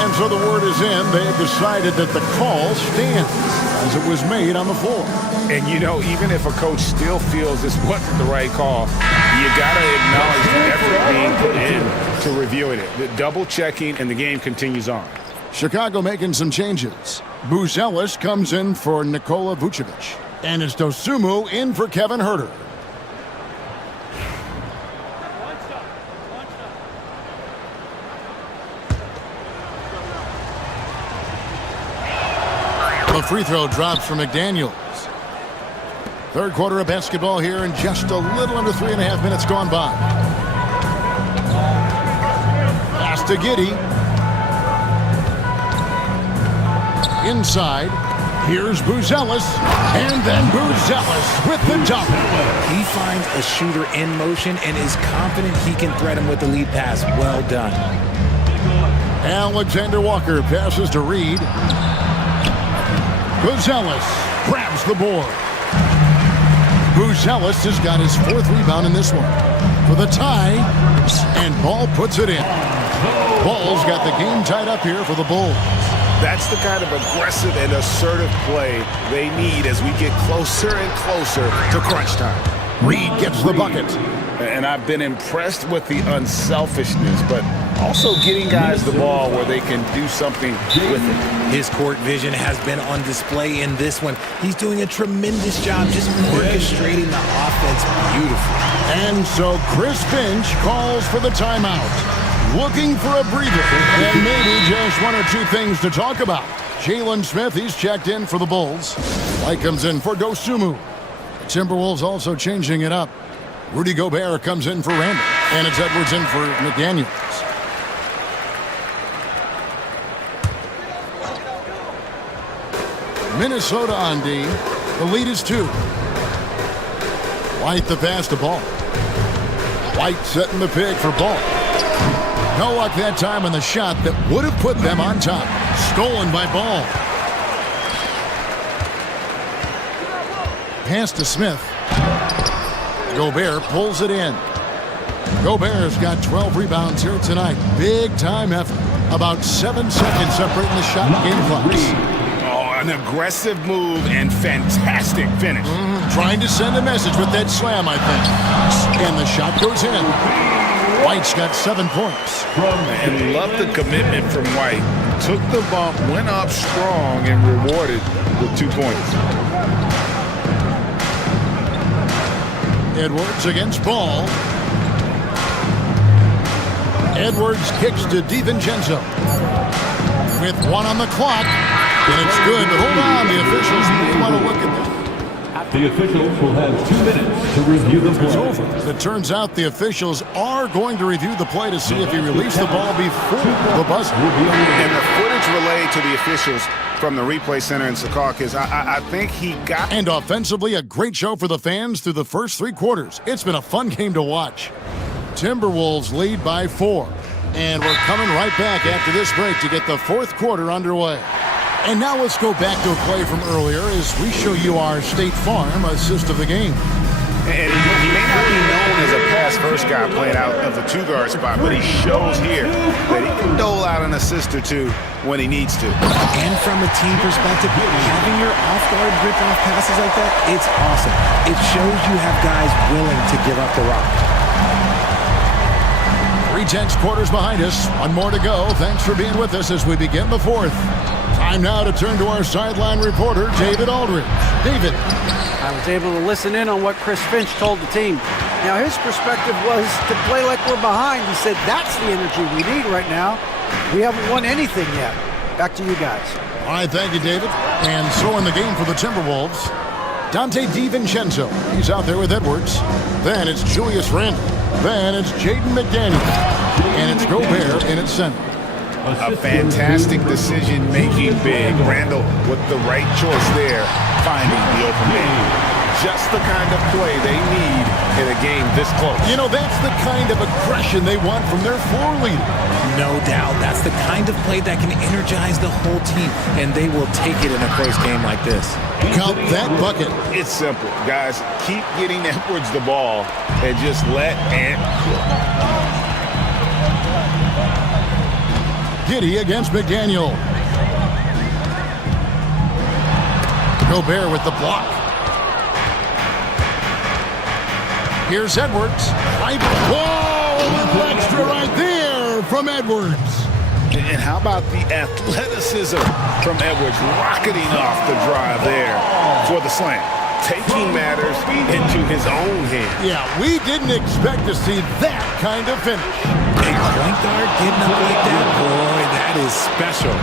And so the word is in. They've decided that the call stands as it was made on the floor. And you know, even if a coach still feels this wasn't the right call, you got to acknowledge the effort being put in to reviewing it. The double checking, and the game continues on. Chicago making some changes. Buzelis comes in for Nikola Vucevic. And it's Dosumu in for Kevin Herter. The free throw drops for McDaniels. Third quarter of basketball here, and just a little under 3.5 minutes gone by. Pass to Giddey. Inside. Here's Buzelis, and then Buzelis with the dump. He finds a shooter in motion and is confident he can thread him with the lead pass. Well done. Alexander Walker passes to Reed. Buzelis grabs the board. Buzelis has got his 4th rebound in this one for the tie, and Ball puts it in. Ball's got the game tied up here for the Bulls. That's the kind of aggressive and assertive play they need as we get closer and closer to crunch time. Reed gets the bucket. And I've been impressed with the unselfishness, but also getting guys the ball where they can do something with it. His court vision has been on display in this one. He's doing a tremendous job just orchestrating the offense beautifully. And so Chris Finch calls for the timeout. Looking for a breather, and maybe just 1 or 2 things to talk about. Jalen Smith, he's checked in for the Bulls. White comes in for Dosumu. The Timberwolves also changing it up. Rudy Gobert comes in for Randall, and it's Edwards in for McDaniels. Minnesota on D. The lead is 2. White the pass to Ball. White setting the pick for Ball. No luck that time on the shot that would have put them on top. Stolen by Ball. Pass to Smith. Gobert pulls it in. Gobert's got 12 rebounds here tonight. Big time effort. About 7 seconds separating the shot and game clocks. Oh, an aggressive move and fantastic finish. Trying to send a message with that slam, I think. And the shot goes in. White's got 7 points. And love the commitment from White. Took the bump, went up strong, and rewarded with 2 points. Edwards against Ball. Edwards kicks to DiVincenzo. With 1 on the clock. And it's good, but hold on. The officials may want to look at that. The officials will have 2 minutes to review the play. It's over. It turns out the officials are going to review the play to see if he released the ball before the buzzer. And the footage relayed to the officials from the replay center in Secaucus, I think he got... And offensively, a great show for the fans through the first 3 quarters. It's been a fun game to watch. Timberwolves lead by 4. And we're coming right back after this break to get the 4th quarter underway. And now let's go back to a play from earlier as we show you our State Farm assist of the game. And he may not be known as a pass-first guy playing out of the 2-guard spot, but he shows here that he can dole out an assist or 2 when he needs to. And from a team perspective, having your off-guard rip-off passes like that, it's awesome. It shows you have guys willing to give up the rock. 3/10 quarters behind us. 1 more to go. Thanks for being with us as we begin the 4th. Time now to turn to our sideline reporter, David Aldridge. David. I was able to listen in on what Chris Finch told the team. Now, his perspective was to play like we're behind. He said, that's the energy we need right now. We haven't won anything yet. Back to you guys. All right, thank you, David. And so in the game for the Timberwolves, Dante DiVincenzo. He's out there with Edwards. Then it's Julius Randle. Then it's Jaden McDaniel. And it's Gobert in its center. A fantastic decision-making big. Randall with the right choice there, finding the open man. Just the kind of play they need in a game this close. You know, that's the kind of aggression they want from their floor leader. No doubt. That's the kind of play that can energize the whole team, and they will take it in a close game like this. Count that bucket. It's simple. Guys, keep getting Edwards the ball and just let Giddy against McDaniel. Gobert with the block. Here's Edwards. Whoa! A little extra right there from Edwards. And how about the athleticism from Edwards rocketing off the drive there for the slam, taking matters into his own hands. Yeah, we didn't expect to see that kind of finish. A point guard getting up like that, boy, that is special.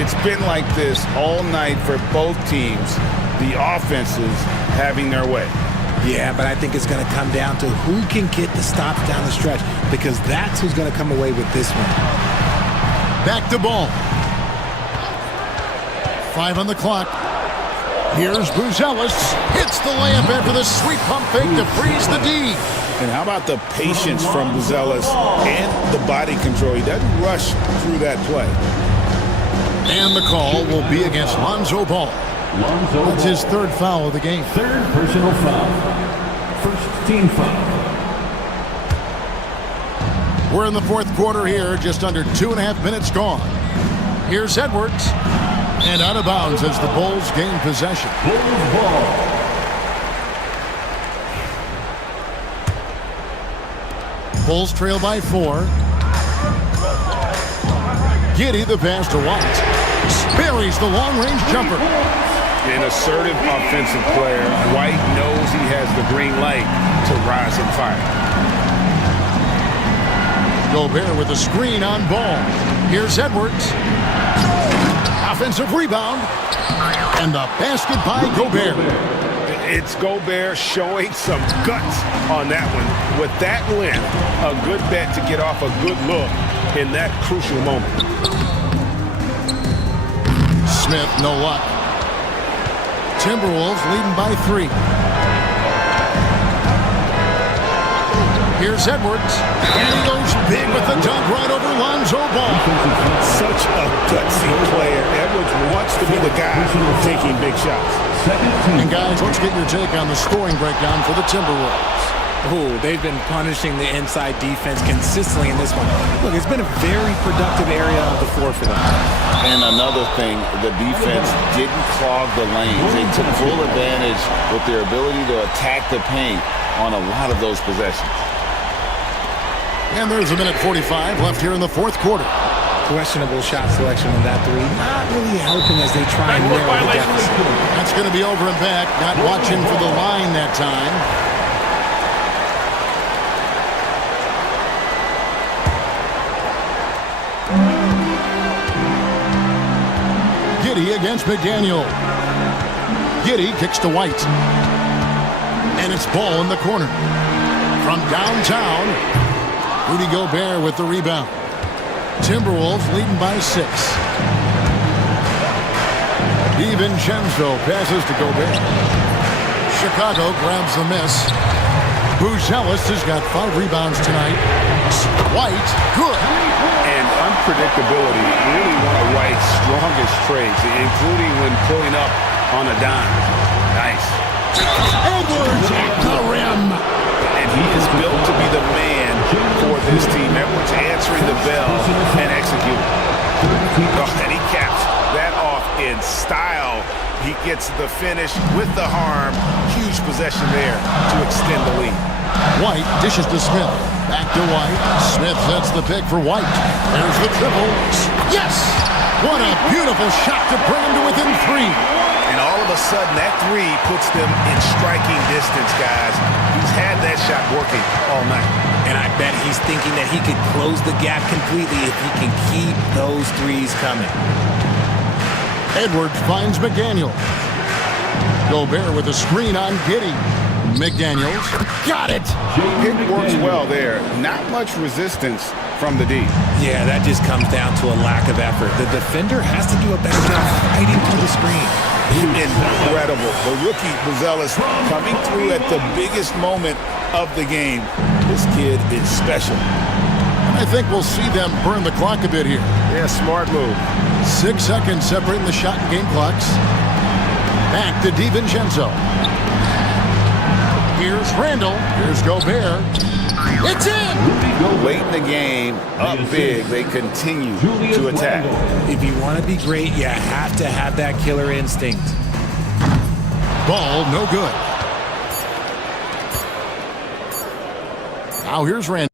It's been like this all night for both teams, the offenses having their way. Yeah, but I think it's going to come down to who can get the stops down the stretch, because that's who's going to come away with this one. Back to Ball. 5 on the clock. Here's Buzelis. Hits the layup after the sweet pump fake to freeze the D. And how about the patience from Buzelis and the body control? He doesn't rush through that play. And the call will be against Lonzo Ball. That's his third foul of the game. Third personal foul. First team foul. We're in the fourth quarter here, just under 2.5 minutes gone. Here's Edwards. And out of bounds as the Bulls gain possession. Bulls ball. Bulls trail by 4. Giddey the pass to White. Buries the long-range jumper. An assertive offensive player. White knows he has the green light to rise and fire. Gobert with a screen on Ball. Here's Edwards. Offensive rebound. And the basket by Gobert. It's Gobert showing some guts on that one. With that length, a good bet to get off a good look in that crucial moment. Smith, no luck. Timberwolves leading by 3. Here's Edwards. And he goes big with the dunk right over Lonzo Ball. Such a gutsy player. Edwards wants to be the guy taking big shots. And guys, let's get your take on the scoring breakdown for the Timberwolves. Oh, they've been punishing the inside defense consistently in this one. Look, it's been a very productive area of the floor for them. And another thing, the defense didn't clog the lanes. They took full advantage with their ability to attack the paint on a lot of those possessions. And there's a minute 45 left here in the fourth quarter. Questionable shot selection on that 3. Not really helping as they try and narrow the deficit. That's going to be over and back. Not watching for the line that time. Giddey against McDaniel. Giddey kicks to White. And it's Ball in the corner. From downtown, Rudy Gobert with the rebound. Timberwolves leading by 6. DiVincenzo passes to Gobert. Chicago grabs the miss. Buzelis has got 5 rebounds tonight. White, good. And unpredictability, really one of White's strongest traits, including when pulling up on a dime. Nice. Edwards at the rim. And he is built to be the man for this team. Edwards answering the bell and executing. Oh, and he caps that off in style. He gets the finish with the harm. Huge possession there to extend the lead. White dishes to Smith. Back to White. Smith sets the pick for White. There's the triple. Yes! What a beautiful shot to bring him to within 3. And all of a sudden, that 3 puts them in striking distance, guys. He's had that shot working all night. And I bet he's thinking that he could close the gap completely if he can keep those 3s coming. Edwards finds McDaniel. Gobert with a screen on Giddey. McDaniels got it. It works well there. Not much resistance from the D. Yeah, that just comes down to a lack of effort. The defender has to do a better job fighting through the screen. Incredible. The rookie Buzelis coming through at the biggest moment of the game. This kid is special. I think we'll see them burn the clock a bit here. Yeah, smart move. 6 seconds separating the shot and game clocks. Back to DiVincenzo. Here's Randall. Here's Gobert. It's in! Late in the game, up big, they continue to attack. If you want to be great, you have to have that killer instinct. Ball, no good. Now here's Randall.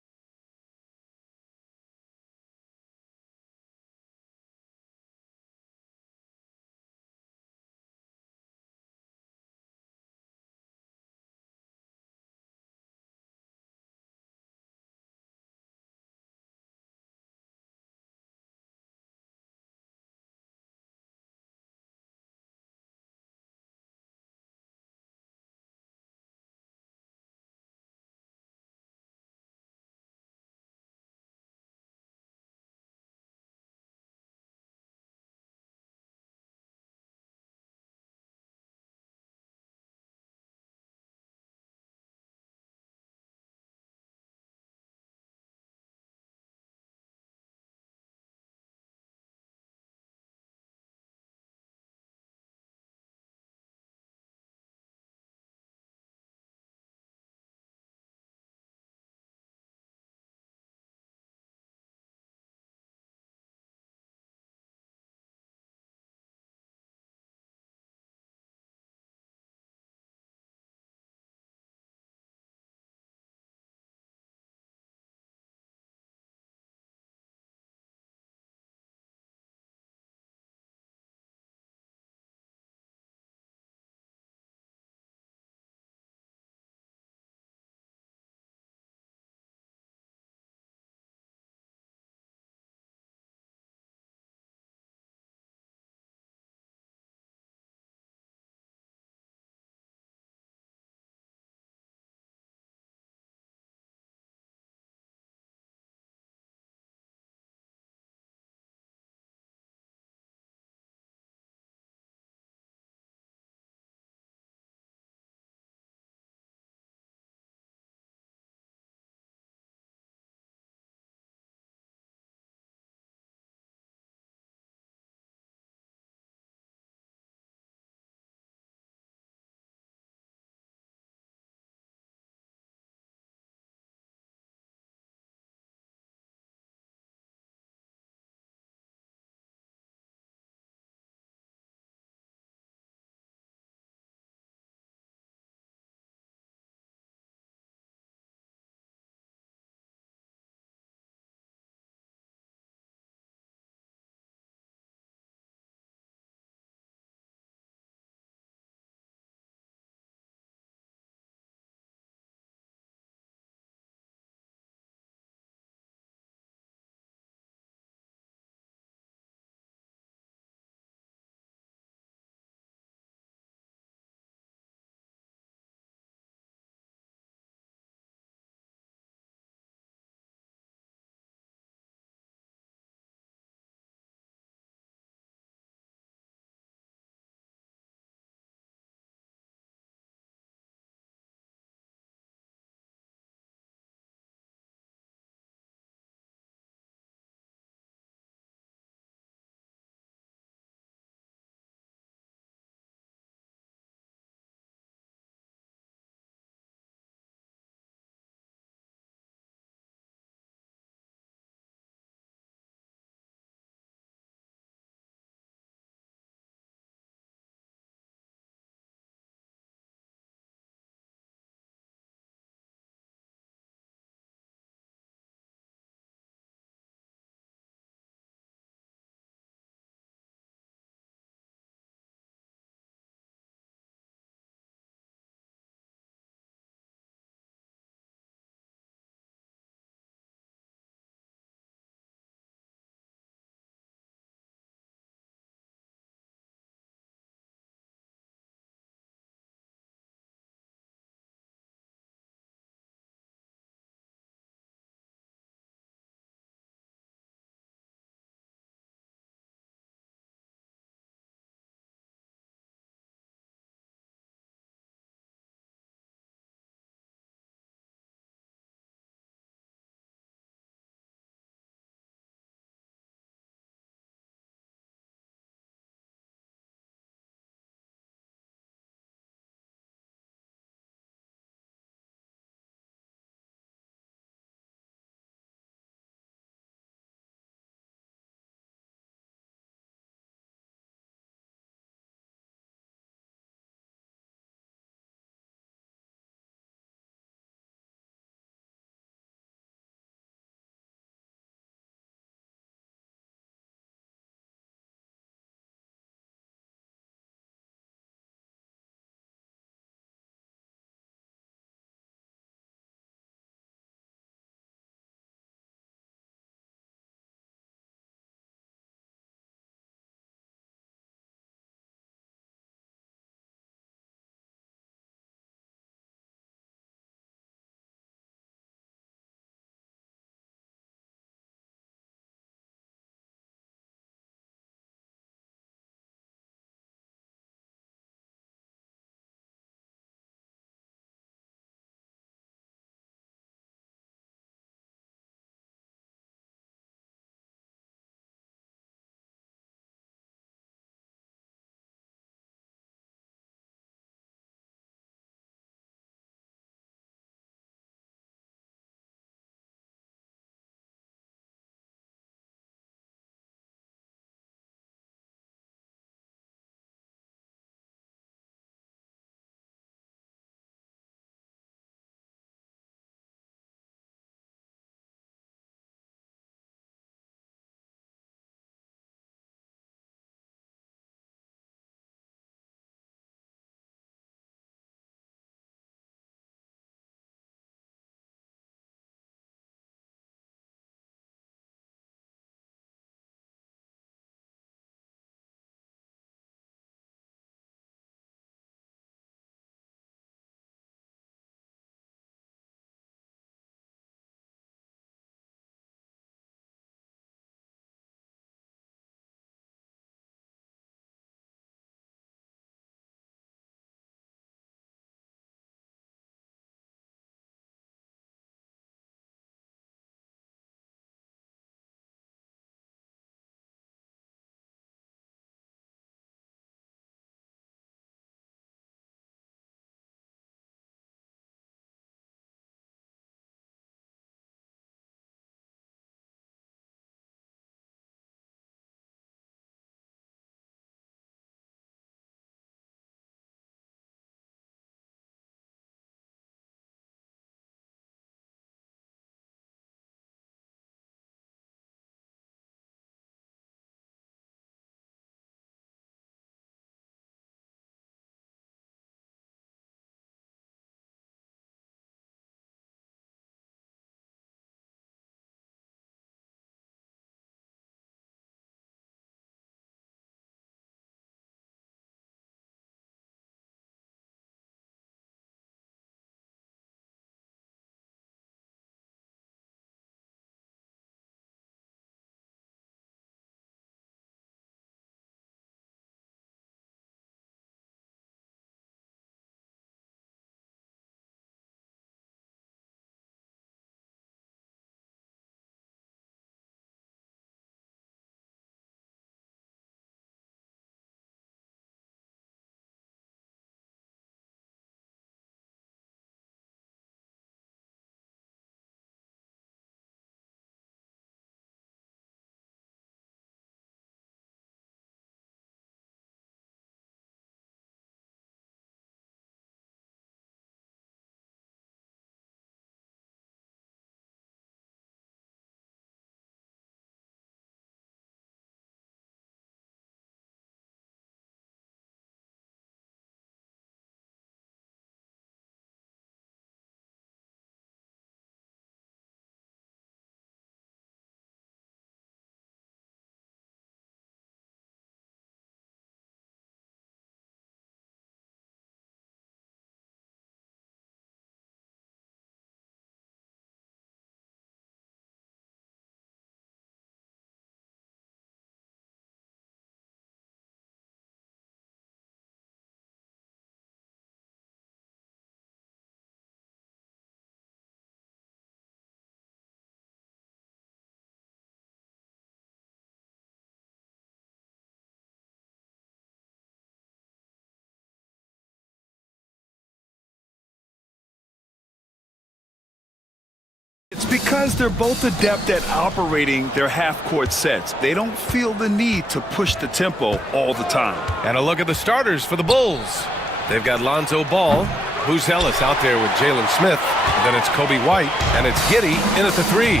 It's because they're both adept at operating their half-court sets. They don't feel the need to push the tempo all the time. And a look at the starters for the Bulls. They've got Lonzo Ball, Buzelis out there with Jalen Smith. And then it's Kobe White, and it's Giddey in at the three.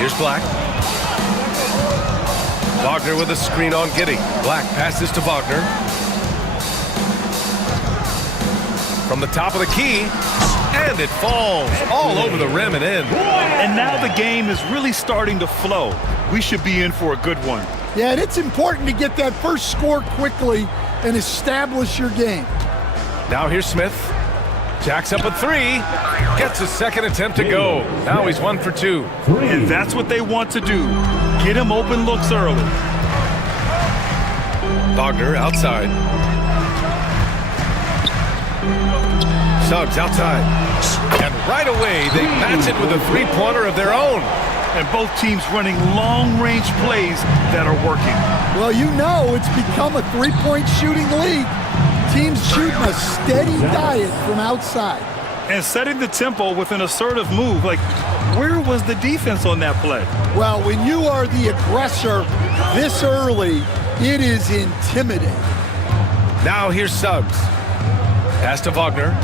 Here's Black. Wagner with a screen on Giddey. Black passes to Wagner. From the top of the key, and it falls all over the rim and in. And now the game is really starting to flow. We should be in for a good one. Yeah, and it's important to get that first score quickly and establish your game. Now here's Smith. Jacks up a three. Gets a second attempt to go. Now he's 1 for 2. And that's what they want to do. Get him open looks early. Wagner outside. Suggs outside. And right away, they match it with a three-pointer of their own. And both teams running long-range plays that are working. Well, you know it's become a three-point shooting league. Teams shooting a steady diet from outside. And setting the tempo with an assertive move. Like, where was the defense on that play? Well, when you are the aggressor this early, it is intimidating. Now here's Suggs. Pass to Wagner.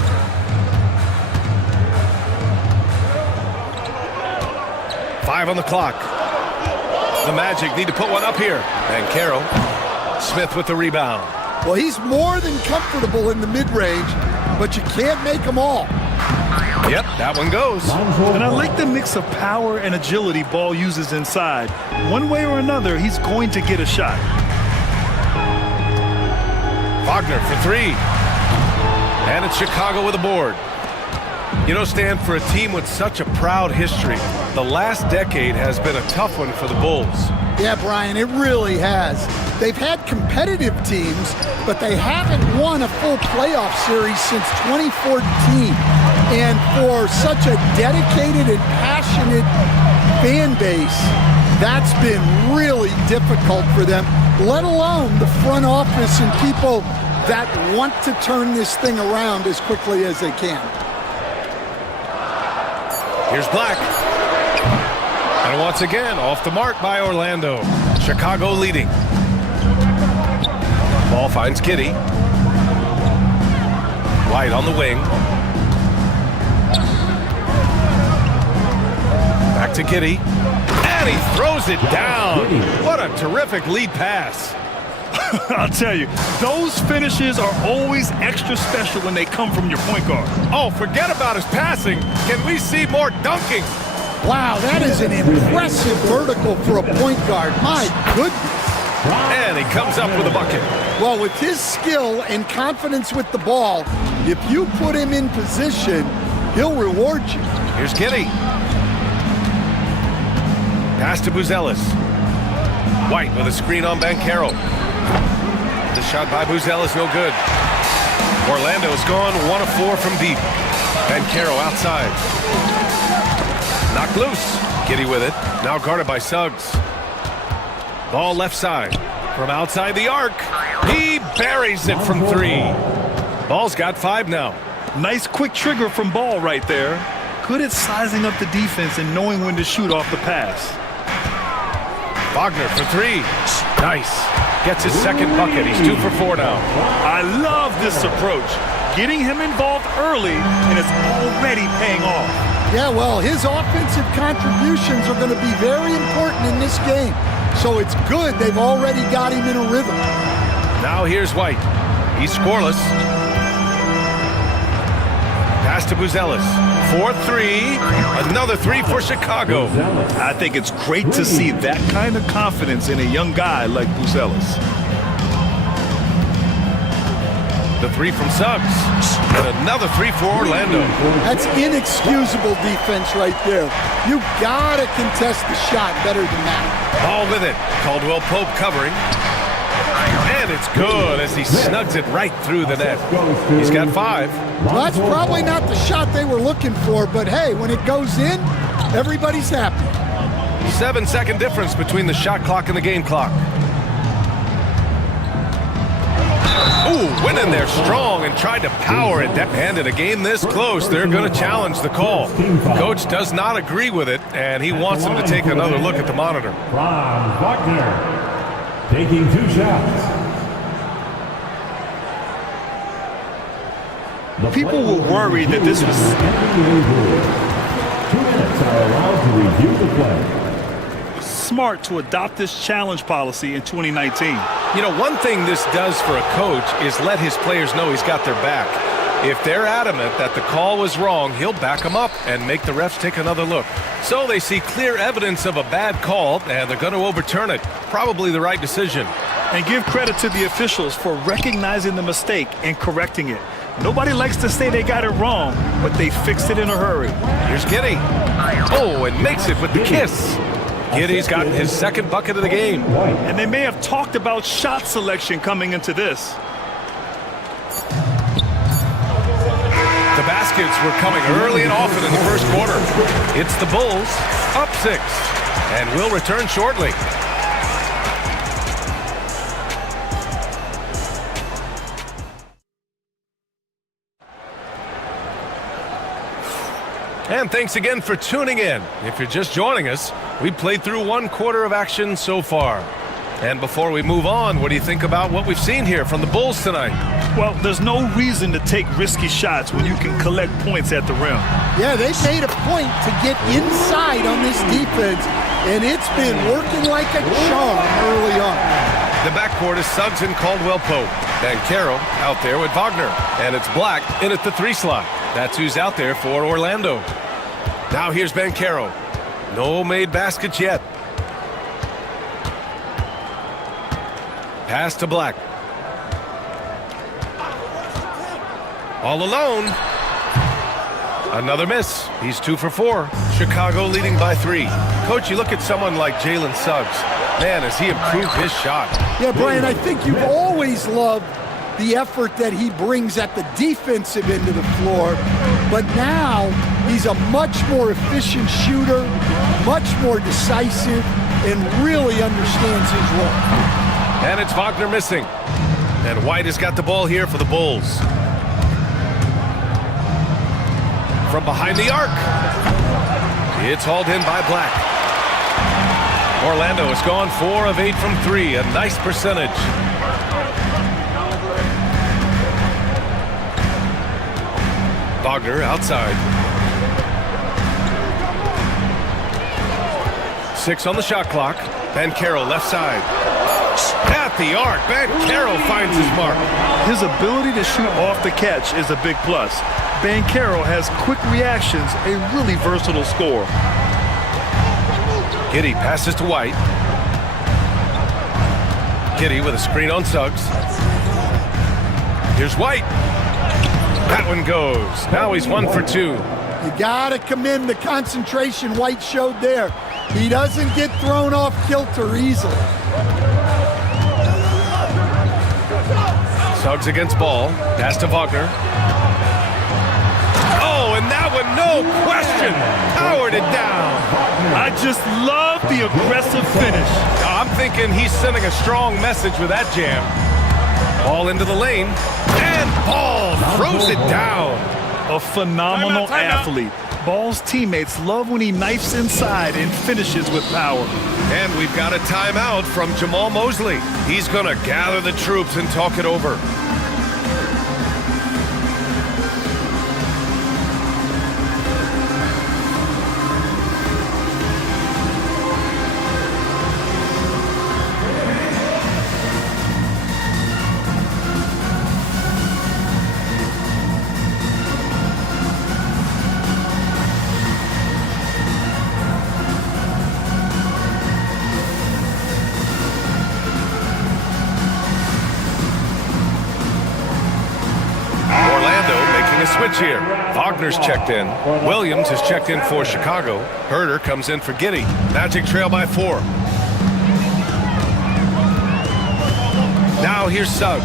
Five on the clock. The Magic need to put one up here. And Carroll. Smith with the rebound. Well, he's more than comfortable in the mid-range, but you can't make them all. Yep, that one goes. And I like the mix of power and agility Ball uses inside. One way or another, he's going to get a shot. Wagner for three. And it's Chicago with a board. You know, Stan, for a team with such a proud history, the last decade has been a tough one for the Bulls. Yeah, Brian, it really has. They've had competitive teams, but they haven't won a full playoff series since 2014. And for such a dedicated and passionate fan base, that's been really difficult for them, let alone the front office and people that want to turn this thing around as quickly as they can. Here's Black. And once again, off the mark by Orlando. Chicago leading. Ball finds Giddey. White on the wing. Back to Giddey. And he throws it down. What a terrific lead pass. I'll tell you, those finishes are always extra special when they come from your point guard. Oh, forget about his passing. Can we see more dunking? Wow, that is an impressive vertical for a point guard. My goodness. And he comes up with a bucket. Well, with his skill and confidence with the ball, if you put him in position, he'll reward you. Here's Giddey. Pass to Buzelis. White with a screen on Banchero. The shot by Buzelis, no good. Orlando's gone 1 of 4 from deep. Banchero outside. Knocked loose. Giddey with it. Now guarded by Suggs. Ball left side. From outside the arc. He buries it from 3. Ball's got 5 now. Nice quick trigger from Ball right there. Good at sizing up the defense and knowing when to shoot off the pass. Wagner for 3. Nice. Gets his second bucket. He's 2 for 4 now. I love this approach. Getting him involved early, and it's already paying off. Yeah, well, his offensive contributions are going to be very important in this game. So it's good they've already got him in a rhythm. Now here's White. He's scoreless. Pass to Buzelis. 4-3. Another 3 for Chicago. I think it's great to see that kind of confidence in a young guy like Buzelis. The 3 from Suggs. And another 3 for Orlando. That's inexcusable defense right there. You gotta contest the shot better than that. Ball with it. Caldwell Pope covering. And it's good as he snugs it right through the net. He's got 5. Well, that's probably not the shot they were looking for, but hey, when it goes in, everybody's happy. 7-second difference between the shot clock and the game clock. Ooh, went in there strong and tried to power it down. And in a game this close, they're going to challenge the call. Coach does not agree with it, and he wants him to take another look at the monitor. Franz Wagner taking 2 shots. People were worried that this was... 2 minutes are allowed to review the play. smart to adopt this challenge policy in 2019. You know, one thing this does for a coach is let his players know he's got their back. If they're adamant that the call was wrong, he'll back them up and make the refs take another look. So they see clear evidence of a bad call, and they're going to overturn it. Probably the right decision. And give credit to the officials for recognizing the mistake and correcting it. Nobody likes to say they got it wrong, but they fixed it in a hurry. Here's Giddy. Oh, and makes it with the kiss. Giddy's gotten his second bucket of the game. And they may have talked about shot selection coming into this. The baskets were coming early and often in the first quarter. It's the Bulls, up 6, and will return shortly. And thanks again for tuning in. If you're just joining us, we played through 1 quarter of action so far. And before we move on, what do you think about what we've seen here from the Bulls tonight? Well, there's no reason to take risky shots when you can collect points at the rim. Yeah, they made a point to get inside on this defense, and it's been working like a charm early on. The backcourt is Suggs and Caldwell-Pope. Bankero out there with Wagner. And it's Black in at the 3 slot. That's who's out there for Orlando. Now here's Bankero. No made baskets yet. Pass to Black. All alone. Another miss. He's 2 for 4. Chicago leading by 3. Coach, you look at someone like Jalen Suggs. Man, has he improved his shot. Yeah, Brian, I think you've always loved the effort that he brings at the defensive end of the floor. But now he's a much more efficient shooter, much more decisive, and really understands his role. And it's Wagner missing. And White has got the ball here for the Bulls. From behind the arc. It's hauled in by Black. Orlando has gone 4 of 8 from 3. A nice percentage. Wagner outside. 6 on the shot clock. Bankero left side. At the arc, Bankero finds his mark. His ability to shoot off the catch is a big plus. Bankero has quick reactions, a really versatile scorer. Giddy passes to White. Giddy with a screen on Suggs. Here's White. That one goes. Now he's 1 for 2. You gotta commend the concentration White showed there. He doesn't get thrown off kilter easily. Suggs against ball. Pass to Wagner. Oh, and that one, no question, powered it down. I just love the aggressive finish. I'm thinking he's sending a strong message with that jam. Ball into the lane, and Ball throws it down. A phenomenal athlete. Ball's teammates love when he knifes inside and finishes with power. And we've got a timeout from Jamal Mosley. He's going to gather the troops and talk it over. Switch here. Wagner's checked in. Williams has checked in for Chicago. Herder comes in for Giddy. Magic trail by 4. Now here's Suggs.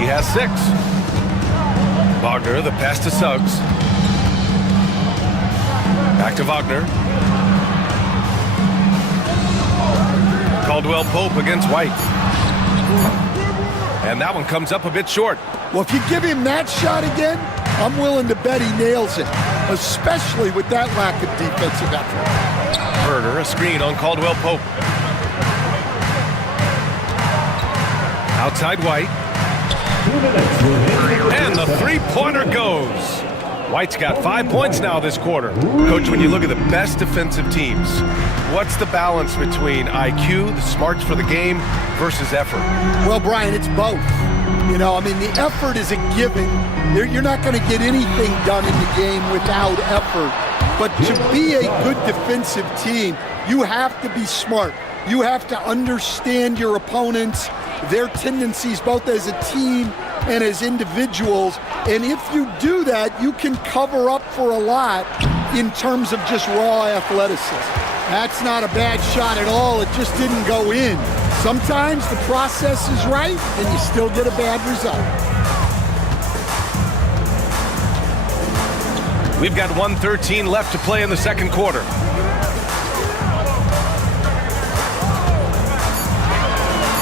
He has 6. Wagner, the pass to Suggs. Back to Wagner. Caldwell-Pope against White. And that one comes up a bit short. Well, if you give him that shot again, I'm willing to bet he nails it, especially with that lack of defensive effort. Herder, a screen on Caldwell Pope. Outside White. And the three-pointer goes. White's got 5 points now this quarter. Coach, when you look at the best defensive teams, what's the balance between IQ, the smarts for the game, versus effort? Well, Brian, it's both. You know, I mean, the effort is a given. You're not going to get anything done in the game without effort. But to be a good defensive team, you have to be smart. You have to understand your opponents, their tendencies, both as a team and as individuals. And if you do that, you can cover up for a lot in terms of just raw athleticism. That's not a bad shot at all. It just didn't go in. Sometimes the process is right and you still get a bad result. We've got 1:13 left to play in the second quarter.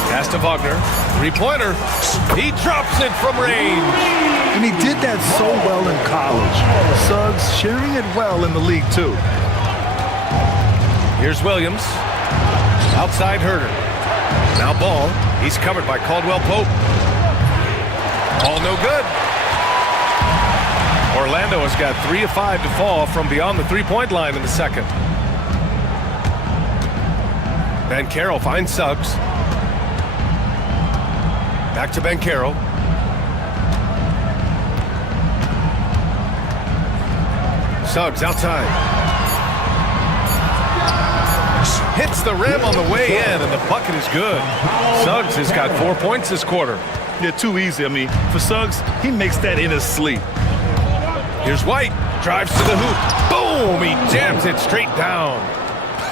Pass to Wagner. Three-pointer. He drops it from range. And he did that so well in college. Suggs sharing it well in the league, too. Here's Williams. Outside Herder. Now Ball. He's covered by Caldwell Pope. All no good. Orlando has got 3 of 5 to fall from beyond the three-point line in the second. Banchero finds Suggs. Back to Banchero. Suggs outside. Hits the rim on the way in, and the bucket is good. Suggs has got 4 points this quarter. Yeah, too easy. I mean, for Suggs, he makes that in his sleep. Here's White. Drives to the hoop. Boom! He jams it straight down.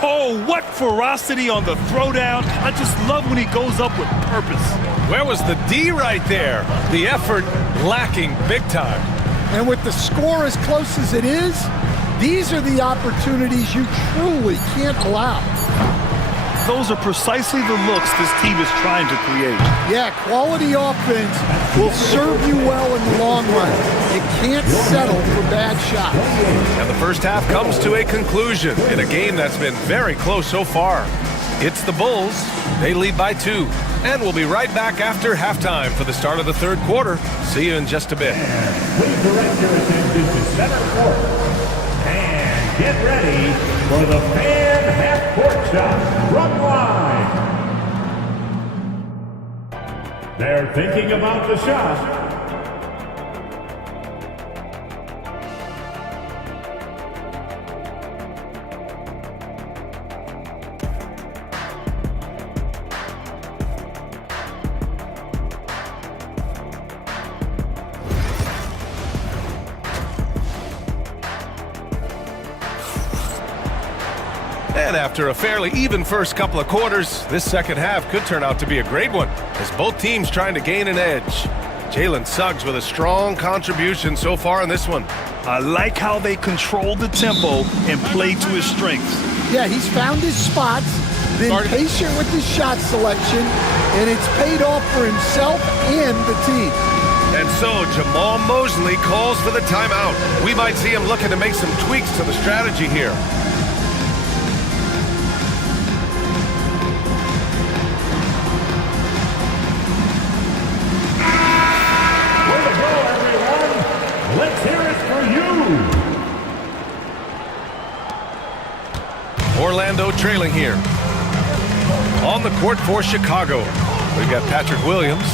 Oh, what ferocity on the throwdown. I just love when he goes up with purpose. Where was the D right there? The effort lacking big time. And with the score as close as it is, these are the opportunities you truly can't allow. Those are precisely the looks this team is trying to create. Yeah, quality offense will serve you well in the long run. You can't settle for bad shots. And the first half comes to a conclusion in a game that's been very close so far. It's the Bulls. They lead by 2. And we'll be right back after halftime for the start of the third quarter. See you in just a bit. Please direct your attention to center court. And get ready for the fan half-court shot from line. They're thinking about the shot. And after a fairly even first couple of quarters, this second half could turn out to be a great one, as both teams trying to gain an edge. Jalen Suggs with a strong contribution so far in this one. I like how they control the tempo and play to his strengths. Yeah, he's found his spots, been patient with his shot selection, and it's paid off for himself and the team. And so Jamal Mosley calls for the timeout. We might see him looking to make some tweaks to the strategy here. Let's hear it for you. Orlando trailing here. On the court for Chicago, we've got Patrick Williams.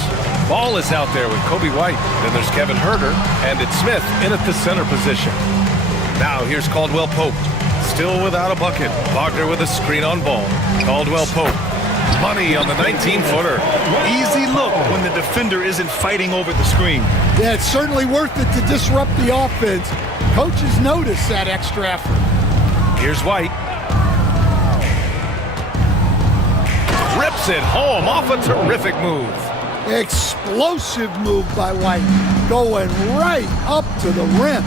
Ball is out there with Kobe White. Then there's Kevin Herder, and it's Smith in at the center position. Now here's Caldwell Pope. Still without a bucket. Wagner with a screen on Ball. Caldwell Pope. Money on the 19-footer. Easy look when the defender isn't fighting over the screen. Yeah, it's certainly worth it to disrupt the offense. Coaches notice that extra effort. Here's White. Rips it home off a terrific move. Explosive move by White, going right up to the rim.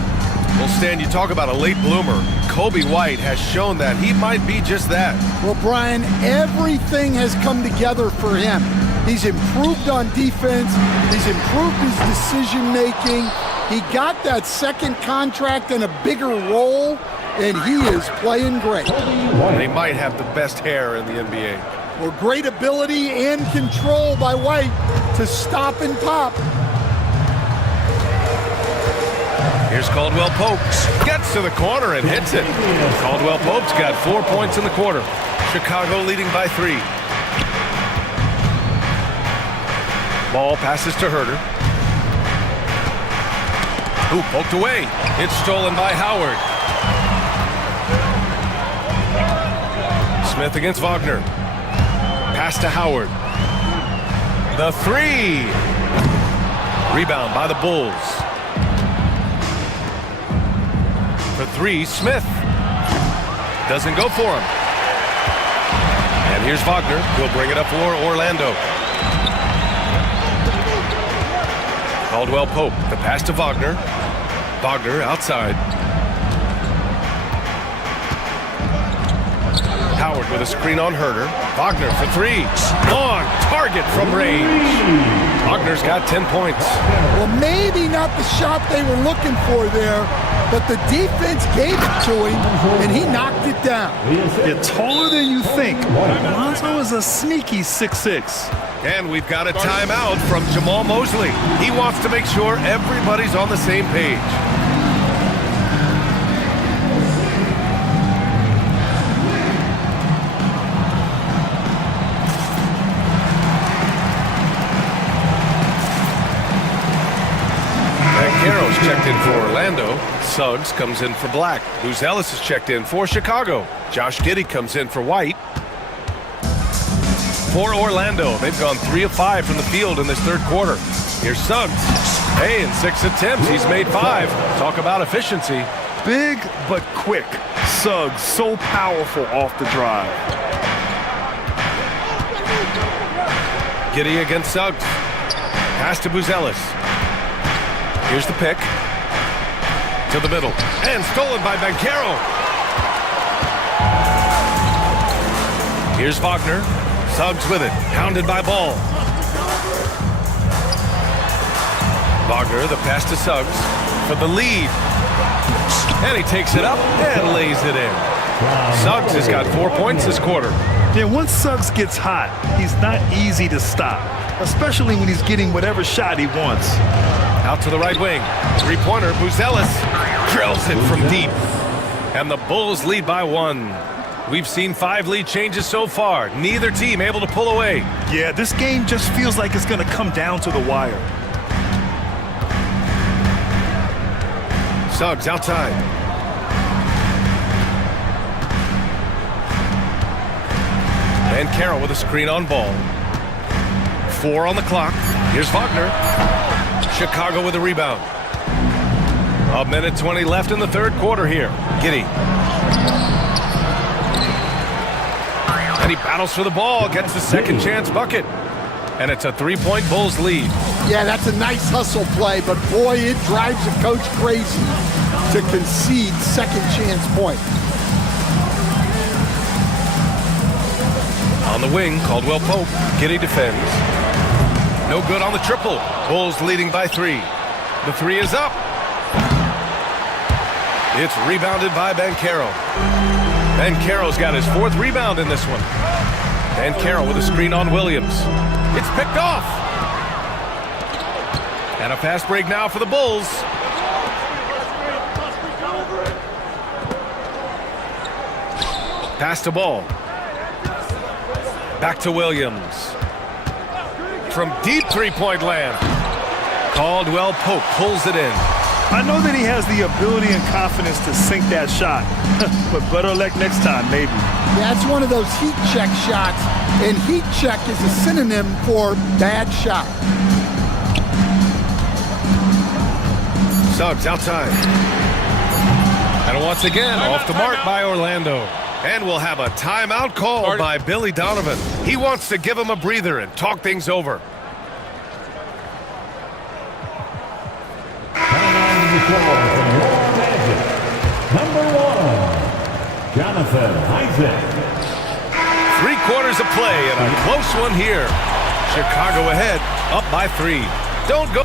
Well, Stan, you talk about a late bloomer. Kobe White has shown that he might be just that. Well, Brian, everything has come together for him. He's improved on defense. He's improved his decision-making. He got that second contract and a bigger role, and he is playing great. They might have the best hair in the NBA. Well, great ability and control by White to stop and pop. Here's Caldwell Pope. Gets to the corner and hits it. Caldwell Pope's got 4 points in the quarter. Chicago leading by 3. Ball passes to Herter. Who poked away. It's stolen by Howard. Smith against Wagner. Pass to Howard. The 3. Rebound by the Bulls. For 3, Smith. Doesn't go for him. And here's Wagner. He'll bring it up for Orlando. Caldwell Pope, the pass to Wagner. Wagner outside. Howard with a screen on Herter. Wagner for 3. Long target from range. Wagner's got 10 points. Well, maybe not the shot they were looking for there, but the defense gave it to him, and he knocked it down. You're taller than you think. Lonzo is a sneaky 6'6". And we've got a timeout from Jamal Mosley. He wants to make sure everybody's on the same page. Banchero's checked in for Orlando. Suggs comes in for Black. Buzelis is checked in for Chicago. Josh Giddey comes in for White. For Orlando, they've gone 3 of 5 from the field in this third quarter. Here's Suggs. Hey, in 6 attempts, he's made 5. Talk about efficiency. Big but quick. Suggs so powerful off the drive. Giddey against Suggs. Pass to Buzelis. Here's the pick. To the middle. And stolen by Banchero. Here's Wagner. Suggs with it. Hounded by Ball. Wagner, the pass to Suggs. For the lead. And he takes it up and lays it in. Suggs has got 4 points this quarter. Yeah, once Suggs gets hot, he's not easy to stop, especially when he's getting whatever shot he wants. Out to the right wing. Three-pointer, Buzelis drills it from deep. And the Bulls lead by 1. We've seen 5 lead changes so far. Neither team able to pull away. Yeah, this game just feels like it's going to come down to the wire. Suggs outside. And Carroll with a screen on Ball. 4 on the clock. Here's Wagner. Chicago with a rebound. 1:20 left in the third quarter here. Giddey. And he battles for the ball, gets the second chance bucket. And it's a 3-point Bulls lead. Yeah, that's a nice hustle play, but boy, it drives a coach crazy to concede second chance point. On the wing, Caldwell Pope. Giddey defends. No good on the triple. Bulls leading by 3. The 3 is up. It's rebounded by Banchero. Banchero's got his 4th rebound in this one. Banchero with a screen on Williams. It's picked off. And a fast break now for the Bulls. Pass to Ball. Back to Williams. From deep three-point land. Caldwell Pope pulls it in. I know that he has the ability and confidence to sink that shot, but better luck next time, maybe. Yeah, it's one of those heat check shots, and heat check is a synonym for bad shot. Suggs outside. And once again, off the mark by Orlando. And we'll have a timeout called by Billy Donovan. He wants to give him a breather and talk things over. Number 1, Jonathan Isaac. 3 quarters of play and a close one here. Chicago ahead, up by 3. Don't go.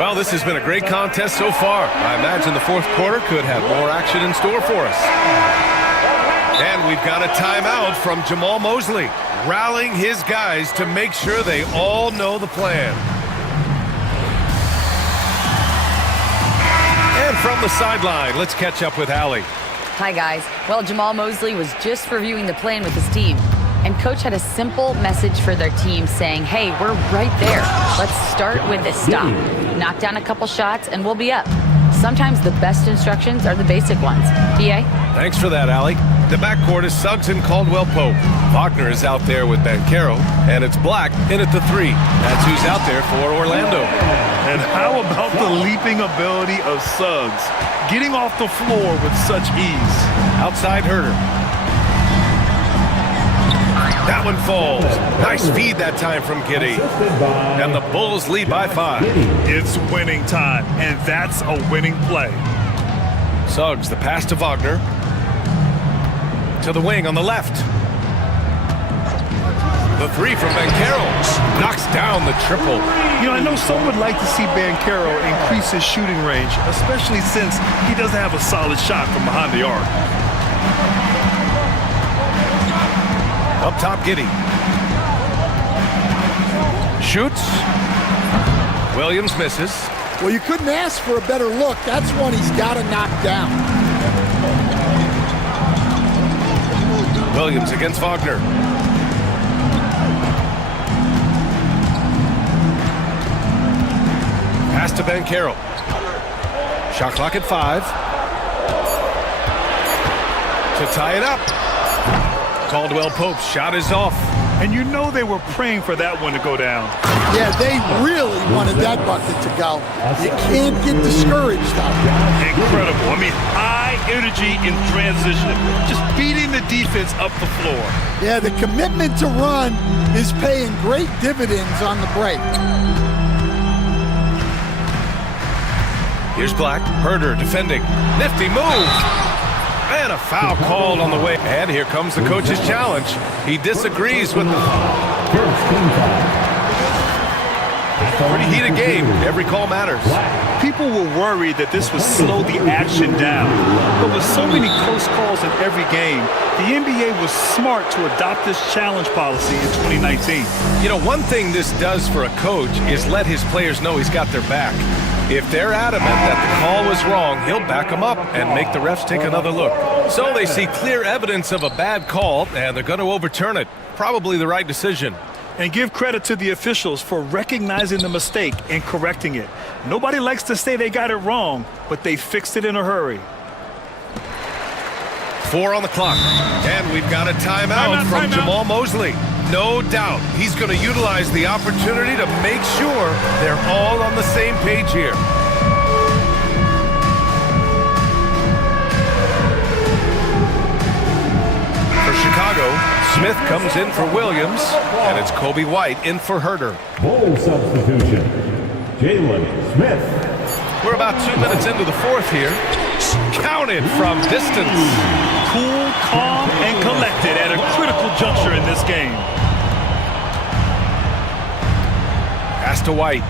Well, this has been a great contest so far. I imagine the fourth quarter could have more action in store for us. And we've got a timeout from Jamal Mosley, rallying his guys to make sure they all know the plan. And from the sideline, let's catch up with Allie. Hi, guys. Well, Jamal Mosley was just reviewing the plan with his team. And coach had a simple message for their team saying, hey, we're right there. Let's start with a stop. Knock down a couple shots and we'll be up. Sometimes the best instructions are the basic ones. PA? Thanks for that, Allie. The backcourt is Suggs and Caldwell-Pope. Wagner is out there with Banchero, and it's Black in at the 3. That's who's out there for Orlando. And how about the leaping ability of Suggs? Getting off the floor with such ease. Outside Herder. That one falls. Nice feed that time from Giddy. And the Bulls lead by 5. It's winning time, and that's a winning play. Suggs, the pass to Wagner. To the wing on the left. The 3 from Banchero. Knocks down the triple. You know, I know some would like to see Banchero increase his shooting range, especially since he doesn't have a solid shot from behind the arc. Up top, Giddy. Shoots. Williams misses. Well, you couldn't ask for a better look. That's one he's got to knock down. Williams against Wagner. Pass to Banchero. Shot clock at 5. To tie it up. Caldwell-Pope's shot is off. And you know they were praying for that one to go down. Yeah, they really wanted that bucket to go. You can't get discouraged out there. Incredible. I mean, high energy in transition. Just beating the defense up the floor. Yeah, the commitment to run is paying great dividends on the break. Here's Black. Herder defending. Nifty move. And a foul called on the way. And here comes the coach's challenge. He disagrees with the... Pretty heated game. Every call matters. People were worried that this would slow the action down. But with so many close calls in every game, the NBA was smart to adopt this challenge policy in 2019. You know, one thing this does for a coach is let his players know he's got their back. If they're adamant that the call was wrong, he'll back them up and make the refs take another look. So they see clear evidence of a bad call, and they're going to overturn it. Probably the right decision. And give credit to the officials for recognizing the mistake and correcting it. Nobody likes to say they got it wrong, but they fixed it in a hurry. 4 on the clock. And we've got a timeout from Jamal Mosley. No doubt he's going to utilize the opportunity to make sure they're all on the same page here. For Chicago, Smith comes in for Williams, and it's Kobe White in for Herder. Bowl substitution, Jalen Smith. We're about 2 minutes into the fourth here. Counted from distance. Cool, calm, and collected at a critical juncture in this game. Pass to White.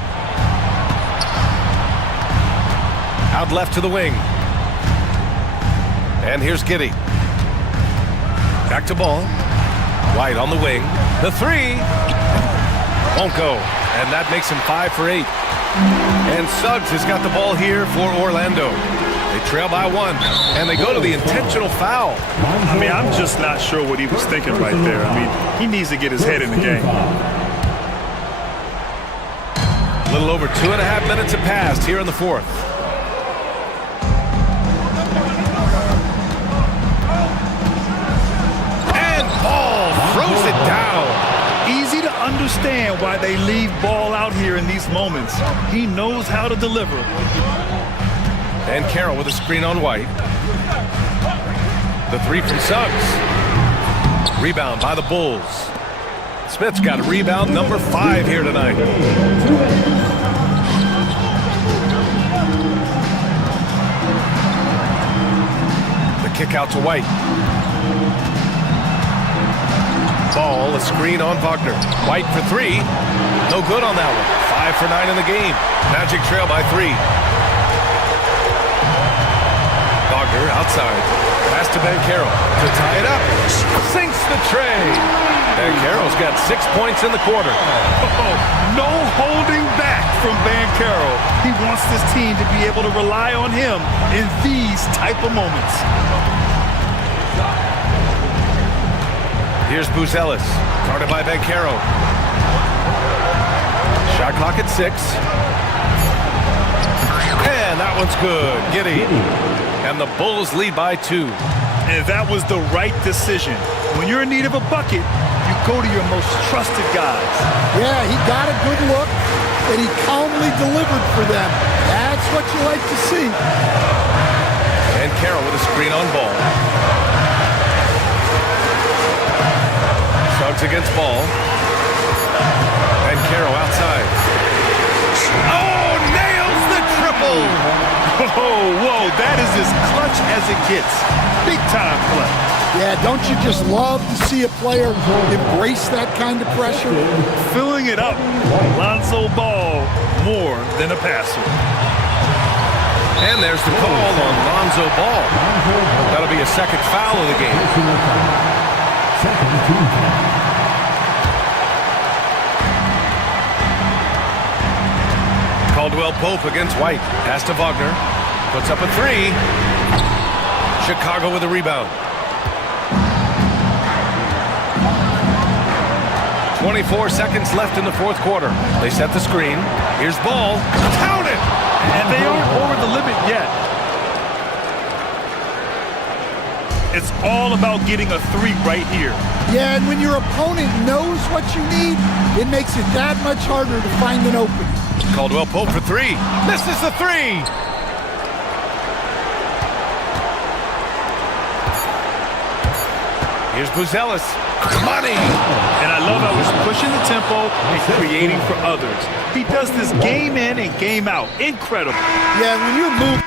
Out left to the wing. And here's Giddy. Back to ball. White on the wing. The 3. Won't go. And that makes him 5 for 8. And Suggs has got the ball here for Orlando. They trail by 1, and they go to the intentional foul. I mean, I'm just not sure what he was thinking right there. I mean, he needs to get his head in the game. A little over 2.5 minutes have passed here in the fourth. And Ball throws it down. Easy to understand why they leave Ball out here in these moments. He knows how to deliver. And Carroll with a screen on White. The 3 from Suggs. Rebound by the Bulls. Smith's got a rebound number 5 here tonight. The kick out to White. Ball, a screen on Wagner. White for three. No good on that one. 5 for 9 in the game. Magic trail by 3. Wagner outside. Pass to Bankero to tie it up. Sinks the tray. Bankero's got 6 points in the quarter. Oh, no holding back from Bankero. He wants this team to be able to rely on him in these type of moments. Here's Buzelis, guarded by Bankero. Shot clock at 6. And that one's good. Giddy. And the Bulls lead by 2. And that was the right decision. When you're in need of a bucket, you go to your most trusted guys. Yeah, he got a good look, and he calmly delivered for them. That's what you like to see. And Carroll with a screen on Ball. Suggs against Ball. And Carroll outside. Oh, nails the triple! Whoa, that is as clutch as it gets. Big time play. Yeah, don't you just love to see a player embrace that kind of pressure? Filling it up. Lonzo Ball, more than a passer. And there's the call on Lonzo Ball. That'll be a second foul of the game. Caldwell Pope against White. Pass to Wagner. Puts up a 3. Chicago with a rebound. 24 seconds left in the fourth quarter. They set the screen. Here's Ball. Count it! And they aren't over the limit yet. It's all about getting a 3 right here. Yeah, and when your opponent knows what you need, it makes it that much harder to find an opening. Caldwell Pope for 3. Misses the 3. Here's Buzelis. Money! And I love how he's pushing the tempo and creating for others. He does this game in and game out. Incredible. Yeah, when you're moving.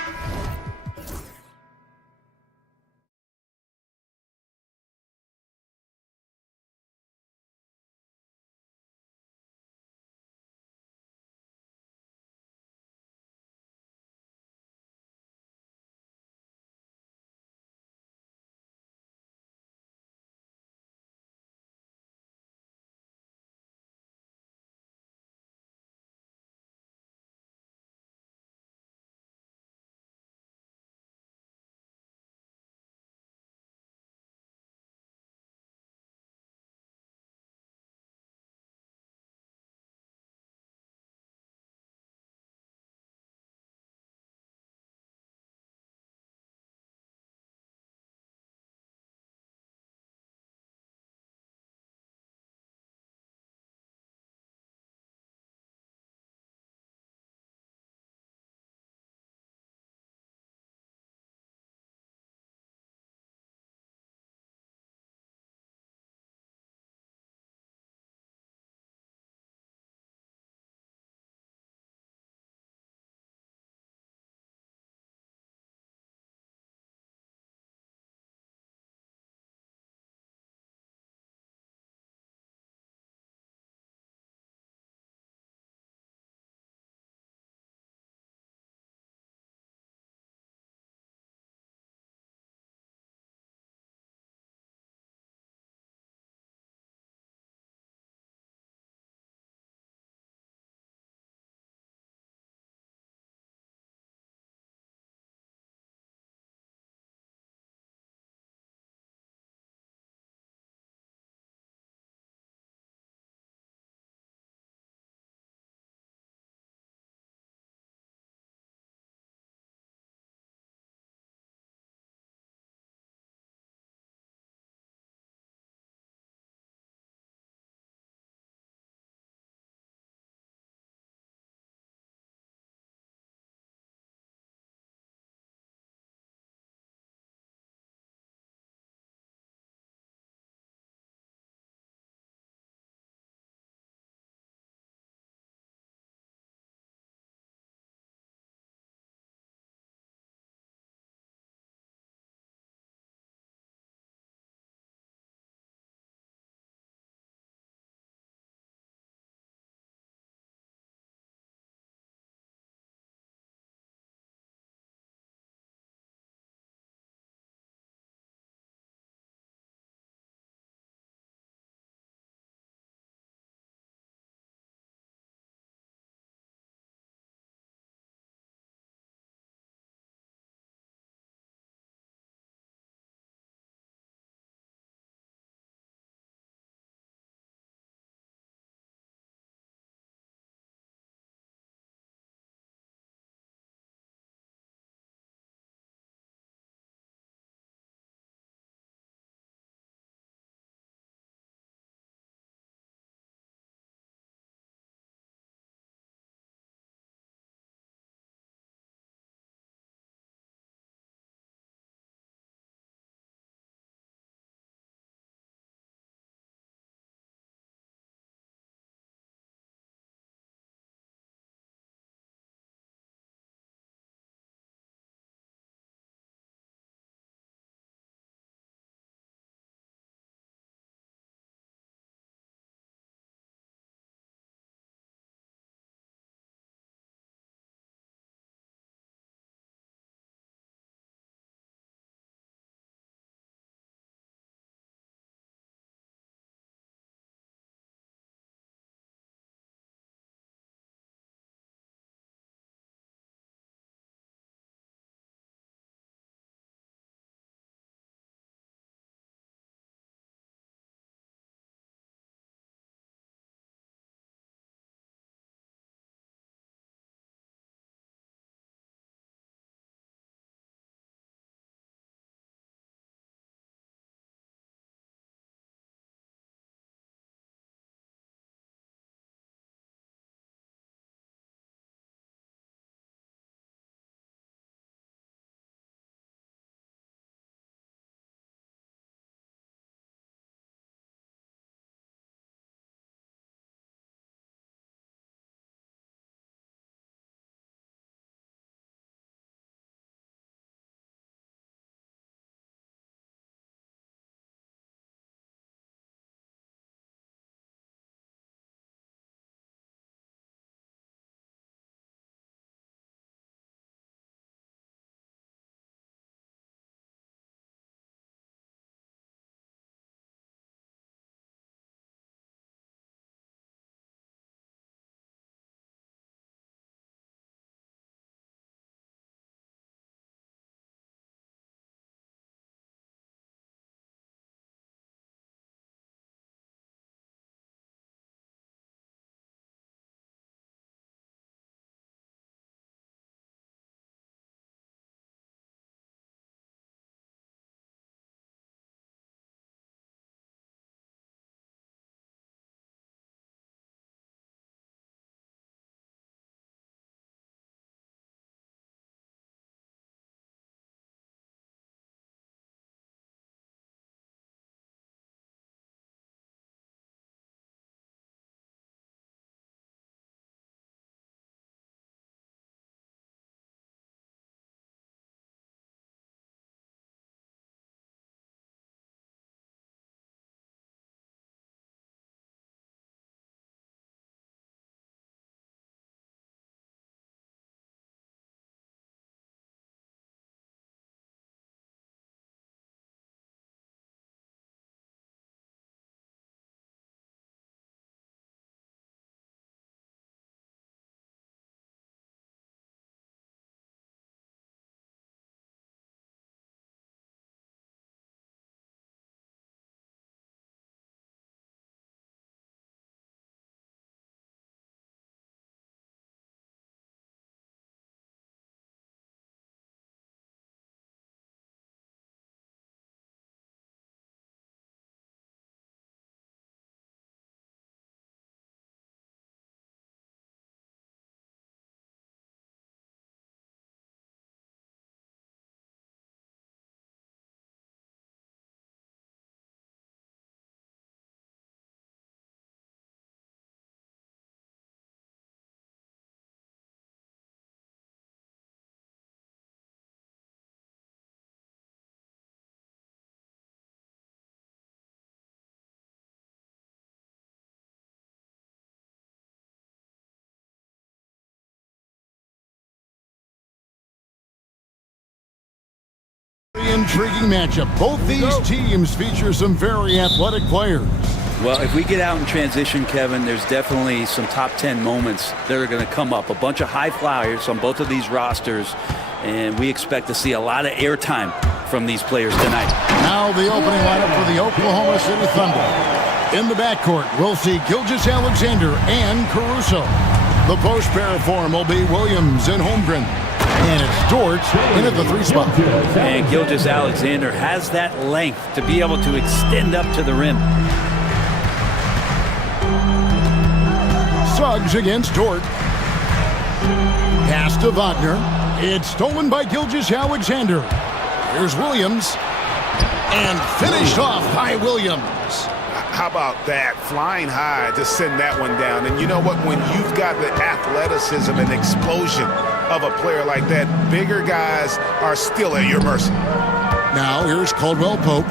Very intriguing matchup. Both these teams feature some very athletic players. Well, if we get out in transition, Kevin, there's definitely some top 10 moments that are going to come up. A bunch of high flyers on both of these rosters, and we expect to see a lot of airtime from these players tonight. Now the opening lineup for the Oklahoma City Thunder. In the backcourt, we'll see Gilgeous-Alexander and Caruso. The post pair form will be Williams and Holmgren. And it's Dort in at the 3 spot. And Gilgeous-Alexander has that length to be able to extend up to the rim. Suggs against Dort. Pass to Wagner. It's stolen by Gilgeous-Alexander. Here's Williams. And finished off by Williams. How about that? Flying high to send that one down. And you know what? When you've got the athleticism and explosion of a player like that, bigger guys are still at your mercy. Now here's Caldwell Pope.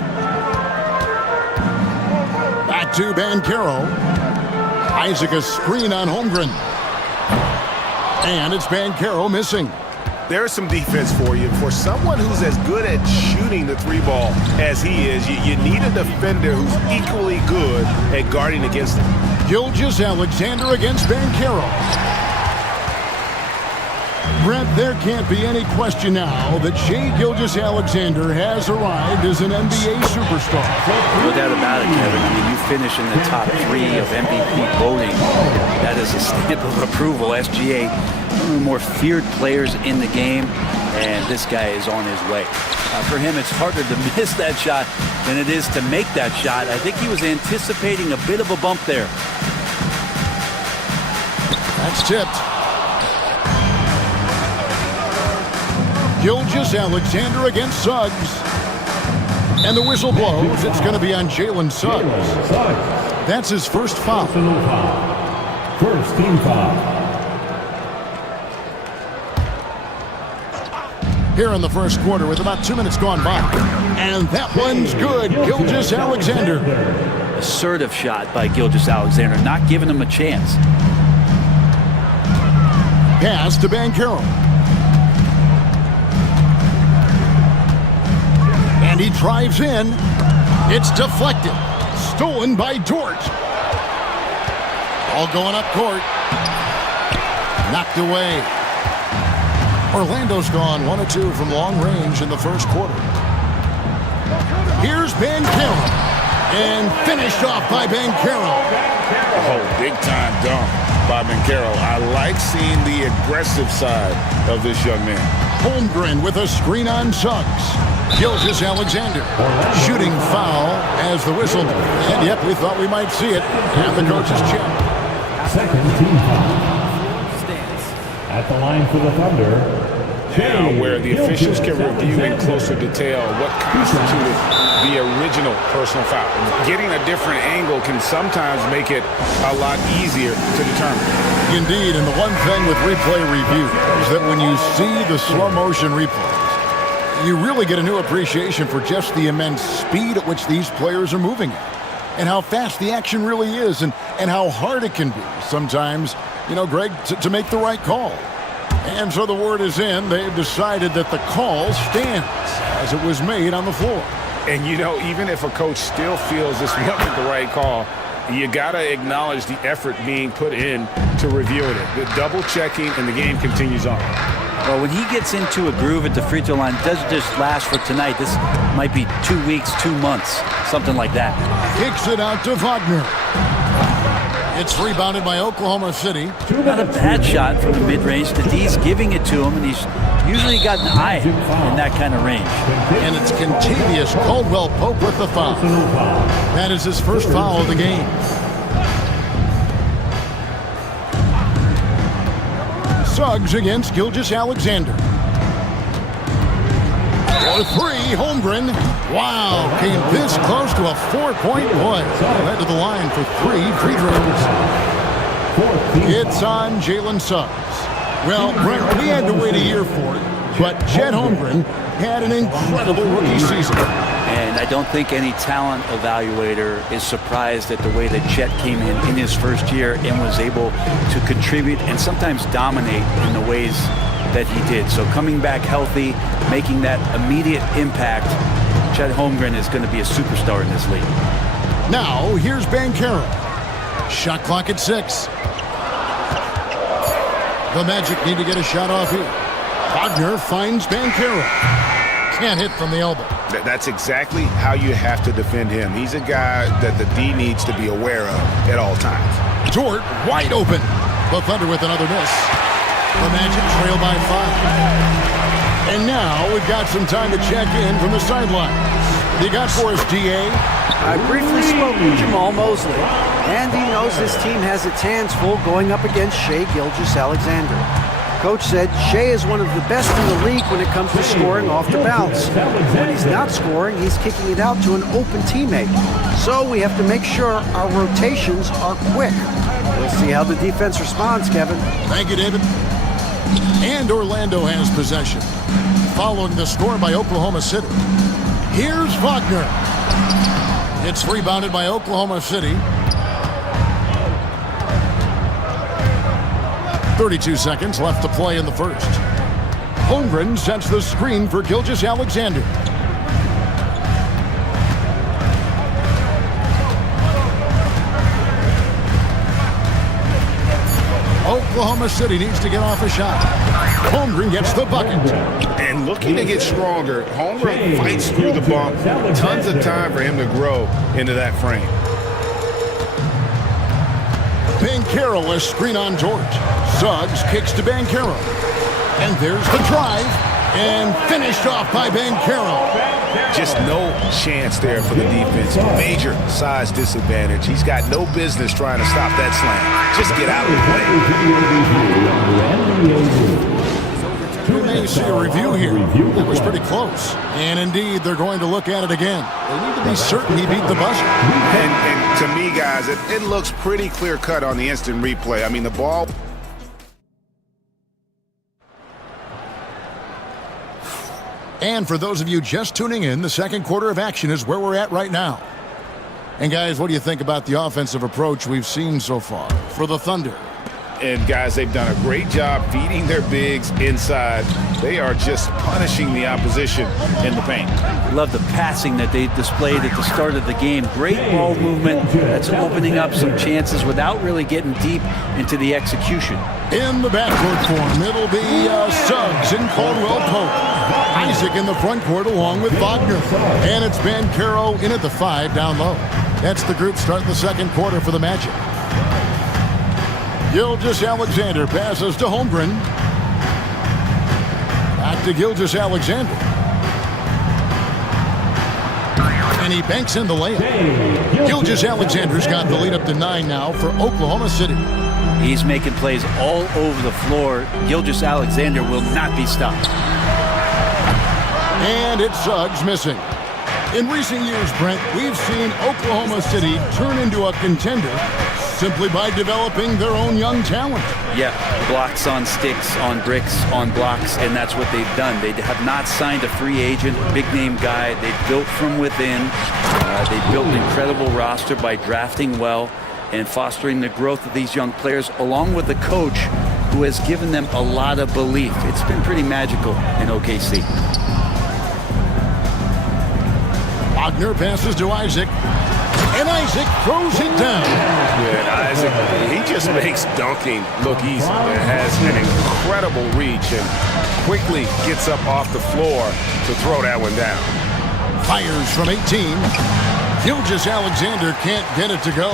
Back to Banchero. Isaac a screen on Holmgren. And it's Banchero missing. There's some defense for you. For someone who's as good at shooting the 3 ball as he is, you need a defender who's equally good at guarding against him. Gilgeous-Alexander against Banchero. Brent, there can't be any question now that Shai Gilgeous-Alexander has arrived as an NBA superstar. No doubt about it, Kevin. I mean, you finish in the top 3 of MVP voting. That is a stamp of approval. SGA, one of the more feared players in the game, and this guy is on his way. For him, it's harder to miss that shot than it is to make that shot. I think he was anticipating a bit of a bump there. That's tipped. Gilgeous-Alexander against Suggs. And the whistle blows. It's going to be on Jalen Suggs. That's his first foul. First team foul. Here in the first quarter with about 2 minutes gone by. And that one's good. Gilgeous-Alexander. Assertive shot by Gilgeous-Alexander, not giving him a chance. Pass to Banchero. And he drives in. It's deflected. Stolen by Dort. All going up court. Knocked away. Orlando's gone 1 of 2 from long range in the first quarter. Here's Banchero. And finished off by Banchero. Oh, big-time dunk by Banchero. I like seeing the aggressive side of this young man. Holmgren with a screen on Suggs. Gilgeous-Alexander shooting foul as the whistle. And yep, we thought we might see it. And the coach's check. Second team foul. At the line for the Thunder. Now where the officials can review in closer detail what constituted the original personal foul. Getting a different angle can sometimes make it a lot easier to determine. Indeed, and the one thing with replay review is that when you see the slow motion replays, you really get a new appreciation for just the immense speed at which these players are moving at, and how fast the action really is, and how hard it can be sometimes, you know, Greg, to make the right call. And so the word is in. They've decided that the call stands as it was made on the floor. And, you know, even if a coach still feels this wasn't the right call, you got to acknowledge the effort being put in to reviewing it. The double checking, and the game continues on. Well, when he gets into a groove at the free throw line, it doesn't just last for tonight. This might be 2 weeks, 2 months, something like that. Kicks it out to Wagner. It's rebounded by Oklahoma City. Not a bad shot from the mid-range. The D's giving it to him, and he's usually got an eye in that kind of range. And it's Contavious Caldwell-Pope with the foul. That is his first foul of the game. Suggs against Gilgeous-Alexander. For 3, Holmgren. Wow, came this close to a 4-point play. Led to the line for 3 free throws. It's on Jalen Suggs. Well, Brent, we had to wait a year for it, but Chet Holmgren had an incredible rookie season. And I don't think any talent evaluator is surprised at the way that Chet came in his first year and was able to contribute and sometimes dominate in the ways that he did. So coming back healthy, making that immediate impact, Chet Holmgren is going to be a superstar in this league. Now, here's Bankero. Shot clock at 6. The Magic need to get a shot off here. Wagner finds Bankero. Can't hit from the elbow. That's exactly how you have to defend him. He's a guy that the D needs to be aware of at all times. Dort wide open. The Thunder with another miss. The Magic trail by 5. And now we've got some time to check in from the sidelines. You got for us, DA? I briefly spoke with Jamal Mosley, and he knows his team has its hands full going up against Shai Gilgeous-Alexander. Coach said Shai is one of the best in the league when it comes to scoring off the bounce. When he's not scoring, he's kicking it out to an open teammate. So we have to make sure our rotations are quick. We'll see how the defense responds, Kevin. Thank you, David. And Orlando has possession, following the score by Oklahoma City. Here's Wagner. It's rebounded by Oklahoma City. 32 seconds left to play in the first. Holmgren sets the screen for Gilgeous-Alexander. Oklahoma City needs to get off a shot. Holmgren gets the bucket. And looking to get stronger, Holmgren fights through the bump. Tons of time for him to grow into that frame. Bankero, a screen on George. Suggs kicks to Bankero. And there's the drive. And finished off by Bankero. Just no chance there for the defense. Major size disadvantage. He's got no business trying to stop that slam. Just get out of the way. We may see a review here. That was pretty close. And indeed, they're going to look at it again. They need to be certain he beat the buzzer. And to me, guys, it looks pretty clear-cut on the instant replay. I mean, the ball... And for those of you just tuning in, the second quarter of action is where we're at right now. And guys, what do you think about the offensive approach we've seen so far for the Thunder? And guys, they've done a great job feeding their bigs inside. They are just punishing the opposition in the paint. Love the passing that they displayed at the start of the game. Great ball movement that's opening up some chances without really getting deep into the execution. In the backcourt form, it'll be Suggs and Caldwell Pope. Isaac in the front court along with Wagner. And it's Bankero in at the 5 down low. That's the group starting the second quarter for the Magic. Gilgeous-Alexander passes to Holmgren. Back to Gilgeous-Alexander. And he banks in the layup. Gilgeous-Alexander's got the lead up to 9 now for Oklahoma City. He's making plays all over the floor. Gilgeous-Alexander will not be stopped. And it's Suggs missing. In recent years, Brent, we've seen Oklahoma City turn into a contender simply by developing their own young talent. Yeah, blocks on sticks, on bricks, on blocks, and that's what they've done. They have not signed a free agent, big-name guy. They've built from within. They've built an incredible roster by drafting well and fostering the growth of these young players, along with the coach who has given them a lot of belief. It's been pretty magical in OKC. Wagner passes to Isaac, and Isaac throws it down. Yeah, Isaac, he just makes dunking look easy. Has an incredible reach and quickly gets up off the floor to throw that one down. Fires from 18. Gilgeous-Alexander can't get it to go.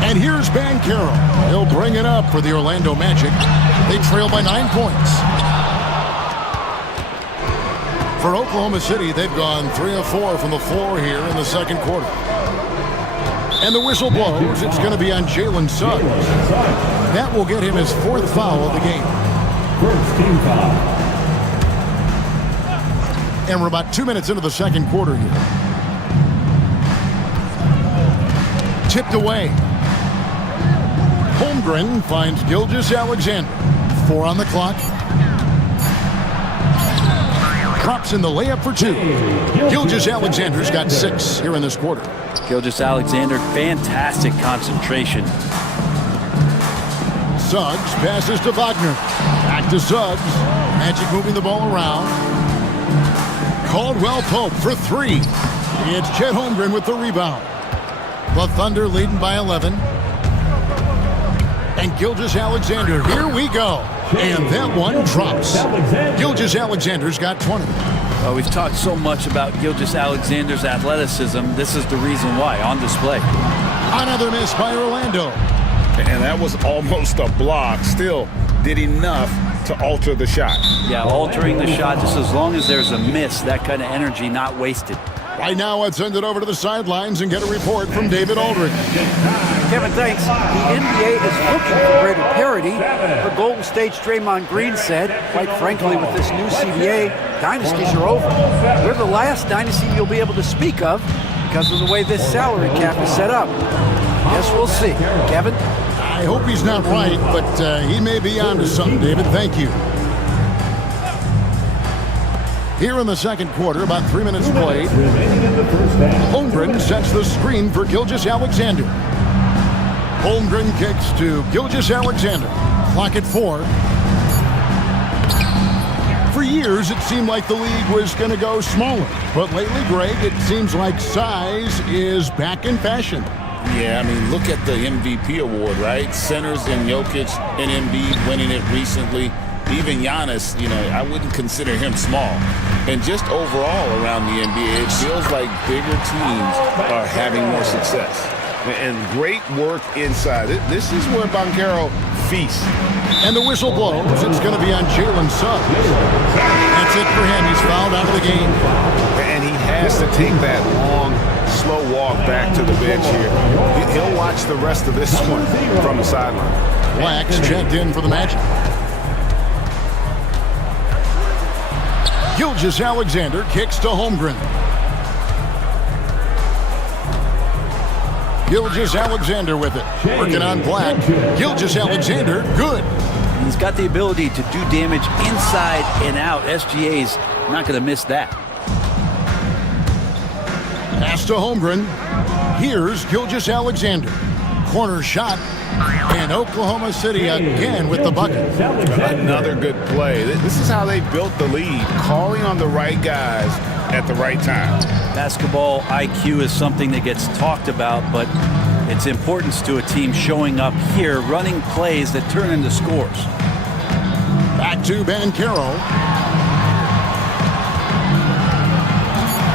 And here's Bankero. He'll bring it up for the Orlando Magic. They trail by 9 points. For Oklahoma City, they've gone 3 of 4 from the floor here in the second quarter. And the whistle blows. It's going to be on Jalen Suggs. That will get him his 4th foul of the game. First team foul. And we're about 2 minutes into the second quarter here. Tipped away. Holmgren finds Gilgeous-Alexander. 4 on the clock. Drops in the layup for 2. Gilgeous-Alexander's got 6 here in this quarter. Gilgeous-Alexander, fantastic concentration. Suggs passes to Wagner. Back to Suggs. Magic moving the ball around. Caldwell Pope for three. It's Chet Holmgren with the rebound. The Thunder leading by 11. And Gilgeous-Alexander, here we go. And that one drops. Gilgeous-Alexander's got 20. Well, we've talked so much about Gilgeous-Alexander's athleticism. This is the reason why, on display. Another miss by Orlando. And that was almost a block. Still did enough to alter the shot. Yeah, altering the shot, just as long as there's a miss, that kind of energy not wasted. Right now, let's send it over to the sidelines and get a report from David Aldridge. Kevin, thanks. The NBA is looking for greater parity. The Golden State's Draymond Green said, quite frankly, with this new CBA, dynasties are over. We're the last dynasty you'll be able to speak of because of the way this salary cap is set up. Guess we'll see. Kevin? I hope he's not right, but he may be onto something, David. Thank you. Here in the second quarter, about 3 minutes played. Holmgren sets the screen for Gilgeous-Alexander. Holmgren kicks to Gilgeous-Alexander. Clock at 4. For years, it seemed like the league was going to go smaller. But lately, Greg, it seems like size is back in fashion. Yeah, I mean, look at the MVP award, right? Centers and Jokic and Embiid winning it recently. Even Giannis, you know, I wouldn't consider him small. And just overall around the NBA, it feels like bigger teams are having more success. And great work inside. This is where Banchero feasts. And the whistle blows. It's going to be on Jalen Suggs. That's it for him. He's fouled out of the game. And he has to take that long, slow walk back to the bench here. He'll watch the rest of this one from the sideline. Black's checked in for the Magic. Gilgeous-Alexander kicks to Holmgren. Gilgeous-Alexander with it. Working on Black. Gilgeous-Alexander, good. He's got the ability to do damage inside and out. SGA's not going to miss that. Pass to Holmgren. Here's Gilgeous-Alexander. Corner shot. And Oklahoma City again with the bucket. Another good play. This is how they built the lead, calling on the right guys at the right time. Basketball IQ is something that gets talked about, but its importance to a team showing up here, running plays that turn into scores. Back to Banchero.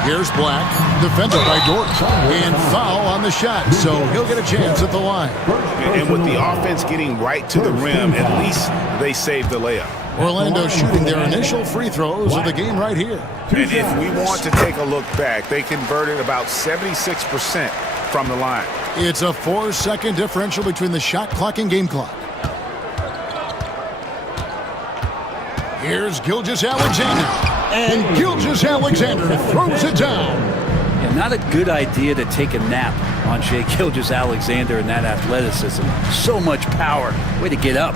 Here's Black, defended by Dort, and foul on the shot, so he'll get a chance at the line. And with the offense getting right to the rim, at least they saved the layup. Orlando shooting their initial free throws of the game right here. And if we want to take a look back, they converted about 76% from the line. It's a 4-second differential between the shot clock and game clock. Here's Gilgeous-Alexander. And Gilgeous-Alexander throws it down. Yeah, not a good idea to take a nap on Shai Gilgeous-Alexander and that athleticism. So much power. Way to get up.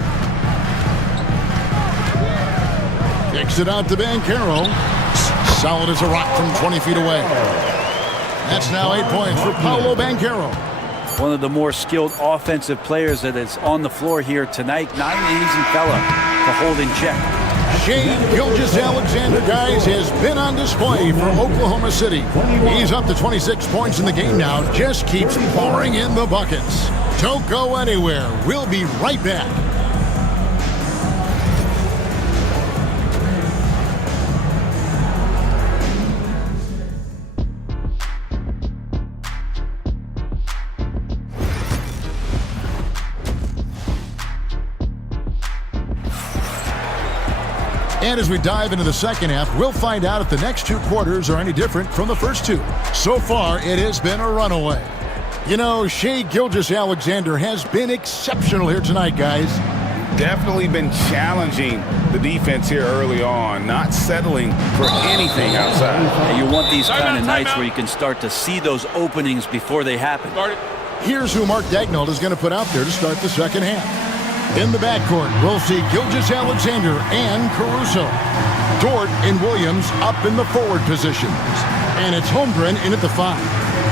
Kicks it out to Banchero. Solid as a rock from 20 feet away. That's now 8 points for Paolo Banchero. One of the more skilled offensive players that is on the floor here tonight. Not an easy fella to hold in check. Shai Gilgeous-Alexander, guys, has been on display for Oklahoma City. He's up to 26 points in the game now. Just keeps pouring in the buckets. Don't go anywhere. We'll be right back. And as we dive into the second half, we'll find out if the next two quarters are any different from the first two. So far, it has been a runaway. You know, Shai Gilgeous-Alexander has been exceptional here tonight, guys. Definitely been challenging the defense here early on, not settling for anything outside. Yeah, you want these kind of nights where you can start to see those openings before they happen. Here's who Mark Daigneault is going to put out there to start the second half. In the backcourt, we'll see Gilgeous-Alexander and Caruso. Dort and Williams up in the forward positions. And it's Holmgren in at the 5.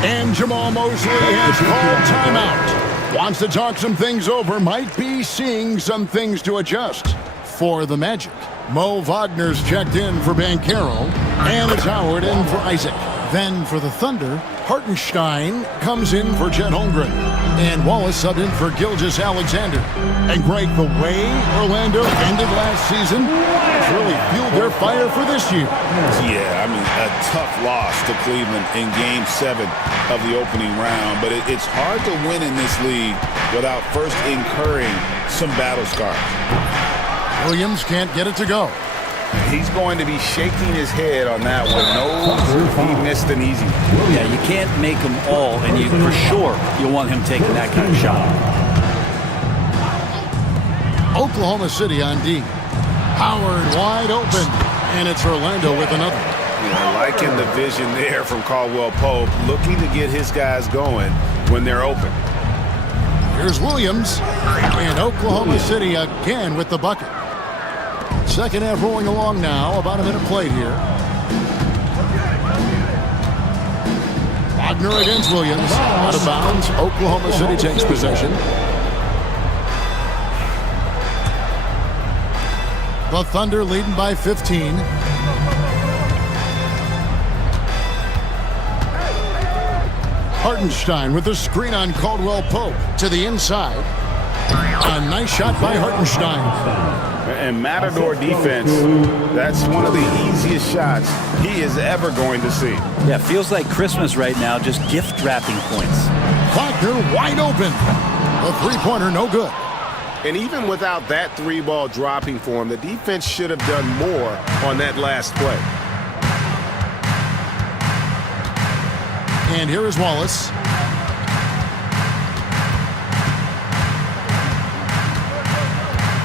And Jamal Mosley has called timeout. Wants to talk some things over, might be seeing some things to adjust. for the Magic. Mo Wagner's checked in for Banchero, and it's Howard in for Isaac. Then for the Thunder, Hartenstein comes in for Chet Holmgren, and Wallace subbed in for Gilgeous-Alexander. And Greg, the way Orlando ended last season has really fueled their fire for this year. Yeah, I mean, a tough loss to Cleveland in Game 7 of the opening round, but it's hard to win in this league without first incurring some battle scars. Williams can't get it to go. He's going to be shaking his head on that one. No, he missed an easy one. Yeah, you can't make them all, and you for sure you want him taking that kind of shot. Oklahoma City on D. Howard wide open, and it's Orlando with another. Yeah, liking the vision there from Caldwell Pope, looking to get his guys going when they're open. Here's Williams, and Oklahoma City again with the bucket. Second half rolling along now, about a minute played here. Wagner against Williams, out of bounds. Oklahoma City takes possession. The Thunder leading by 15. Hartenstein with the screen on Caldwell Pope to the inside. A nice shot by Hartenstein. And Matador defense, that's one of the easiest shots he is ever going to see. Yeah, feels like Christmas right now, just gift wrapping points. Wagner wide open. The three-pointer no good. And even without that three-ball dropping for him, the defense should have done more on that last play. And here is Wallace.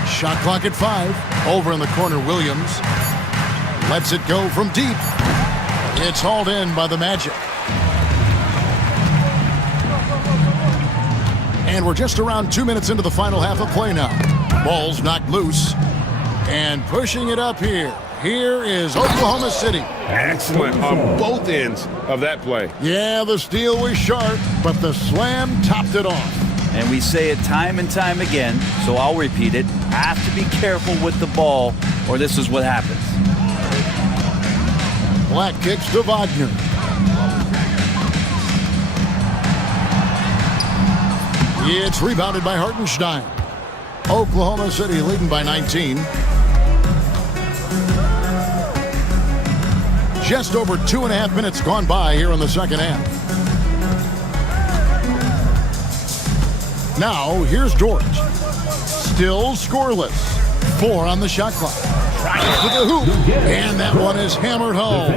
Shot clock at 5. Over in the corner, Williams lets it go from deep. It's hauled in by the Magic. And we're just around 2 minutes into the final half of play now. Ball's knocked loose. And pushing it up here. Here is Oklahoma City. Excellent on both ends of that play. Yeah, the steal was sharp, but the slam topped it off. And we say it time and time again, so I'll repeat it. Have to be careful with the ball, or this is what happens. Black kicks to Wagner. It's rebounded by Hartenstein. Oklahoma City leading by 19. Just over 2.5 minutes gone by here in the second half. Now, here's George. Still scoreless. 4 on the shot clock. Tries with the hoop. And that one is hammered home.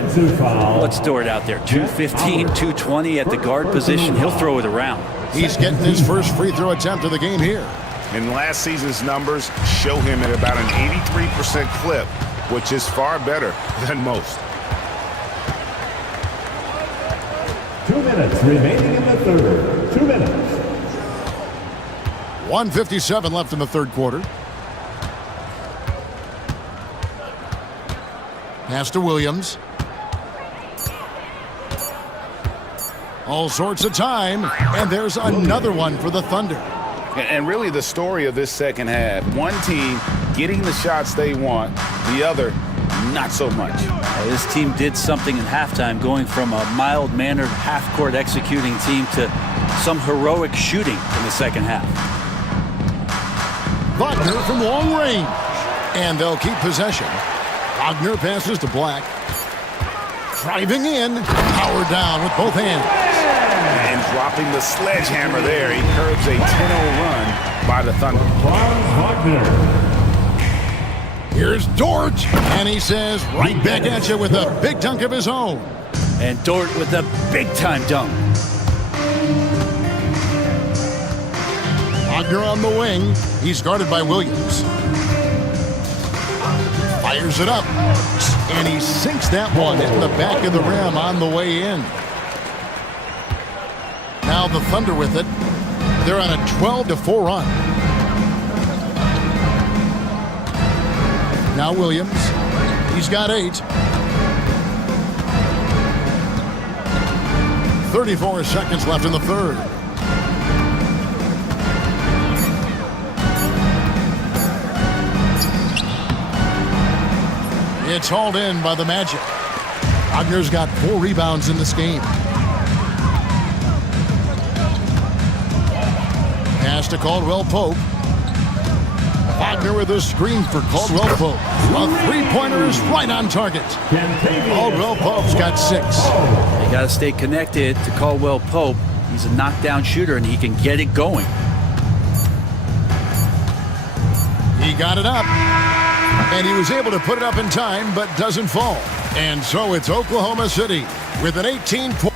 What's Dort out there? 215, 220 at the guard position. He'll throw it around. He's getting his first free throw attempt of the game here. And last season's numbers show him at about an 83% clip, which is far better than most. 2 minutes remaining in the third. 2 minutes. 1:57 left in the third quarter. Pass to Williams. All sorts of time, and there's another one for the Thunder. And really the story of this second half, one team getting the shots they want, the other not so much. This team did something in halftime, going from a mild-mannered half-court executing team to some heroic shooting in the second half. Wagner from long range, and they'll keep possession. Wagner passes to Black. Driving in, Howard down with both hands. And dropping the sledgehammer there, he curbs a 10-0 run by the Thunder. Here's Dort, and he says, right back at you with a big dunk of his own. And Dort with a big-time dunk. Wagner on the wing. He's guarded by Williams. Fires it up. And he sinks that one hitting the back of the rim on the way in. Now the Thunder with it. They're on a 12-4 run. Now Williams. He's got 8. 34 seconds left in the third. It's hauled in by the Magic. Wagner's got 4 rebounds in this game. Pass to Caldwell Pope. Wagner with a screen for Caldwell Pope. A three-pointer is right on target. Caldwell Pope's got 6. You got to stay connected to Caldwell Pope. He's a knockdown shooter, and he can get it going. He got it up, and he was able to put it up in time, but doesn't fall. And so it's Oklahoma City with an 18-point.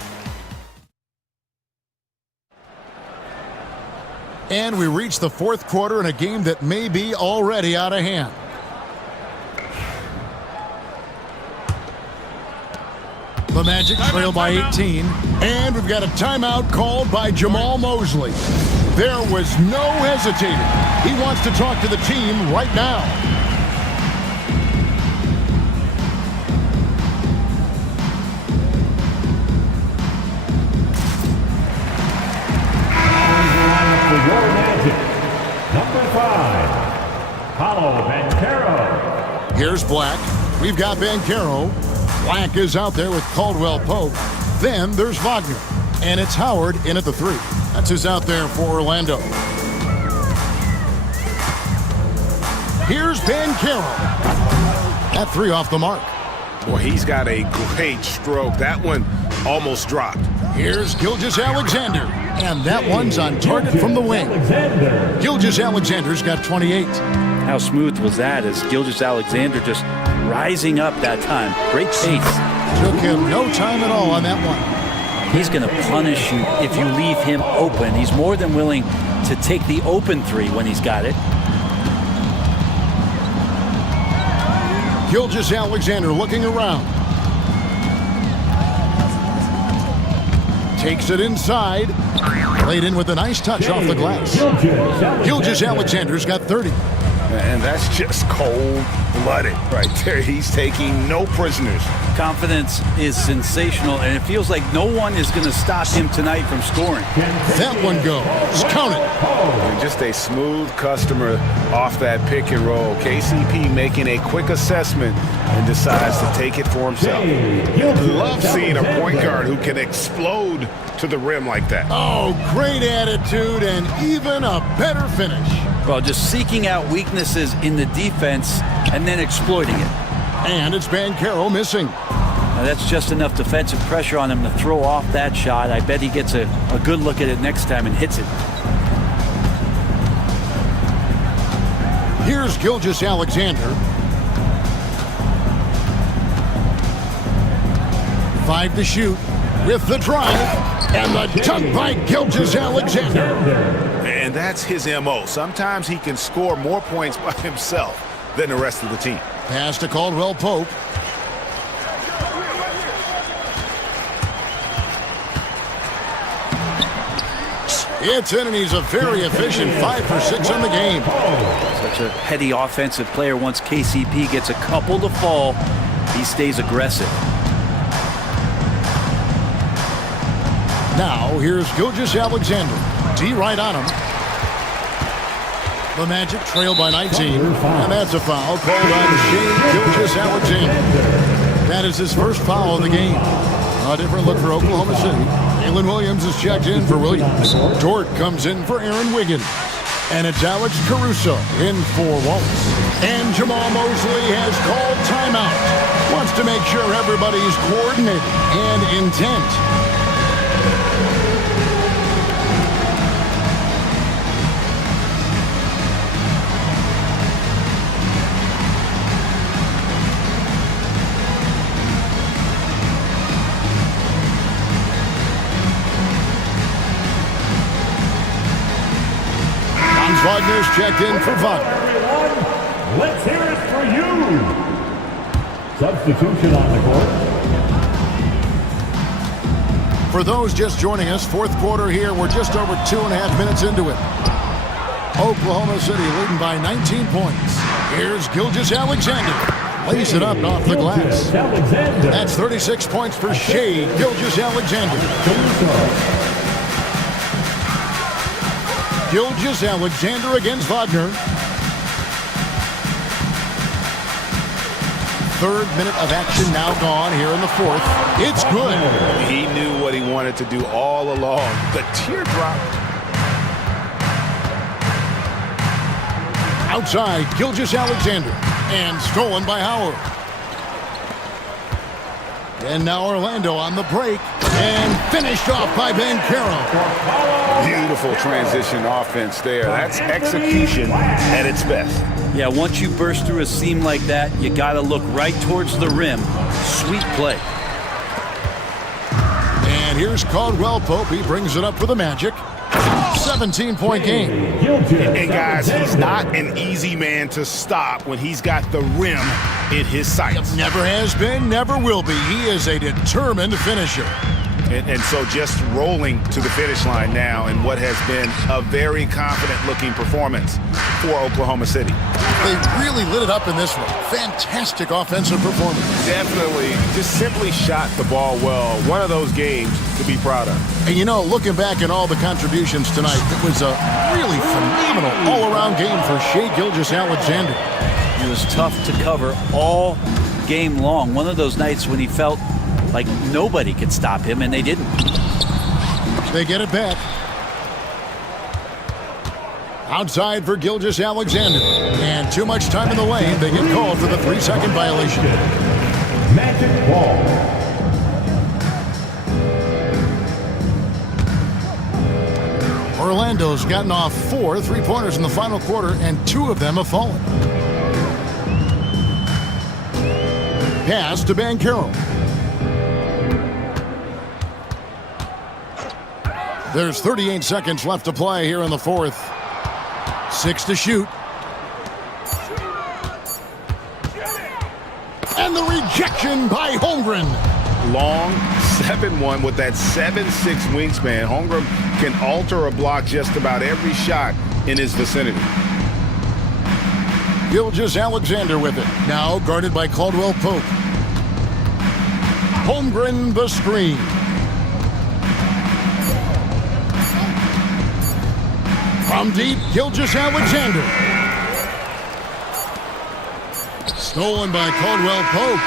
And we reach the fourth quarter in a game that may be already out of hand. The Magic trail by 18, and we've got a timeout called by Jamal Mosley. There was no hesitating. He wants to talk to the team right now. Number 5, Paolo Banchero. Here's Black. We've got Banchero. Black is out there with Caldwell Pope. Then there's Wagner. And it's Howard in at the 3. That's who's out there for Orlando. Here's Banchero. That 3 off the mark. Boy, he's got a great stroke. That one almost dropped. Here's Gilgeous-Alexander. And that one's on target from the wing. Gilgeous-Alexander's got 28. How smooth was that as Gilgeous-Alexander just rising up that time. Great pace. Took him no time at all on that one. He's going to punish you if you leave him open. He's more than willing to take the open 3 when he's got it. Gilgeous-Alexander looking around. Takes it inside. Played in with a nice touch off the glass. Gilgeous-Alexander's got 30. And that's just cold-blooded right there. He's taking no prisoners. Confidence is sensational, and it feels like no one is going to stop him tonight from scoring. That one goes. Count it. And just a smooth customer off that pick and roll. KCP making a quick assessment and decides to take it for himself. Love seeing a point guard who can explode to the rim like that. Oh, great attitude and even a better finish. Well, just seeking out weaknesses in the defense and then exploiting it. And it's Banchero missing. Now that's just enough defensive pressure on him to throw off that shot. I bet he gets a good look at it next time and hits it. Here's Gilgeous-Alexander. 5 to shoot with the drive and the dunk by Gilgeous-Alexander. And that's his MO. Sometimes he can score more points by himself than the rest of the team. Pass to Caldwell Pope. It's in, and he's a very efficient 5 for 6 on the game. Such a heady offensive player. Once KCP gets a couple to fall, he stays aggressive. Now, here's Gilgeous-Alexander. D right on him. The Magic trail by 19, and that's a foul called on Shea Gilgeous-Alexander. That is his first foul of the game. A different look for Oklahoma City. Jalen Williams is checked in for Williams. Dort comes in for Aaron Wiggins. And it's Alex Caruso in for Wallace. And Jamal Mosley has called timeout. Wants to make sure everybody's coordinated and intent. Wagner's checked in for Wagner. Everyone, let's hear it for you. Substitution on the court. For those just joining us, fourth quarter here. We're just over 2.5 minutes into it. Oklahoma City leading by 19 points. Here's Gilgeous-Alexander. Lays it up and off the glass. That's 36 points for Shea Gilgeous-Alexander. Gilgeous-Alexander against Wagner. third minute of action now gone here in the fourth. It's good. He knew what he wanted to do all along. The teardrop. Outside, Gilgeous-Alexander. And stolen by Howard. And now Orlando on the break. And finished off by Banchero. Beautiful transition offense there. That's execution at its best. Yeah, once you burst through a seam like that, you got to look right towards the rim. Sweet play. And here's Caldwell Pope. He brings it up for the Magic. 17-point game. And guys, he's not an easy man to stop when he's got the rim in his sights. Never has been, never will be. He is a determined finisher. And so just rolling to the finish line now in what has been a very confident-looking performance for Oklahoma City. They really lit it up in this one. Fantastic offensive performance. Definitely, just simply shot the ball well. One of those games to be proud of. And you know, looking back at all the contributions tonight, it was a really phenomenal all-around game for Shai Gilgeous-Alexander. It was tough to cover all game long. One of those nights when he felt like nobody could stop him, and they didn't. They get it back. Outside for Gilgeous-Alexander. And too much time in the lane. They get called for the 3-second violation. Magic ball. Orlando's gotten off 4 3-pointers in the final quarter, and 2 of them have fallen. Pass to Banchero. There's 38 seconds left to play here in the fourth. 6 to shoot. And the rejection by Holmgren. Long 7-1 with that 7'6" wingspan. Holmgren can alter a block just about every shot in his vicinity. Gilgeous-Alexander with it. Now guarded by Caldwell Pope. Holmgren the screen. From deep, Gilgeous-Alexander. Stolen by Caldwell Pope.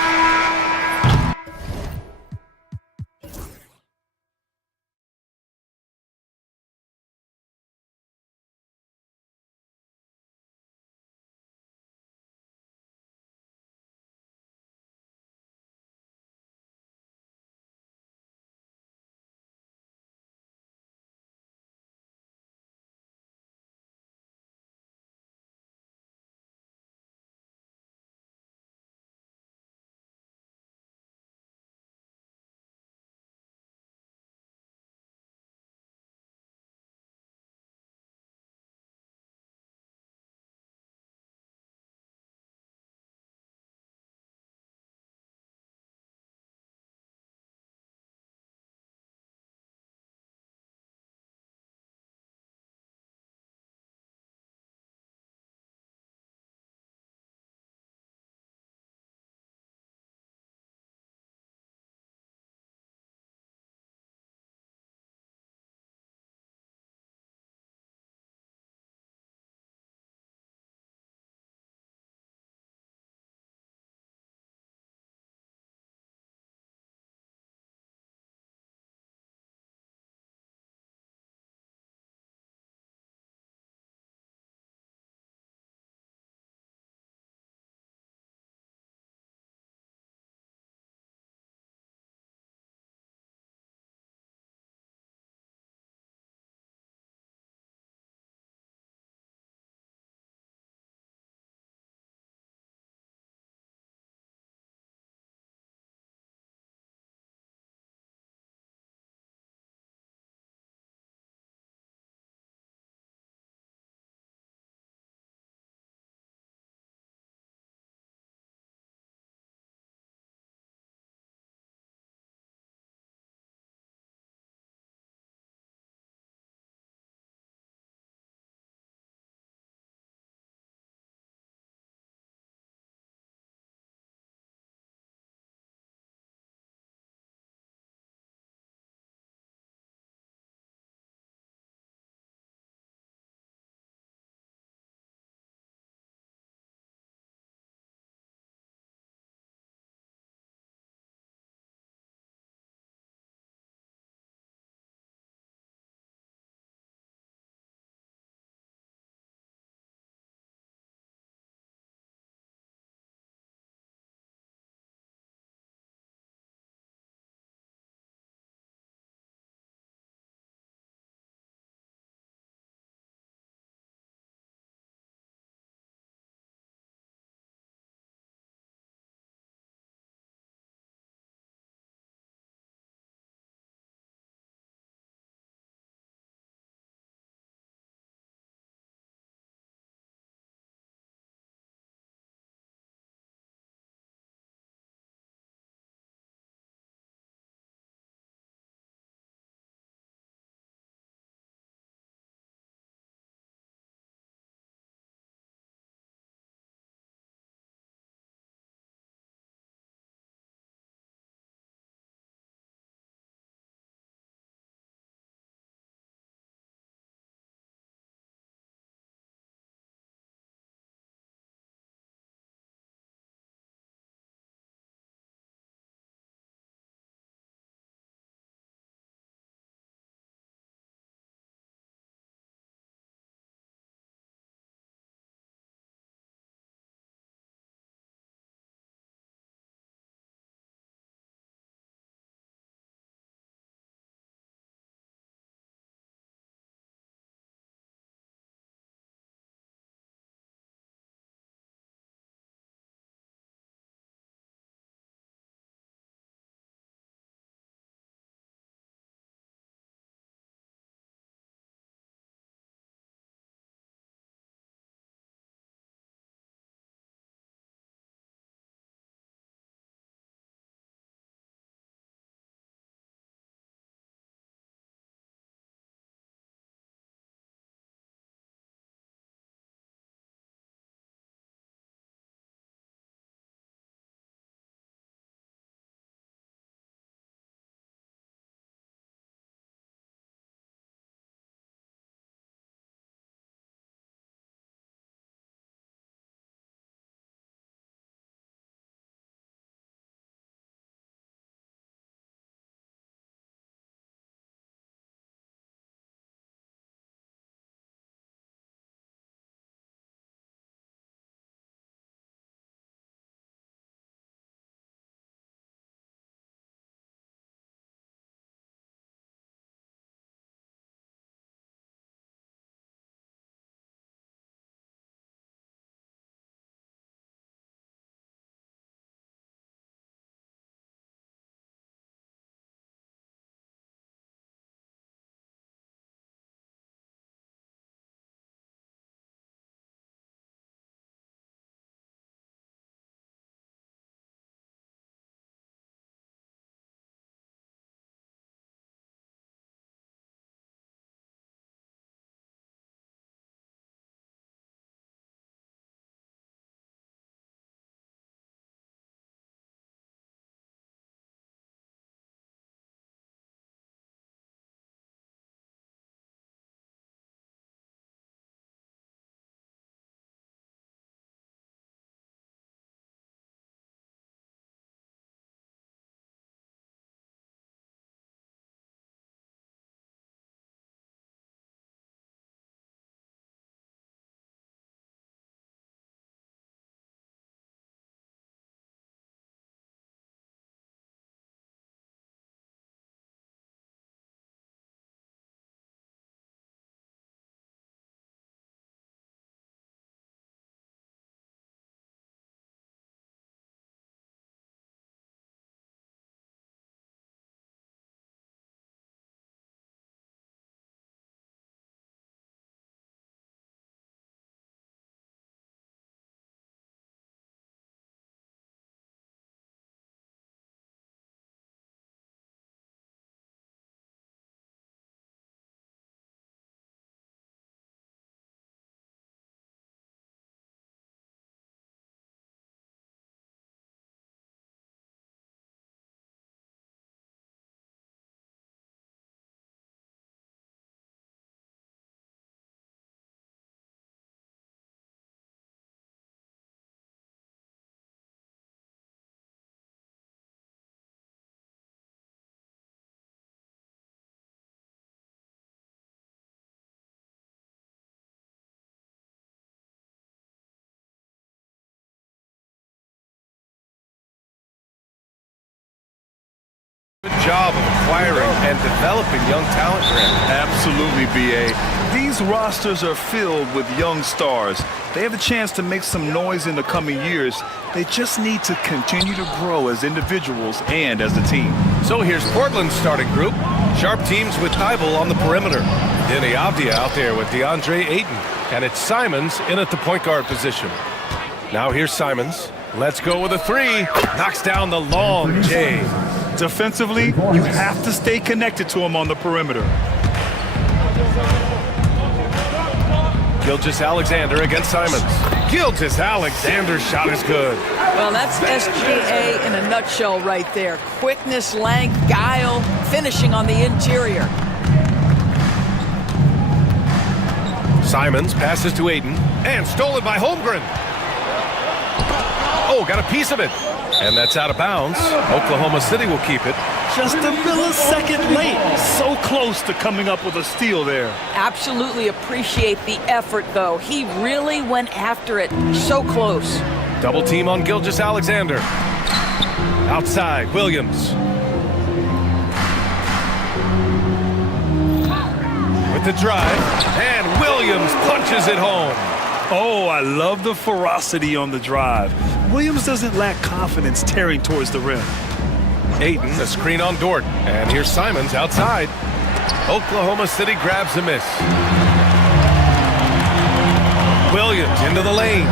Good job of acquiring and developing young talent, Grant. Absolutely, BA. These rosters are filled with young stars. They have the chance to make some noise in the coming years. They just need to continue to grow as individuals and as a team. So here's Portland's starting group. Sharp teams with Thibault on the perimeter. Denny Avdia out there with DeAndre Ayton. And it's Simons in at the point guard position. Now here's Simons. Let's go with a three. Knocks down the long J. Defensively, you have to stay connected to him on the perimeter. Gilgeous-Alexander against Simons. Gilgeous-Alexander's shot is good. Well, that's SGA in a nutshell right there. Quickness, length, guile, finishing on the interior. Simons passes to Ayton, and stolen by Holmgren. Oh, got a piece of it. And that's out of bounds. Oklahoma City will keep it. Just a millisecond late. So close to coming up with a steal there. Absolutely appreciate the effort, though. He really went after it. So close. Double team on Gilgeous-Alexander. Outside, Williams. With the drive, and Williams punches it home. Oh, I love the ferocity on the drive. Williams doesn't lack confidence tearing towards the rim. Ayton, a screen on Dort. And here's Simons outside. Oklahoma City grabs a miss. Williams into the lane.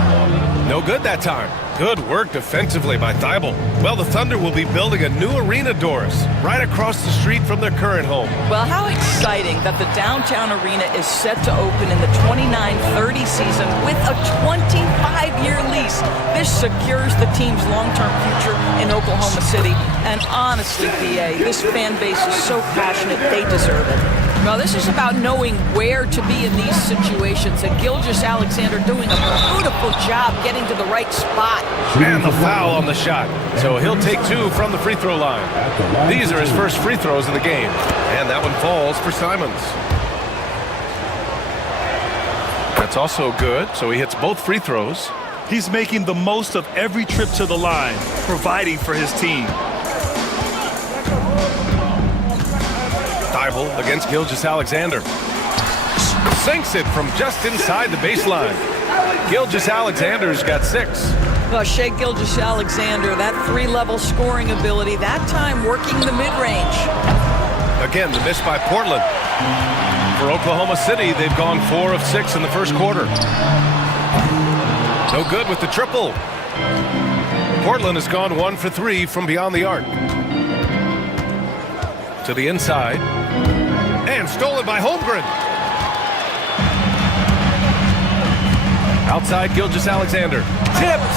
No good that time. Good work defensively by Thibault. Well, the Thunder will be building a new arena, Doris, right across the street from their current home. Well, how exciting that the downtown arena is set to open in the 29-30 season with a 25-year lease. This secures the team's long-term future in Oklahoma City. And honestly, BA, this fan base is so passionate, they deserve it. Well, this is about knowing where to be in these situations, and Gilgeous-Alexander doing a beautiful job getting to the right spot. And the foul on the shot. So he'll take two from the free throw line. These are his first free throws of the game. And that one falls for Simons. That's also good, so he hits both free throws. He's making the most of every trip to the line, providing for his team. Thibault against Gilgeous-Alexander. Sinks it from just inside the baseline. Gilgeous-Alexander's got 6. Well, Shai Gilgeous-Alexander, that three-level scoring ability, that time working the mid-range. Again, the miss by Portland. For Oklahoma City, they've gone 4 of 6 in the first quarter. No good with the triple. Portland has gone 1 for 3 from beyond the arc. To the inside. And stolen by Holmgren. Outside Gilgeous-Alexander. Tipped.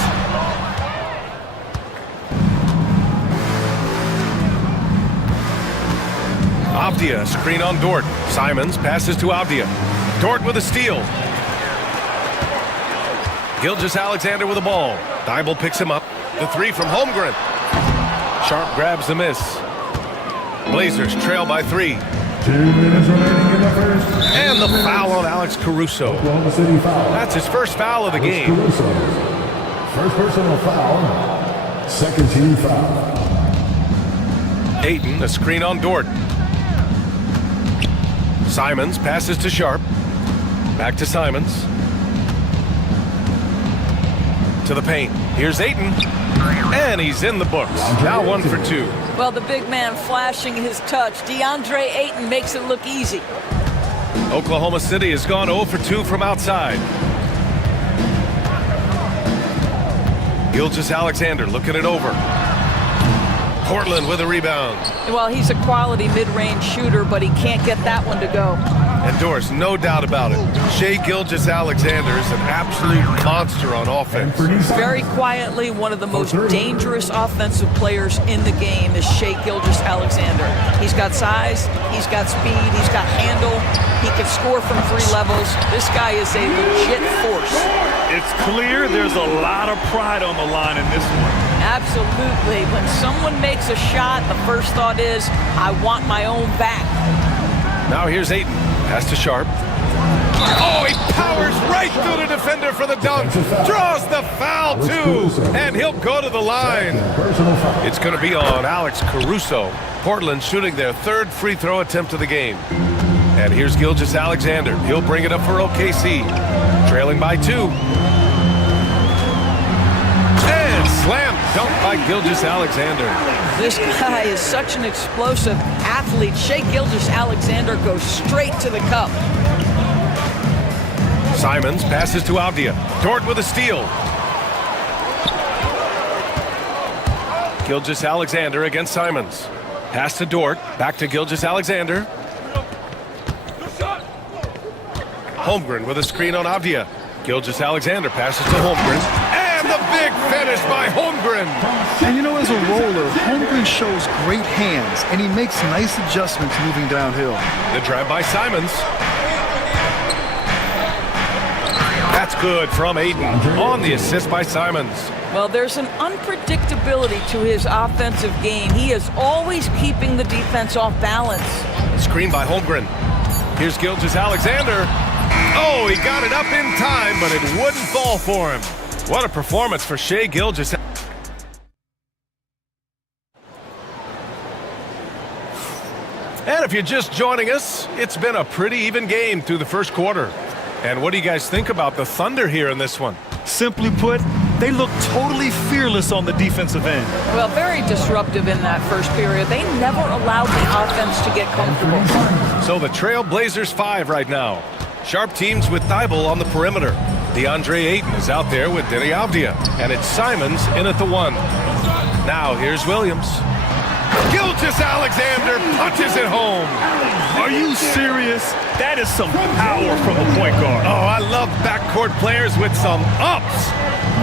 Avdia, screen on Dort. Simons passes to Avdia. Dort with a steal. Gilgeous-Alexander with the ball. Thibault picks him up. The three from Holmgren. Sharp grabs the miss. Blazers trail by 3. 2 minutes remaining in the first. And the foul on Alex Caruso. Oklahoma City foul. That's his first foul of the game. Caruso. First personal foul. Second team foul. Ayton, a screen on Dort. Simons passes to Sharp. Back to Simons. To the paint. Here's Ayton. And he's in the books. Now 1 for 2. Well, the big man flashing his touch. DeAndre Ayton makes it look easy. Oklahoma City has gone 0 for 2 from outside. Gilgeous-Alexander looking it over. Portland with a rebound. Well, he's a quality mid-range shooter, but he can't get that one to go. And Doris, no doubt about it. Shai Gilgeous-Alexander is an absolute monster on offense. Very quietly, one of the most dangerous offensive players in the game is Shai Gilgeous-Alexander. He's got size, he's got speed, he's got handle, he can score from 3 levels. This guy is a legit force. It's clear there's a lot of pride on the line in this one. Absolutely. When someone makes a shot, the first thought is, I want my own back. Now here's Ayton. Pass to Sharp. Oh, he powers right through the defender for the dunk. Draws the foul, too. And he'll go to the line. It's going to be on Alex Caruso. Portland shooting their third free throw attempt of the game. And here's Gilgeous-Alexander. He'll bring it up for OKC. Trailing by 2. And slam dunk by Gilgeous-Alexander. This guy is such an explosive athlete. Shai Gilgeous-Alexander goes straight to the cup. Simons passes to Avdia. Dort with a steal. Gilgeous-Alexander against Simons. Pass to Dort. Back to Gilgeous-Alexander. Holmgren with a screen on Avdia. Gilgeous-Alexander passes to Holmgren. And the big finish by Holmgren. And you know, as a roller, Holmgren shows great hands, and he makes nice adjustments moving downhill. The drive by Simons. That's good from Aiden on the assist by Simons. Well, there's an unpredictability to his offensive game. He is always keeping the defense off balance. Screen by Holmgren. Here's Gilgeous-Alexander. Oh, he got it up in time, but it wouldn't fall for him. What a performance for Shai Gilgeous. And if you're just joining us, it's been a pretty even game through the first quarter. And what do you guys think about the Thunder here in this one? Simply put, they look totally fearless on the defensive end. Well, very disruptive in that first period. They never allowed the offense to get comfortable. So the Trail Blazers 5 right now. Sharp teams with Thibault on the perimeter. DeAndre Ayton is out there with Denny Avdia. And it's Simons in at the 1. Now here's Williams. Gilgeous-Alexander punches it home. Are you serious? That is some power from the point guard. Oh, I love backcourt players with some ups.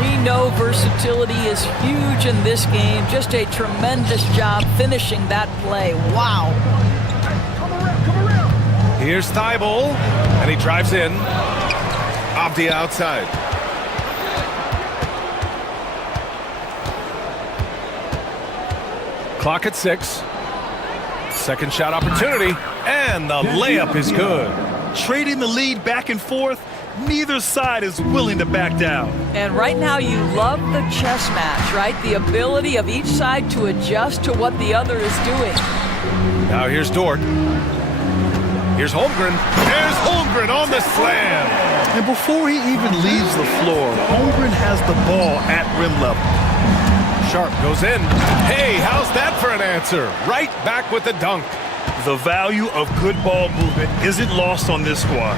We know versatility is huge in this game. Just a tremendous job finishing that play. Wow. Here's Thibault, and he drives in. Avdia outside. Clock at 6. Second shot opportunity, and the layup is good. Trading the lead back and forth, neither side is willing to back down. And right now you love the chess match, right? The ability of each side to adjust to what the other is doing. Now here's Dort. Here's Holmgren. There's Holmgren on the slam. And before he even leaves the floor, Holmgren has the ball at rim level. Sharp goes in. Hey, how's that for an answer? Right back with the dunk. The value of good ball movement isn't lost on this squad.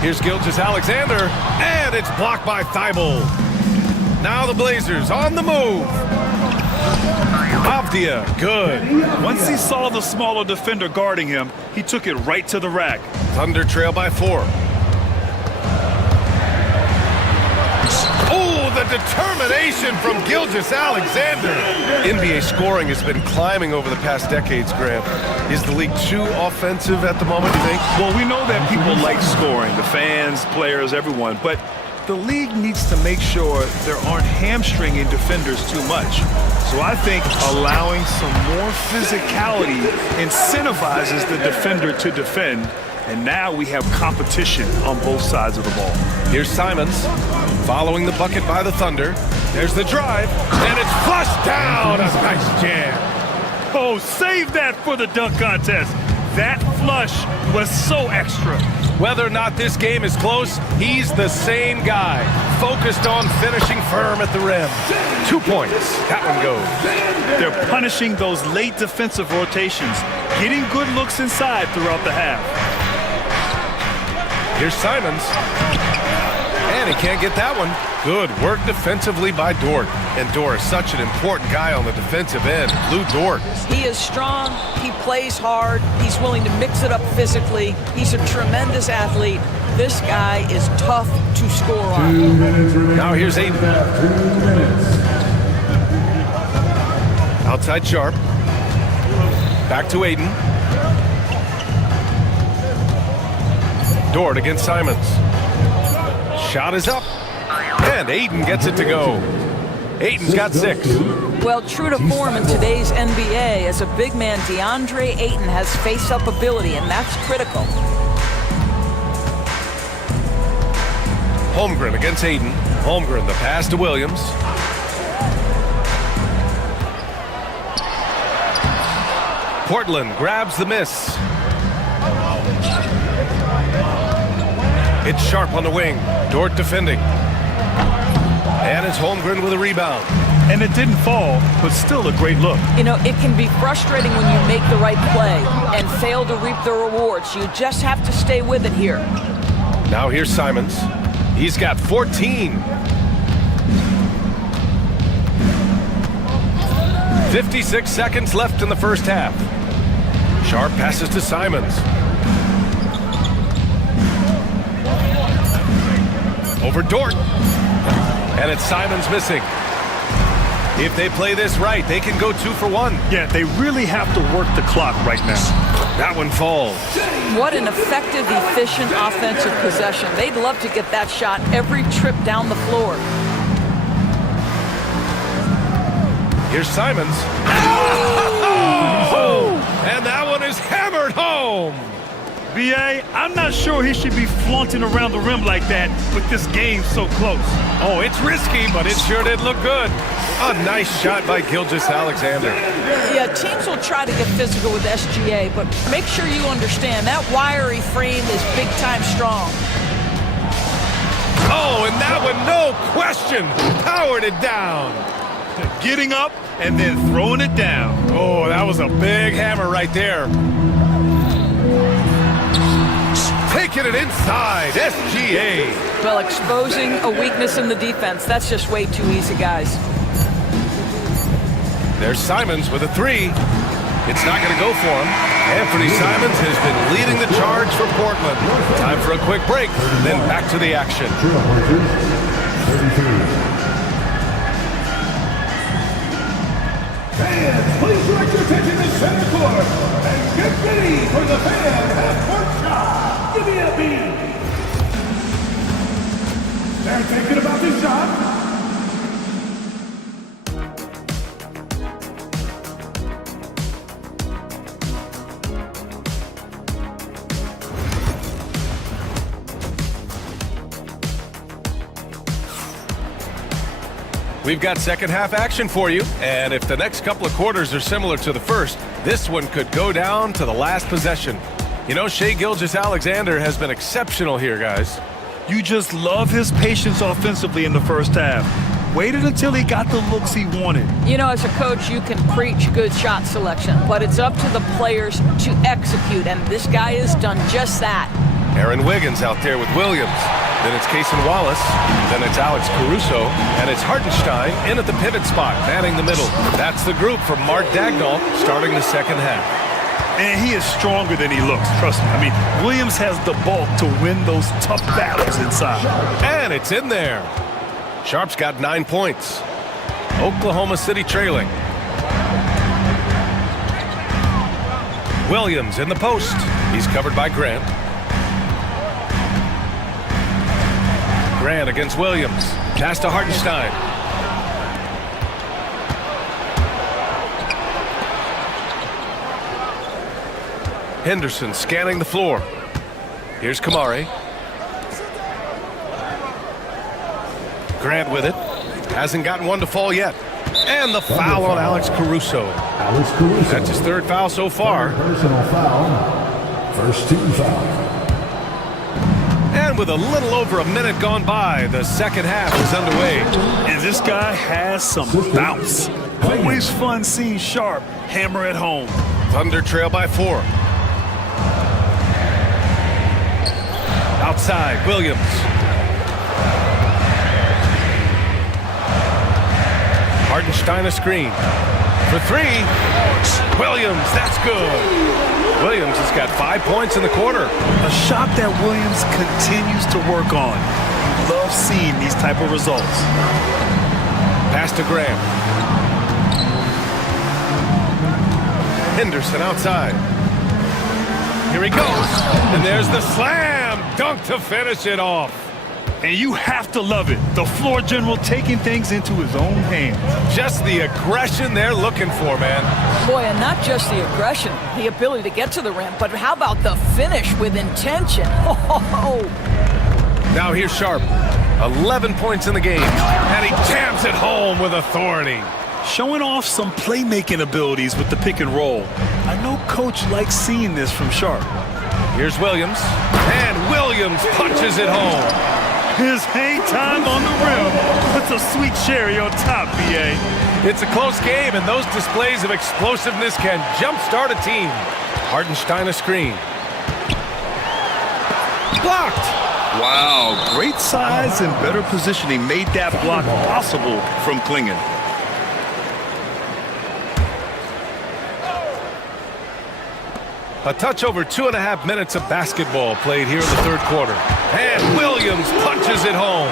Here's Gilgeous-Alexander, and it's blocked by Thibault. Now the Blazers on the move. Avdia, good. Once he saw the smaller defender guarding him, he took it right to the rack. Thunder trail by 4. Oh, the determination from Gilgeous-Alexander. NBA scoring has been climbing over the past decades, Graham. Is the league too offensive at the moment, you think? Well, we know that people like scoring, the fans, players, everyone, but the league needs to make sure there aren't hamstringing defenders too much. So I think allowing some more physicality incentivizes the defender to defend, and now we have competition on both sides of the ball. Here's Simons, following the bucket by the Thunder. There's the drive, and it's flushed down. A nice jam. Oh, save that for the dunk contest. That flush was so extra. Whether or not this game is close, he's the same guy, focused on finishing firm at the rim. 2 points. That one goes. They're punishing those late defensive rotations, getting good looks inside throughout the half. Here's Simons. And he can't get that one. Good work defensively by Dort. And Dort is such an important guy on the defensive end. Lou Dort. He is strong. He plays hard. He's willing to mix it up physically. He's a tremendous athlete. This guy is tough to score on. Now here's Aiden. Outside Sharp. Back to Aiden. Dort against Simons. Shot is up. And Aiden gets it to go. Aiden's got 6. Well, true to form in today's NBA, as a big man, DeAndre Ayton has face-up ability, and that's critical. Holmgren against Aiden. Holmgren, the pass to Williams. Portland grabs the miss. It's Sharp on the wing. Dort defending. And it's Holmgren with a rebound. And it didn't fall, but still a great look. You know, it can be frustrating when you make the right play and fail to reap the rewards. You just have to stay with it here. Now here's Simons. He's got 14. 56 seconds left in the first half. Sharp passes to Simons. Over Dort. And it's Simons missing. If they play this right, they can go 2 for 1. Yeah, they really have to work the clock right now. That one falls. What an effective, efficient offensive possession. They'd love to get that shot every trip down the floor. Here's Simons. Oh! And that one is hammered home. B.A., I'm not sure he should be flaunting around the rim like that with this game so close. Oh, it's risky, but it sure did look good. A nice shot by Gilgeous-Alexander. Yeah, teams will try to get physical with SGA, but make sure you understand that wiry frame is big-time strong. Oh, and that one, no question, powered it down. Getting up and then throwing it down. Oh, that was a big hammer right there. Taking it inside, SGA. Well, exposing a weakness in the defense, that's just way too easy, guys. There's Simons with a 3. It's not going to go for him. Anthony Simons has been leading the charge for Portland. Time for a quick break, then back to the action. Fans, please direct your attention to center court and get ready for the fan half-court shot. Give me a beat. They're thinking about the shot. We've got second half action for you, and if the next couple of quarters are similar to the first, this one could go down to the last possession. You know, Shai Gilgeous-Alexander has been exceptional here, guys. You just love his patience offensively in the first half. Waited until he got the looks he wanted. You know, as a coach, you can preach good shot selection, but it's up to the players to execute, and this guy has done just that. Aaron Wiggins out there with Williams. Then it's Cason Wallace. Then it's Alex Caruso. And it's Hartenstein in at the pivot spot, manning the middle. That's the group from Mark Daigneault starting the second half. And he is stronger than he looks, trust me. I mean, Williams has the bulk to win those tough battles inside. And it's in there. Sharp's got 9 points. Oklahoma City trailing. Williams in the post. He's covered by Grant. Grant against Williams. Pass to Hartenstein. Henderson scanning the floor. Here's Kamari. Grant with it. Hasn't gotten one to fall yet. And the foul on Alex Caruso. That's his third foul so far. Personal foul. First team foul. And with a little over a minute gone by, the second half is underway. And this guy has some bounce. Always fun seeing Sharp hammer at home. Thunder trail by 4. Outside, Williams. Hartenstein a screen. For 3. Williams, that's good. Williams has got 5 points in the quarter. A shot that Williams continues to work on. You love seeing these type of results. Pass to Graham. Henderson outside. Here he goes. And there's the slam dunk to finish it off. And you have to love it. The floor general taking things into his own hands. Just the aggression they're looking for, man. Boy, and not just the aggression, the ability to get to the rim, but how about the finish with intention? Oh. Now here's Sharp. 11 points in the game, and he jams it home with authority. Showing off some playmaking abilities with the pick and roll. I know Coach likes seeing this from Sharp. Here's Williams, and Williams punches it home. His hang time on the rim puts a sweet cherry on top, BA. It's a close game, and those displays of explosiveness can jumpstart a team. Hartenstein a screen. Blocked. Wow, great size and better positioning made that block possible from Klingon. A touch over 2.5 minutes of basketball played here in the third quarter. And Williams punches it home.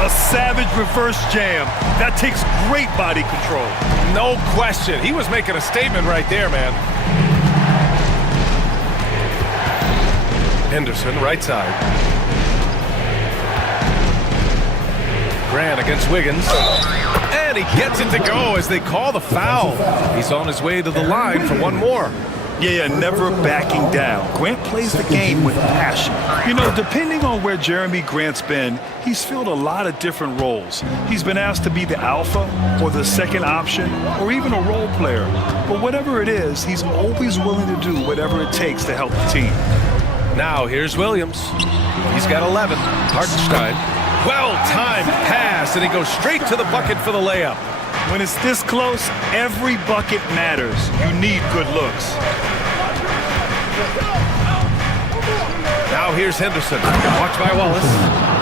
A savage reverse jam. That takes great body control. No question. He was making a statement right there, man. Henderson, right side. Grant against Wiggins. And he gets it to go as they call the foul. He's on his way to the line for one more. Yeah, never backing down. Grant plays the game with passion. You know, depending on where Jeremy Grant's been, he's filled a lot of different roles. He's been asked to be the alpha or the second option or even a role player. But whatever it is, he's always willing to do whatever it takes to help the team. Now here's Williams. He's got 11. Hartenstein. Well-timed pass, and he goes straight to the bucket for the layup. When it's this close, every bucket matters. You need good looks. Now here's Henderson. Watched by Wallace.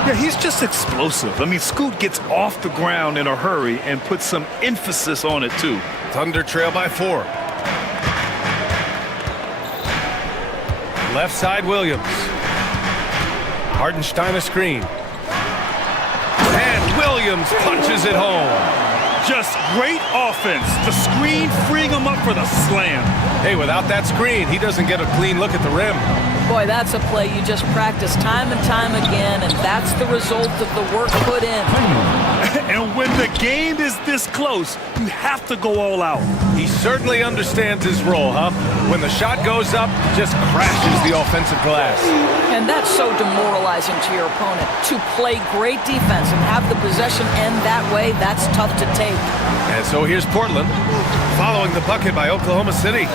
Yeah, he's just explosive. I mean, Scoot gets off the ground in a hurry and puts some emphasis on it, too. Thunder trail by 4. Left side, Williams. Hartenstein a screen. And Williams punches it home. Just great offense. The screen freeing him up for the slam. Hey, without that screen, he doesn't get a clean look at the rim. Boy, that's a play you just practice time and time again, and that's the result of the work put in. And when the game is this close, you have to go all out. He certainly understands his role, huh? When the shot goes up, just crashes the offensive glass. And that's so demoralizing to your opponent. To play great defense and have the possession end that way, that's tough to take. And so here's Portland, following the bucket by Oklahoma City.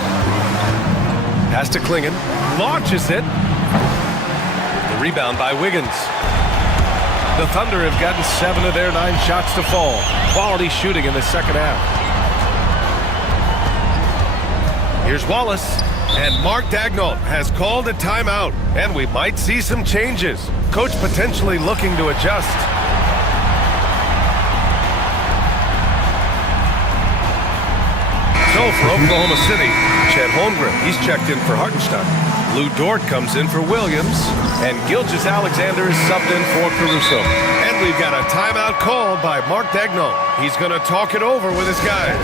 Pass to Klingon, launches it. The rebound by Wiggins. The Thunder have gotten 7 of their 9 shots to fall. Quality shooting in the second half. Here's Wallace, and Mark Daignault has called a timeout, and we might see some changes. Coach potentially looking to adjust. So for Oklahoma City, Chet Holmgren, he's checked in for Hartenstein. Lou Dort comes in for Williams, and Gilgeous-Alexander is subbed in for Caruso. And we've got a timeout called by Mark Daignault. He's going to talk it over with his guys.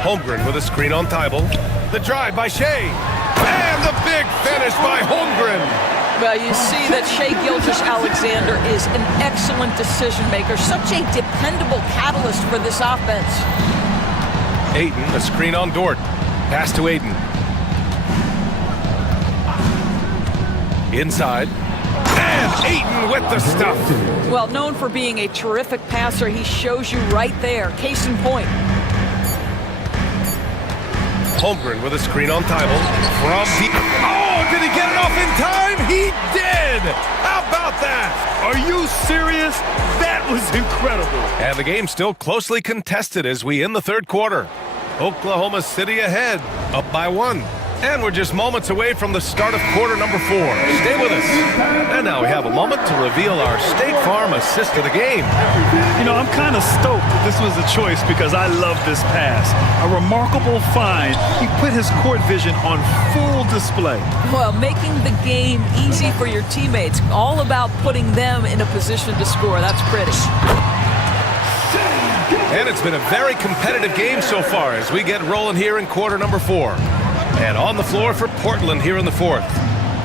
Holmgren with a screen on Thibault. The drive by Shea. And the big finish by Holmgren. Well, you see that Shea Gilgeous-Alexander is an excellent decision maker, such a dependable catalyst for this offense. Ayton, a screen on Dort. Pass to Ayton. Inside. And Ayton with the stuff. Well, known for being a terrific passer, he shows you right there. Case in point. Holmgren with a screen on Thibault. From deep. Oh, did he get it off in time? He did! How about that? Are you serious? That was incredible. And the game's still closely contested as we end the third quarter. Oklahoma City ahead, up by 1. And we're just moments away from the start of quarter number 4. Stay with us. And now we have a moment to reveal our State Farm assist of the game. You know, I'm kind of stoked that this was a choice because I love this pass. A remarkable find. He put his court vision on full display. Well, making the game easy for your teammates. All about putting them in a position to score. That's pretty. And it's been a very competitive game so far as we get rolling here in quarter number 4. And on the floor for Portland here in the 4th.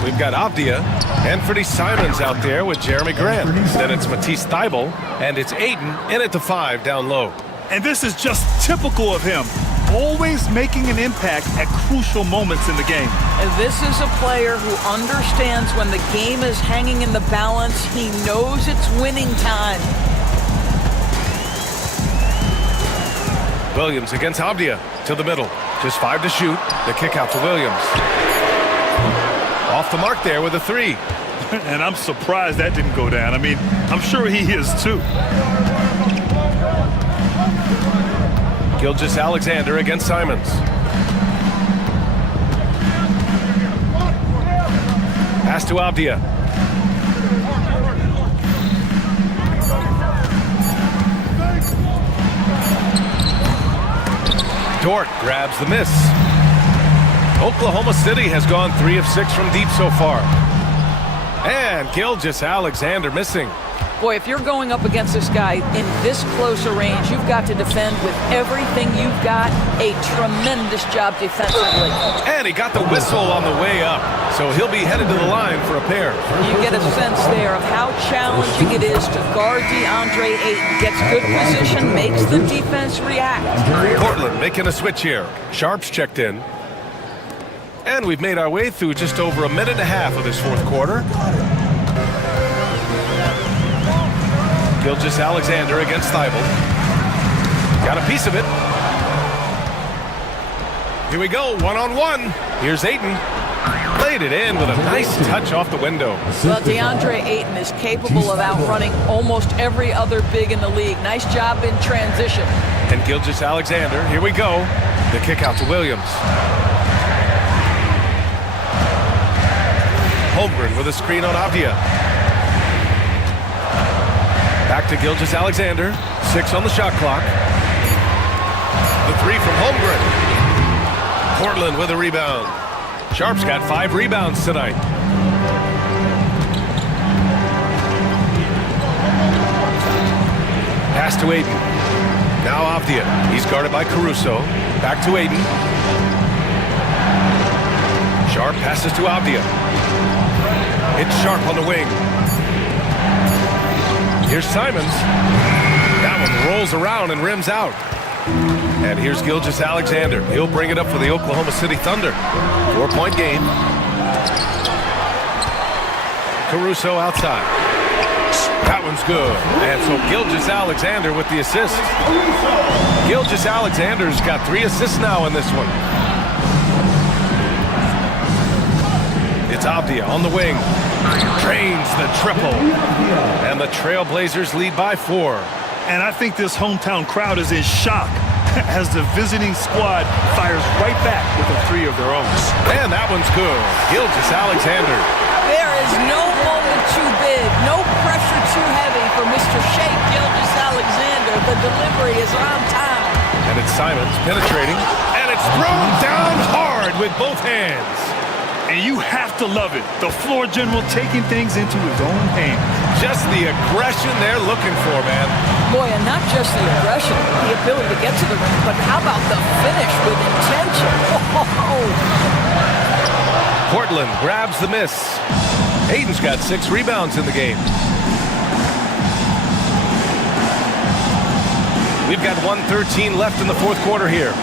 We've got Avdia and Freddie Simons out there with Jeremy Grant. Then it's Matisse Thybulle, and it's Ayton in at the 5 down low. And this is just typical of him. always making an impact at crucial moments in the game. And this is a player who understands when the game is hanging in the balance. He knows it's winning time. Williams against Avdia to the middle. Just 5 to shoot. The kick out to Williams. Off the mark there with a 3. And I'm surprised that didn't go down. I mean, I'm sure he is too. Gilgeous Alexander against Simons. Pass to Avdia. Dort grabs the miss. Oklahoma City has gone 3 of 6 from deep so far. And Gilgeous Alexander missing. Boy, if you're going up against this guy in this close a range, you've got to defend with everything you've got. A tremendous job defensively. And he got the whistle on the way up, so he'll be headed to the line for a pair. You get a sense there of how challenging it is to guard DeAndre Ayton. Gets good position, makes the defense react. Portland making a switch here. Sharps checked in. And we've made our way through just over a minute and a half of this fourth quarter. Gilgeous Alexander against Thibault. Got a piece of it. Here we go, one-on-one. Here's Ayton. Played it in with a nice touch off the window. Well, DeAndre Ayton is capable of outrunning almost every other big in the league. Nice job in transition. And Gilgeous Alexander, here we go. The kick out to Williams. Holmgren with a screen on Avdia. Back to Gilgeous Alexander. 6 on the shot clock. The 3 from Holmgren. Portland with a rebound. Sharp's got 5 rebounds tonight. Pass to Ayton. Now Avdia. He's guarded by Caruso. Back to Ayton. Sharp passes to Avdia. It's Sharp on the wing. Here's Simons. That one rolls around and rims out. And here's Gilgeous Alexander. He'll bring it up for the Oklahoma City Thunder. 4-point game. Caruso outside. That one's good. And so Gilgeous Alexander with the assist. Gilgeous Alexander's got 3 assists now in this one. It's Avdia on the wing. Drains the triple. And the Trailblazers lead by 4. And I think this hometown crowd is in shock as the visiting squad fires right back with a 3 of their own. And that one's good. Gilgeous Alexander. There is no moment too big, no pressure too heavy for Mr. Shea Gilgeous Alexander. The delivery is on time. And it's Simons penetrating. And it's thrown down hard with both hands. And you have to love it. The floor general taking things into his own hands. Just the aggression they're looking for, man. Boy, and not just the aggression, the ability to get to the rim, but how about the finish with intention? Portland grabs the miss. Ayton's got 6 rebounds in the game. We've got 1:13 left in the fourth quarter here.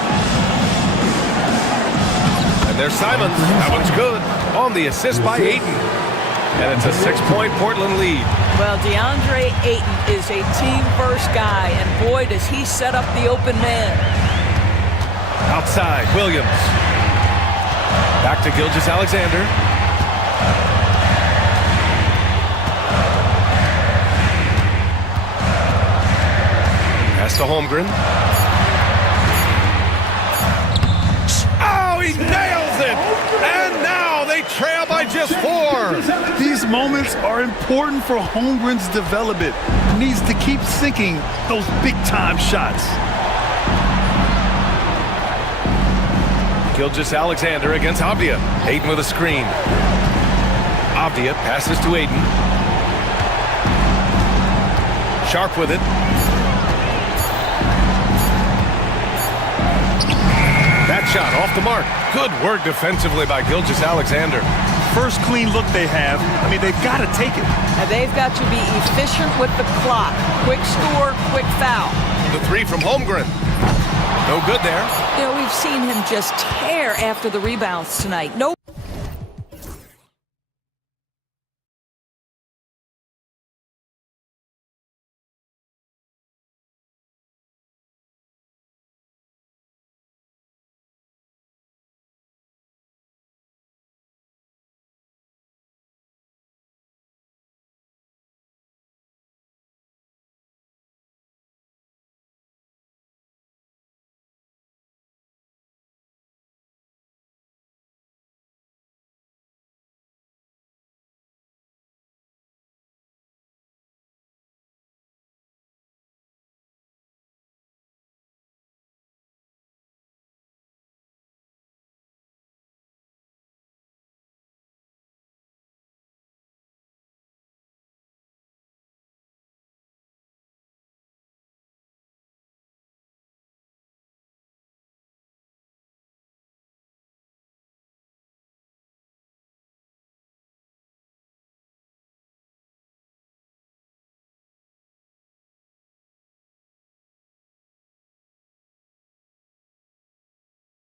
There's Simons. That one's good. On the assist by Ayton. And it's a 6-point Portland lead. Well, DeAndre Ayton is a team-first guy, and boy, does he set up the open man. Outside, Williams. Back to Gilgeous Alexander. Pass to Holmgren. Oh, he nails it! And now they trail by just 4. These moments are important for Holmgren's development. He needs to keep sinking those big-time shots. Gilgeous Alexander against Avdia. Ayton with a screen. Avdia passes to Ayton. Sharp with it. That shot off the mark. Good work defensively by Gilgeous Alexander. First clean look they have. I mean, they've got to take it. And they've got to be efficient with the clock. Quick score, quick foul. The 3 from Holmgren. No good there. You know, we've seen him just tear after the rebounds tonight. No